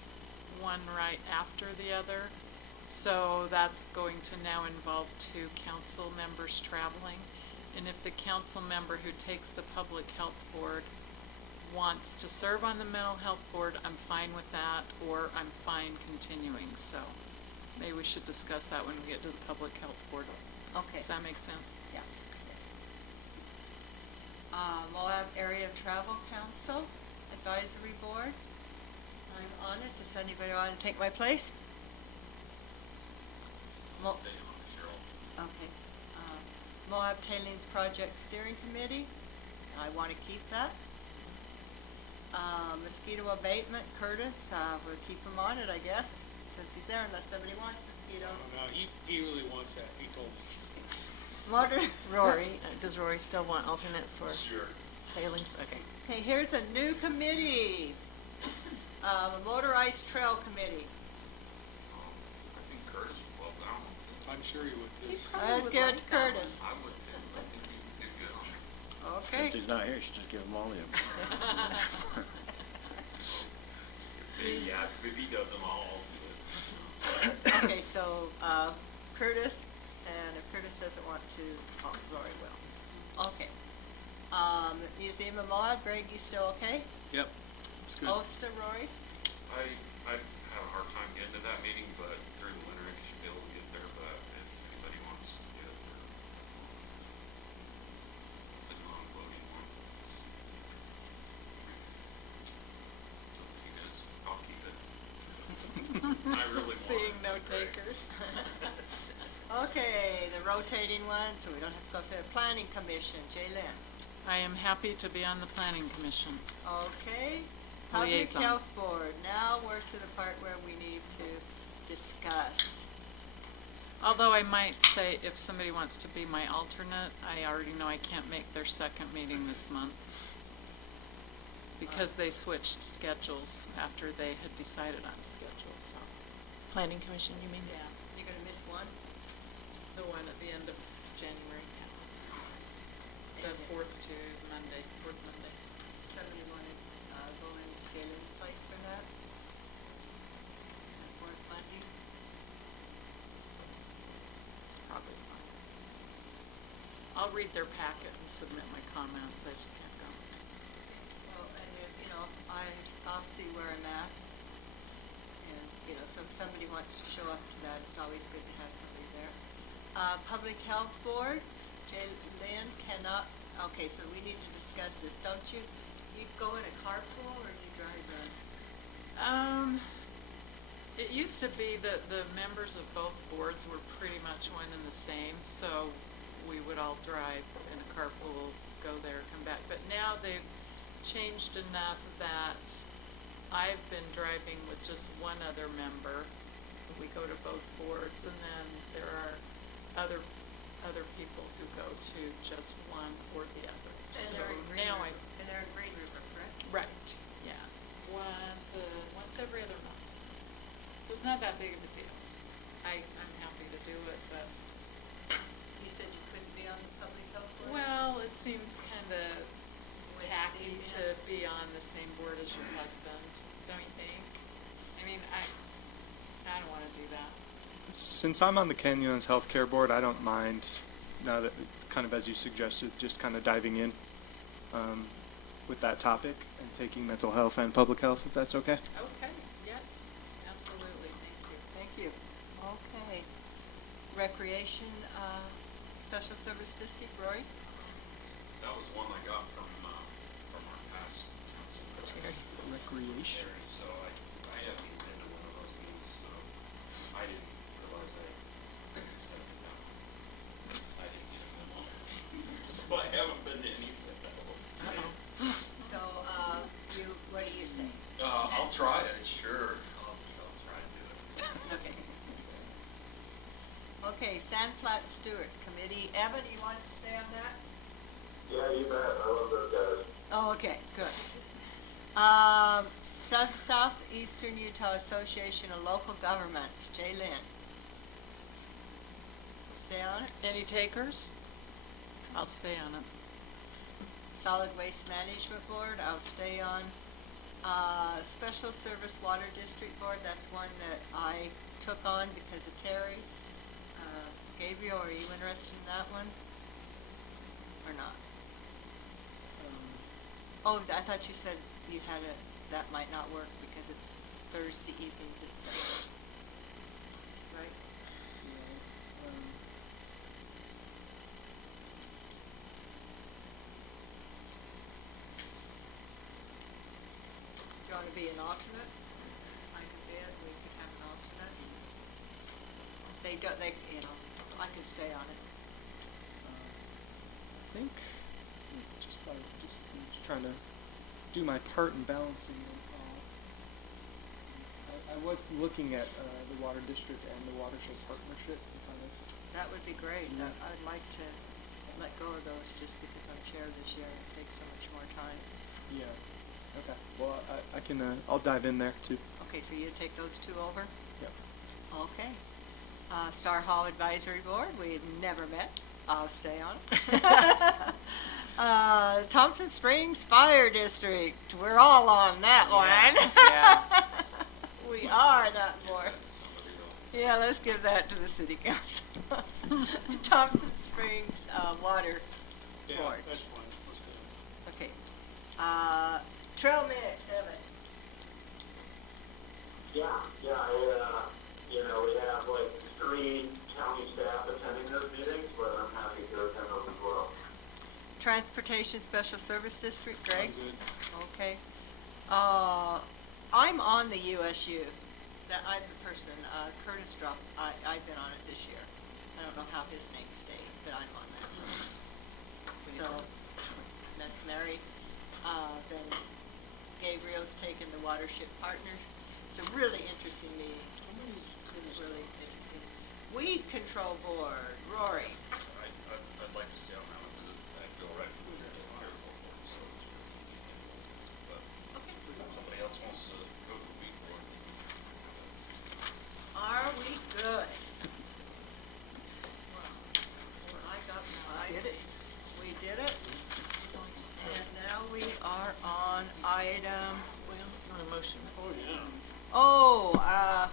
one right after the other. So that's going to now involve 2 council members traveling. And if the council member who takes the Public Health Board wants to serve on the Mental Health Board, I'm fine with that, or I'm fine continuing. So maybe we should discuss that when we get to the Public Health Board. Okay. Does that make sense? Yes. Moab Area Travel Council Advisory Board. I'm on it. Does anybody want to take my place? Okay. Moab Tailings Project Steering Committee. I want to keep that. Mosquito Abatement, Curtis, we'll keep him on it, I guess, since he's there, unless somebody wants mosquito. No, he really wants that. He told me. Water, Rory, does Rory still want alternate for Sure. tailings? Okay. Okay, here's a new committee. Motorized Trail Committee. I think Curtis would love that one. I'm sure he would too. Let's give it to Curtis. I would too. I think he would do good on it. Okay. Since he's not here, you should just give him all the info. Maybe ask him if he does them all, I'll do it. Okay, so, Curtis, and if Curtis doesn't want to, oh, Rory will. Okay. Museum of Moab, Greg, you still okay? Yep, it's good. Osta, Rory? I have a hard time getting to that meeting, but during the winter, I should be able to get there, but if anybody wants to get there. It's a non-voting one. So if you guys, I'll keep it. I really want Seeing it. no takers. Okay, the rotating one, so we don't have to go through the Planning Commission. Jaylyn? I am happy to be on the Planning Commission. Okay. Public Liaison. Health Board, now we're to the part where we need to discuss. Although I might say, if somebody wants to be my alternate, I already know I can't make their second meeting this month. Because they switched schedules after they had decided on schedules, so. Planning Commission, you mean? Yeah. You're gonna miss one? The one at the end of January. The fourth to Monday, fourth Monday. Somebody wanna, go in Jalen's place for that? The fourth Monday? Probably fine. I'll read their packet and submit my comments, I just can't go. Well, and if, I'll see where I'm at. And, so if somebody wants to show up to that, it's always good to have somebody there. Public Health Board, Lynn cannot, okay, so we need to discuss this, don't you? You go in a carpool or you drive It used to be that the members of both boards were pretty much one and the same, so we would all drive in a carpool, go there, come back. But now they've changed enough that I've been driving with just one other member. We go to both boards, and then there are other people who go to just one or the other. And So they're in Green now River. And they're in Green River, correct? Right, yeah. Once every other month. So it's not that big of a deal. I'm happy to do it, but, You said you couldn't be on the Public Health Board? well, it seems kind of With tacky Steve, to be on the same board as your husband, don't you think? I mean, I don't want to do that. Since I'm on the Canyons Healthcare Board, I don't mind, now that, kind of as you suggested, just kind of diving in with that topic and taking mental health and public health, if that's okay. Okay, yes, absolutely, thank you. Thank you. Okay. Recreation, Special Service District, Rory? That was one I got from our past council. Recreation. So I haven't been to one of those meetings, so I didn't realize I sent it down. I didn't get a memo. So I haven't been to anything. So, what do you say? I'll try it, sure. I'll try to do it. Okay. Okay, Sand Flat Stewards Committee. Evan, you want to stay on that? Yeah, you bet. I love those guys. Oh, okay, good. Southeastern Utah Association of Local Governments, Jay Lynn. Stay on it? Any takers? I'll stay on it. Solid Waste Management Board, I'll stay on. Special Service Water District Board, that's one that I took on because of Terry. Gabriel, are you interested in that one? Or not? Oh, I thought you said you had that might not work because it's Thursday evenings at 7. Right? Do you want to be an alternate? I could be it, we could have an alternate. I can stay on it. I think, I'm just trying to do my part in balancing it all. I was looking at the Water District and the Watershed Partnership to kind of. That would be great. Yeah. I'd like to let go of those just because I'm chair this year and it takes so much more time. Yeah. Okay. Well, I can. I'll dive in there too. Okay, so you take those two over? Yep. Okay. Star Hall Advisory Board, we've never met. I'll stay on it. Thompson Springs Fire District, we're all on that one. Yeah. We are that board. Yeah, let's give that to the city council. Thompson Springs Water Yeah, Board. that's fine. Let's do it. Okay. Trail Mix, Evan. We have like 3 county staff attending those meetings, but I'm happy to attend those as well. Transportation Special Service District, Greg? I'm good. Okay. I'm on the USU. I'm the person, Curtis dropped, I've been on it this year. I don't know how his name stayed, but I'm on that. So, that's Mary. Then Gabriel's taken the Watershed Partner. It's a really interesting meeting. It was really interesting. Weed Control Board, Rory. I'd like to see how I'd go right from there to higher level, so. But if somebody else wants to go to the weed board. Are we good? I got my. Did it. We did it. And now we are on item. On a motion. Oh, yeah.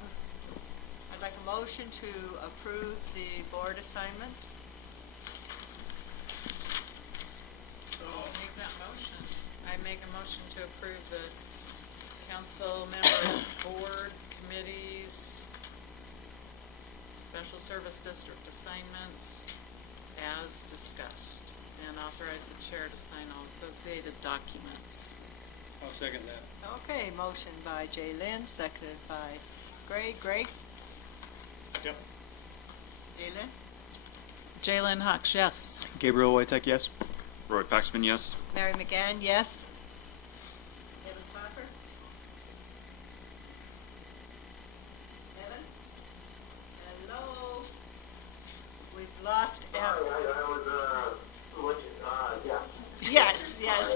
I'd like a motion to approve the board assignments. I'll make that motion. I make a motion to approve the council member board committees, special service district assignments as discussed, and authorize the chair to sign all associated documents. I'll second that. Okay, motion by Jay Lynn, seconded by Greg. Greg? Yep. Jay Lynn? Jalen Hawks, yes. Gabriel Wojtek, yes. Roy Paxman, yes. Mary McGann, yes. Evan Parker? Evan? Hello? We've lost Sorry, Evan. I was, looking, yeah. Yes, yes.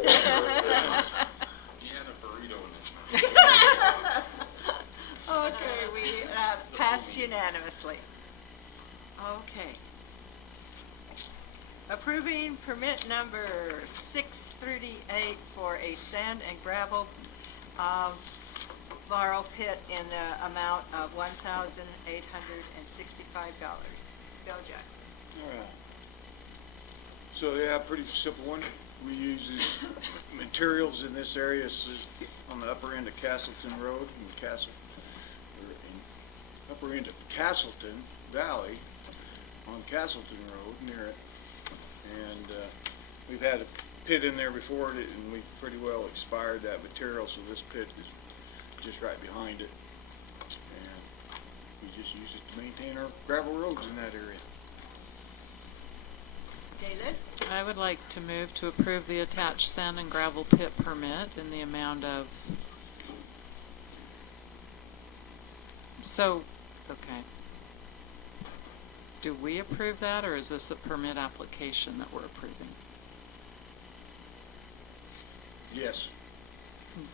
He had a burrito in his mouth. Okay, we passed unanimously. Okay. Approving permit number 638 for a sand and gravel borrow pit in the amount of $1,865. Bill Jackson. All right. So, yeah, pretty simple one. We use these materials in this area, this is on the upper end of Castleton Road, upper end of Castleton Valley, on Castleton Road, near it. And we've had a pit in there before, and we pretty well expired that material, so this pit is just right behind it. And we just use it to maintain our gravel roads in that area. David? I would like to move to approve the attached sand and gravel pit permit in the amount of, okay. Do we approve that, or is this a permit application that we're approving? Yes.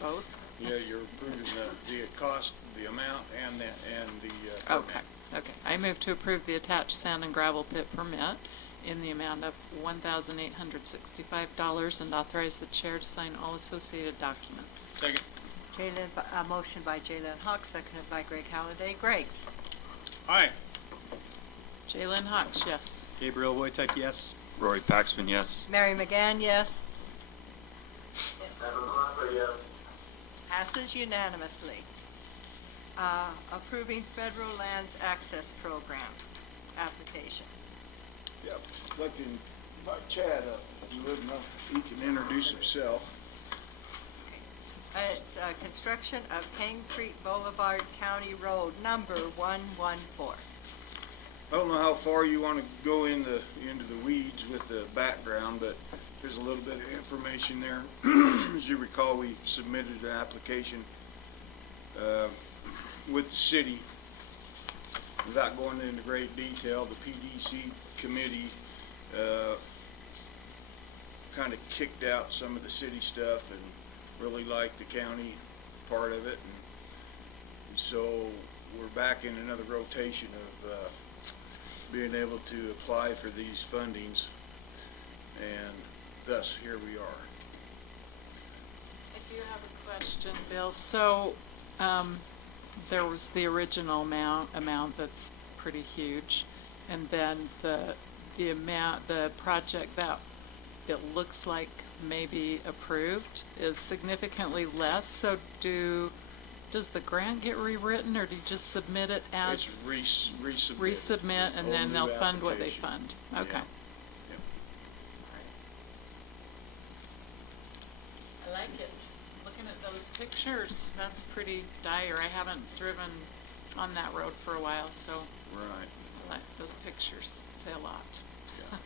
Both? Yeah, you're approving the cost, the amount, and the permit. Okay. I move to approve the attached sand and gravel pit permit in the amount of $1,865 and authorize the chair to sign all associated documents. Second. A motion by Jalen Hawks, seconded by Greg Halliday. Greg? Aye. Jalen Hawks, yes. Gabriel Wojtek, yes. Roy Paxman, yes. Mary McGann, yes. Evan Parker, yes. Passes unanimously. Approving Federal Lands Access Program application. Yep, I'd like to invite Chad up, if you would, he can introduce himself. It's construction of King Creek Boulevard County Road, number 114. I don't know how far you want to go into the weeds with the background, but there's a little bit of information there. As you recall, we submitted an application with the city. Without going into great detail, the PDC committee kind of kicked out some of the city stuff and really liked the county part of it. And so we're back in another rotation of being able to apply for these fundings, and thus here we are. I do have a question, Bill. So, there was the original amount that's pretty huge, and then the project that it looks like may be approved is significantly less. So does the grant get rewritten, or do you just submit it as? It's resubmit, and then they'll fund what they fund? Okay. Yeah. I like it. Looking at those pictures, that's pretty dire. I haven't driven on that road for a while, so Right. I like those pictures. Say a lot. Yeah.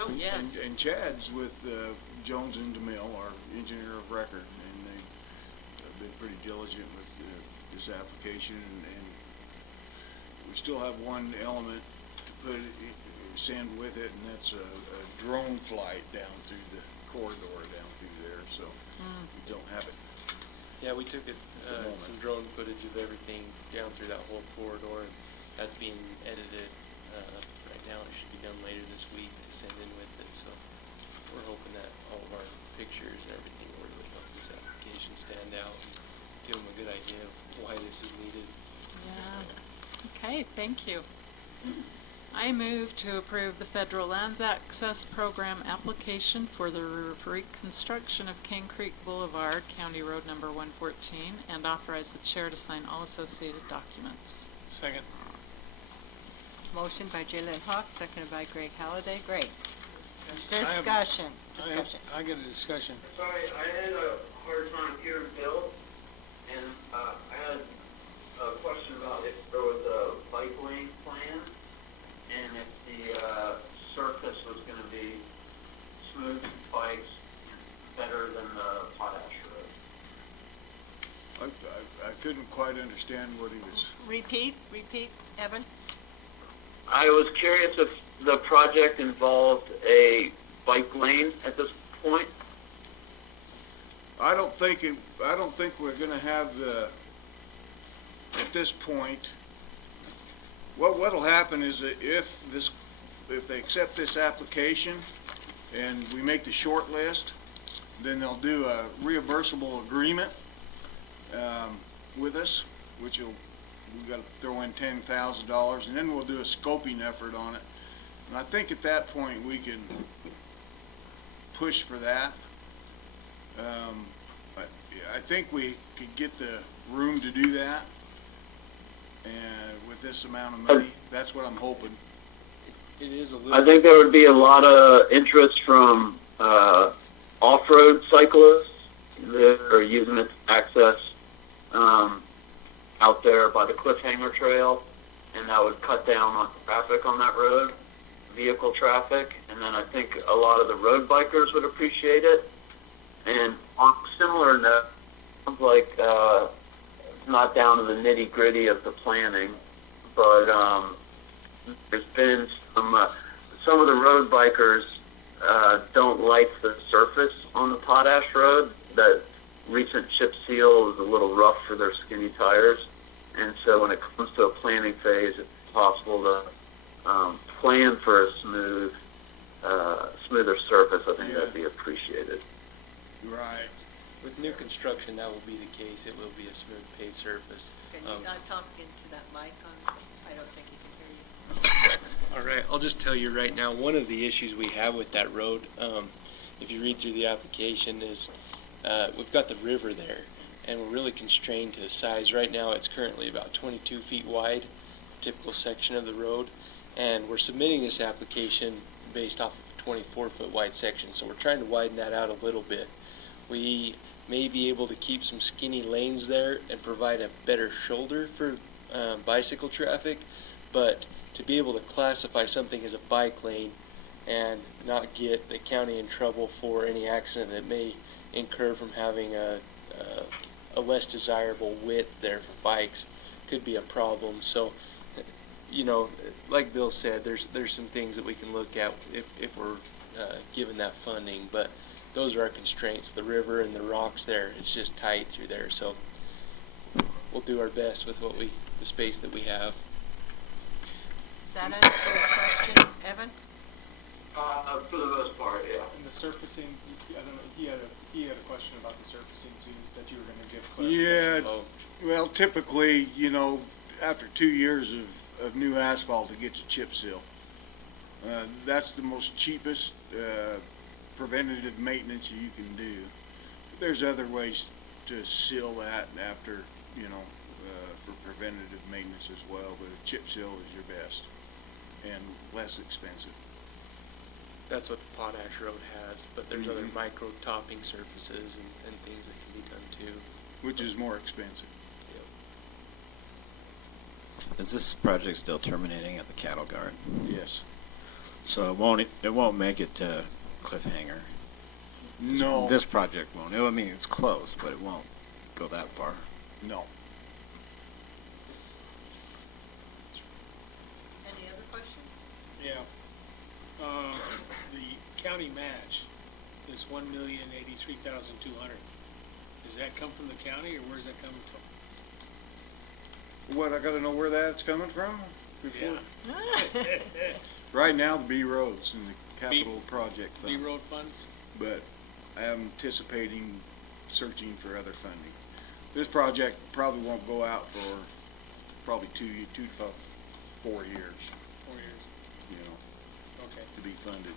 Oh, yes. And Chad's with Jones and DeMille, our engineer of record, and they've been pretty diligent with this application, and we still have one element to put send with it, and that's a drone flight down through the corridor down through there, so we don't have it. Yeah, we took moment. some drone footage of everything down through that whole corridor, and that's being edited right now. It should be done later this week to send in with it. So we're hoping that all of our pictures and everything will really help this application stand out and give them a good idea of why this is needed. Yeah. Okay, thank you. I move to approve the Federal Lands Access Program application for the reconstruction of King Creek Boulevard, County Road number 114, and authorize the chair to sign all associated documents. Second. Motion by Jalen Hawk, seconded by Greg Halliday. Greg. Discussion. I got a discussion. Sorry, I had a hard time hearing Bill, and I had a question about if there was a bike lane plan, and if the surface was going to be smooth bikes better than the potash road. I couldn't quite understand what he was. Repeat, Evan. I was curious if the project involved a bike lane at this point. I don't think we're gonna have at this point, what'll happen is that if they accept this application and we make the short list, then they'll do a reimbursable agreement, with us, which we've got to throw in $10,000, and then we'll do a scoping effort on it. And I think at that point we can push for that. I think we could get the room to do that, and with this amount of money, that's what I'm hoping. It is a little. I think there would be a lot of interest from off-road cyclists that are using it to access out there by the Cliffhanger Trail, and that would cut down on traffic on that road, vehicle traffic, and then I think a lot of the road bikers would appreciate it. And on a similar note, sounds like it's not down to the nitty-gritty of the planning, but there's been some of the road bikers don't like the surface on the Potash Road. That recent chip seal is a little rough for their skinny tires, and so when it comes to a planning phase, it's possible to plan for a smoother surface. I think that'd be appreciated. Right. With new construction, that will be the case. It will be a smooth paved surface. Can you talk into that mic I don't think he can hear you. All right, I'll just tell you right now, one of the issues we have with that road, if you read through the application, is we've got the river there, and we're really constrained to size. Right now, it's currently about 22 feet wide, typical section of the road, and we're submitting this application based off of a 24-foot wide section, so we're trying to widen that out a little bit. We may be able to keep some skinny lanes there and provide a better shoulder for bicycle traffic, but to be able to classify something as a bike lane and not get the county in trouble for any accident that may incur from having a less desirable width there for bikes could be a problem. So, you know, like Bill said, there's some things that we can look at if we're given that funding, but those are our constraints. The river and the rocks there, it's just tight through there. So we'll do our best with the space that we have. Does that answer your question, Evan? For the most part, yeah. And the surfacing, I don't know, he had a question about the surfacing too, that you were going to give clarification. Yeah, well, typically, you know, after 2 years of new asphalt, it gets a chip seal. That's the most cheapest preventative maintenance you can do. There's other ways to seal that after, you know, for preventative maintenance as well, but a chip seal is your best and less expensive. That's what the Potash Road has, but there's other micro topping surfaces and things that can be done too. Which is more expensive. Yep. Is this project still terminating at the cattle guard? Yes. So it won't make it to Cliffhanger. No. This project won't. I mean, it's close, but it won't go that far. No. the county match, this $1,083,200, does that come from the county, or where's that coming from? What, I gotta know where that's coming from? before? Yeah. Right now, the B roads and the capital project B fund, road funds? but I am anticipating searching for other funding. This project probably won't go out for probably 2 to 4 years, 4 years, you know, okay, to be funded.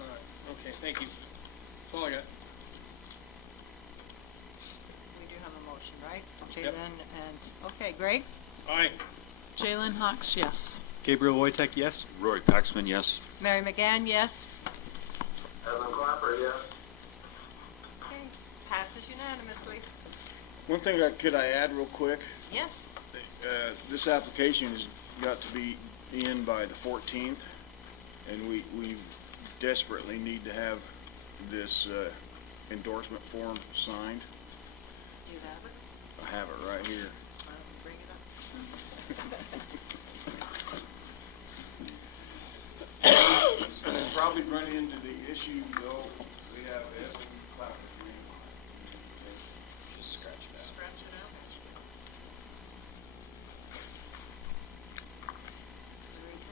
all right, okay, thank you. That's all I got. We do have a motion, right? Yep. Jalen and, okay, Greg? Aye. Jalen Hawks, yes. Gabriel Wojtek, yes. Roy Paxman, yes. Mary McGann, yes. Evan Clapper, yes. Okay, passes unanimously. One thing could I add real quick? Yes. This application has got to be in by the 14th, and we desperately need to have this endorsement form signed. Do you have it? I have it right here. Bring it up. Probably run into the issue, though, we have Evan Clapper here. Just scratch it out. Scratch it out. Where is it?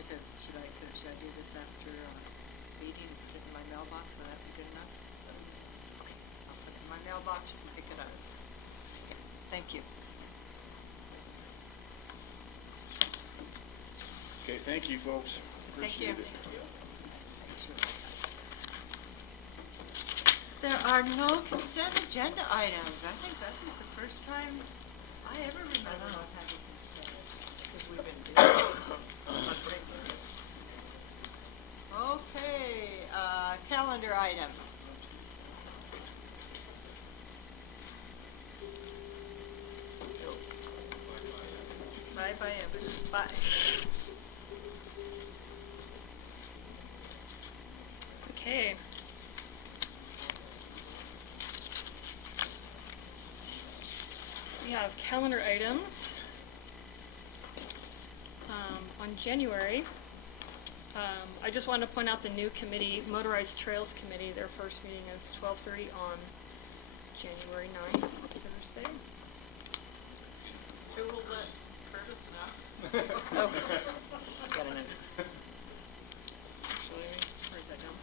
Should I do this after meeting, put it in my mailbox, will that be good enough? Okay, I'll put it in my mailbox, you can pick it up. Okay, thank you. Okay, thank you, folks. Thank you. Appreciate it. There are no consent agenda items. I think that is the first time I ever remember not having consent. Because we've been doing it. Okay, calendar items. Bye-bye, Evan. Bye. Okay. We have calendar items. On January, I just wanted to point out the new committee, Motorized Trails Committee, their first meeting is 12:30 on January 9th, Thursday. Who will let Curtis know? Oh. Got a note. Actually, where's that down?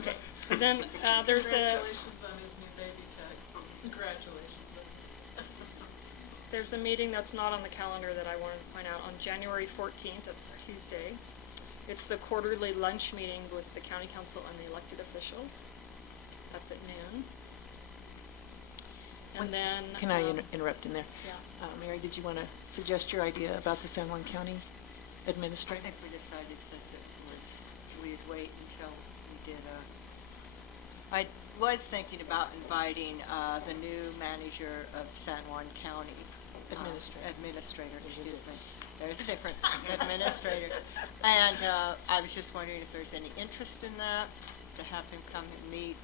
Okay, and then there's a, Congratulations on his new baby tax. Congratulations. there's a meeting that's not on the calendar that I wanted to point out on January 14th, that's Tuesday. It's the quarterly lunch meeting with the county council and the elected officials. That's at noon. And then. Can I interrupt in there? Yeah. Mary, did you want to suggest your idea about the San Juan County I administrator? think we decided since it was, we'd wait until we did I was thinking about inviting the new manager of San Juan County. Administrator, excuse me. There's a difference, administrator. And I was just wondering if there's any interest in that, to have him come and meet,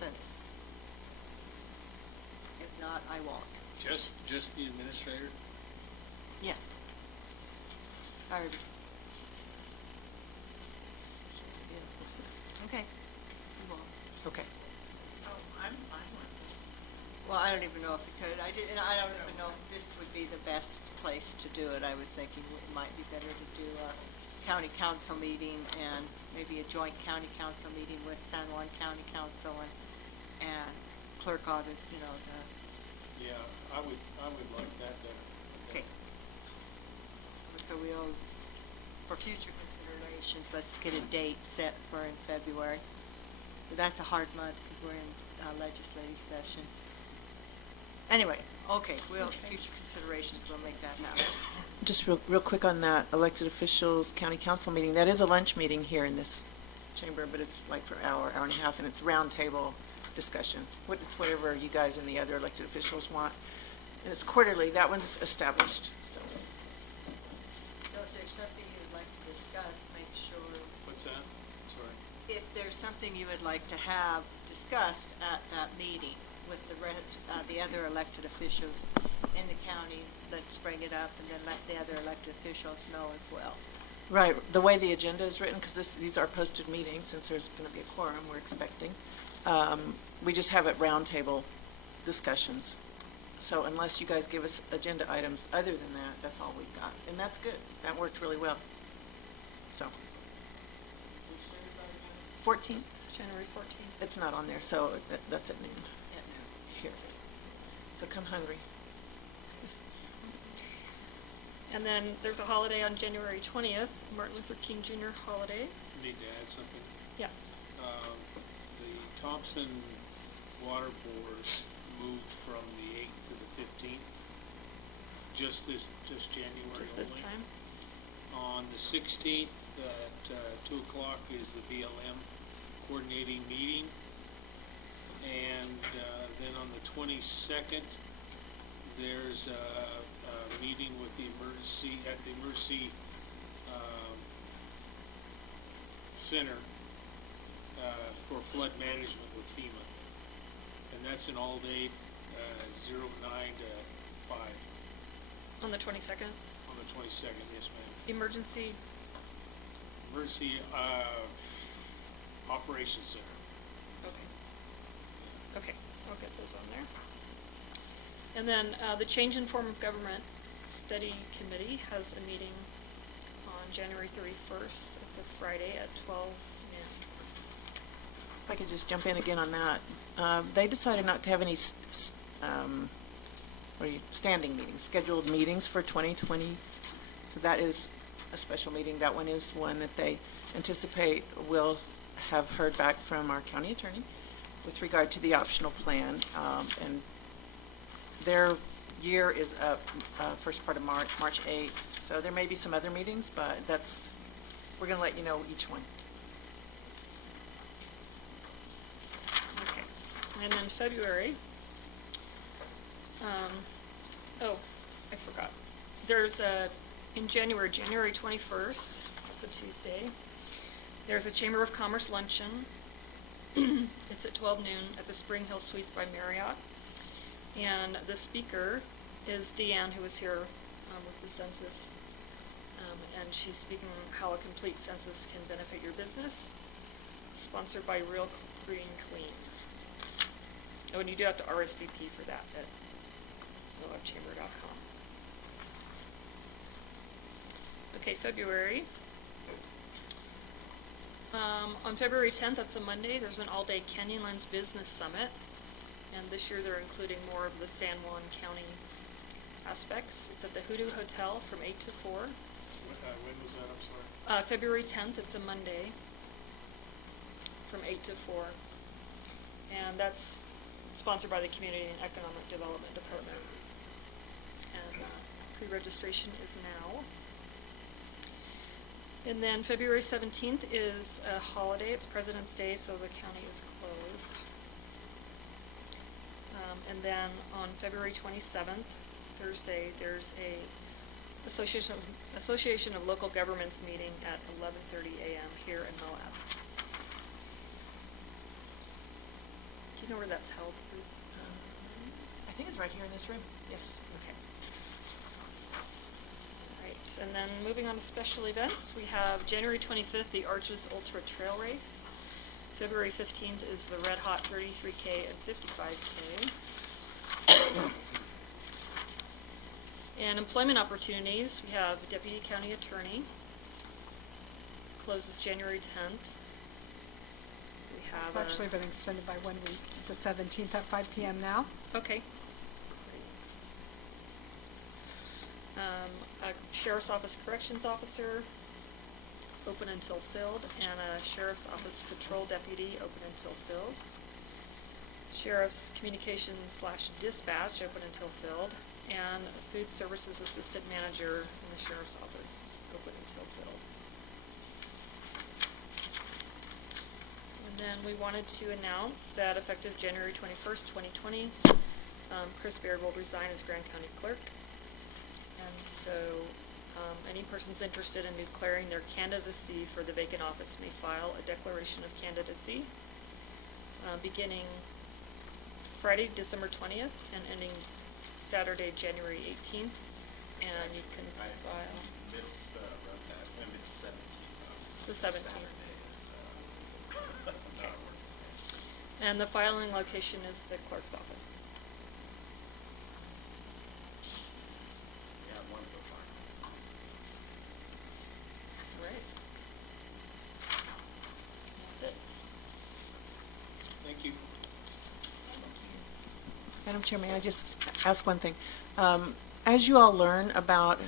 since if not, I won't. Just the administrator? Yes. Or- Okay. You won't. Okay. Oh, I'm fine with it. Well, I don't even know if it could. I don't even know if this would be the best place to do it. I was thinking it might be better to do a county council meeting and maybe a joint county council meeting with San Juan County Council and clerk office, you know, the. Yeah, I would like that better. Okay. So we'll, for future considerations, let's get a date set for in February. But that's a hard month because we're in legislative session. Anyway, okay, future considerations, we'll make that happen. Just real quick on that elected officials county council meeting. That is a lunch meeting here in this chamber, but it's like for an hour, hour and a half, and it's roundtable discussion. It's whatever you guys and the other elected officials want. And it's quarterly. That one's established, so. So if there's something you would like to discuss, make sure, What's that? Sorry. if there's something you would like to have discussed at that meeting with the other elected officials in the county, let's bring it up and then let the other elected officials know as well. Right, the way the agenda is written, because these are posted meetings, since there's going to be a quorum we're expecting, we just have it roundtable discussions. So unless you guys give us agenda items other than that, that's all we've got. And that's good. That worked really well. So. 14th? January 14th. It's not on there, so that's at noon. Here. So come hungry. And then there's a holiday on January 20th, Martin Luther King Jr. holiday. Need to add something. Yeah. The Thompson Water Board moved from the 8th to the 15th. Just January Just this only. time. On the 16th at 2 o'clock is the BLM coordinating meeting. And then on the 22nd, there's a meeting with the emergency center for flood management with FEMA. And that's an all-day 09 to 5 On the 22nd. on the 22nd, yes ma'am. Emergency. Emergency Operations Center. Okay. Okay, I'll get those on there. And then the Change in Form of Government Study Committee has a meeting on January 31st. It's a Friday at 12 noon. If I could just jump in again on that. They decided not to have any standing meetings, scheduled meetings for 2020. So that is a special meeting. That one is one that they anticipate will have heard back from our county attorney with regard to the optional plan. And their year is up first part of March 8th. So there may be some other meetings, but we're going to let you know each one. Okay. And then February. I forgot. There's in January 21st, it's a Tuesday, there's a Chamber of Commerce luncheon. It's at 12 noon at the Spring Hill Suites by Marriott. And the speaker is Deanne, who was here with the census. And she's speaking how a complete census can benefit your business, sponsored by Real Green Clean. Oh, and you do have to RSVP for that at moabchamber.com. Okay, February. On February 10th, that's a Monday, there's an all-day Canyonlands Business Summit. And this year they're including more of the San Juan County aspects. It's at the Hoodoo Hotel from 8 to 4. When was that? I'm sorry. February 10th, it's a Monday, from 8 to 4. And that's sponsored by the Community and Economic Development Department. And pre-registration is now. And then February 17th is a holiday. It's President's Day, so the county is closed. And then on February 27th, Thursday, there's a Association of Local Governments meeting at 11:30 a.m. here in Moab. Do you know where that's held, Ruth? I think it's right here in this room. Yes. Okay. All right, and then moving on to special events, we have January 25th, the Arches Ultra Trail Race. February 15th is the Red Hot 33K and 55K. And employment opportunities, we have Deputy County Attorney, closes January 10th. We have It's actually been extended by 1 week to the 17th at 5 p.m. now. Okay. A Sheriff's Office Corrections Officer, open until filled, and a Sheriff's Office Patrol Deputy, open until filled. Sheriff's Communications / Dispatch, open until filled, and Food Services Assistant Manager in the Sheriff's Office, open until filled. And then we wanted to announce that effective January 21st, 2020, Chris Baird will resign as Grand County Clerk. And so any persons interested in declaring their candidacy for the vacant office may file a declaration of candidacy beginning Friday, December 20th and ending Saturday, January 18th. And you can file the 17th. Okay. And the filing location is the clerk's office. Yeah, one so far. All right. That's it. Thank you. Madam Chair, may I just ask one thing? As you all learn about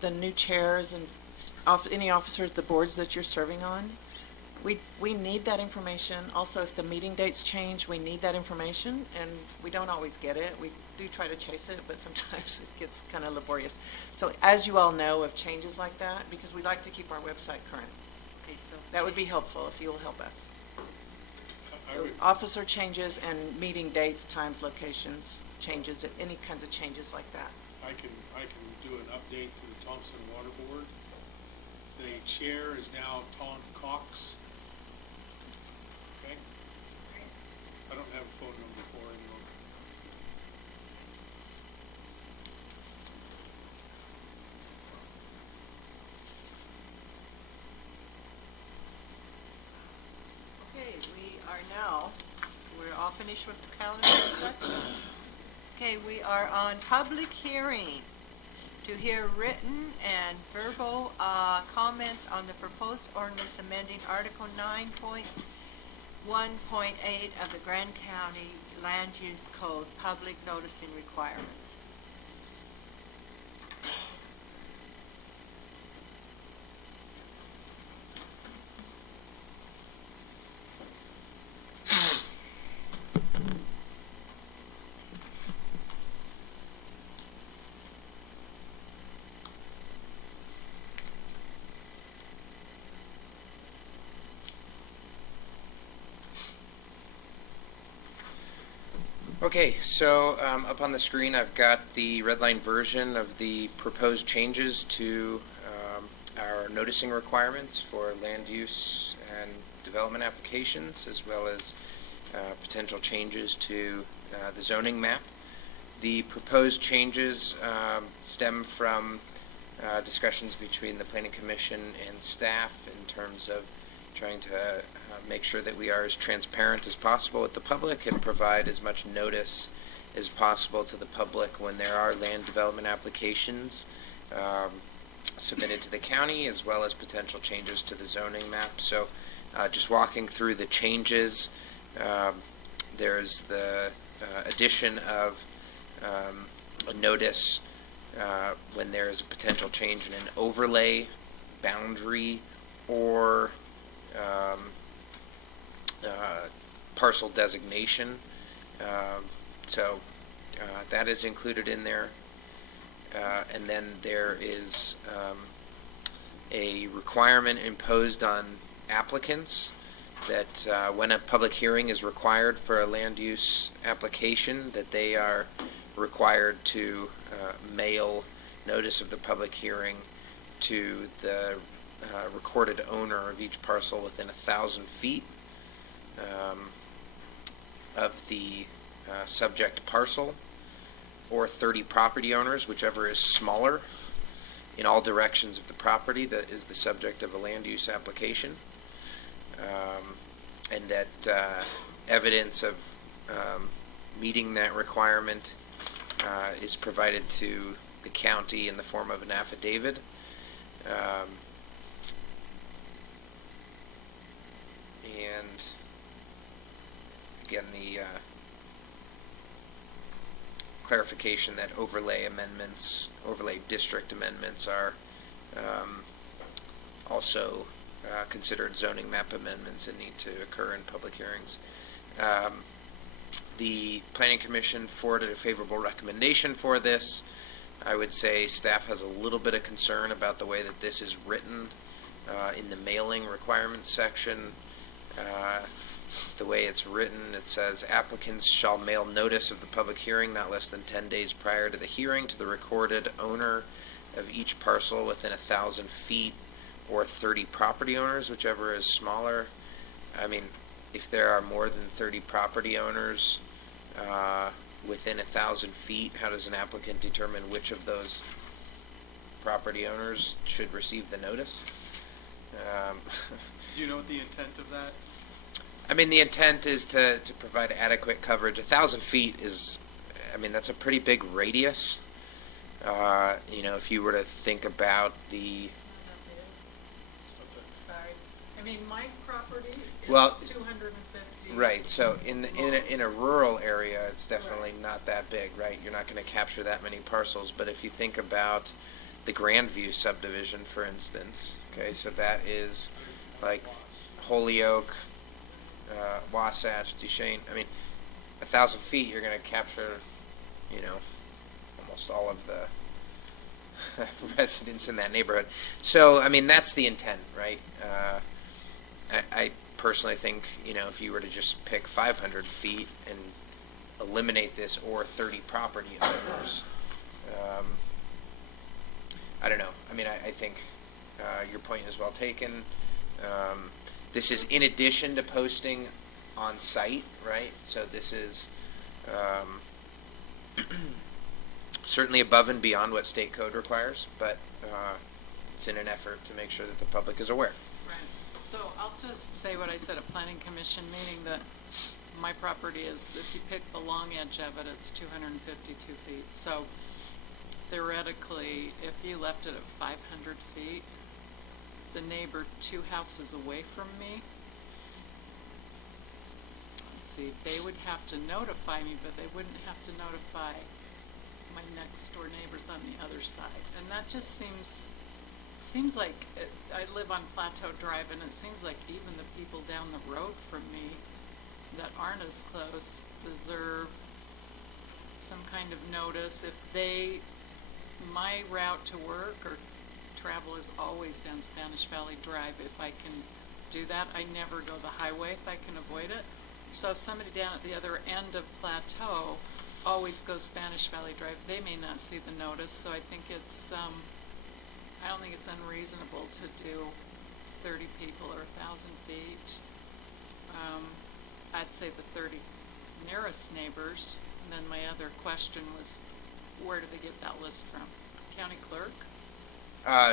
the new chairs and any officers, the boards that you're serving on, we need that information. Also, if the meeting dates change, we need that information, and we don't always get it. We do try to chase it, but sometimes it gets kind of laborious. So as you all know of changes like that, because we like to keep our website current, that would be helpful if you'll help us. So officer changes and meeting dates, times, locations, changes, any kinds of changes like that. I can do an update to the Thompson Water Board. The chair is now Tom Cox. Okay? I don't have a phone number for him though. Okay, we're all finished with the calendar section. Okay, we are on public hearing to hear written and verbal comments on the proposed ordinance amending Article 9.1.8 of the Grand County Land Use Code, public noticing requirements. Okay, so up on the screen I've got the red line version of the proposed changes to our noticing requirements for land use and development applications, as well as potential changes to the zoning map. The proposed changes stem from discussions between the Planning Commission and staff in terms of trying to make sure that we are as transparent as possible with the public and provide as much notice as possible to the public when there are land development applications submitted to the county, as well as potential changes to the zoning map. So just walking through the changes, there's the addition of a notice when there is a potential change in an overlay, boundary, or parcel designation. So that is included in there. And then there is a requirement imposed on applicants that when a public hearing is required for a land use application, that they are required to mail notice of the public hearing to the recorded owner of each parcel within 1,000 feet of the subject parcel, or 30 property owners, whichever is smaller, in all directions of the property that is the subject of a land use application. And that evidence of meeting that requirement is provided to the county in the form of an affidavit. And again, the clarification that overlay district amendments are also considered zoning map amendments and need to occur in public hearings. The Planning Commission forwarded a favorable recommendation for this. I would say staff has a little bit of concern about the way that this is written in the mailing requirements section. the way it's written, it says applicants shall mail notice of the public hearing not less than 10 days prior to the hearing to the recorded owner of each parcel within 1,000 feet or 30 property owners, whichever is smaller. I mean, if there are more than 30 property owners within 1,000 feet, how does an applicant determine which of those property owners should receive the notice? Do you know what the intent of that? I mean, the intent is to provide adequate coverage. 1,000 feet is, I mean, that's a pretty big radius. You know, if you were to think about the, Sorry. I mean, my property is Well, 250. right, so in a rural area, it's definitely not that big, right? You're not going to capture that many parcels, but if you think about the Grandview subdivision, for instance, okay, so that is like Holyoke, Wasatch, Duchesne. I mean, 1,000 feet, you're going to capture, you know, almost all of the residents in that neighborhood. So, I mean, that's the intent, right? I personally think, you know, if you were to just pick 500 feet and eliminate this or 30 property owners, I don't know. I mean, I think your point is well taken. This is in addition to posting on site, right? So this is certainly above and beyond what state code requires, but it's in an effort to make sure that the public is aware. Right. So I'll just say what I said at Planning Commission meeting, that my property is, if you pick the long edge of it, it's 252 feet. So theoretically, if you left it at 500 feet, the neighbor 2 houses away from me, let's see, they would have to notify me, but they wouldn't have to notify my next door neighbors on the other side. And that just seems like, I live on Plateau Drive, and it seems like even the people down the road from me that aren't as close deserve some kind of notice. If my route to work or travel is always down Spanish Valley Drive. If I can do that, I never go the highway if I can avoid it. So if somebody down at the other end of Plateau always goes Spanish Valley Drive, they may not see the notice. So I think it's, I don't think it's unreasonable to do 30 people or 1,000 feet. I'd say the 30 nearest neighbors. And then my other question was, where do they get that list from? County clerk?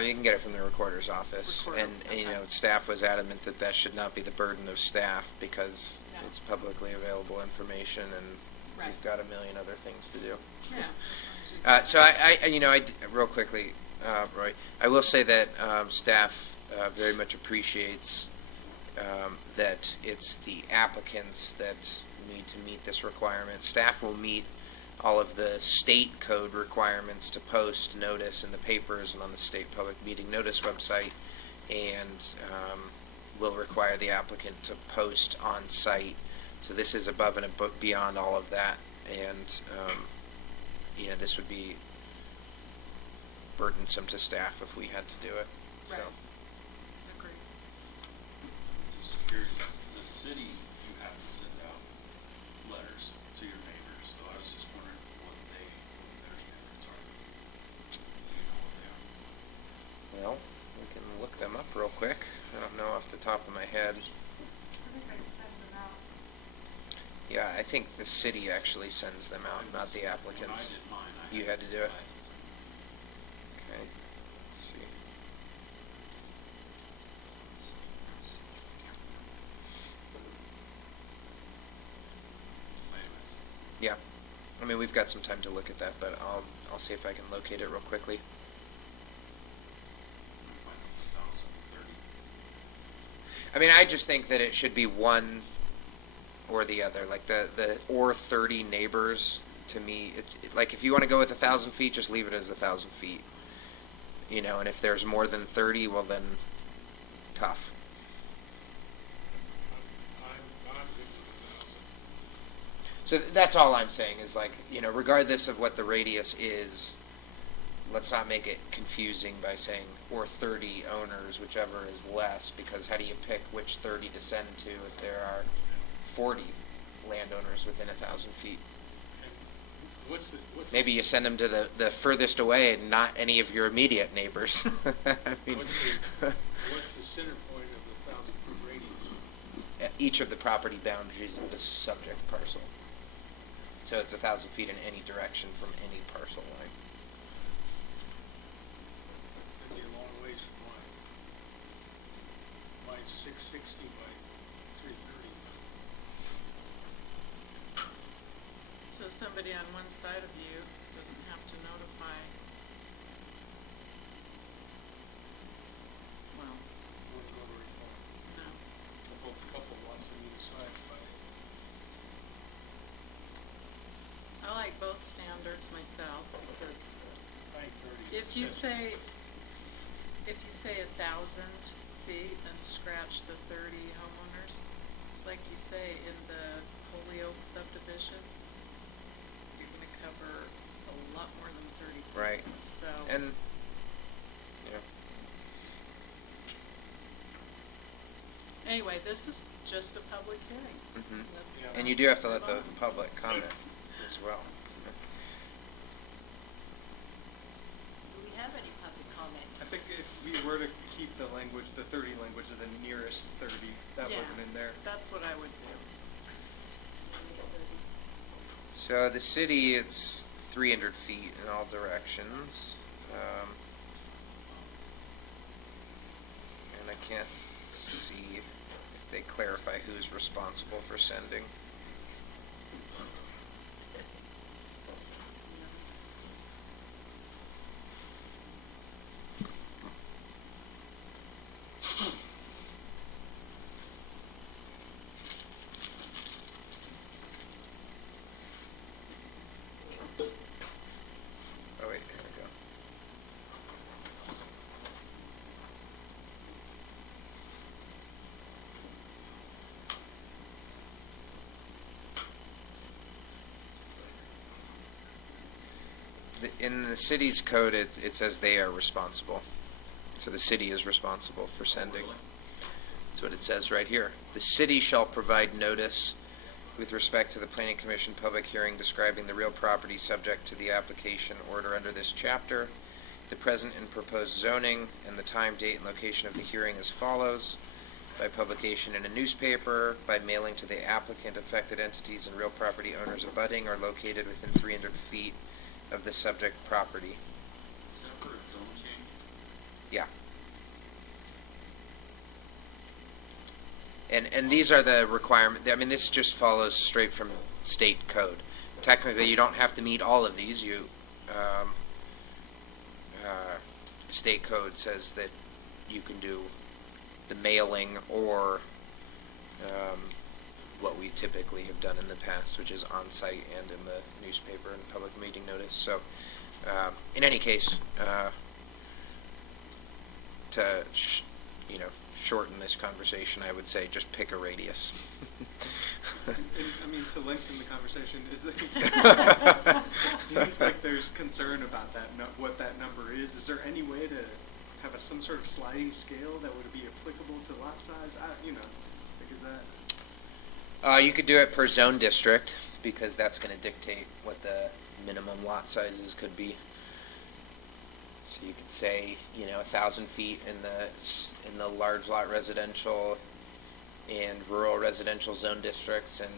You can get it from the recorder's office, Recorder, and you okay. know, staff was adamant that that should not be the burden of staff because Yeah. it's publicly available information, and Right. we've got a million other things to do. Yeah. So real quickly, Roy, I will say that staff very much appreciates that it's the applicants that need to meet this requirement. Staff will meet all of the state code requirements to post notice in the papers and on the state public meeting notice website, and will require the applicant to post on site. So this is above and beyond all of that, and you know, this would be burdensome to staff if we had to do it. So. Right. Agreed. Just curious, the city, you have to send out letters to your neighbors, so I was just wondering what their standards are. Do you know what they are? Well, we can look them up real quick. I don't know off the top of my head. I think I send them out. Yeah, I think the city actually sends them out, not the applicants. When I did mine, You had to do it? Okay, let's see. Yeah, I mean, we've got some time to look at that, but I'll see if I can locate it real quickly. I mean, I just think that it should be one or the other, like the or 30 neighbors. To me, like if you want to go with 1,000 feet, just leave it as 1,000 feet. You know, and if there's more than 30, well then, tough. So that's all I'm saying is, like, you know, regardless of what the radius is, let's not make it confusing by saying or 30 owners, whichever is less, because how do you pick which 30 to send to if there are 40 landowners within 1,000 feet. What's the Maybe you send them to the furthest away and not any of your immediate neighbors. I mean, what's the center point of the 1,000-foot radius? each of the property boundaries of the subject parcel. So it's 1,000 feet in any direction from any parcel line. That'd be a long ways from mine. Mine's 660 by 330. So somebody on one side of you doesn't have to notify. Well, Wouldn't go very far. no. Couple lots on either side by I like both standards myself because 930. if you say 1,000 feet and scratch the 30 homeowners, it's like you say in the Holyoke subdivision, you're gonna cover a lot more than 30 feet. Right. So. And, yeah. Anyway, this is just a public hearing. Mhm. Let's, And you do have to let the public comment as well. Do we have any public comment? I think if we were to keep the language, the 30 language of the nearest 30, that Yeah. wasn't in there. That's what I would do. So the city, it's 300 feet in all directions. And I can't see if they clarify who's responsible for sending. Oh wait, there we go. In the city's code, it says they are responsible. So the city is responsible for sending. That's what it says right here. The city shall provide notice with respect to the planning commission public hearing describing the real property subject to the application order under this chapter, the present and proposed zoning, and the time, date, and location of the hearing as follows: by publication in a newspaper, by mailing to the applicant, affected entities, and real property owners abutting or located within 300 feet of the subject property. Is that for a zone change? Yeah. And these are the requirement. I mean, this just follows straight from state code. Technically, you don't have to meet all of these. State code says that you can do the mailing or what we typically have done in the past, which is on-site and in the newspaper and public meeting notice. So, in any case, to shorten this conversation, I would say just pick a radius. And, I mean, to lengthen the conversation, it seems like there's concern about that, what that number is. Is there any way to have some sort of sliding scale that would be applicable to lot size? Because that... You could do it per zone district, because that's going to dictate what the minimum lot sizes could be. So you could say, 1,000 feet in the large lot residential and rural residential zone districts, and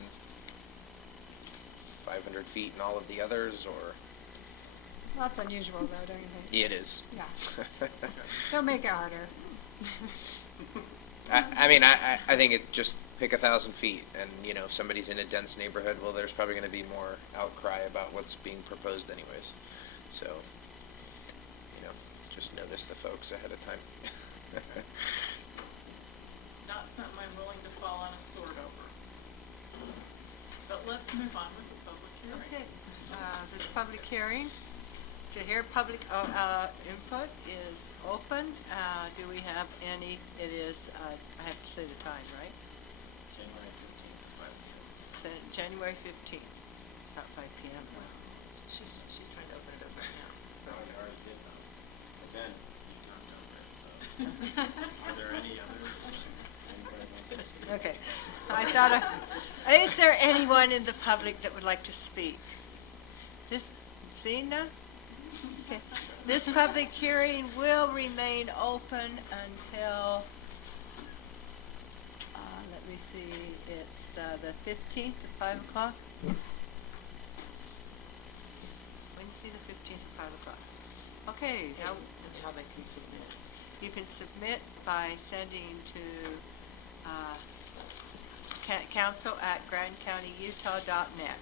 500 feet in all of the others, or... That's unusual though, don't you think? It is. Yeah. Don't make it harder. I think it just pick 1,000 feet, and if somebody's in a dense neighborhood, well, there's probably going to be more outcry about what's being proposed anyways. So, just notice the folks ahead of time. Not something I'm willing to fall on a sword over. But let's move on with the public hearing. Okay, this public hearing to hear public input is open. Do we have any? It is, I have to say the time, right? January 15th, 5 p.m. It's January 15th. It's not 5 p.m. though. She's trying to open it up right now. No, I already did that. But then, you talked over it, so. Are there any other? Okay, so I thought Is there anyone in the public that would like to speak? Seeing none? Okay. This public hearing will remain open until, let me see, it's the 15th at 5 o'clock? Wednesday the 15th at 5 o'clock. Okay, now, And how they can submit. you can submit by sending to council@grandcountyutah.net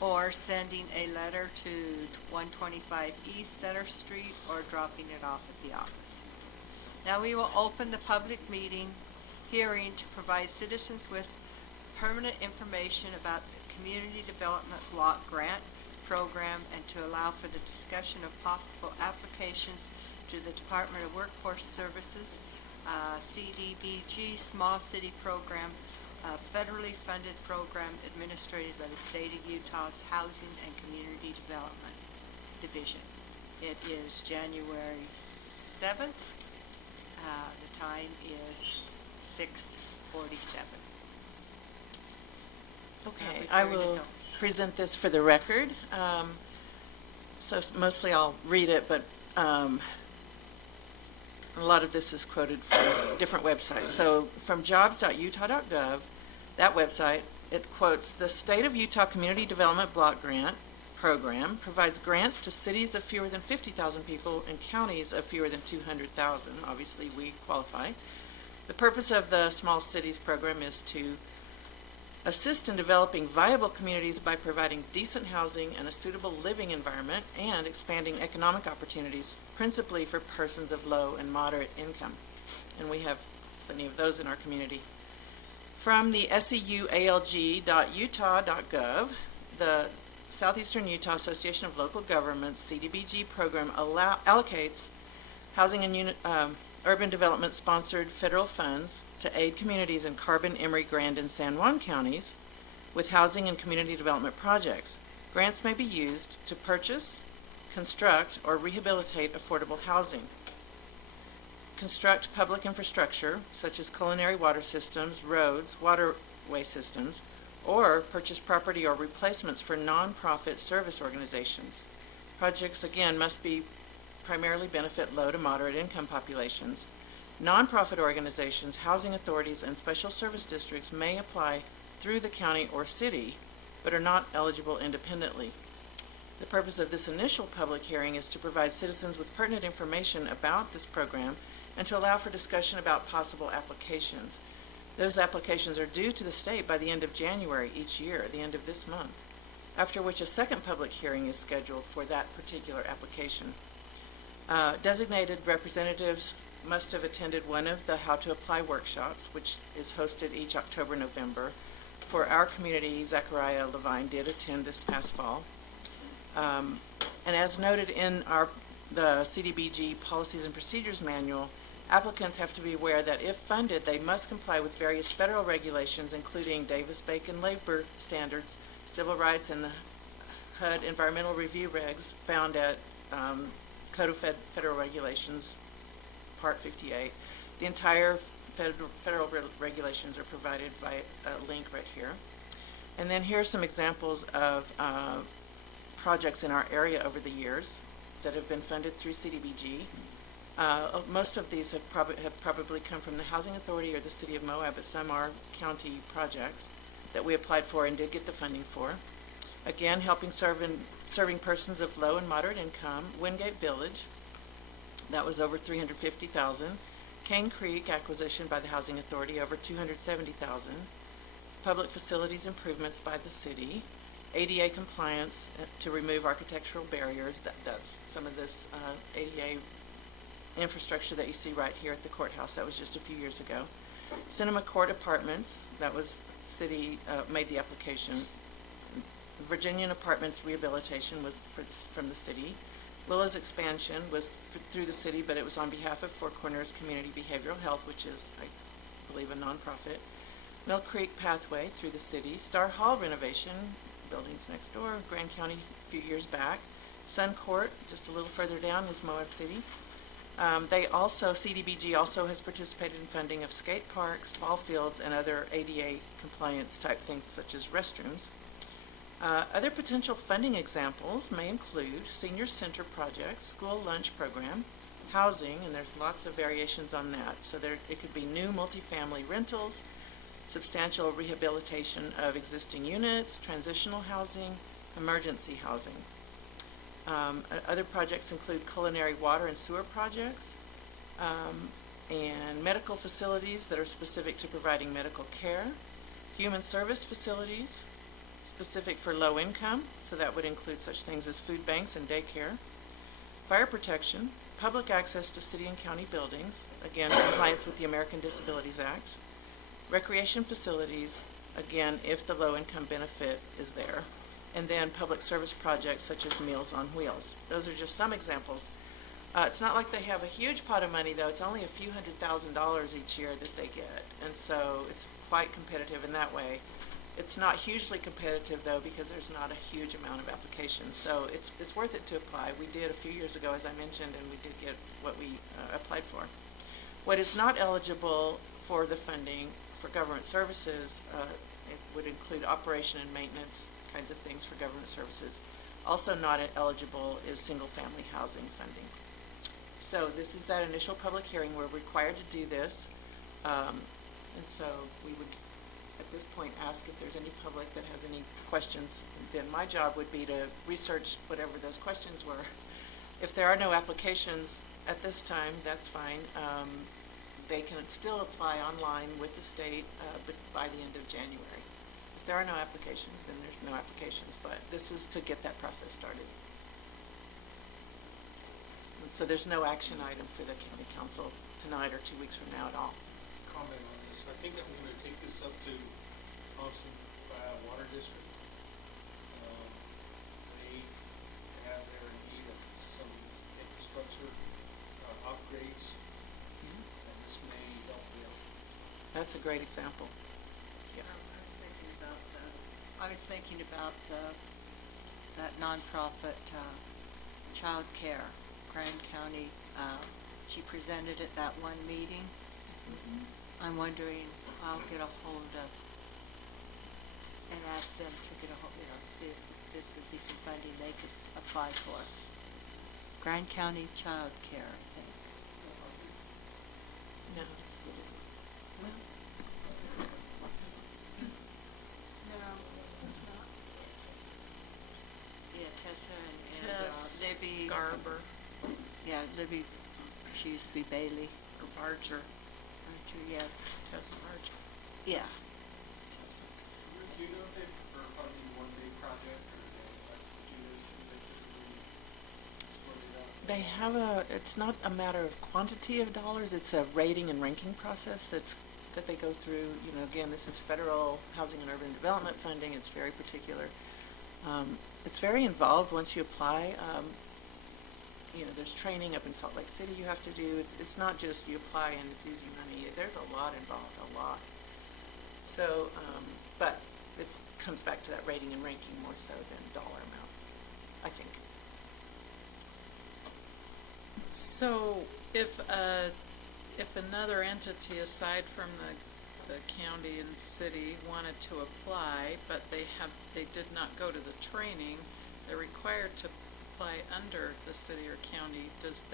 or sending a letter to 125 East Center Street or dropping it off at the office. Now we will open the public hearing to provide citizens with permanent information about the Community Development Block Grant Program and to allow for the discussion of possible applications to the Department of Workforce Services, CDBG Small City Program, a federally funded program administered by the State of Utah's Housing and Community Development Division. It is January 7th. The time is 6:47. Okay, I will present this for the record. So mostly I'll read it, but a lot of this is quoted from different websites. So from jobs.utah.gov, that website, it quotes, "The State of Utah Community Development Block Grant Program provides grants to cities of fewer than 50,000 people and counties of fewer than 200,000. Obviously, we qualify. The purpose of the Small Cities Program is to assist in developing viable communities by providing decent housing and a suitable living environment and expanding economic opportunities, principally for persons of low and moderate income." And we have plenty of those in our community. From the SEUALG.utah.gov, the Southeastern Utah Association of Local Governments, CDBG program allocates housing and urban development sponsored federal funds to aid communities in Carbon, Emery, Grand, and San Juan counties with housing and community development projects. Grants may be used to purchase, construct, or rehabilitate affordable housing, construct public infrastructure such as culinary water systems, roads, waterway systems, or purchase property or replacements for nonprofit service organizations. Projects, again, must primarily benefit low to moderate income populations. Nonprofit organizations, housing authorities, and special service districts may apply through the county or city, but are not eligible independently. The purpose of this initial public hearing is to provide citizens with pertinent information about this program and to allow for discussion about possible applications. Those applications are due to the state by the end of January each year, the end of this month, after which a second public hearing is scheduled for that particular application. Designated representatives must have attended one of the How to Apply workshops, which is hosted each October, November. For our community, Zachariah Levine did attend this past fall. And as noted in the CDBG Policies and Procedures Manual, applicants have to be aware that if funded, they must comply with various federal regulations, including Davis-Bacon labor standards, civil rights, and the HUD environmental review regs found at Code of Federal Regulations, Part 58. The entire federal regulations are provided by a link right here. And then here are some examples of projects in our area over the years that have been funded through CDBG. Most of these have probably come from the Housing Authority or the City of Moab, but some are county projects that we applied for and did get the funding for. Again, helping serving persons of low and moderate income. Wingate Village, that was over $350,000. Cane Creek acquisition by the Housing Authority, over $270,000. Public facilities improvements by the city. ADA compliance to remove architectural barriers. That's some of this ADA infrastructure that you see right here at the courthouse. That was just a few years ago. Cinema Court Apartments, that was city made the application. Virginian Apartments rehabilitation was from the city. Willow's expansion was through the city, but it was on behalf of Four Corners Community Behavioral Health, which is, I believe, a nonprofit. Mill Creek Pathway through the city. Star Hall renovation, buildings next door, Grand County a few years back. Sun Court, just a little further down, was Moab City. They also, CDBG also has participated in funding of skate parks, ball fields, and other ADA compliance type things such as restrooms. Other potential funding examples may include senior center projects, school lunch program, housing, and there's lots of variations on that. So it could be new multifamily rentals, substantial rehabilitation of existing units, transitional housing, emergency housing. Other projects include culinary water and sewer projects, and medical facilities that are specific to providing medical care, human service facilities specific for low income, so that would include such things as food banks and daycare, fire protection, public access to city and county buildings, again, compliance with the American Disabilities Act, recreation facilities, again, if the low income benefit is there, and then public service projects such as Meals on Wheels. Those are just some examples. It's not like they have a huge pot of money, though. It's only a few $100,000 each year that they get, and so it's quite competitive in that way. It's not hugely competitive, though, because there's not a huge amount of applications, so it's worth it to apply. We did a few years ago, as I mentioned, and we did get what we applied for. What is not eligible for the funding for government services, it would include operation and maintenance kinds of things for government services. Also not eligible is single-family housing funding. So this is that initial public hearing. We're required to do this, and so we would, at this point, ask if there's any public that has any questions. Then my job would be to research whatever those questions were. If there are no applications at this time, that's fine. They can still apply online with the state, but by the end of January. If there are no applications, then there's no applications, but this is to get that process started. And so there's no action item for the county council tonight or 2 weeks from now at all. Comment on this. I think I'm going to take this up to Thompson Water District. They have their need of some infrastructure upgrades, and this may help them. That's a great example. I was thinking about that nonprofit child care, Grand County. She presented at that one meeting. I'm wondering, I'll get a hold of and ask them to get a hold, see if this would be some funding they could apply for. Grand County Child Care, I think. No, this is a little, No, it's not. Yeah, Tessa and Tess Libby. Garber. Yeah, Libby, she used to be Bailey. Or Barger. Barger, yeah. Tess Barger. Yeah. Do you know if they prefer funding one big project, or they like to do this individually, split it up? they have it's not a matter of quantity of dollars, it's a rating and ranking process that they go through. Again, this is federal housing and urban development funding. It's very particular. It's very involved once you apply. There's training up in Salt Lake City you have to do. It's not just you apply and it's easy money. There's a lot involved, a lot. So, but it comes back to that rating and ranking more so than dollar amounts, I think. So if another entity aside from the county and city wanted to apply, but they did not go to the training, they're required to apply under the city or county, does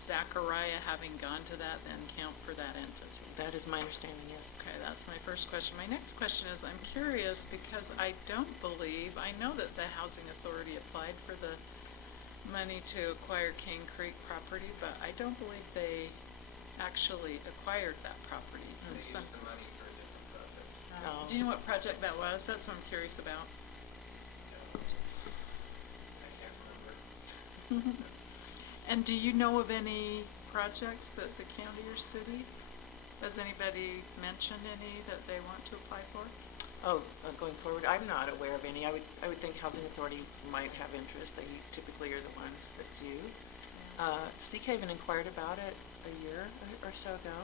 Zachariah, having gone to that, then count for that entity? That is my understanding, yes. Okay, that's my first question. My next question is, I'm curious because I know that the Housing Authority applied for the money to acquire Cane Creek property, but I don't believe they actually acquired that property. They used the money for a different project. Oh. Do you know what project that was? That's what I'm curious about. I can't remember. And do you know of any projects that the county or city, has anybody mentioned any that they want to apply for? Going forward, I'm not aware of any. I would think Housing Authority might have interest. They typically are the ones that do. Seacaven inquired about it a year or so ago.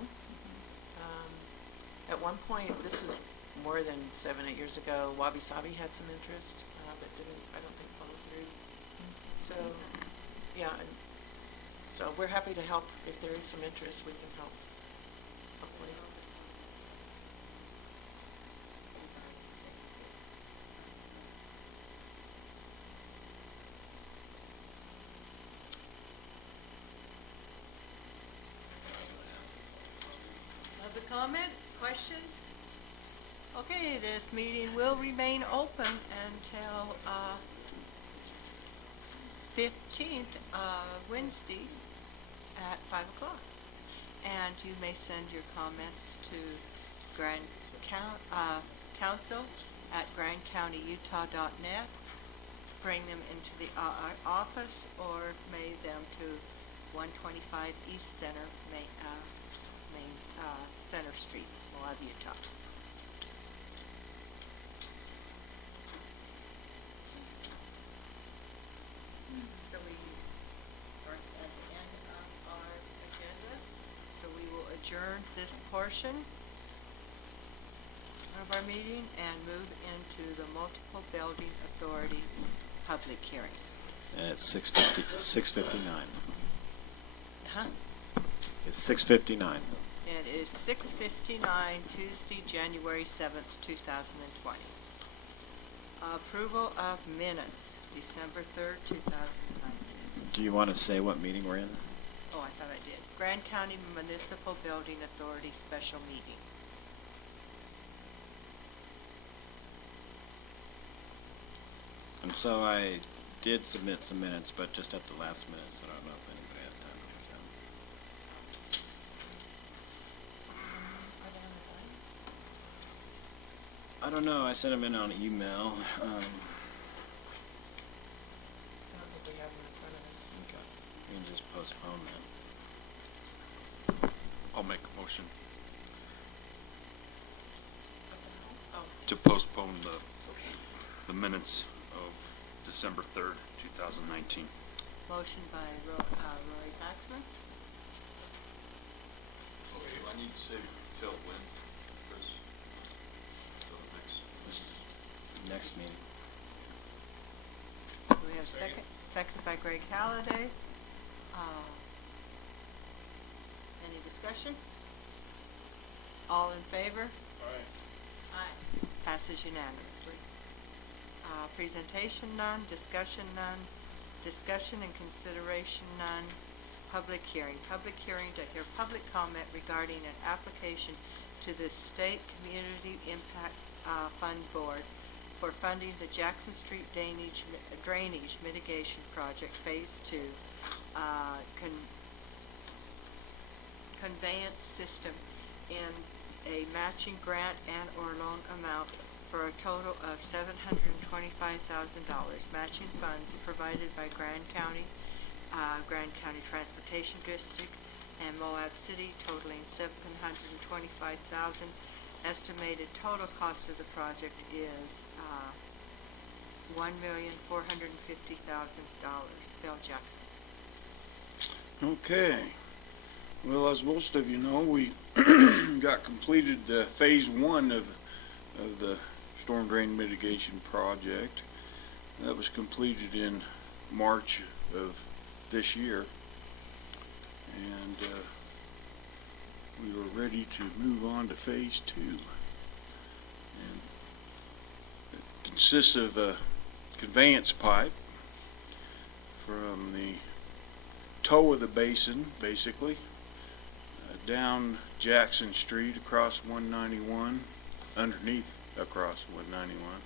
At one point, this was more than 7-8 years ago, Wabi Sabi had some interest, but didn't, I don't think, follow through. So, yeah, and So we're happy to help. If there is some interest, we can help, hopefully. Other comment, questions? Okay, this meeting will remain open until 15th, Wednesday at 5 o'clock. And you may send your comments to council@grandcountyutah.net. Bring them into the office or mail them to 125 East Center, Center Street, Moab, Utah. So we are at the end of our agenda. So we will adjourn this portion of our meeting and move into the Multiple Building Authority public hearing. And it's 6:59. Huh? It's 6:59. It is 6:59, Tuesday, January 7th, 2020. Approval of minutes, December 3rd, 2019. Do you want to say what meeting we're in? Oh, I thought I did. Grand County Municipal Building Authority Special Meeting. And so I did submit some minutes, but just at the last minute, so I don't know if anybody had time to look at them. I don't know, I sent them in on email. I don't think we have them in front of us. Okay. We can just postpone that. I'll make a motion Oh, to postpone the minutes of December 3rd, 2019. Motion by Roy Paxman. Okay, I need to say till when, Chris? Till the Next meeting. We have second by Greg Halliday. Any discussion? All in favor? Aye. Passes unanimously. Presentation none, discussion none, discussion and consideration none, public hearing. Public hearing to hear public comment regarding an application to the State Community Impact Fund Board for funding the Jackson Street Drainage Mitigation Project Phase 2 conveyance system in a matching grant and or loan amount for a total of $725,000. Matching funds provided by Grand County Transportation District, and Moab City totaling $725,000. Estimated total cost of the project is $1,450,000. Bill Jackson. Okay. Well, as most of you know, we got completed phase 1 of the storm drain mitigation project. That was completed in March of this year. And we were ready to move on to phase 2. And it consists of a conveyance pipe from the toe of the basin, basically, down Jackson Street, across 191, underneath across 191,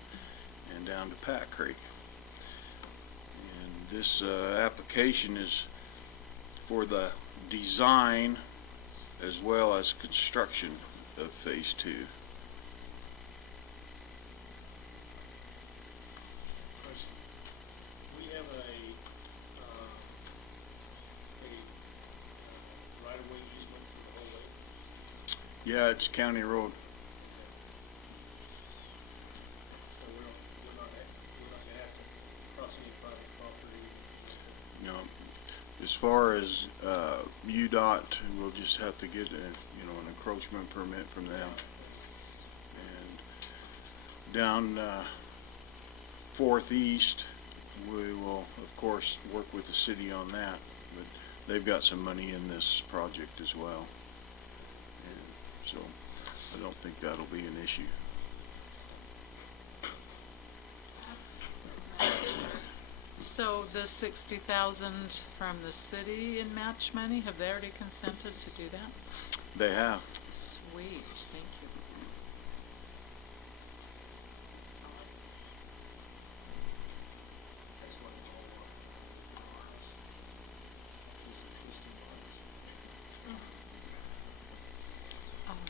and down to Pat Creek. And this application is for the design as well as construction of phase 2. We have a right-of-way easement for the whole way. Yeah, it's county road. So we're not gonna have to cross any private property. You know, as far as UDOT, we'll just have to get an encroachment permit from them. And down 4th East, we will of course work with the city on that. But they've got some money in this project as well. And so I don't think that'll be an issue. So the 60,000 from the city in match money, have they already consented to do that? They have. Sweet, thank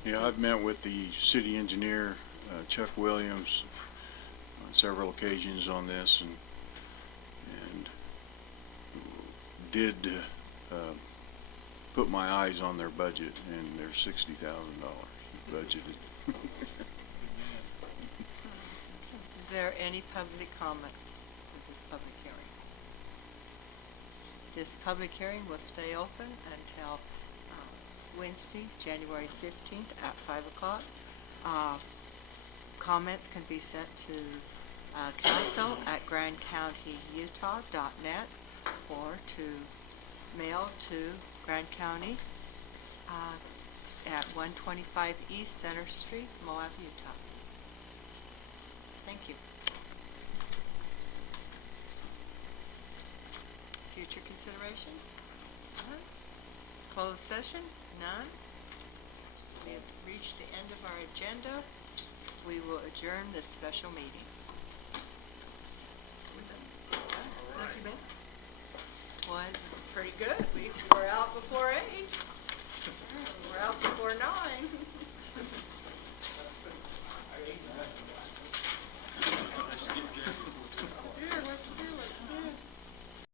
you. Yeah, I've met with the city engineer, Chuck Williams, on several occasions on this, and did put my eyes on their budget, and they're $60,000 budgeted. Is there any public comment for this public hearing? This public hearing will stay open until Wednesday, January 15th at 5 o'clock. Comments can be sent to council@grandcountyutah.net or to mail to Grand County at 125 East Center Street, Moab, Utah. Thank you. Future considerations? None. Closed session? None. We have reached the end of our agenda. We will adjourn this special meeting. Nancy Beth? What? Pretty good. We're out before 8. We're out before 9.